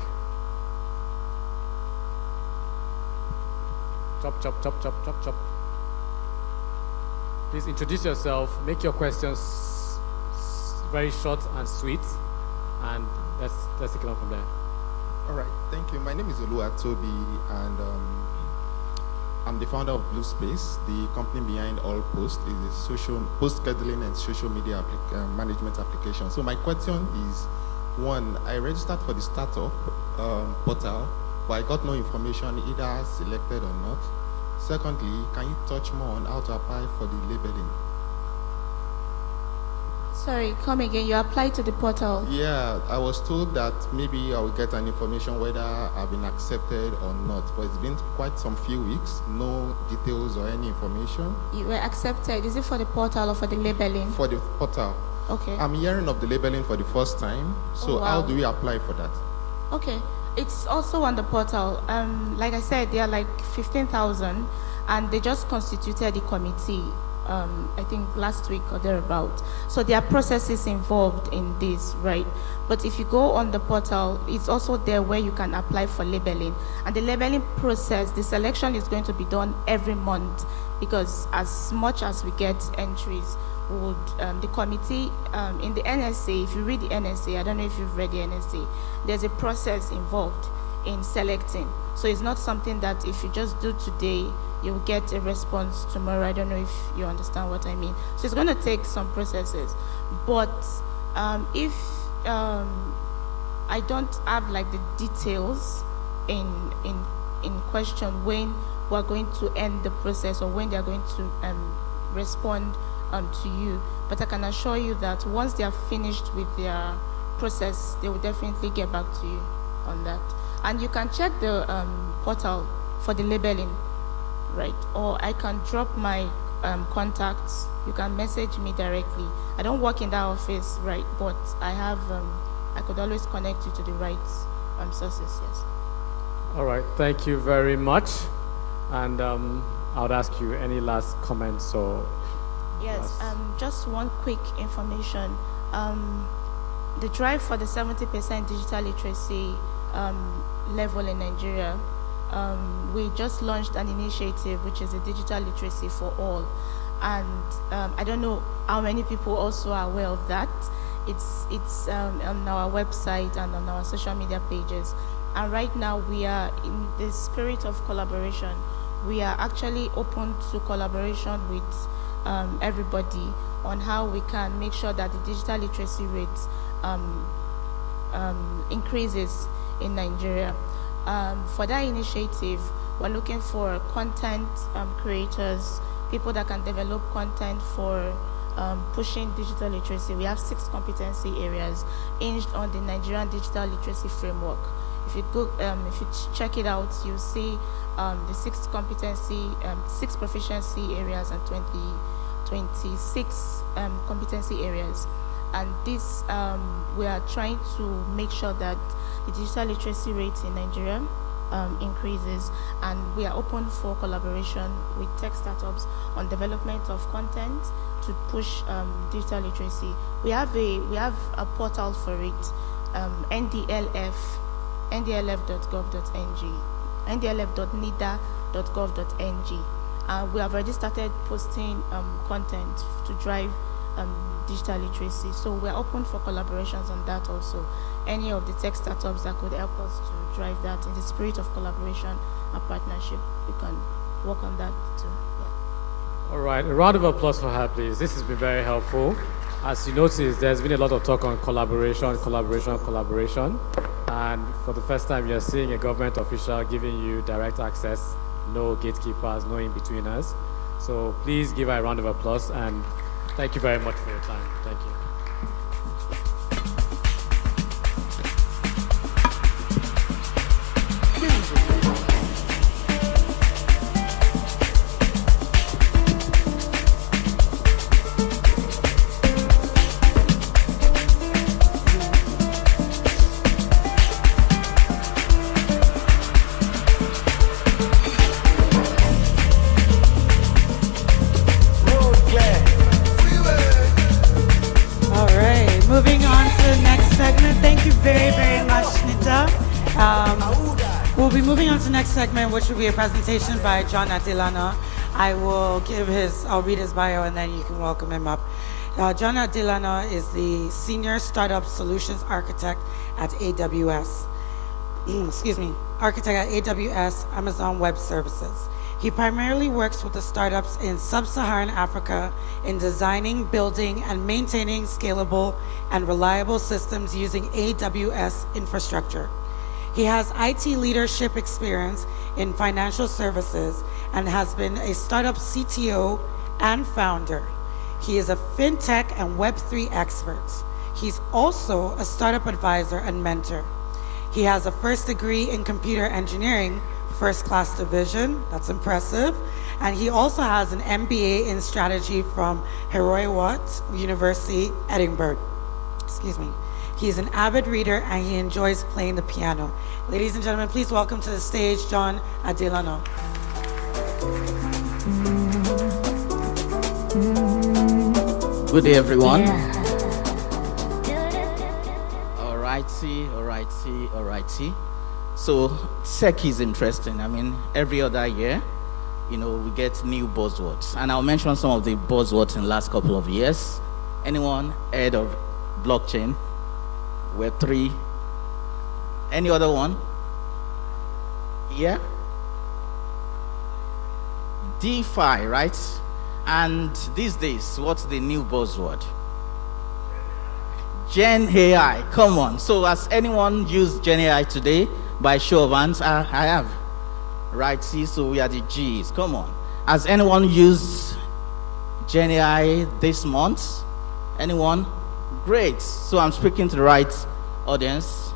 Chop, chop, chop, chop, chop, chop. Please introduce yourself, make your questions very short and sweet, and let's take it on from there. All right, thank you. My name is Olua Toby, and I'm the founder of Blue Space. The company behind All Post is a social post scheduling and social media management application. So my question is, one, I registered for the startup portal, but I got no information either selected or not. Secondly, can you touch more on how to apply for the labeling? Sorry, come again. You applied to the portal. Yeah, I was told that maybe I will get an information whether I've been accepted or not, but it's been quite some few weeks, no details or any information. You were accepted. Is it for the portal or for the labeling? For the portal. Okay. I'm hearing of the labeling for the first time, so Oh, wow. how do we apply for that? Okay, it's also on the portal. Like I said, there are like 15,000, and they just constituted the committee. I think last week or thereabout. So there are processes involved in this, right? But if you go on the portal, it's also there where you can apply for labeling. And the labeling process, the selection is going to be done every month, because as much as we get entries, would the committee in the NSA, if you read the NSA, I don't know if you've read the NSA, there's a process involved in selecting. So it's not something that if you just do today, you'll get a response tomorrow. I don't know if you understand what I mean. So it's going to take some processes. But if I don't have like the details in question when we're going to end the process or when they're going to respond to you, but I can assure you that once they are finished with their process, they will definitely get back to you on that. And you can check the portal for the labeling, right? Or I can drop my contacts. You can message me directly. I don't work in that office, right? But I have, I could always connect you to the right sources, yes. All right, thank you very much. And I would ask you any last comments or... Yes, just one quick information. The drive for the 70% digital literacy level in Nigeria, we just launched an initiative which is a digital literacy for all. And I don't know how many people also are aware of that. It's on our website and on our social media pages. And right now we are in the spirit of collaboration. We are actually open to collaboration with everybody on how we can make sure that the digital literacy rate increases in Nigeria. For that initiative, we're looking for content creators, people that can develop content for pushing digital literacy. We have 6 competency areas hinged on the Nigerian digital literacy framework. If you go, if you check it out, you'll see the 6 competency, 6 proficiency areas and 26 competency areas. And this, we are trying to make sure that the digital literacy rate in Nigeria increases, and we are open for collaboration with tech startups on development of content to push digital literacy. We have a portal for it, ndlf.gov.ng, ndlf.nida.gov.ng. We have already started posting content to drive digital literacy. So we're open for collaborations on that also. Any of the tech startups that could help us to drive that in the spirit of collaboration and partnership, we can work on that too. Yeah. All right, a round of applause for her, please. This has been very helpful. As you notice, there's been a lot of talk on collaboration. And for the first time, you're seeing a government official giving you direct access, no gatekeepers, no in-betweeners. So please give her a round of applause, and thank you very much for your time. Thank you. on to the next segment, which will be a presentation by John Adelana. I'll read his bio and then you can welcome him up. John Adelana is the Senior Startup Solutions Architect at AWS. Architect at AWS, Amazon Web Services. He primarily works with the startups in sub-Saharan Africa in designing, building, and maintaining scalable and reliable systems using AWS infrastructure. He has IT leadership experience in financial services and has been a startup CTO and founder. He is a fintech and Web3 expert. He's also a startup advisor and mentor. He has a first degree in computer engineering, first class division, that's impressive. And he also has an MBA in strategy from Heriot University, Edinburgh. He's an avid reader and he enjoys playing the piano. Ladies and gentlemen, please welcome to the stage John Adelana. Good day, everyone. Yeah. Alrighty. So, tech is interesting. I mean, every other year, we get new buzzwords. And I'll mention some of the buzzwords in the last couple of years. Anyone heard of blockchain, Web3? Any other one? Yeah? DeFi, right? And these days, what's the new buzzword? Gen AI, come on. So has anyone used Gen AI today? By show of hands, I have. Right, see, so we are the G's, come on. Has anyone used Gen AI this month? Anyone? Great, so I'm speaking to the right audience.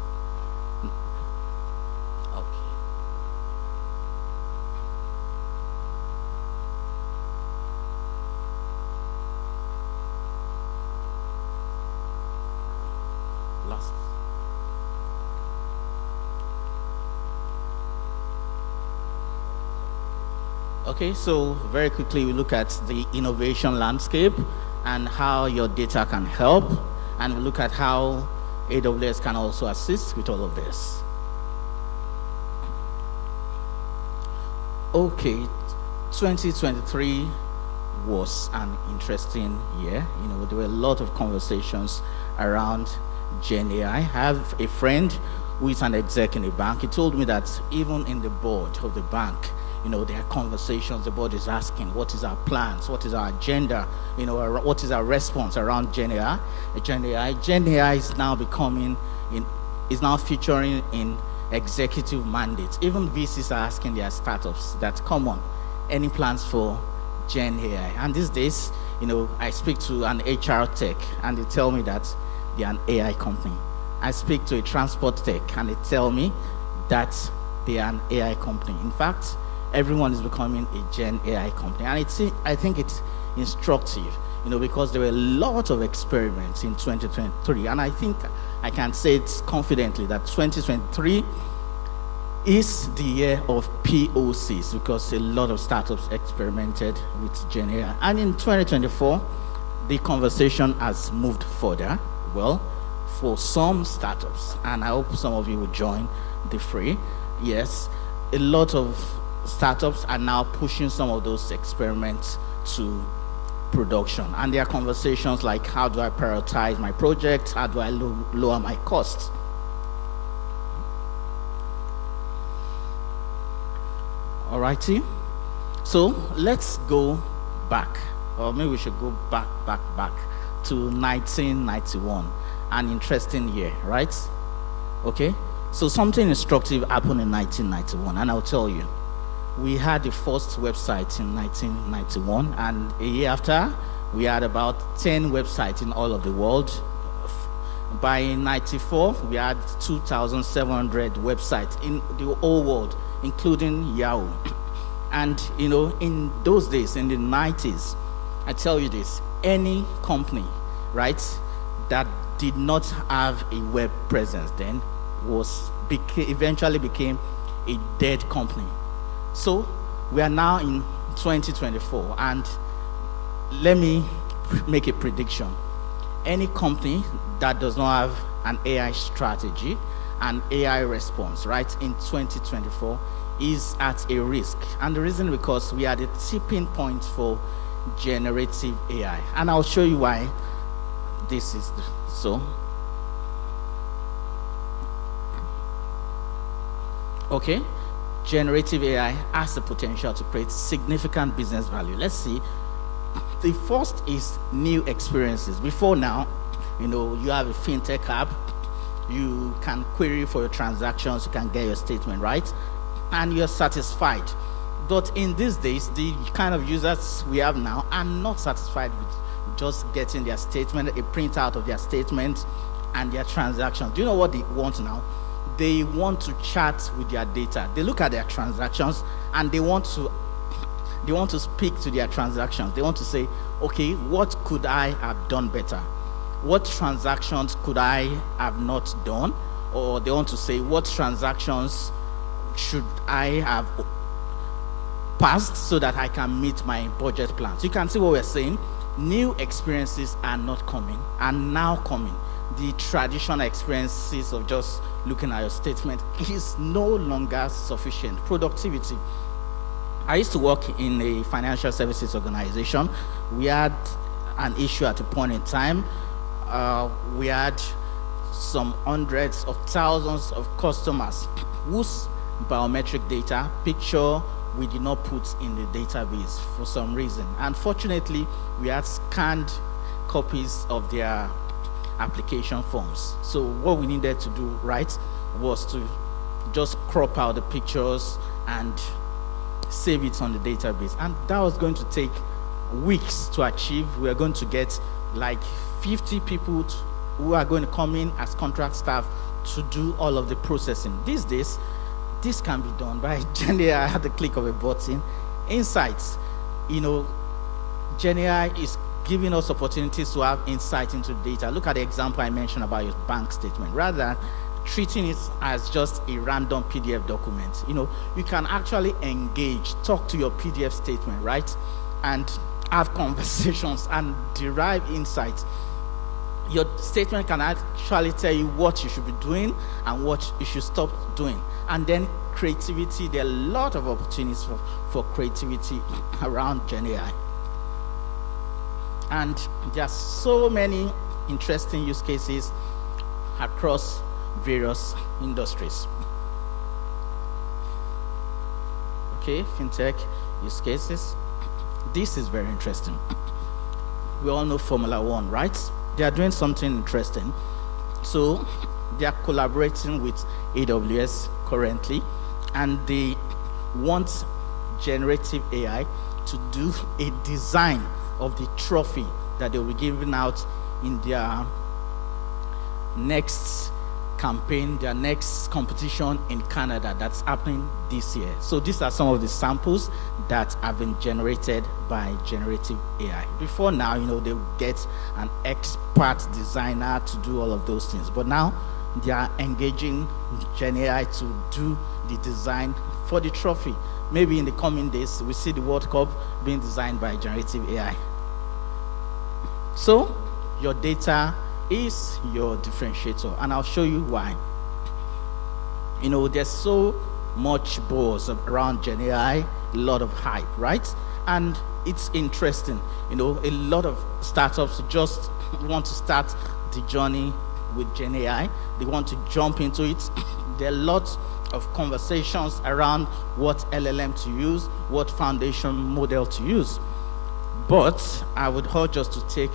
Okay, so very quickly we look at the innovation landscape and how your data can help, and we look at how AWS can also assist with all of this. Okay, 2023 was an interesting year. There were a lot of conversations around Gen AI. I have a friend who is an exec in a bank. He told me that even in the board of the bank, there are conversations. The board is asking, what is our plans? What is our agenda? What is our response around Gen AI? Gen AI is now is now featuring in executive mandates. Even VCs are asking their startups that, come on, any plans for Gen AI? And these days, I speak to an HR tech and they tell me that they're an AI company. I speak to a transport tech and they tell me that they are an AI company. In fact, everyone is becoming a Gen AI company. And I think it's instructive, because there were a lot of experiments in 2023. And I think I can say it confidently that 2023 is the year of POCs, because a lot of startups experimented with Gen AI. And in 2024, the conversation has moved further, for some startups. And I hope some of you will join the fray. Yes, a lot of startups are now pushing some of those experiments to production. And there are conversations like, how do I prioritize my project? How do I lower my costs? Alrighty. So let's go back, or maybe we should go back to 1991. An interesting year, right? Okay. So something instructive happened in 1991, and I'll tell you. We had the first website in 1991, and a year after, we had about 10 websites in all of the world. By 94, we had 2,700 websites in the whole world, including Yahoo. And, in those days, in the 90s, I tell you this, any company, right, that did not have a web presence then eventually became a dead company. So we are now in 2024, and let me make a prediction. Any company that does not have an AI strategy, an AI response, right, in 2024 is at a risk. And the reason because we are at the tipping point for generative AI. And I'll show you why this is so. Okay, generative AI has the potential to create significant business value. Let's see. The first is new experiences. Before now, you have a fintech app, you can query for your transactions, you can get your statement, right? And you're satisfied. But in these days, the kind of users we have now are not satisfied with just getting their statement, a printout of their statement and their transactions. Do you know what they want now? They want to chat with their data. They look at their transactions and they want to speak to their transactions. They want to say, okay, what could I have done better? What transactions could I have not done? Or they want to say, what transactions should I have passed so that I can meet my budget plans? You can see what we're saying. New experiences are not coming, are now coming. The traditional experiences of just looking at your statement is no longer sufficient. Productivity. I used to work in a financial services organization. We had an issue at a point in time. We had some hundreds of thousands of customers whose biometric data, picture, we did not put in the database for some reason. Unfortunately, we had scanned copies of their application forms. So what we needed to do, right, was to just crop out the pictures and save it on the database. And that was going to take weeks to achieve. We are going to get like 50 people who are going to come in as contract staff to do all of the processing. These days, this can be done by GenAI at the click of a button. Insights, GenAI is giving us opportunities to have insight into data. Look at the example I mentioned about your bank statement. Rather than treating it as just a random PDF document, you can actually engage, talk to your PDF statement, right? And have conversations and derive insights. Your statement can actually tell you what you should be doing and what you should stop doing. And then creativity, there are a lot of opportunities for creativity around GenAI. And there are so many interesting use cases across various industries. Okay, fintech use cases. This is very interesting. We all know Formula One, right? They are doing something interesting. So they are collaborating with AWS currently, and they want generative AI to do a design of the trophy that they will be giving out in their next campaign, their next competition in Canada that's happening this year. So these are some of the samples that have been generated by generative AI. Before now, they would get an expert designer to do all of those things. But now they are engaging Gen AI to do the design for the trophy. Maybe in the coming days, we see the World Cup being designed by generative AI. So your data is your differentiator, and I'll show you why. There's so much buzz around Gen AI, a lot of hype, right? And it's interesting. A lot of startups just want to start the journey with Gen AI. They want to jump into it. There are lots of conversations around what LLM to use, what foundation model to use. But I would urge us to take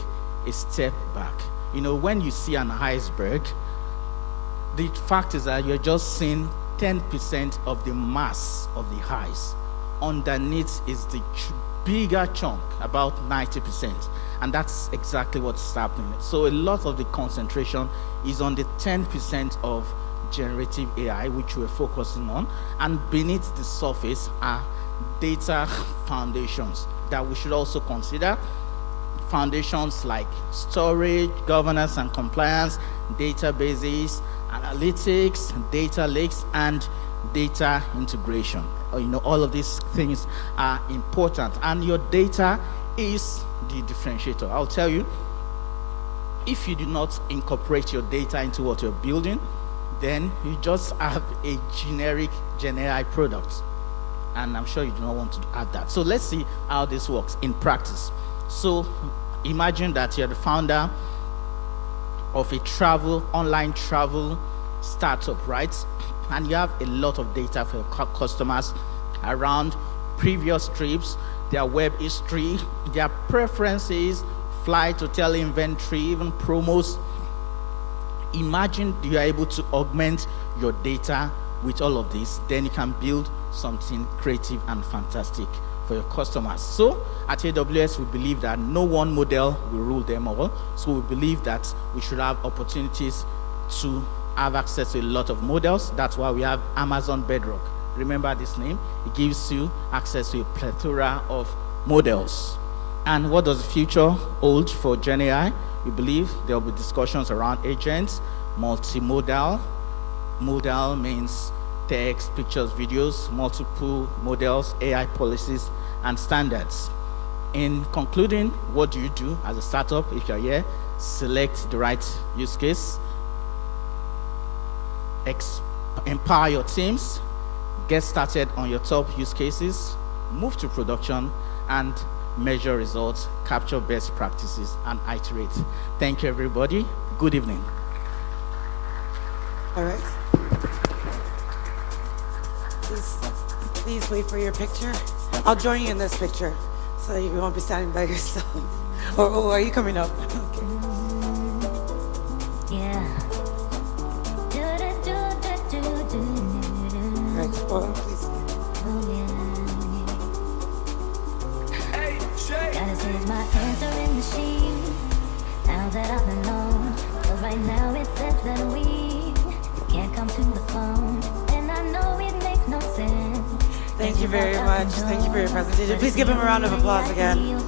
a step back. When you see an iceberg, the fact is that you're just seeing 10% of the mass of the ice. Underneath is the bigger chunk, about 90%. And that's exactly what's happening. So a lot of the concentration is on the 10% of generative AI, which we're focusing on. And beneath the surface are data foundations that we should also consider. Foundations like storage, governance and compliance, databases, analytics, data lakes, and data integration. All of these things are important, and your data is the differentiator. I'll tell you, if you do not incorporate your data into what you're building, then you just have a generic Gen AI product. and I'm sure you do not want to have that. So let's see how this works in practice. So imagine that you're the founder of a online travel startup, right? And you have a lot of data for your customers around previous trips, their web history, their preferences, flight, hotel inventory, even promos. Imagine you are able to augment your data with all of this, then you can build something creative and fantastic for your customers. So at AWS, we believe that no one model will rule them all. So we believe that we should have opportunities to have access to a lot of models. That's why we have Amazon Bedrock. Remember this name? It gives you access to a plethora of models. And what does the future hold for GenAI? We believe there will be discussions around agents, multimodal. Modal means text, pictures, videos, multiple models, AI policies, and standards. In concluding, what do you do as a startup if you're here? Select the right use case, empower your teams, get started on your top use cases, move to production, and measure results, capture best practices, and iterate. Thank you, everybody. Good evening. All right. Please wait for your picture. I'll join you in this picture so that you won't be standing by yourself. Or are you coming up? Okay. Yeah. All right, well, please. Gotta change my answering machine. Now that I've been known, 'cause right now it says that we can't come to the phone, and I know it makes no sense. Thank you very much. Thank you for your presentation. Please give him a round of applause again.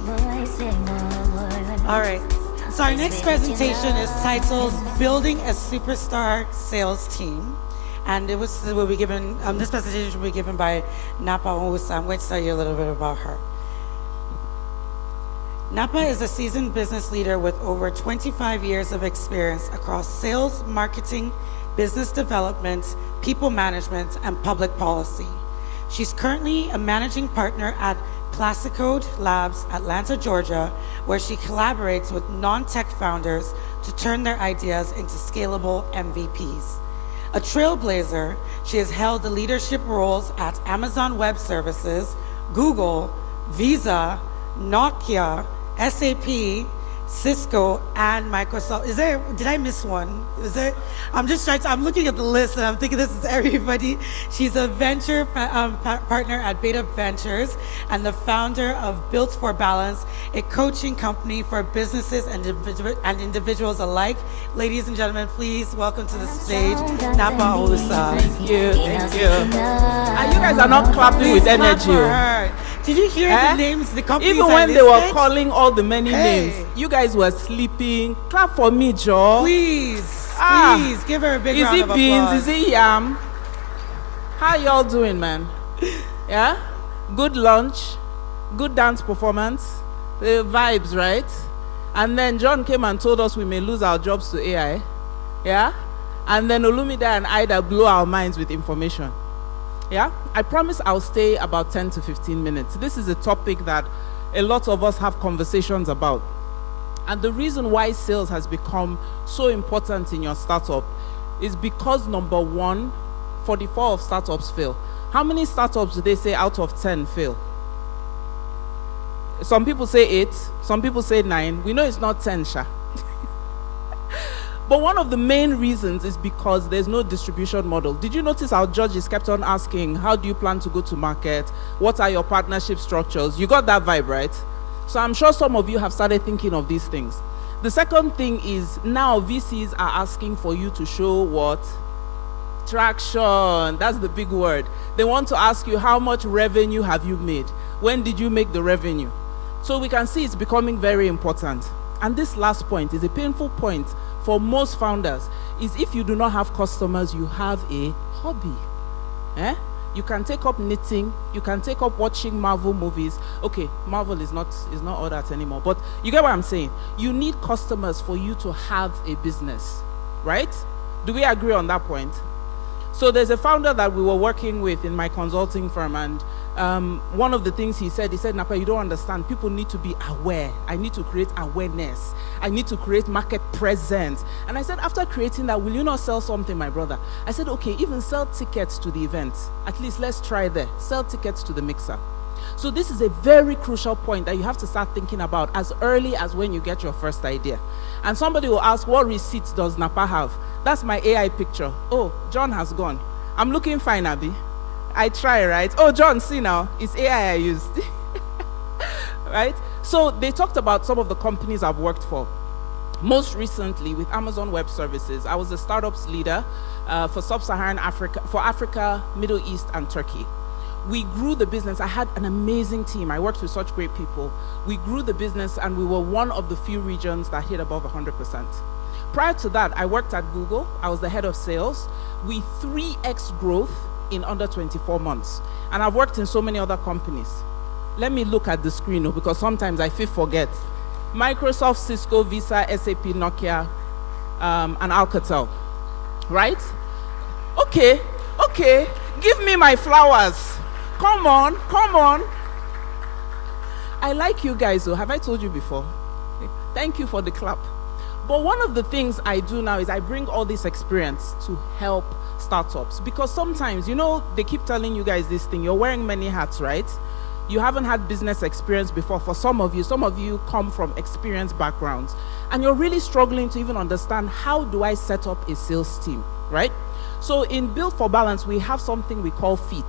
All right. So our next presentation is titled "Building a Superstar Sales Team," and will be given. This presentation will be given by Napa Onwusa. I'm going to tell you a little bit about her. Napa is a seasoned business leader with over 25 years of experience across sales, marketing, business development, people management, and public policy. She's currently a managing partner at Plasticode Labs, Atlanta, Georgia, where she collaborates with non-tech founders to turn their ideas into scalable MVPs. A trailblazer, she has held the leadership roles at Amazon Web Services, Google, Visa, Nokia, SAP, Cisco, and Microsoft. Did I miss one? I'm looking at the list and I'm thinking this is everybody. She's a venture partner at Beta Ventures and the founder of Built for Balance, a coaching company for businesses and individuals alike. Ladies and gentlemen, please welcome to the stage, Napa Onwusa. Thank you. And you guys are not clapping with energy. Did you hear the names, the companies? Even when they were calling all the many names, you guys were sleeping. Clap for me, Joe. Please, give her a big round of applause. Is it beans? Is it yam? How y'all doing, man? Yeah? Good lunch, good dance performance, the vibes, right? And then John came and told us we may lose our jobs to AI. Yeah? And then Olumide and Ida blew our minds with information. Yeah, I promise I'll stay about 10 to 15 minutes. This is a topic that a lot of us have conversations about. And the reason why sales has become so important in your startup is because, number one, 44 of startups fail. How many startups do they say out of 10 fail? Some people say 8, some people say 9. We know it's not 10, Sha. But one of the main reasons is because there's no distribution model. Did you notice our judges kept on asking, how do you plan to go to market? What are your partnership structures? You got that vibe, right? So I'm sure some of you have started thinking of these things. The second thing is now VCs are asking for you to show what? Traction. That's the big word. They want to ask you, how much revenue have you made? When did you make the revenue? So we can see it's becoming very important. And this last point is a painful point for most founders, is if you do not have customers, you have a hobby. You can take up knitting, you can take up watching Marvel movies. Okay, Marvel is not all that anymore, but you get what I'm saying. You need customers for you to have a business, right? Do we agree on that point? So there's a founder that we were working with in my consulting firm, and one of the things he said, Napa, you don't understand. People need to be aware. I need to create awareness. I need to create market presence. And I said, after creating that, will you not sell something, my brother? I said, okay, even sell tickets to the event. At least let's try there. Sell tickets to the mixer. So this is a very crucial point that you have to start thinking about as early as when you get your first idea. And somebody will ask, what receipts does Napa have? That's my AI picture. Oh, John has gone. I'm looking fine, Abby. I try, right? Oh, John, see now, it's AI I used. Right? So they talked about some of the companies I've worked for. Most recently with Amazon Web Services, I was a startups leader for Sub-Saharan Africa, for Africa, Middle East, and Turkey. We grew the business. I had an amazing team. I worked with such great people. We grew the business, and we were one of the few regions that hit above 100%. Prior to that, I worked at Google. I was the head of sales. We 3x growth in under 24 months. And I've worked in so many other companies. Let me look at the screen, because sometimes I forget. Microsoft, Cisco, Visa, SAP, Nokia, and Alcatel, right? Okay, give me my flowers. Come on. I like you guys, though. Have I told you before? Thank you for the clap. But one of the things I do now is I bring all this experience to help startups, because sometimes, they keep telling you guys this thing, you're wearing many hats, right? You haven't had business experience before. For some of you come from experienced backgrounds, and you're really struggling to even understand, how do I set up a sales team, right? So in Build for Balance, we have something we call FEAT.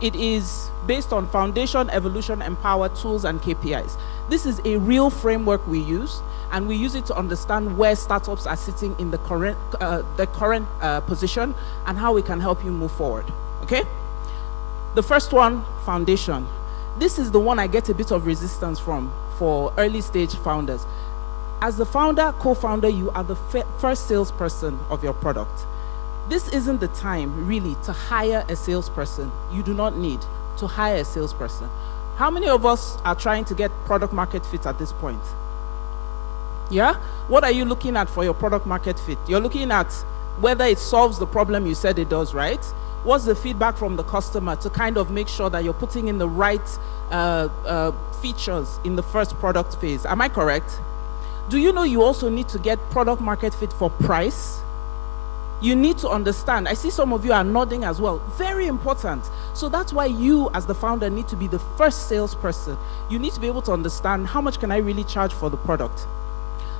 It is based on Foundation, Evolution, Empower, Tools, and KPIs. This is a real framework we use, and we use it to understand where startups are sitting in the current position and how we can help you move forward, okay? The first one, Foundation. This is the one I get a bit of resistance from for early stage founders. As the founder, co-founder, you are the first salesperson of your product. This isn't the time, really, to hire a salesperson. You do not need to hire a salesperson. How many of us are trying to get product market fit at this point? Yeah? What are you looking at for your product market fit? You're looking at whether it solves the problem you said it does, right? What's the feedback from the customer to kind of make sure that you're putting in the right features in the first product phase? Am I correct? Do you know you also need to get product market fit for price? You need to understand. I see some of you are nodding as well. Very important. So that's why you, as the founder, need to be the first salesperson. You need to be able to understand, how much can I really charge for the product?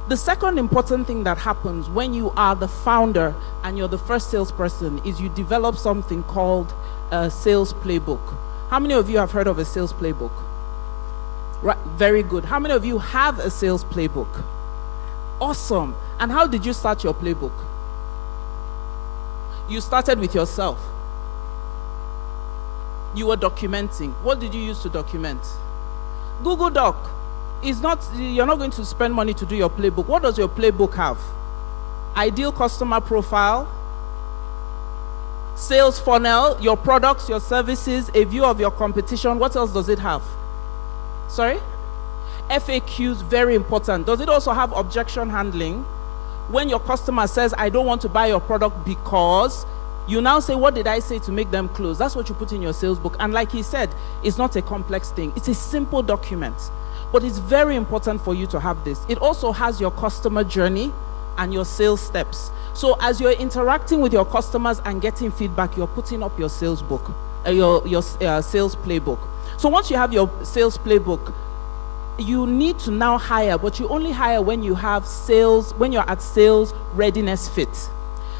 The second important thing that happens when you are the founder and you're the first salesperson is you develop something called a sales playbook. How many of you have heard of a sales playbook? Right, very good. How many of you have a sales playbook? Awesome. And how did you start your playbook? You started with yourself. You were documenting. What did you use to document? Google Doc. You're not going to spend money to do your playbook. What does your playbook have? Ideal customer profile, sales funnel, your products, your services, a view of your competition. What else does it have? Sorry? FAQs, very important. Does it also have objection handling? When your customer says, I don't want to buy your product because, you now say, what did I say to make them close? That's what you put in your sales book. And like he said, it's not a complex thing. It's a simple document. But it's very important for you to have this. It also has your customer journey and your sales steps. So as you're interacting with your customers and getting feedback, you're putting up your sales book, your sales playbook. So once you have your sales playbook, you need to now hire, but you only hire when you have sales, when you're at sales readiness fit.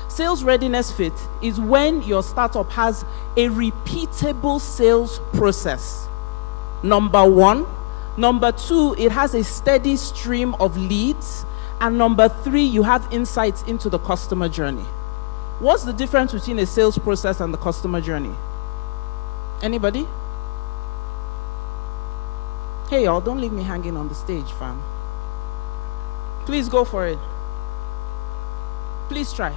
Sales readiness fit is when your startup has a repeatable sales process. Number one. Number two, it has a steady stream of leads. And number three, you have insights into the customer journey. What's the difference between a sales process and the customer journey? Anybody? Hey, y'all, don't leave me hanging on the stage, fam. Please go for it. Please try.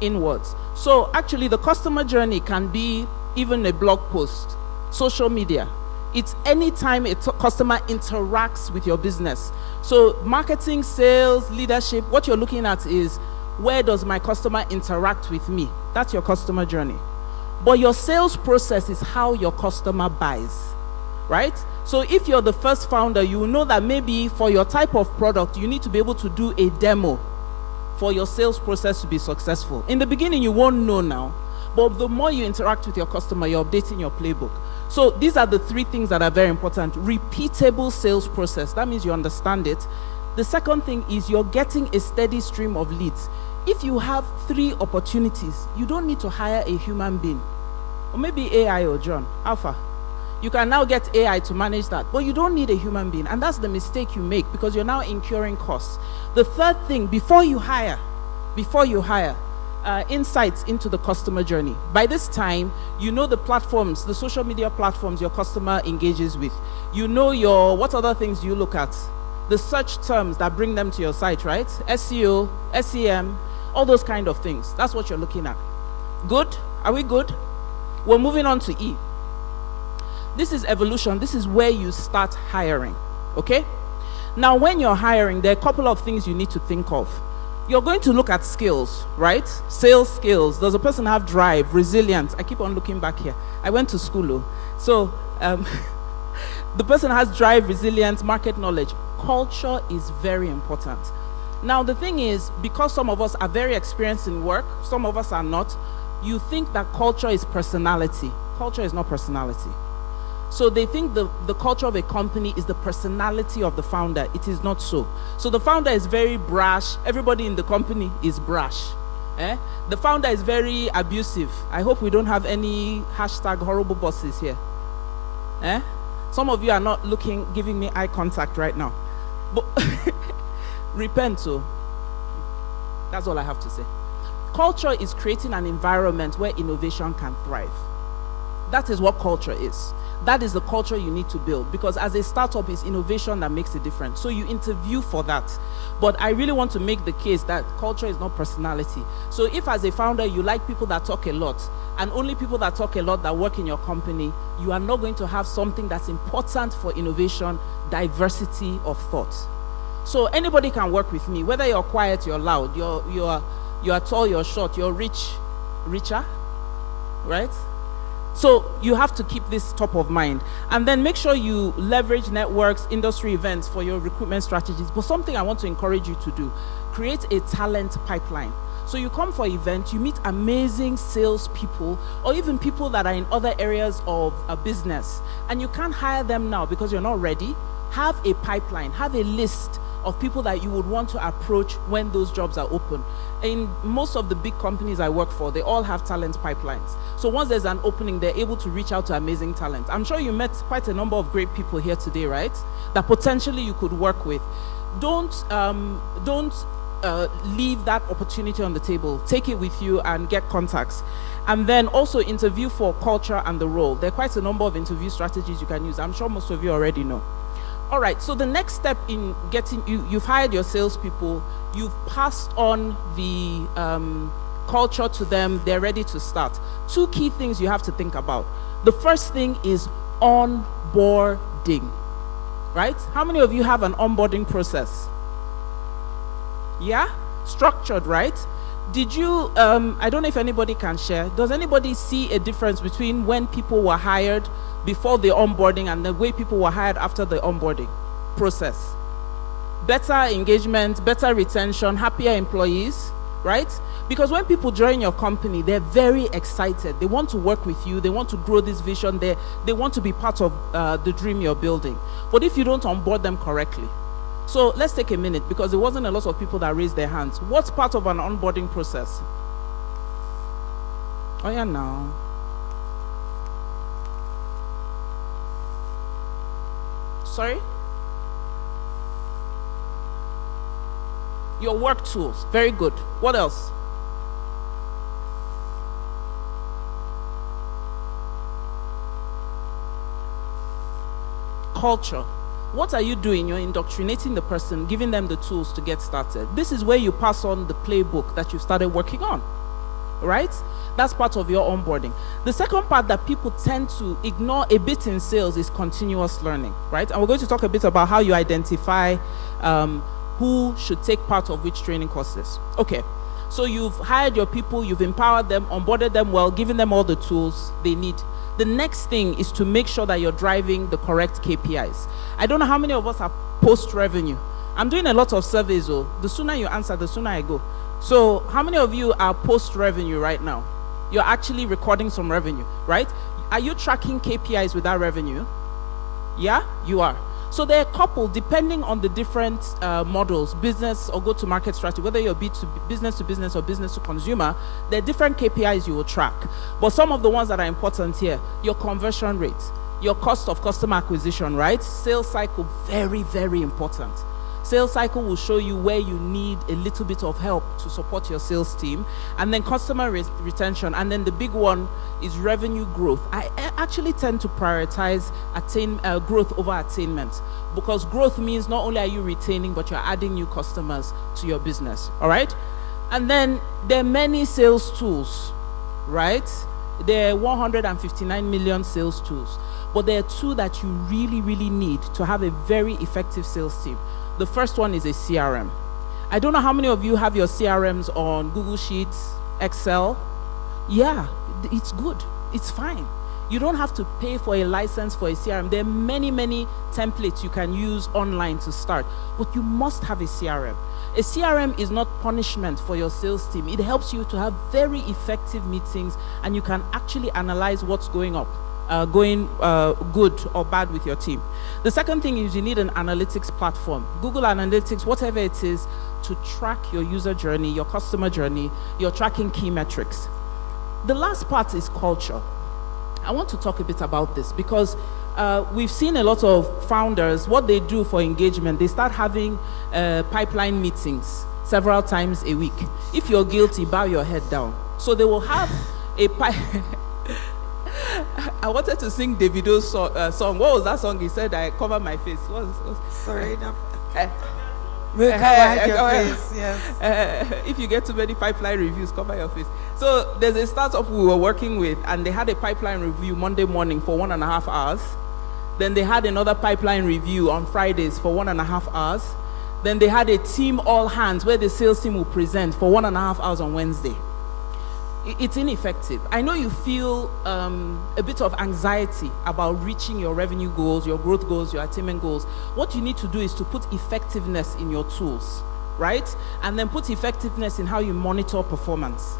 Inwards. So actually, the customer journey can be even a blog post, social media. It's any time a customer interacts with your business. So marketing, sales, leadership, what you're looking at is, where does my customer interact with me? That's your customer journey. But your sales process is how your customer buys, right? So if you're the first founder, you will know that maybe for your type of product, you need to be able to do a demo for your sales process to be successful. In the beginning, you won't know now, but the more you interact with your customer, you're updating your playbook. So these are the 3 things that are very important. Repeatable sales process. That means you understand it. The second thing is you're getting a steady stream of leads. If you have 3 opportunities, you don't need to hire a human being. Or maybe AI or John, Alpha. You can now get AI to manage that, but you don't need a human being. And that's the mistake you make because you're now incurring costs. The third thing, before you hire, insights into the customer journey. By this time, you know the platforms, the social media platforms your customer engages with. You know what other things you look at? The search terms that bring them to your site, right? SEO, SEM, all those kind of things. That's what you're looking at. Good? Are we good? We're moving on to E. This is evolution. This is where you start hiring, okay? Now, when you're hiring, there are a couple of things you need to think of. You're going to look at skills, right? Sales skills. Does a person have drive, resilience? I keep on looking back here. I went to school, so the person has drive, resilience, market knowledge. Culture is very important. Now, the thing is, because some of us are very experienced in work, some of us are not, you think that culture is personality. Culture is not personality. So they think the culture of a company is the personality of the founder. It is not so. So the founder is very brash. Everybody in the company is brash. The founder is very abusive. I hope we don't have any #horrible bosses here. Some of you are not giving me eye contact right now. But repent, so that's all I have to say. Culture is creating an environment where innovation can thrive. That is what culture is. That is the culture you need to build, because as a startup, it's innovation that makes a difference. So you interview for that. But I really want to make the case that culture is not personality. So if as a founder, you like people that talk a lot, and only people that talk a lot that work in your company, you are not going to have something that's important for innovation, diversity of thought. So anybody can work with me, whether you're quiet, you're loud, you're tall, you're short, you're richer, right? So you have to keep this top of mind. And then make sure you leverage networks, industry events for your recruitment strategies. But something I want to encourage you to do, create a talent pipeline. So you come for events, you meet amazing salespeople, or even people that are in other areas of a business, and you can't hire them now because you're not ready. Have a pipeline, have a list of people that you would want to approach when those jobs are open. In most of the big companies I work for, they all have talent pipelines. So once there's an opening, they're able to reach out to amazing talent. I'm sure you met quite a number of great people here today, right? That potentially you could work with. Don't leave that opportunity on the table. Take it with you and get contacts. And then also interview for culture and the role. There are quite a number of interview strategies you can use. I'm sure most of you already know. All right, so the next step in getting, you've hired your salespeople, you've passed on the culture to them, they're ready to start. 2 key things you have to think about. The first thing is onboarding, right? How many of you have an onboarding process? Yeah? Structured, right? Did you, I don't know if anybody can share, does anybody see a difference between when people were hired before the onboarding and the way people were hired after the onboarding process? Better engagement, better retention, happier employees, right? Because when people join your company, they're very excited. They want to work with you. They want to grow this vision. They want to be part of the dream you're building. But if you don't onboard them correctly, so let's take a minute, because there wasn't a lot of people that raised their hands. What's part of an onboarding process? Oh yeah, now. Sorry? Your work tools. Very good. What else? Culture. What are you doing? You're indoctrinating the person, giving them the tools to get started. This is where you pass on the playbook that you started working on, right? That's part of your onboarding. The second part that people tend to ignore a bit in sales is continuous learning, right? And we're going to talk a bit about how you identify who should take part of which training courses. Okay, So you've hired your people, you've empowered them, onboarded them well, given them all the tools they need. The next thing is to make sure that you're driving the correct KPIs. I don't know how many of us are post-revenue. I'm doing a lot of surveys, though. The sooner you answer, the sooner I go. So how many of you are post-revenue right now? You're actually recording some revenue, right? Are you tracking KPIs with that revenue? Yeah, you are. So they're coupled depending on the different models, business or go-to-market strategy, whether you're business to business or business to consumer, there are different KPIs you will track. But some of the ones that are important here, your conversion rate, your cost of customer acquisition, right? Sales cycle, very, very important. Sales cycle will show you where you need a little bit of help to support your sales team. And then customer retention. And then the big one is revenue growth. I actually tend to prioritize growth over attainment, because growth means not only are you retaining, but you're adding new customers to your business, all right? And then there are many sales tools, right? There are 159 million sales tools, but there are two that you really, really need to have a very effective sales team. The first one is a CRM. I don't know how many of you have your CRMs on Google Sheets, Excel. Yeah, it's good. It's fine. You don't have to pay for a license for a CRM. There are many, many templates you can use online to start, but you must have a CRM. A CRM is not punishment for your sales team. It helps you to have very effective meetings, and you can actually analyze what's going up. Good or bad with your team. The second thing is you need an analytics platform. Google Analytics, whatever it is, to track your user journey, your customer journey, you're tracking key metrics. The last part is culture. I want to talk a bit about this because we've seen a lot of founders, what they do for engagement, they start having pipeline meetings several times a week. If you're guilty, bow your head down. So they will have a I wanted to sing Davido's song. What was that song? He said, I cover my face. Sorry, no. Cover your face, yes. If you get too many pipeline reviews, cover your face. So there's a startup we were working with, and they had a pipeline review Monday morning for 1.5 hours. Then they had another pipeline review on Fridays for 1.5 hours. Then they had a team all hands where the sales team will present for 1.5 hours on Wednesday. It's ineffective. I know you feel a bit of anxiety about reaching your revenue goals, your growth goals, your attainment goals. What you need to do is to put effectiveness in your tools, right? And then put effectiveness in how you monitor performance.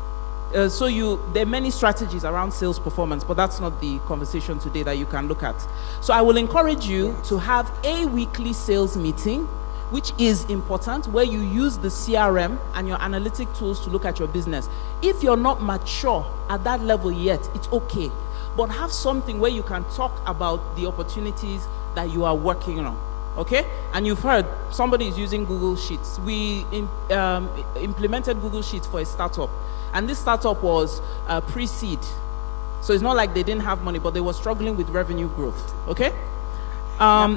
There are many strategies around sales performance, but that's not the conversation today that you can look at. So I will encourage you to have a weekly sales meeting, which is important, where you use the CRM and your analytic tools to look at your business. If you're not mature at that level yet, it's okay. But have something where you can talk about the opportunities that you are working on, okay? And you've heard somebody is using Google Sheets. We implemented Google Sheets for a startup, and this startup was pre-seed. So it's not like they didn't have money, but they were struggling with revenue growth, okay?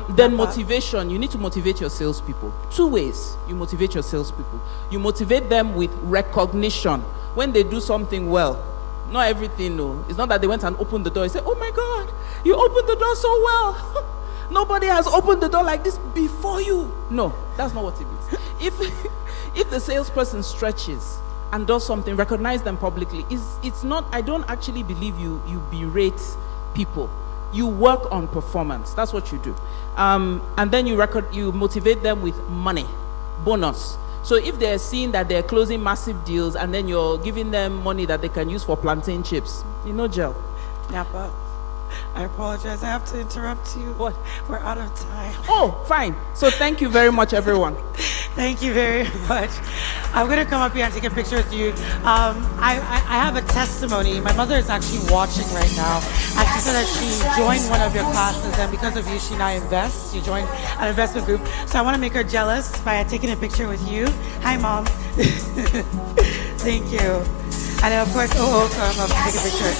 Then motivation, you need to motivate your salespeople. 2 ways you motivate your salespeople. You motivate them with recognition. When they do something well, not everything, no. It's not that they went and opened the door and said, oh my God, you opened the door so well. Nobody has opened the door like this before you. No, that's not what it means. If the salesperson stretches and does something, recognize them publicly. It's not, I don't actually believe you berate people. You work on performance. That's what you do. And then you motivate them with money, bonus. So if they're seeing that they're closing massive deals and then you're giving them money that they can use for plantain chips, gel. Yeah, but I apologize. I have to interrupt you. What? We're out of time. Oh, fine. So thank you very much, everyone. Thank you very much. I'm going to come up here and take a picture with you. I have a testimony. My mother is actually watching right now. And she said that she joined one of your classes, and because of you, she now invests. She joined an investment group. So I want to make her jealous by taking a picture with you. Hi, Mom. Thank you. And then, of course, come up to take a picture.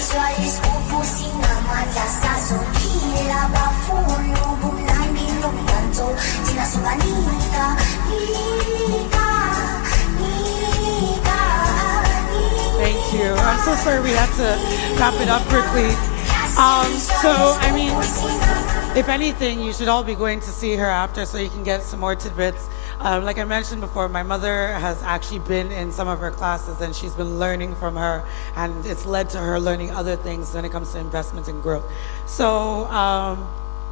Thank you. I'm so sorry we had to wrap it up quickly. So, I mean, if anything, you should all be going to see her after so you can get some more tidbits Like I mentioned before, my mother has actually been in some of her classes and she's been learning from her, and it's led to her learning other things when it comes to investment and growth. So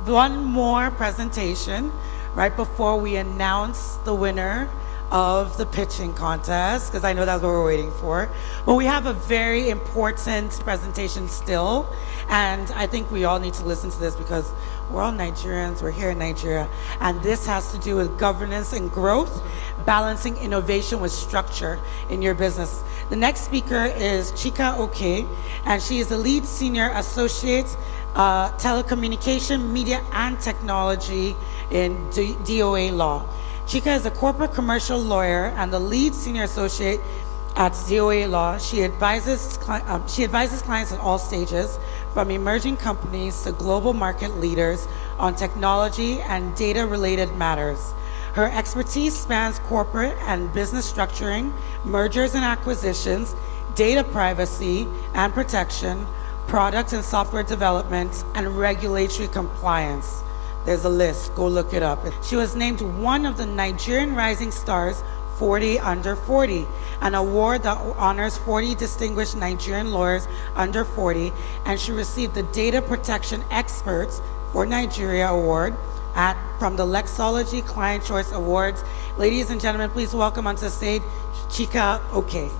one more presentation right before we announce the winner of the pitching contest, because I know that's what we're waiting for. But we have a very important presentation still, and I think we all need to listen to this because we're all Nigerians, we're here in Nigeria, and this has to do with governance and growth, balancing innovation with structure in your business. The next speaker is Chika Oke, and she is the lead senior associate telecommunication, media, and technology in DOA Law. Chika is a corporate commercial lawyer and the lead senior associate at DOA Law. She advises clients at all stages, from emerging companies to global market leaders, on technology and data-related matters. Her expertise spans corporate and business structuring, mergers and acquisitions, data privacy and protection, product and software development, and regulatory compliance. There's a list, go look it up. She was named one of the Nigerian Rising Stars 40 Under 40, an award that honors 40 distinguished Nigerian lawyers under 40, and she received the Data Protection Experts for Nigeria Award from the Lexology Client Choice Awards. Ladies and gentlemen, please welcome onto the stage Chika Oke.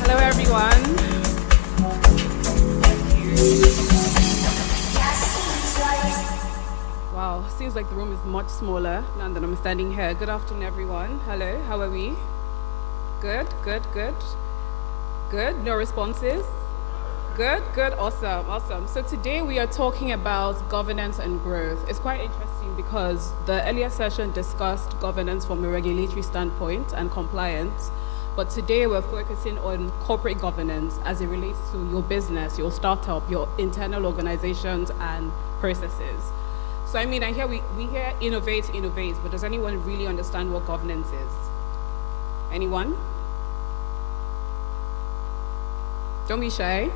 Hello, everyone. Wow, seems like the room is much smaller now that I'm standing here. Good afternoon, everyone. Hello, how are we? Good, good, good. Good, no responses? Good, good, awesome, awesome. So today we are talking about governance and growth. It's quite interesting because the earlier session discussed governance from a regulatory standpoint and compliance, but today we're focusing on corporate governance as it relates to your business, your startup, your internal organizations and processes. So I mean, I hear we hear innovate, but does anyone really understand what governance is? Anyone? Don't be shy.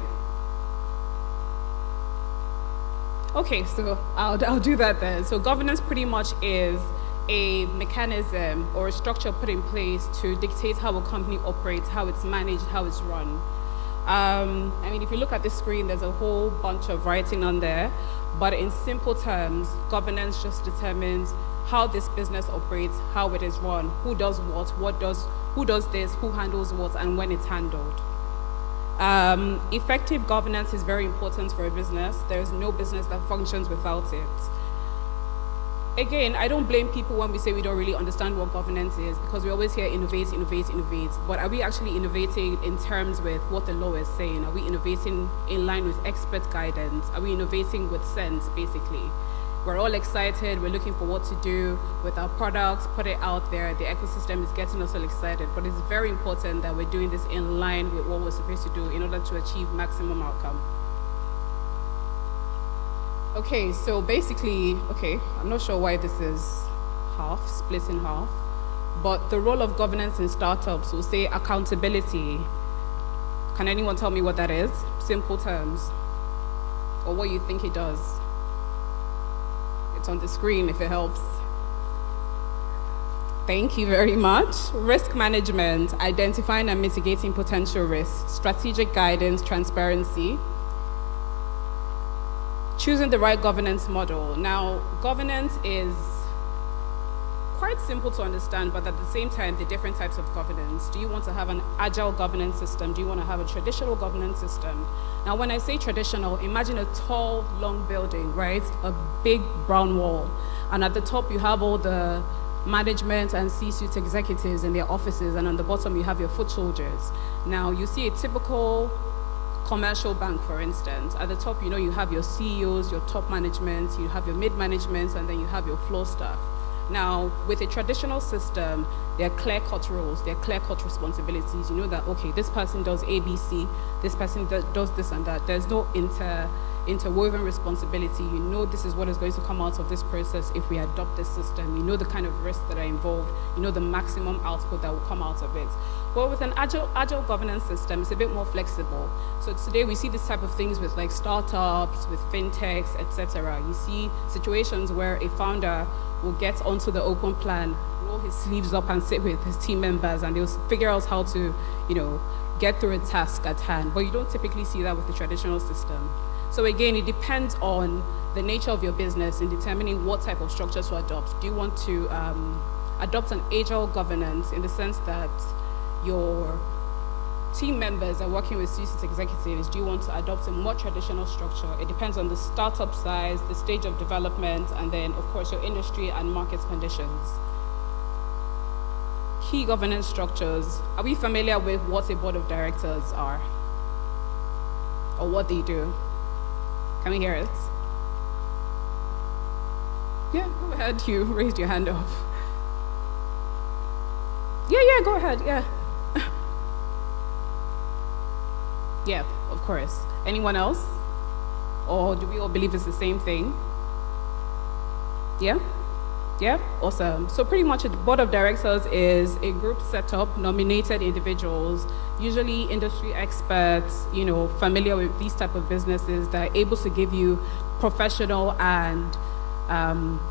Okay, so I'll do that then. So governance pretty much is a mechanism or a structure put in place to dictate how a company operates, how it's managed, how it's run. I mean, if you look at the screen, there's a whole bunch of writing on there, but in simple terms, governance just determines how this business operates, how it is run, who does what who does this, who handles what, and when it's handled. Effective governance is very important for a business. There's no business that functions without it. Again, I don't blame people when we say we don't really understand what governance is, because we always hear innovate, but are we actually innovating in terms with what the law is saying? Are we innovating in line with expert guidance? Are we innovating with sense, basically? We're all excited, we're looking for what to do with our products, put it out there, the ecosystem is getting us all excited, but it's very important that we're doing this in line with what we're supposed to do in order to achieve maximum outcome. Okay, so basically, I'm not sure why this is split in half, but the role of governance in startups will say accountability. Can anyone tell me what that is? Simple terms, or what you think it does? It's on the screen if it helps. Thank you very much. Risk management, identifying and mitigating potential risks, strategic guidance, transparency. Choosing the right governance model. Now, governance is quite simple to understand, but at the same time, the different types of governance. Do you want to have an agile governance system? Do you want to have a traditional governance system? Now, when I say traditional, imagine a tall, long building, right? A big brown wall. And at the top, you have all the management and C-suite executives in their offices, and on the bottom, you have your foot soldiers. Now, you see a typical commercial bank, for instance. At the top, you have your CEOs, your top management, you have your mid-management, and then you have your floor staff. Now, with a traditional system, there are clear-cut roles, there are clear-cut responsibilities. You know that, okay, this person does A, B, C, this person does this and that. There's no interwoven responsibility. You know this is what is going to come out of this process if we adopt this system. You know the kind of risks that are involved. You know the maximum output that will come out of it. Well, with an agile governance system, it's a bit more flexible. So today we see this type of things with like startups, with fintechs, etc. You see situations where a founder will get onto the open plan, roll his sleeves up and sit with his team members, and they'll figure out how to, get through a task at hand. But you don't typically see that with the traditional system. So again, it depends on the nature of your business in determining what type of structure to adopt. Do you want to adopt an agile governance in the sense that your team members are working with C-suite executives? Do you want to adopt a more traditional structure? It depends on the startup size, the stage of development, and then, of course, your industry and market conditions. Key governance structures. Are we familiar with what a board of directors are? Or what they do? Can we hear it? Yeah, go ahead. You raised your hand up. Yeah, go ahead, yeah. Yeah, of course. Anyone else? Or do we all believe it's the same thing? Yeah? Yeah? Awesome. So pretty much a board of directors is a group set up, nominated individuals, usually industry experts, familiar with these type of businesses that are able to give you professional and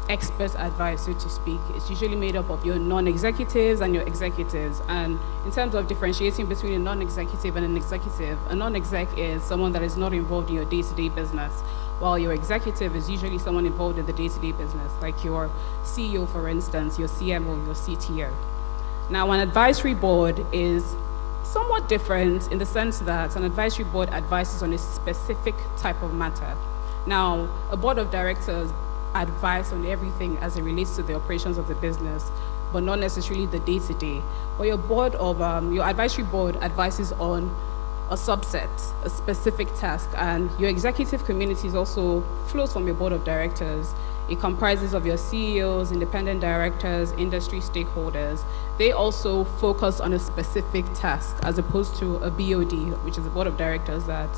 expert advice, so to speak. It's usually made up of your non-executives and your executives. And in terms of differentiating between a non-executive and an executive, a non-exec is someone that is not involved in your day-to-day business, while your executive is usually someone involved in the day-to-day business, like your CEO, for instance, your CMO, your CTO. Now, an advisory board is somewhat different in the sense that an advisory board advises on a specific type of matter. Now, a board of directors advise on everything as it relates to the operations of the business, but not necessarily the day-to-day. But your advisory board advises on a subset, a specific task, and your executive community is also flows from your board of directors. It comprises of your CEOs, independent directors, industry stakeholders. They also focus on a specific task as opposed to a BOD, which is a board of directors that,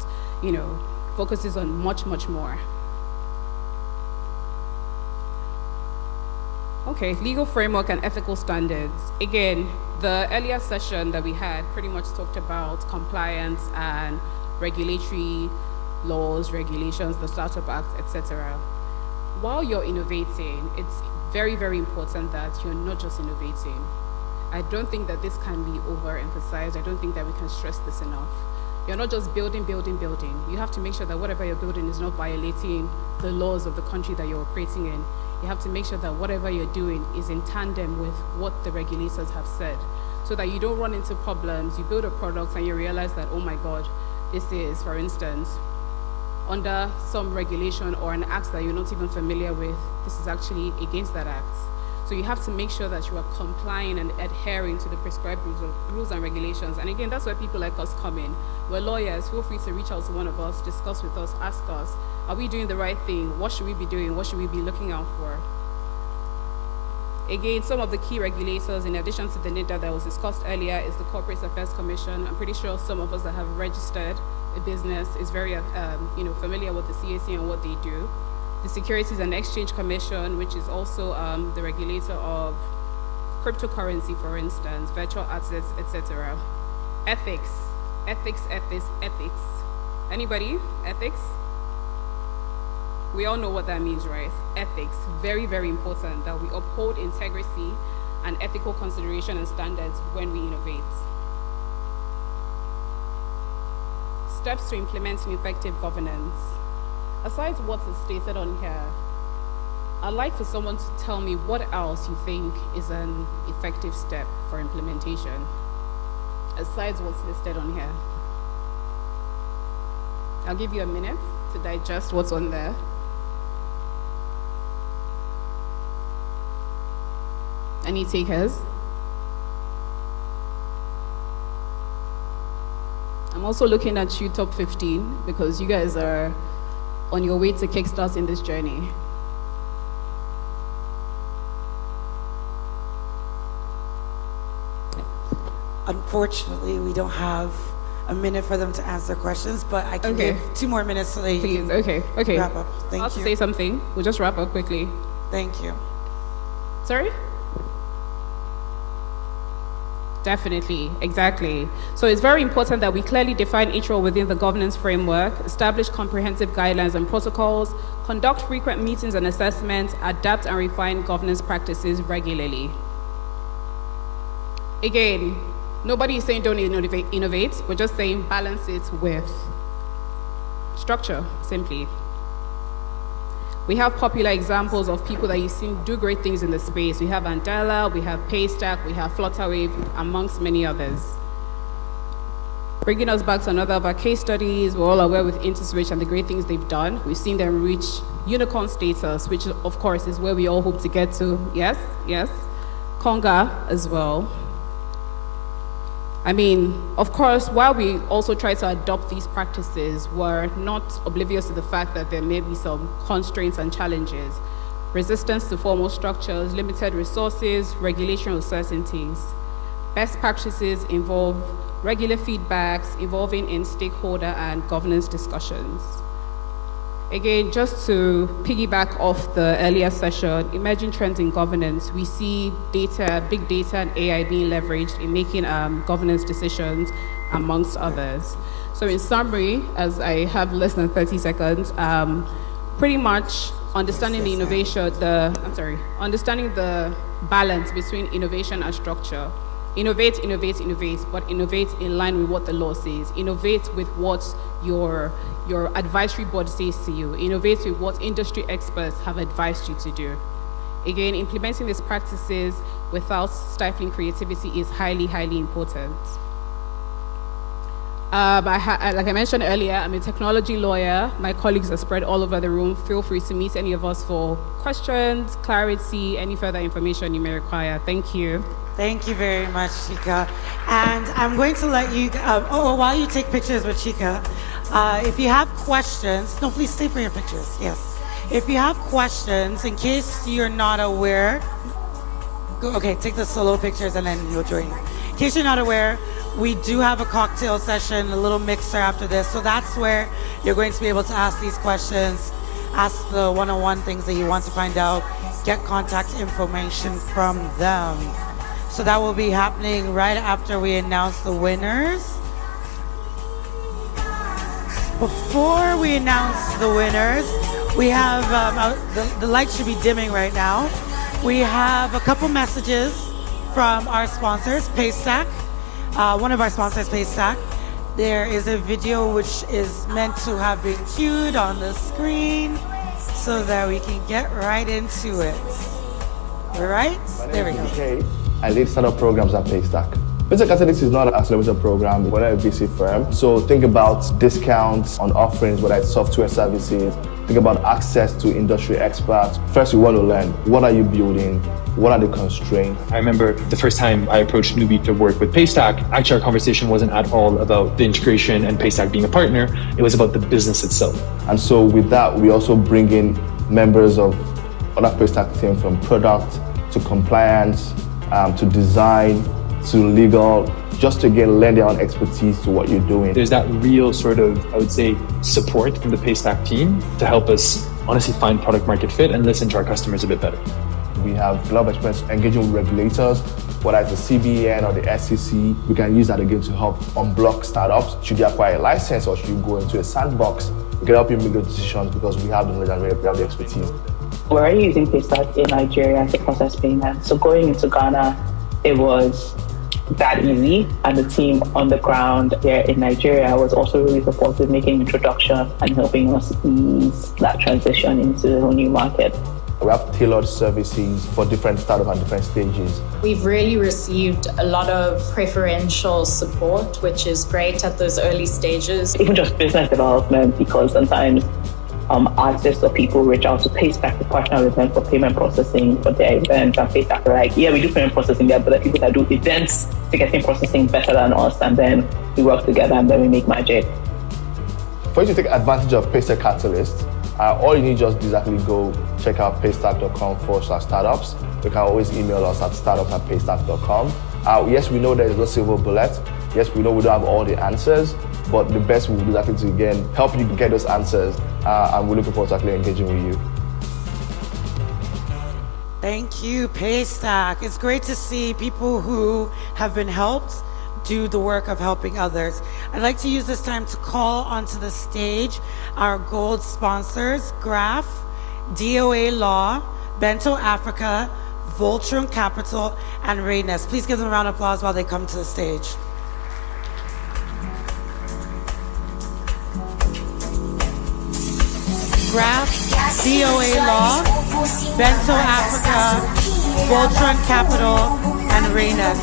focuses on much, much more. Okay, legal framework and ethical standards. Again, the earlier session that we had pretty much talked about compliance and regulatory laws, regulations, the Startup Act, etc. While you're innovating, it's very, very important that you're not just innovating. I don't think that this can be overemphasized. I don't think that we can stress this enough. You're not just building. You have to make sure that whatever you're building is not violating the laws of the country that you're operating in. You have to make sure that whatever you're doing is in tandem with what the regulators have said, so that you don't run into problems. You build a product and you realize that, oh my God, this is, for instance, under some regulation or an act that you're not even familiar with. This is actually against that act. So you have to make sure that you are complying and adhering to the prescribed rules and regulations. And again, that's where people like us come in. We're lawyers. Feel free to reach out to one of us, discuss with us, ask us, are we doing the right thing? What should we be doing? What should we be looking out for? Again, some of the key regulators, in addition to the NIDA that was discussed earlier, is the Corporate Affairs Commission. I'm pretty sure some of us that have registered a business is very familiar with the CAC and what they do. The Securities and Exchange Commission, which is also the regulator of cryptocurrency, for instance, virtual assets, etc. Ethics. Anybody? Ethics? We all know what that means, right? Ethics, very, very important that we uphold integrity and ethical consideration and standards when we innovate. Steps to implementing effective governance. Aside what is stated on here, I'd like for someone to tell me what else you think is an effective step for implementation, aside what's listed on here. I'll give you a minute to digest what's on there. Any takers? I'm also looking at you, top 15, because you guys are on your way to kickstarting this journey. Unfortunately, we don't have a minute for them to answer questions, but I can give 2 more minutes so they can wrap up. Thank you. I'll say something. We'll just wrap up quickly. Thank you. Sorry? Definitely, exactly. So it's very important that we clearly define each role within the governance framework, establish comprehensive guidelines and protocols, conduct frequent meetings and assessments, adapt and refine governance practices regularly. Again, nobody is saying don't innovate. We're just saying balance it with structure, simply. We have popular examples of people that you've seen do great things in the space. We have Andela, we have Paystack, we have Flutterwave, amongst many others. Bringing us back to another of our case studies, we're all aware with InterSwitch and the great things they've done. We've seen them reach unicorn status, which of course is where we all hope to get to. Yes, yes. Conga as well. I mean, of course, while we also try to adopt these practices, we're not oblivious to the fact that there may be some constraints and challenges. Resistance to formal structures, limited resources, regulatory uncertainties. Best practices involve regular feedbacks, involving in stakeholder and governance discussions. Again, just to piggyback off the earlier session, emerging trends in governance, we see data, big data and AI being leveraged in making governance decisions, amongst others. So in summary, as I have less than 30 seconds, pretty much understanding the understanding the balance between innovation and structure. Innovate, but innovate in line with what the law says. Innovate with what your advisory board says to you. Innovate with what industry experts have advised you to do. Again, implementing these practices without stifling creativity is highly, highly important. Like I mentioned earlier, I'm a technology lawyer. My colleagues are spread all over the room. Feel free to meet any of us for questions, clarity, any further information you may require. Thank you. Thank you very much, Chika. And I'm going to let you, while you take pictures with Chika, if you have questions, no, please stay for your pictures, yes. If you have questions, in case you're not aware, okay, take the solo pictures and then you'll join. In case you're not aware, we do have a cocktail session, a little mixer after this, so that's where you're going to be able to ask these questions, ask the one-on-one things that you want to find out, get contact information from them. So that will be happening right after we announce the winners. Before we announce the winners, we have, the light should be dimming right now. We have a couple messages from our sponsors, Paystack. One of our sponsors, Paystack. There is a video which is meant to have been queued on the screen so that we can get right into it. All right? There we go. I lead startup programs at Paystack. Paystack Catalyst is not an accelerator program, we're not a VC firm. So think about discounts on offerings, whether it's software services, think about access to industry experts. First, we want to learn, what are you building? What are the constraints? I remember the first time I approached Newbie to work with Paystack, actually our conversation wasn't at all about the integration and Paystack being a partner, it was about the business itself. And so with that, we also bring in members of other Paystack team from product to compliance, to design, to legal, just to again lend their own expertise to what you're doing. There's that real sort of, I would say, support from the Paystack team to help us honestly find product market fit and listen to our customers a bit better. We have a lot of experience engaging with regulators, whether it's the CBN or the SEC. We can use that again to help unblock startups. Should you acquire a license or should you go into a sandbox? We can help you make those decisions because we have the knowledge and we have the expertise. We're already using Paystack in Nigeria to process payments. So going into Ghana, it was that easy. And the team on the ground here in Nigeria was also really supportive, making introductions and helping us ease that transition into a new market. We have tailored services for different startups and different stages. We've really received a lot of preferential support, which is great at those early stages. Even just business development, because sometimes artists or people reach out to Paystack to partner with them for payment processing for their events, and Paystack are like, yeah, we do payment processing there, but the people that do events to get processing better than us, and then we work together and then we make magic. For you to take advantage of Paystack Catalyst, all you need just is actually go check out paystack.com/startups. You can always email us at startups@paystack.com. Yes, we know there is no silver bullet. Yes, we know we don't have all the answers, but the best we will do is actually to again help you get those answers, and we're looking forward to actually engaging with you. Thank you, Paystack. It's great to see people who have been helped do the work of helping others. I'd like to use this time to call onto the stage our gold sponsors, Graph, DOA Law, Bento Africa, Voltron Capital, and Rayness. Please give them a round of applause while they come to the stage. Graph, DOA Law, Bento Africa, Voltron Capital, and Rayness.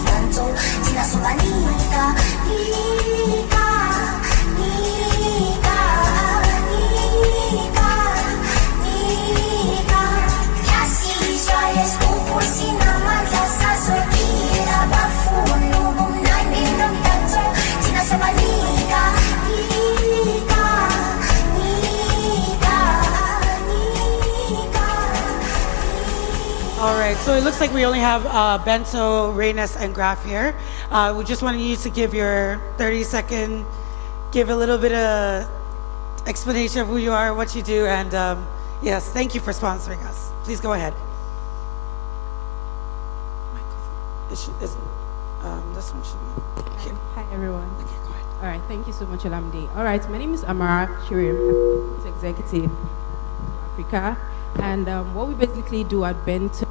All right, so it looks like we only have Bento, Rayness, and Graph here. We just wanted you to give your 30-second, give a little bit of explanation of who you are, what you do, and yes, thank you for sponsoring us. Please go ahead. This one should be here. Hi, everyone. Okay, go ahead. All right, thank you so much, Olamide. All right, my name is Amara Chirim, Executive Africa, and what we basically do at Bento.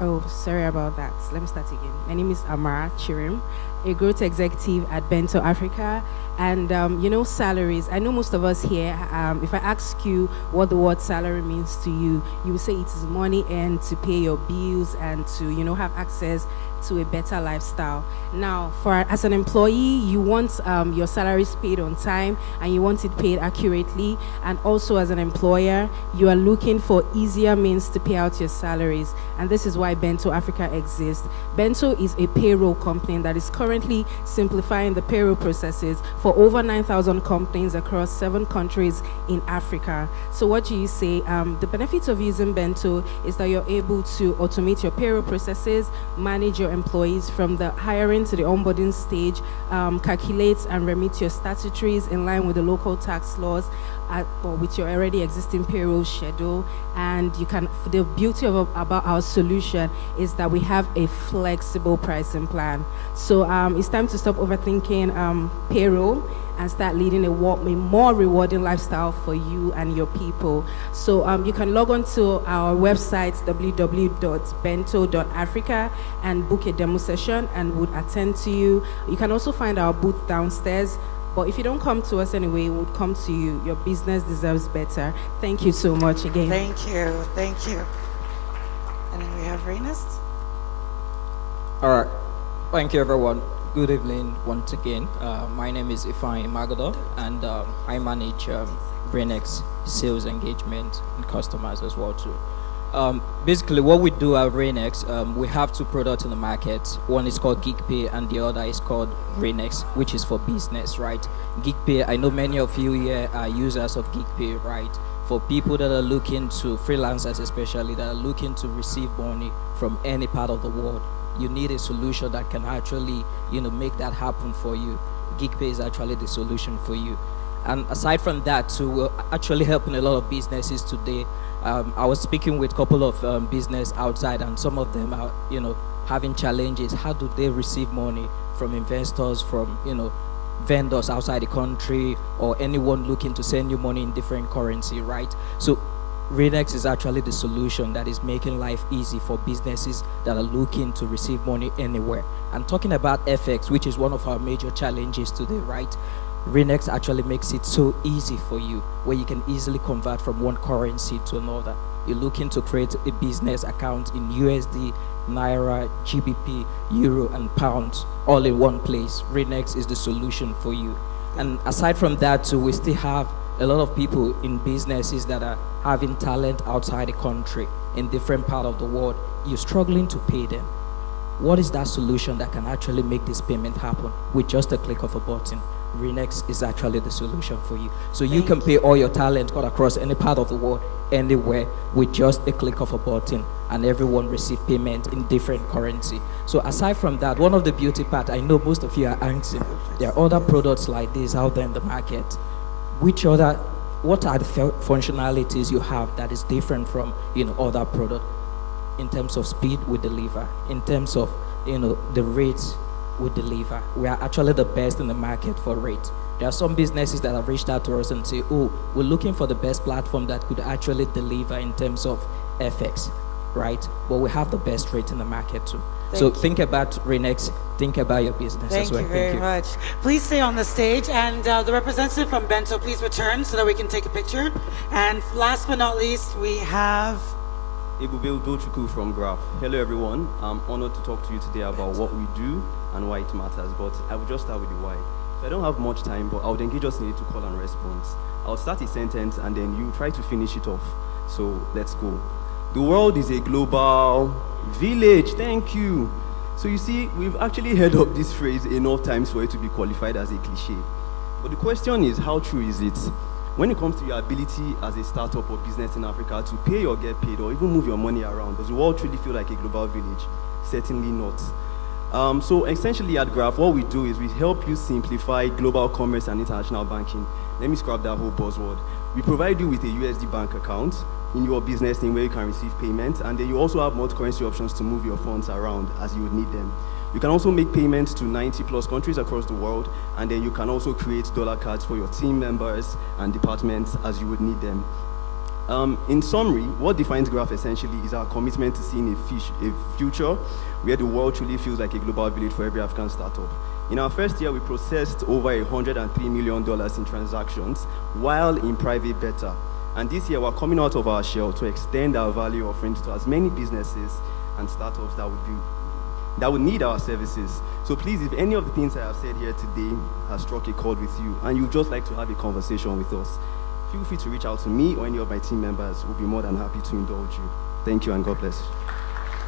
Oh, sorry about that. Let me start again. My name is Amara Chirim, a growth executive at Bento Africa. And you know, salaries. I know most of us here, if I ask you what the word salary means to you, you will say it is money earned to pay your bills and to, you know, have access to a better lifestyle. Now, as an employee, you want your salaries paid on time and you want it paid accurately. And also as an employer, you are looking for easier means to pay out your salaries. And this is why Bento Africa exists. Bento is a payroll company that is currently simplifying the payroll processes for over 9,000 companies across 7 countries in Africa. So what do you say? The benefits of using Bento is that you're able to automate your payroll processes, manage your employees from the hiring to the onboarding stage, calculate and remit your statutories in line with the local tax laws, or with your already existing payroll schedule. And you can, the beauty about our solution is that we have a flexible pricing plan. So it's time to stop overthinking payroll and start leading a more rewarding lifestyle for you and your people. So you can log on to our website, www.bento.africa, and book a demo session and would attend to you. You can also find our booth downstairs. But if you don't come to us anyway, we would come to you. Your business deserves better. Thank you so much again. Thank you. Thank you. And then we have Rayness. All right. Thank you, everyone. Good evening once again. My name is Ifeanyi Magado, and I manage Brainx sales engagement and customers as well too. Basically, what we do at Brainx, we have 2 products in the market. One is called GeekPay, and the other is called Brainx, which is for business, right? GeekPay, I know many of you here are users of GeekPay, right? For people that are looking to, freelancers especially, that are looking to receive money from any part of the world, you need a solution that can actually, make that happen for you. GeekPay is actually the solution for you. And aside from that, too, we're actually helping a lot of businesses today. I was speaking with a couple of business outside, and some of them are, having challenges. How do they receive money from investors, from, vendors outside the country, or anyone looking to send you money in different currency, right? So Brainx is actually the solution that is making life easy for businesses that are looking to receive money anywhere. And talking about FX, which is one of our major challenges today, right? Brainx actually makes it so easy for you, where you can easily convert from one currency to another. You're looking to create a business account in USD, Naira, GBP, Euro, and Pounds, all in one place. Brainx is the solution for you. And aside from that, too, we still have a lot of people in businesses that are having talent outside the country, in different part of the world. You're struggling to pay them. What is that solution that can actually make this payment happen with just a click of a button? Brainx is actually the solution for you. So you can pay all your talent got across any part of the world, anywhere, with just a click of a button, and everyone receive payment in different currency. So aside from that, one of the beauty part, I know most of you are asking, there are other products like this out there in the market. what are the functionalities you have that is different from, other product? In terms of speed, we deliver. In terms of, the rates, we deliver. We are actually the best in the market for rate. There are some businesses that have reached out to us and say, oh, we're looking for the best platform that could actually deliver in terms of FX, right? But we have the best rate in the market too. Think about Renex, think about your business as well. Thank you very much. Please stay on the stage, and the representative from Bento, please return so that we can take a picture. And last but not least, we have Ebube Udochukwu from Graph. Hello everyone, I'm honored to talk to you today about what we do and why it matters, but I will just start with the why. So I don't have much time, but I would engage us in a call and response. I'll start a sentence and then you try to finish it off. So let's go. The world is a global village. Thank you. So you see, we've actually heard of this phrase enough times for it to be qualified as a cliche. But the question is, how true is it? When it comes to your ability as a startup or business in Africa to pay or get paid or even move your money around, does the world truly feel like a global village? Certainly not. So essentially at Graph, what we do is we help you simplify global commerce and international banking. Let me scrap that whole buzzword. We provide you with a USD bank account in your business name where you can receive payments, and then you also have multi-currency options to move your funds around as you would need them. You can also make payments to 90 plus countries across the world, and then you can also create dollar cards for your team members and departments as you would need them. In summary, what defines Graph essentially is our commitment to seeing a future where the world truly feels like a global village for every African startup. In our first year, we processed over $103 million in transactions while in private beta. And this year, we're coming out of our shell to extend our value offerings to as many businesses and startups that would need our services. So please, if any of the things I have said here today has struck a chord with you and you'd just like to have a conversation with us, feel free to reach out to me or any of my team members. We'll be more than happy to indulge you. Thank you and God bless.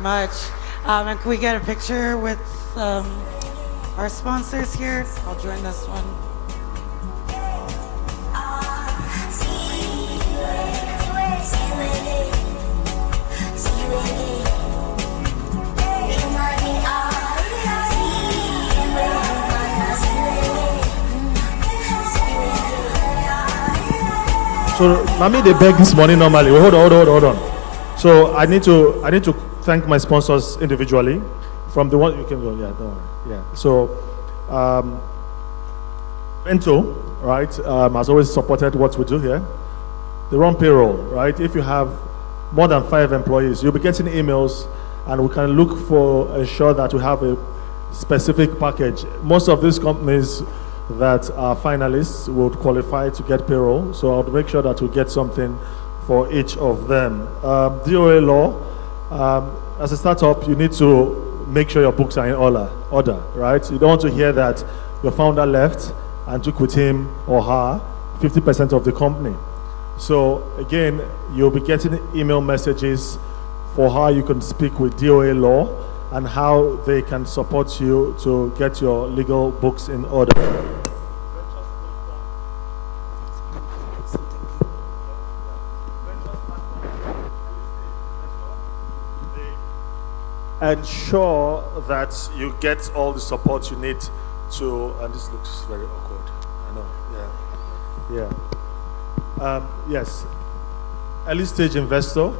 much. And can we get a picture with our sponsors here? I'll join this one. So Mami, they beg this money normally. Well, hold on. So I need to thank my sponsors individually. From the one you can go, yeah, don't worry. Yeah. So Bento, right, has always supported what we do here. They run payroll, right? If you have more than 5 employees, you'll be getting emails, and we can look for ensure that we have a specific package. Most of these companies that are finalists would qualify to get payroll, so I'll make sure that we get something for each of them. DOA law, as a startup, you need to make sure your books are in order, right? You don't want to hear that your founder left and took with him or her 50% of the company. So again, you'll be getting email messages for how you can speak with DOA law and how they can support you to get your legal books in order. Ensure that you get all the support you need to, and this looks very awkward, I know, yeah. Yes, early stage investor,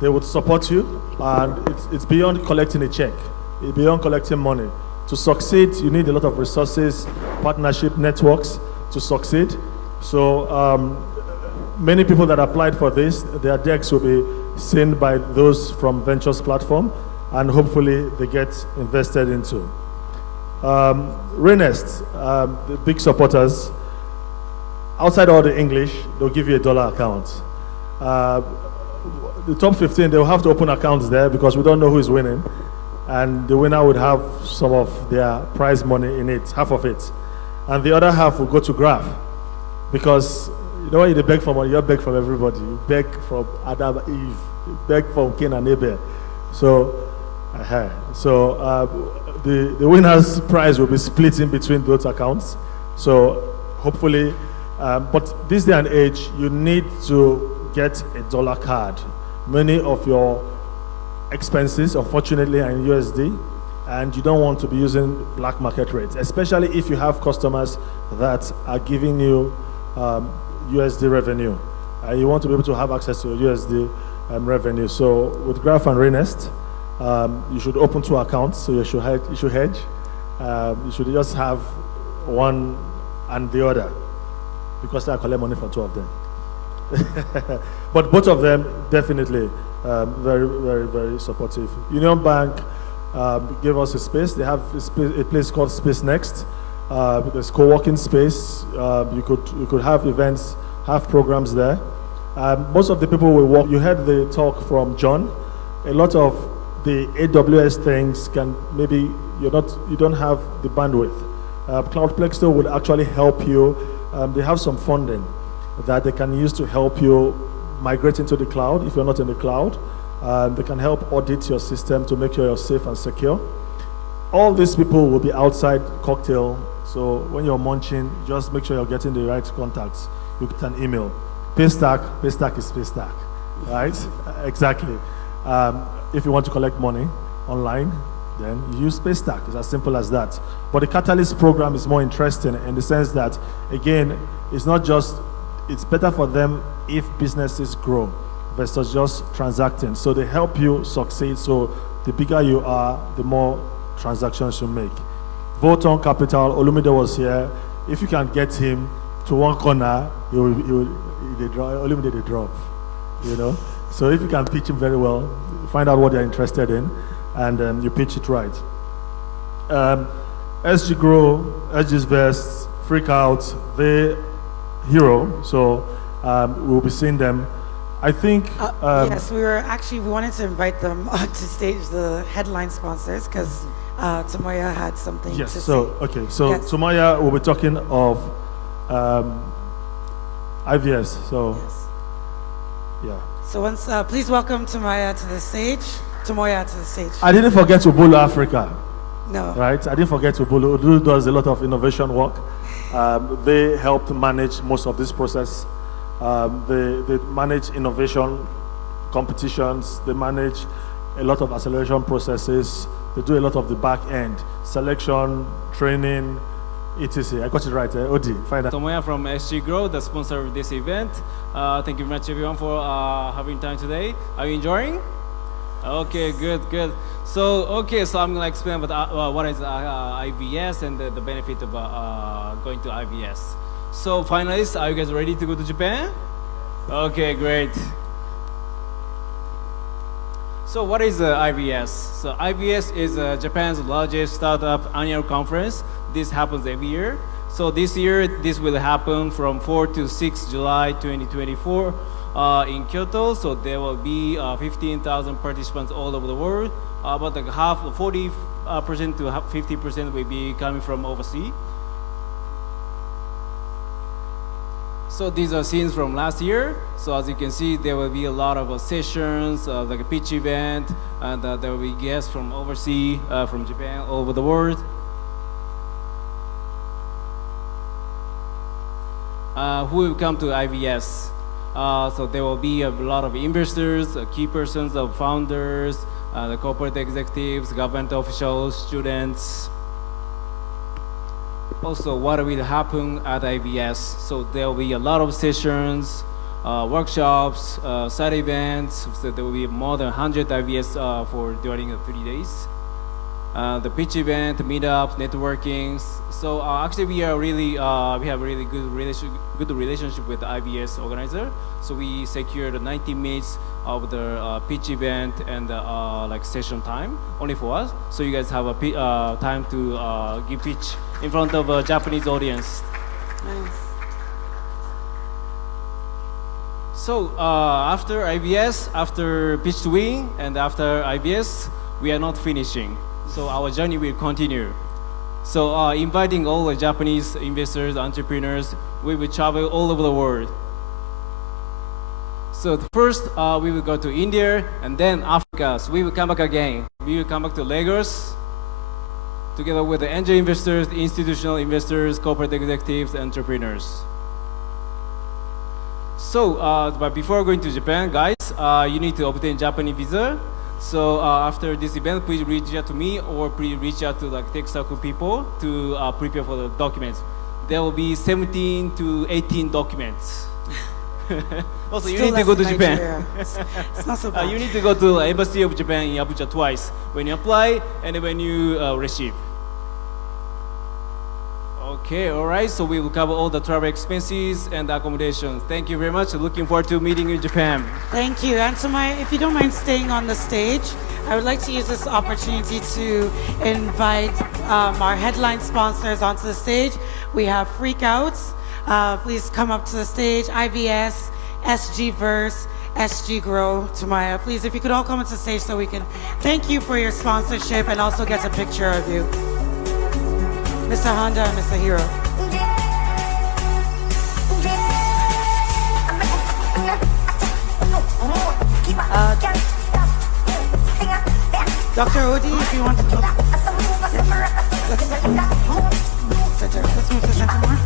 they would support you, and it's beyond collecting a check. It's beyond collecting money. To succeed, you need a lot of resources, partnership networks to succeed. So many people that applied for this, their decks will be seen by those from Ventures platform, and hopefully they get invested into. Rainest, the big supporters, outside all the English, they'll give you a dollar account. The top 15, they'll have to open accounts there because we don't know who is winning. And the winner would have some of their prize money in it, half of it. And the other half will go to Graph. Because you know when you beg for money, you beg from everybody. You beg from Adam, Eve, you beg from Cain and Abel. So, the winner's prize will be split in between those accounts. So hopefully, but this day and age, you need to get a dollar card. Many of your expenses, unfortunately, are in USD, and you don't want to be using black market rates, especially if you have customers that are giving you USD revenue. You want to be able to have access to USD revenue. So with Graph and Rainest, you should open 2 accounts, so you should hedge. You should just have one and the other, because I collect money for 2 of them. But both of them definitely very, very, very supportive. Union Bank gave us a space. They have a place called Space Next. Because co-working space, you could have events, have programs there. Most of the people will work. You heard the talk from John. A lot of the AWS things can maybe you don't have the bandwidth. Cloudplexo would actually help you. They have some funding that they can use to help you migrate into the cloud if you're not in the cloud. They can help audit your system to make sure you're safe and secure. All these people will be outside cocktail. So when you're munching, just make sure you're getting the right contacts. You get an email. Paystack is Paystack, right? Exactly. If you want to collect money online, then you use Paystack. It's as simple as that. But the Catalyst program is more interesting in the sense that, again, it's not just, it's better for them if businesses grow versus just transacting. So they help you succeed. So the bigger you are, the more transactions you make. Vote on Capital, Olumide was here. If you can get him to one corner, Olumide they drop, you know? So if you can pitch him very well, find out what they're interested in, and you pitch it right. SG Grow, SG's Vest, Freak Out, they hero, so we'll be seeing them. I think... yes, we wanted to invite them onto stage, the headline sponsors, because Tomoya had something to say. Okay, so yes. Tomoya will be talking of IVS, so yes. Yeah. So once, please welcome Tomoya to the stage. I didn't forget Ubulu Africa. No. Right, I didn't forget Ubulu. Ubulu does a lot of innovation work. They helped manage most of this process. They manage innovation competitions. They manage a lot of acceleration processes. They do a lot of the back end, selection, training, etc. I got it right, Odi, find out. Tomoya from SG Grow, the sponsor of this event. Thank you very much, everyone, for having time today. Are you enjoying? Okay, good. So I'm going to explain about what is IVS and the benefit of going to IVS. So finalists, are you guys ready to go to Japan? Okay, great. So what is IVS? So IVS is Japan's largest startup annual conference. This happens every year. So this year, this will happen from 4 to 6 July 2024 in Kyoto. So there will be 15,000 participants all over the world. About like 40% to 50% will be coming from overseas. So these are scenes from last year. So as you can see, there will be a lot of sessions, like a pitch event, and there will be guests from overseas, from Japan, all over the world. Who will come to IVS? So there will be a lot of investors, key persons, of founders, the corporate executives, government officials, students. Also, what will happen at IVS? So there will be a lot of sessions, workshops, side events. So there will be more than 100 IVS during the 3 days. The pitch event, meetups, networking. So actually, we have really good relationship with the IVS organizer. So we secured 90 minutes of the pitch event and like session time only for us. So you guys have a time to give pitch in front of a Japanese audience. Nice. So after IVS, after PITCH2WIN, and after IVS, we are not finishing. So our journey will continue. So inviting all the Japanese investors, entrepreneurs, we will travel all over the world. So first, we will go to India and then Africa. So we will come back again. We will come back to Lagos together with the angel investors, institutional investors, corporate executives, entrepreneurs. So, but before going to Japan, guys, you need to obtain Japanese visa. So after this event, please reach out to me or please reach out to like TechCircle people to prepare for the documents. There will be 17 to 18 documents. Also, you Still need to go less to than Japan. Nigeria. It's not so bad. You need to go to Embassy of Japan in Abuja twice, when you apply and when you receive. Okay, all right, so we will cover all the travel expenses and accommodations. Thank you very much. Looking forward to meeting you in Japan. Thank you. And so if you don't mind staying on the stage, I would like to use this opportunity to invite our headline sponsors onto the stage. We have Freakouts. Please come up to the stage. IVS, SG Verse, SG Grow, Tamaya. Please, if you could all come onto the stage so we can thank you for your sponsorship and also get a picture of you. Mr. Honda and Mr. Hero. Dr. Odi, if you want to go. Let's move to the center more.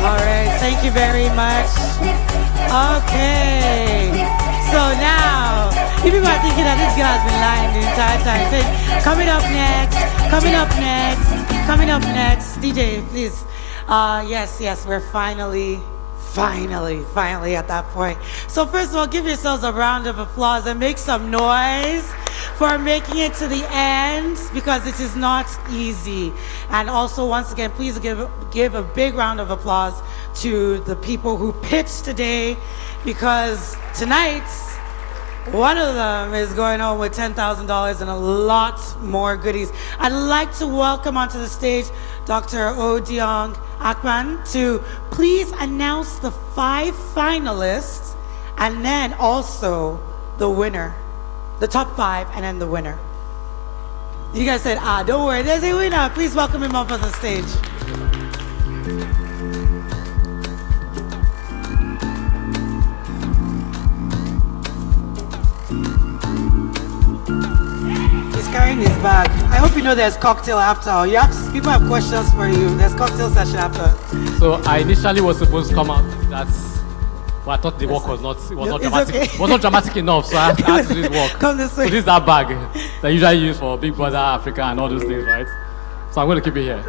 Alright, thank you very much. Okay, so now, you people are thinking that this girl has been lying the entire time. So, coming up next, DJ, please. Yes, we're finally at that point. So first of all, give yourselves a round of applause and make some noise for making it to the end, because it is not easy. And also, once again, please give a big round of applause to the people who pitched today, because tonight, one of them is going home with $10,000 and a lot more goodies. I'd like to welcome onto the stage Dr. Odiong Akpan to please announce the 5 finalists and then also the winner. The top 5 and then the winner. You guys said, don't worry, there's a winner. Please welcome him up on the stage. He's carrying his bag. I hope you know there's cocktail after. People have questions for you. There's cocktail session after. So I initially was supposed to come out. I thought the walk was not dramatic. Okay. It was not dramatic enough, so I had to do this walk. Come this way. So this is that bag that I usually use for Big Brother Africa and all those things, right? So I'm going to keep it here.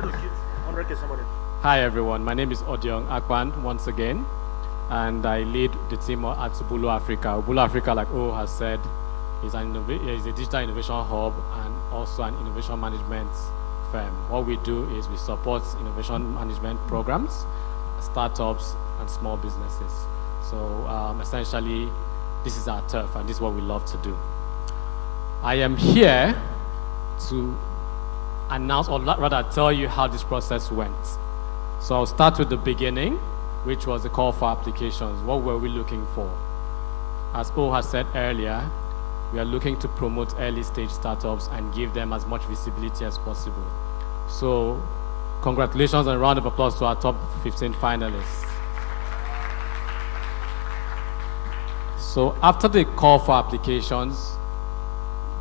Hi everyone, my name is Odiong Akpan once again, and I lead the team at Bulu Africa. Bulu Africa, like O has said, is a digital innovation hub and also an innovation management firm. What we do is we support innovation management programs, startups, and small businesses. So essentially, this is our turf, and this is what we love to do. I am here to announce, or rather tell you how this process went. So I'll start with the beginning, which was the call for applications. What were we looking for? As O has said earlier, we are looking to promote early stage startups and give them as much visibility as possible. So congratulations and a round of applause to our top 15 finalists. So after the call for applications,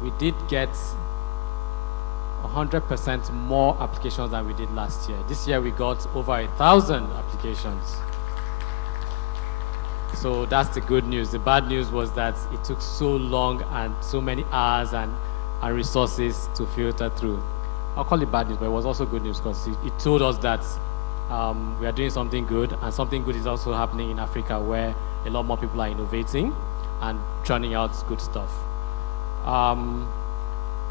we did get 100% more applications than we did last year. This year we got over 1,000 applications. So that's the good news. The bad news was that it took so long and so many hours and resources to filter through. I'll call it bad news, but it was also good news because it told us that we are doing something good, and something good is also happening in Africa where a lot more people are innovating and churning out good stuff.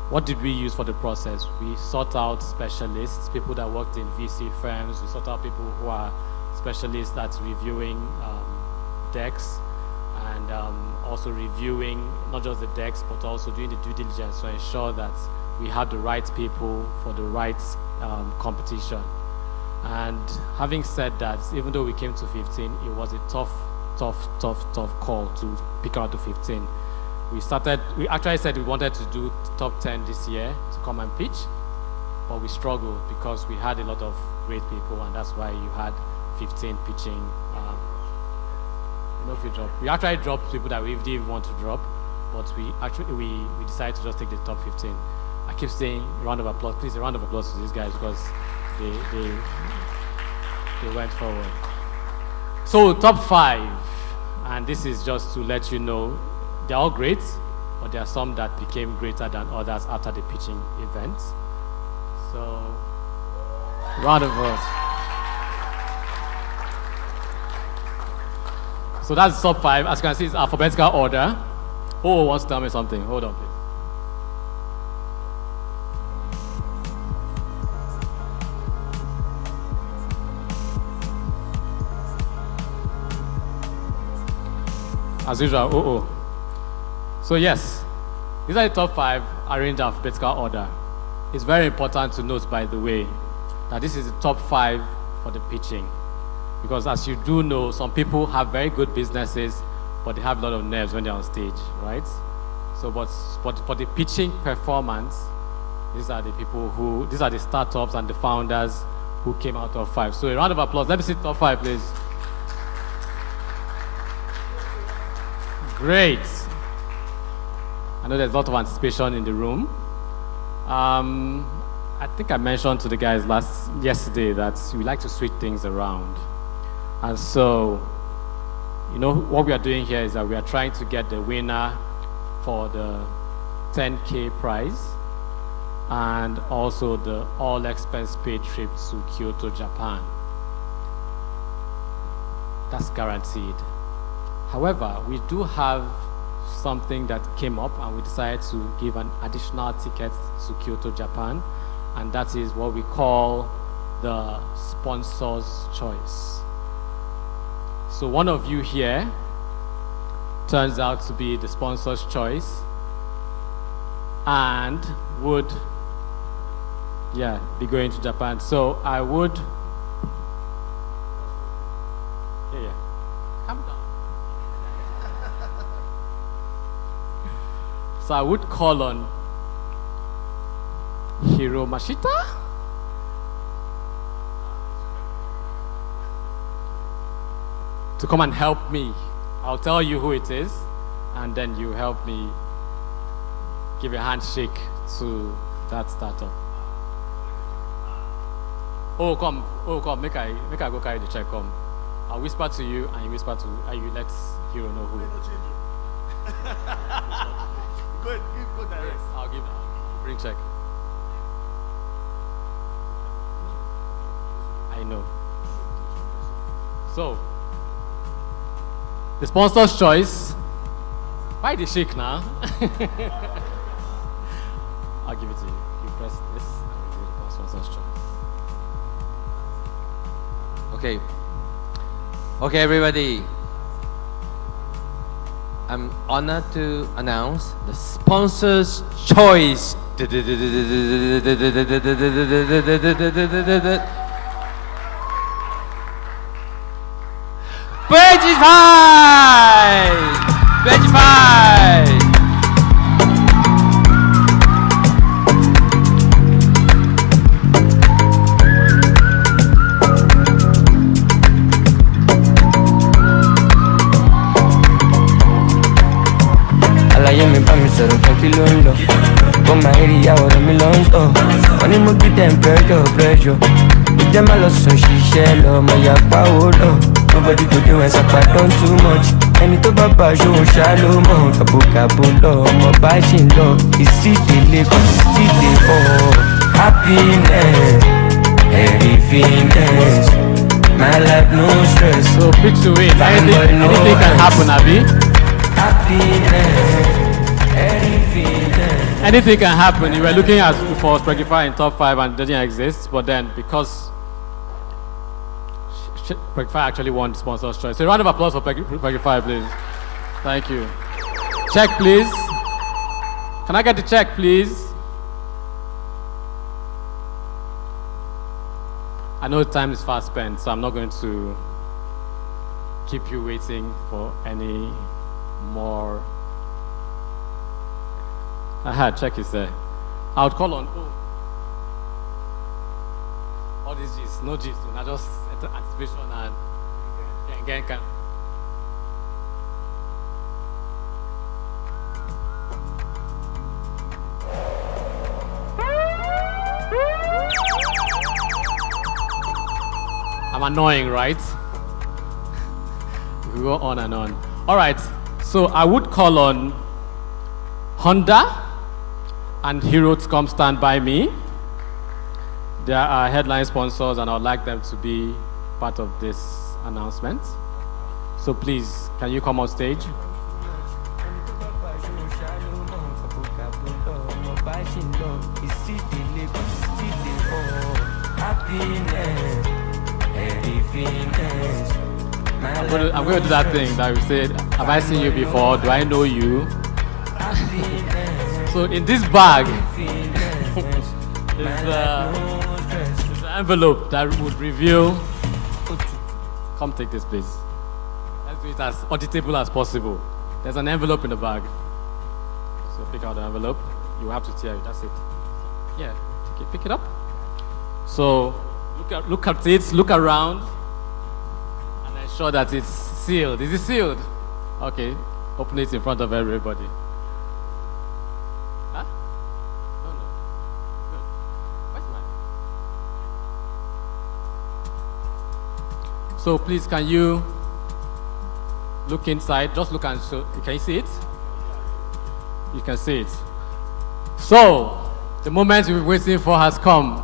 What did we use for the process? We sought out specialists, people that worked in VC firms. We sought out people who are specialists at reviewing decks and also reviewing not just the decks, but also doing the due diligence to ensure that we have the right people for the right competition. And having said that, even though we came to 15, it was a tough call to pick out the 15. we actually said we wanted to do top 10 this year to come and pitch, but we struggled because we had a lot of great people, and that's why you had 15 pitching. If we drop. We actually dropped people that we didn't want to drop, but we decided to just take the top 15. I keep saying round of applause, please, a round of applause to these guys because they went forward. So top 5, and this is just to let you know, they're all great, but there are some that became greater than others after the pitching event. So round of applause. So that's top 5. As you can see, it's alphabetical order. Who wants to tell me something? Hold on, please. As usual, So yes, these are the top 5 arranged in alphabetical order. It's very important to note, by the way, that this is the top 5 for the pitching. Because as you do know, some people have very good businesses, but they have a lot of nerves when they're on stage, right? So but for the pitching performance, these are the startups and the founders who came out of 5. So a round of applause. Let me see the top 5, please. Great. I know there's a lot of anticipation in the room. I think I mentioned to the guys yesterday that we like to switch things around. And so, what we are doing here is that we are trying to get the winner for the 10K prize and also the all-expense-paid trip to Kyoto, Japan. That's guaranteed. However, we do have something that came up, and we decided to give an additional ticket to Kyoto, Japan, and that is what we call the sponsor's choice. So one of you here turns out to be the sponsor's choice and would, be going to Japan. So I would, calm down. So I would call on Hiro Mashita. To come and help me. I'll tell you who it is, and then you help me give a handshake to that startup. Come, make I go carry the check, come. I'll whisper to you, and you whisper to, and you let Hiro know who. Go direct. I'll bring check. I know. So, the sponsor's choice. Why the shake now? I'll give it to you. You press this and we do the sponsor's choice. Okay, everybody. I'm honored to announce the sponsor's choice. PITCH2WIN-4! Àlàyé mi bá mi sọ̀rọ̀ kan kí ló ń lọ. Ó máa ń rí àwòrán mi lọ ń tọ̀. Wọ́n ní mo gbé temperature. Ìjẹ́ má lọ sùn ṣiṣẹ́ lọ, mo yà pa owó lọ. Nobody go do when sapa done too much. Ẹni tó bá bá aṣọ òun ṣá ló mọ̀. Kàbókàbó lọ, ọmọ bá ṣì ń lọ. Ìsídèlé kan ìsídè ọ̀. Happiness, everythingness. My life no stress. So PITCH2WIN, anything can happen, Abi. Happiness, everythingness. Anything can happen. You were looking at for Spragify in top 5 and it doesn't exist, but then because Spragify actually won the sponsor's choice. So a round of applause for Spragify, please. Thank you. Check, please. Can I get the check, please? I know time is fast spent, so I'm not going to keep you waiting for any more Check is there. I would call on all these G's, no G's, not just anticipation and again kind. I'm annoying, right? We go on and on. All right, so I would call on Honda and Hero to come stand by me. They are our headline sponsors, and I would like them to be part of this announcement. So please, can you come on stage? I'm going to do that thing that we said, have I seen you before? Do I know you? So in this bag is an envelope that would reveal. Come take this, please. Let's do it as auditable as possible. There's an envelope in the bag. So pick out the envelope. You have to tear it. That's it. Yeah, pick it up. So look at it, look around, and ensure that it's sealed. Is it sealed? Okay, open it in front of everybody. Huh? No. Good. Where's mine? So please, can you look inside? Just look and show. Can you see it? You can see it. So, the moment we've been waiting for has come.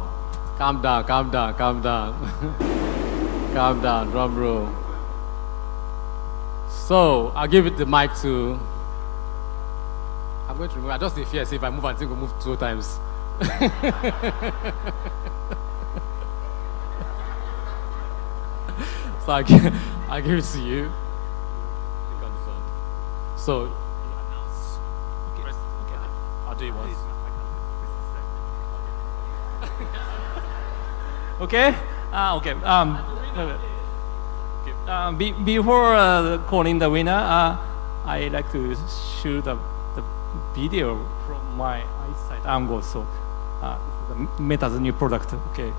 Calm down, calm down, calm down. Calm down, drum roll. So, I'll give it the mic to. I'm going to remove. I just say fear, see if I move, I think we'll move 2 times. So I'll give it to you. Click on this one. So, you announce. Okay. I'll do it once. Okay? Okay. Before calling the winner, I like to shoot the video from my eyesight angle. So, Meta's new product. Okay.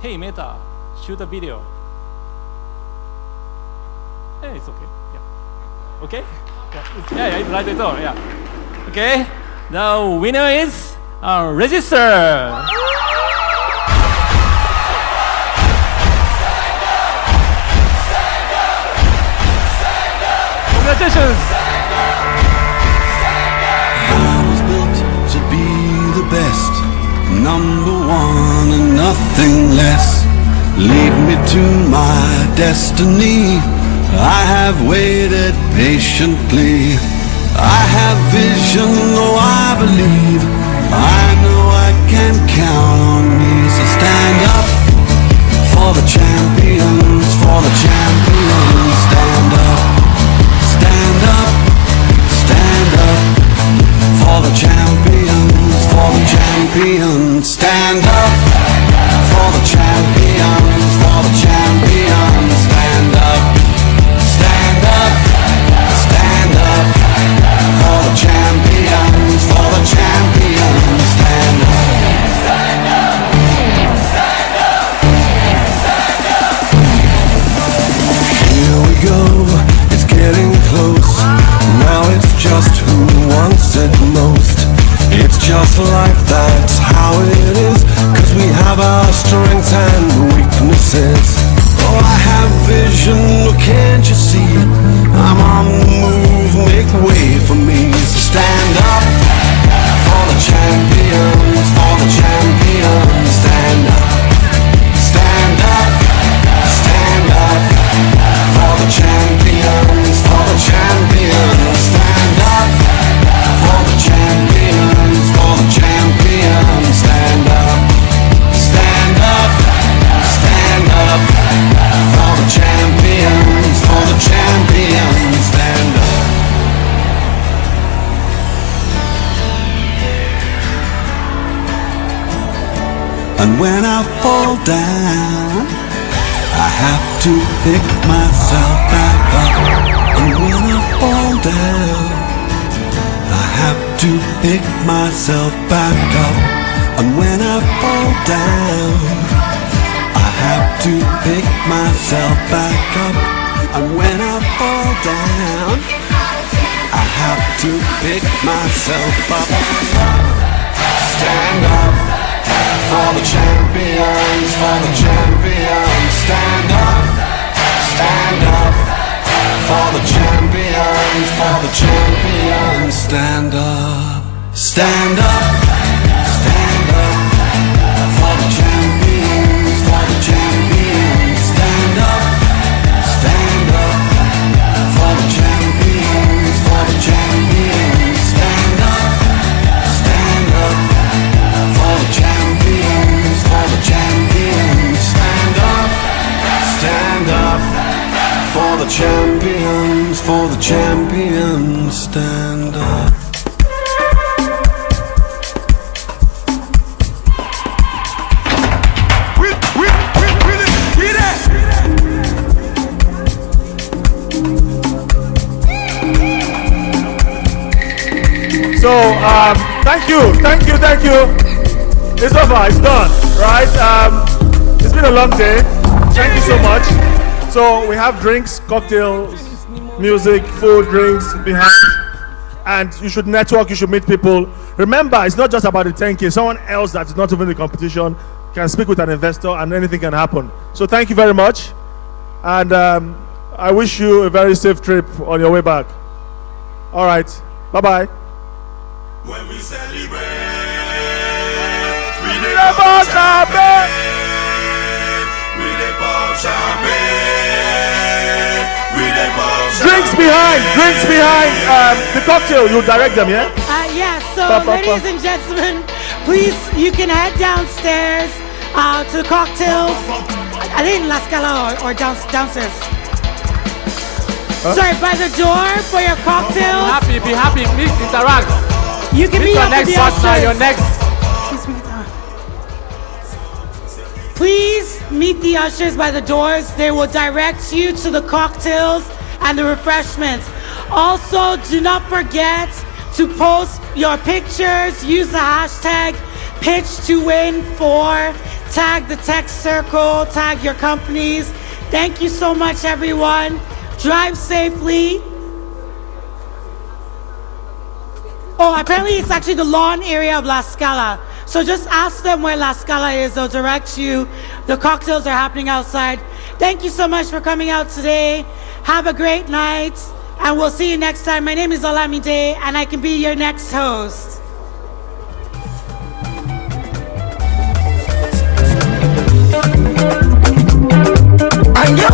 Hey, Meta, shoot a video. Hey, it's okay. Yeah. Okay? Yeah, it's right there. Yeah. Okay. The winner is register. Congratulations! I was built to be the best, #1 and nothing less. Lead me to my destiny. I have waited patiently. I have vision, though I believe. I know I can count on me. So stand up for the champions, for the champions. Stand up. Stand up, stand up, for the champions, for the champions. Stand up, for the champions, for the champions. Stand up, stand up, stand up, for the champions, for the champions. Stand up. Here we go. Getting close, now it's just who wants it most. It's just life, that's how it is, 'cause we have our strengths and weaknesses. Oh, I have vision, oh, can't you see? I'm on the move, make way for me. So stand up for the champions, for the champions. Stand up, stand up, stand up for the champions, for the champions. Stand up for the champions, for the champions. Stand up, stand up, stand up for the champions, for the champions. Stand up. And when I fall down, I have to pick myself back up. And when I fall down, I have pick myself back up. And when I fall down, I have to pick myself back up. And when I fall down, I have to pick myself up. Stand up for the champions, for the champions. Stand up for the champions, for the champions. Stand up, stand up, stand up for the champions, for the champions. Stand up for the champions, for the champions. Stand up for the champions, for the champions. Stand up for the champions, for the champions. Stand up. So, thank you. It's over, it's done, right? It's been a long day. Thank you so much. So we have drinks, cocktails, music, food, drinks behind. And you should network, you should meet people. Remember, it's not just about the 10K. Someone else that's not even in the competition can speak with an investor and anything can happen. So thank you very much. And I wish you a very safe trip on your way back. All right, bye-bye. When we celebrate, we dey pop champagne. We dey pop champagne. We dey pop Drinks behind the cocktail. You direct them, yeah? Yes, so ladies and gentlemen, please, you can head downstairs to the cocktails. I think in La Scala or downstairs. Huh? Sorry, by the door for your cocktails. Be happy, please interact. You can meet up with the ushers. Your next. Please meet the ushers by the doors. They will direct you to the cocktails and the refreshments. Also, do not forget to post your pictures. Use the hashtag PITCH2WIN-4. Tag the TechCircle. Tag your companies. Thank you so much, everyone. Drive safely. Oh, apparently it's actually the lawn area of La Scala. So just ask them where La Scala is. They'll direct you. The cocktails are happening outside. Thank you so much for coming out today. Have a great night. And we'll see you next time. My name is Olamide, and I can be your next host. And you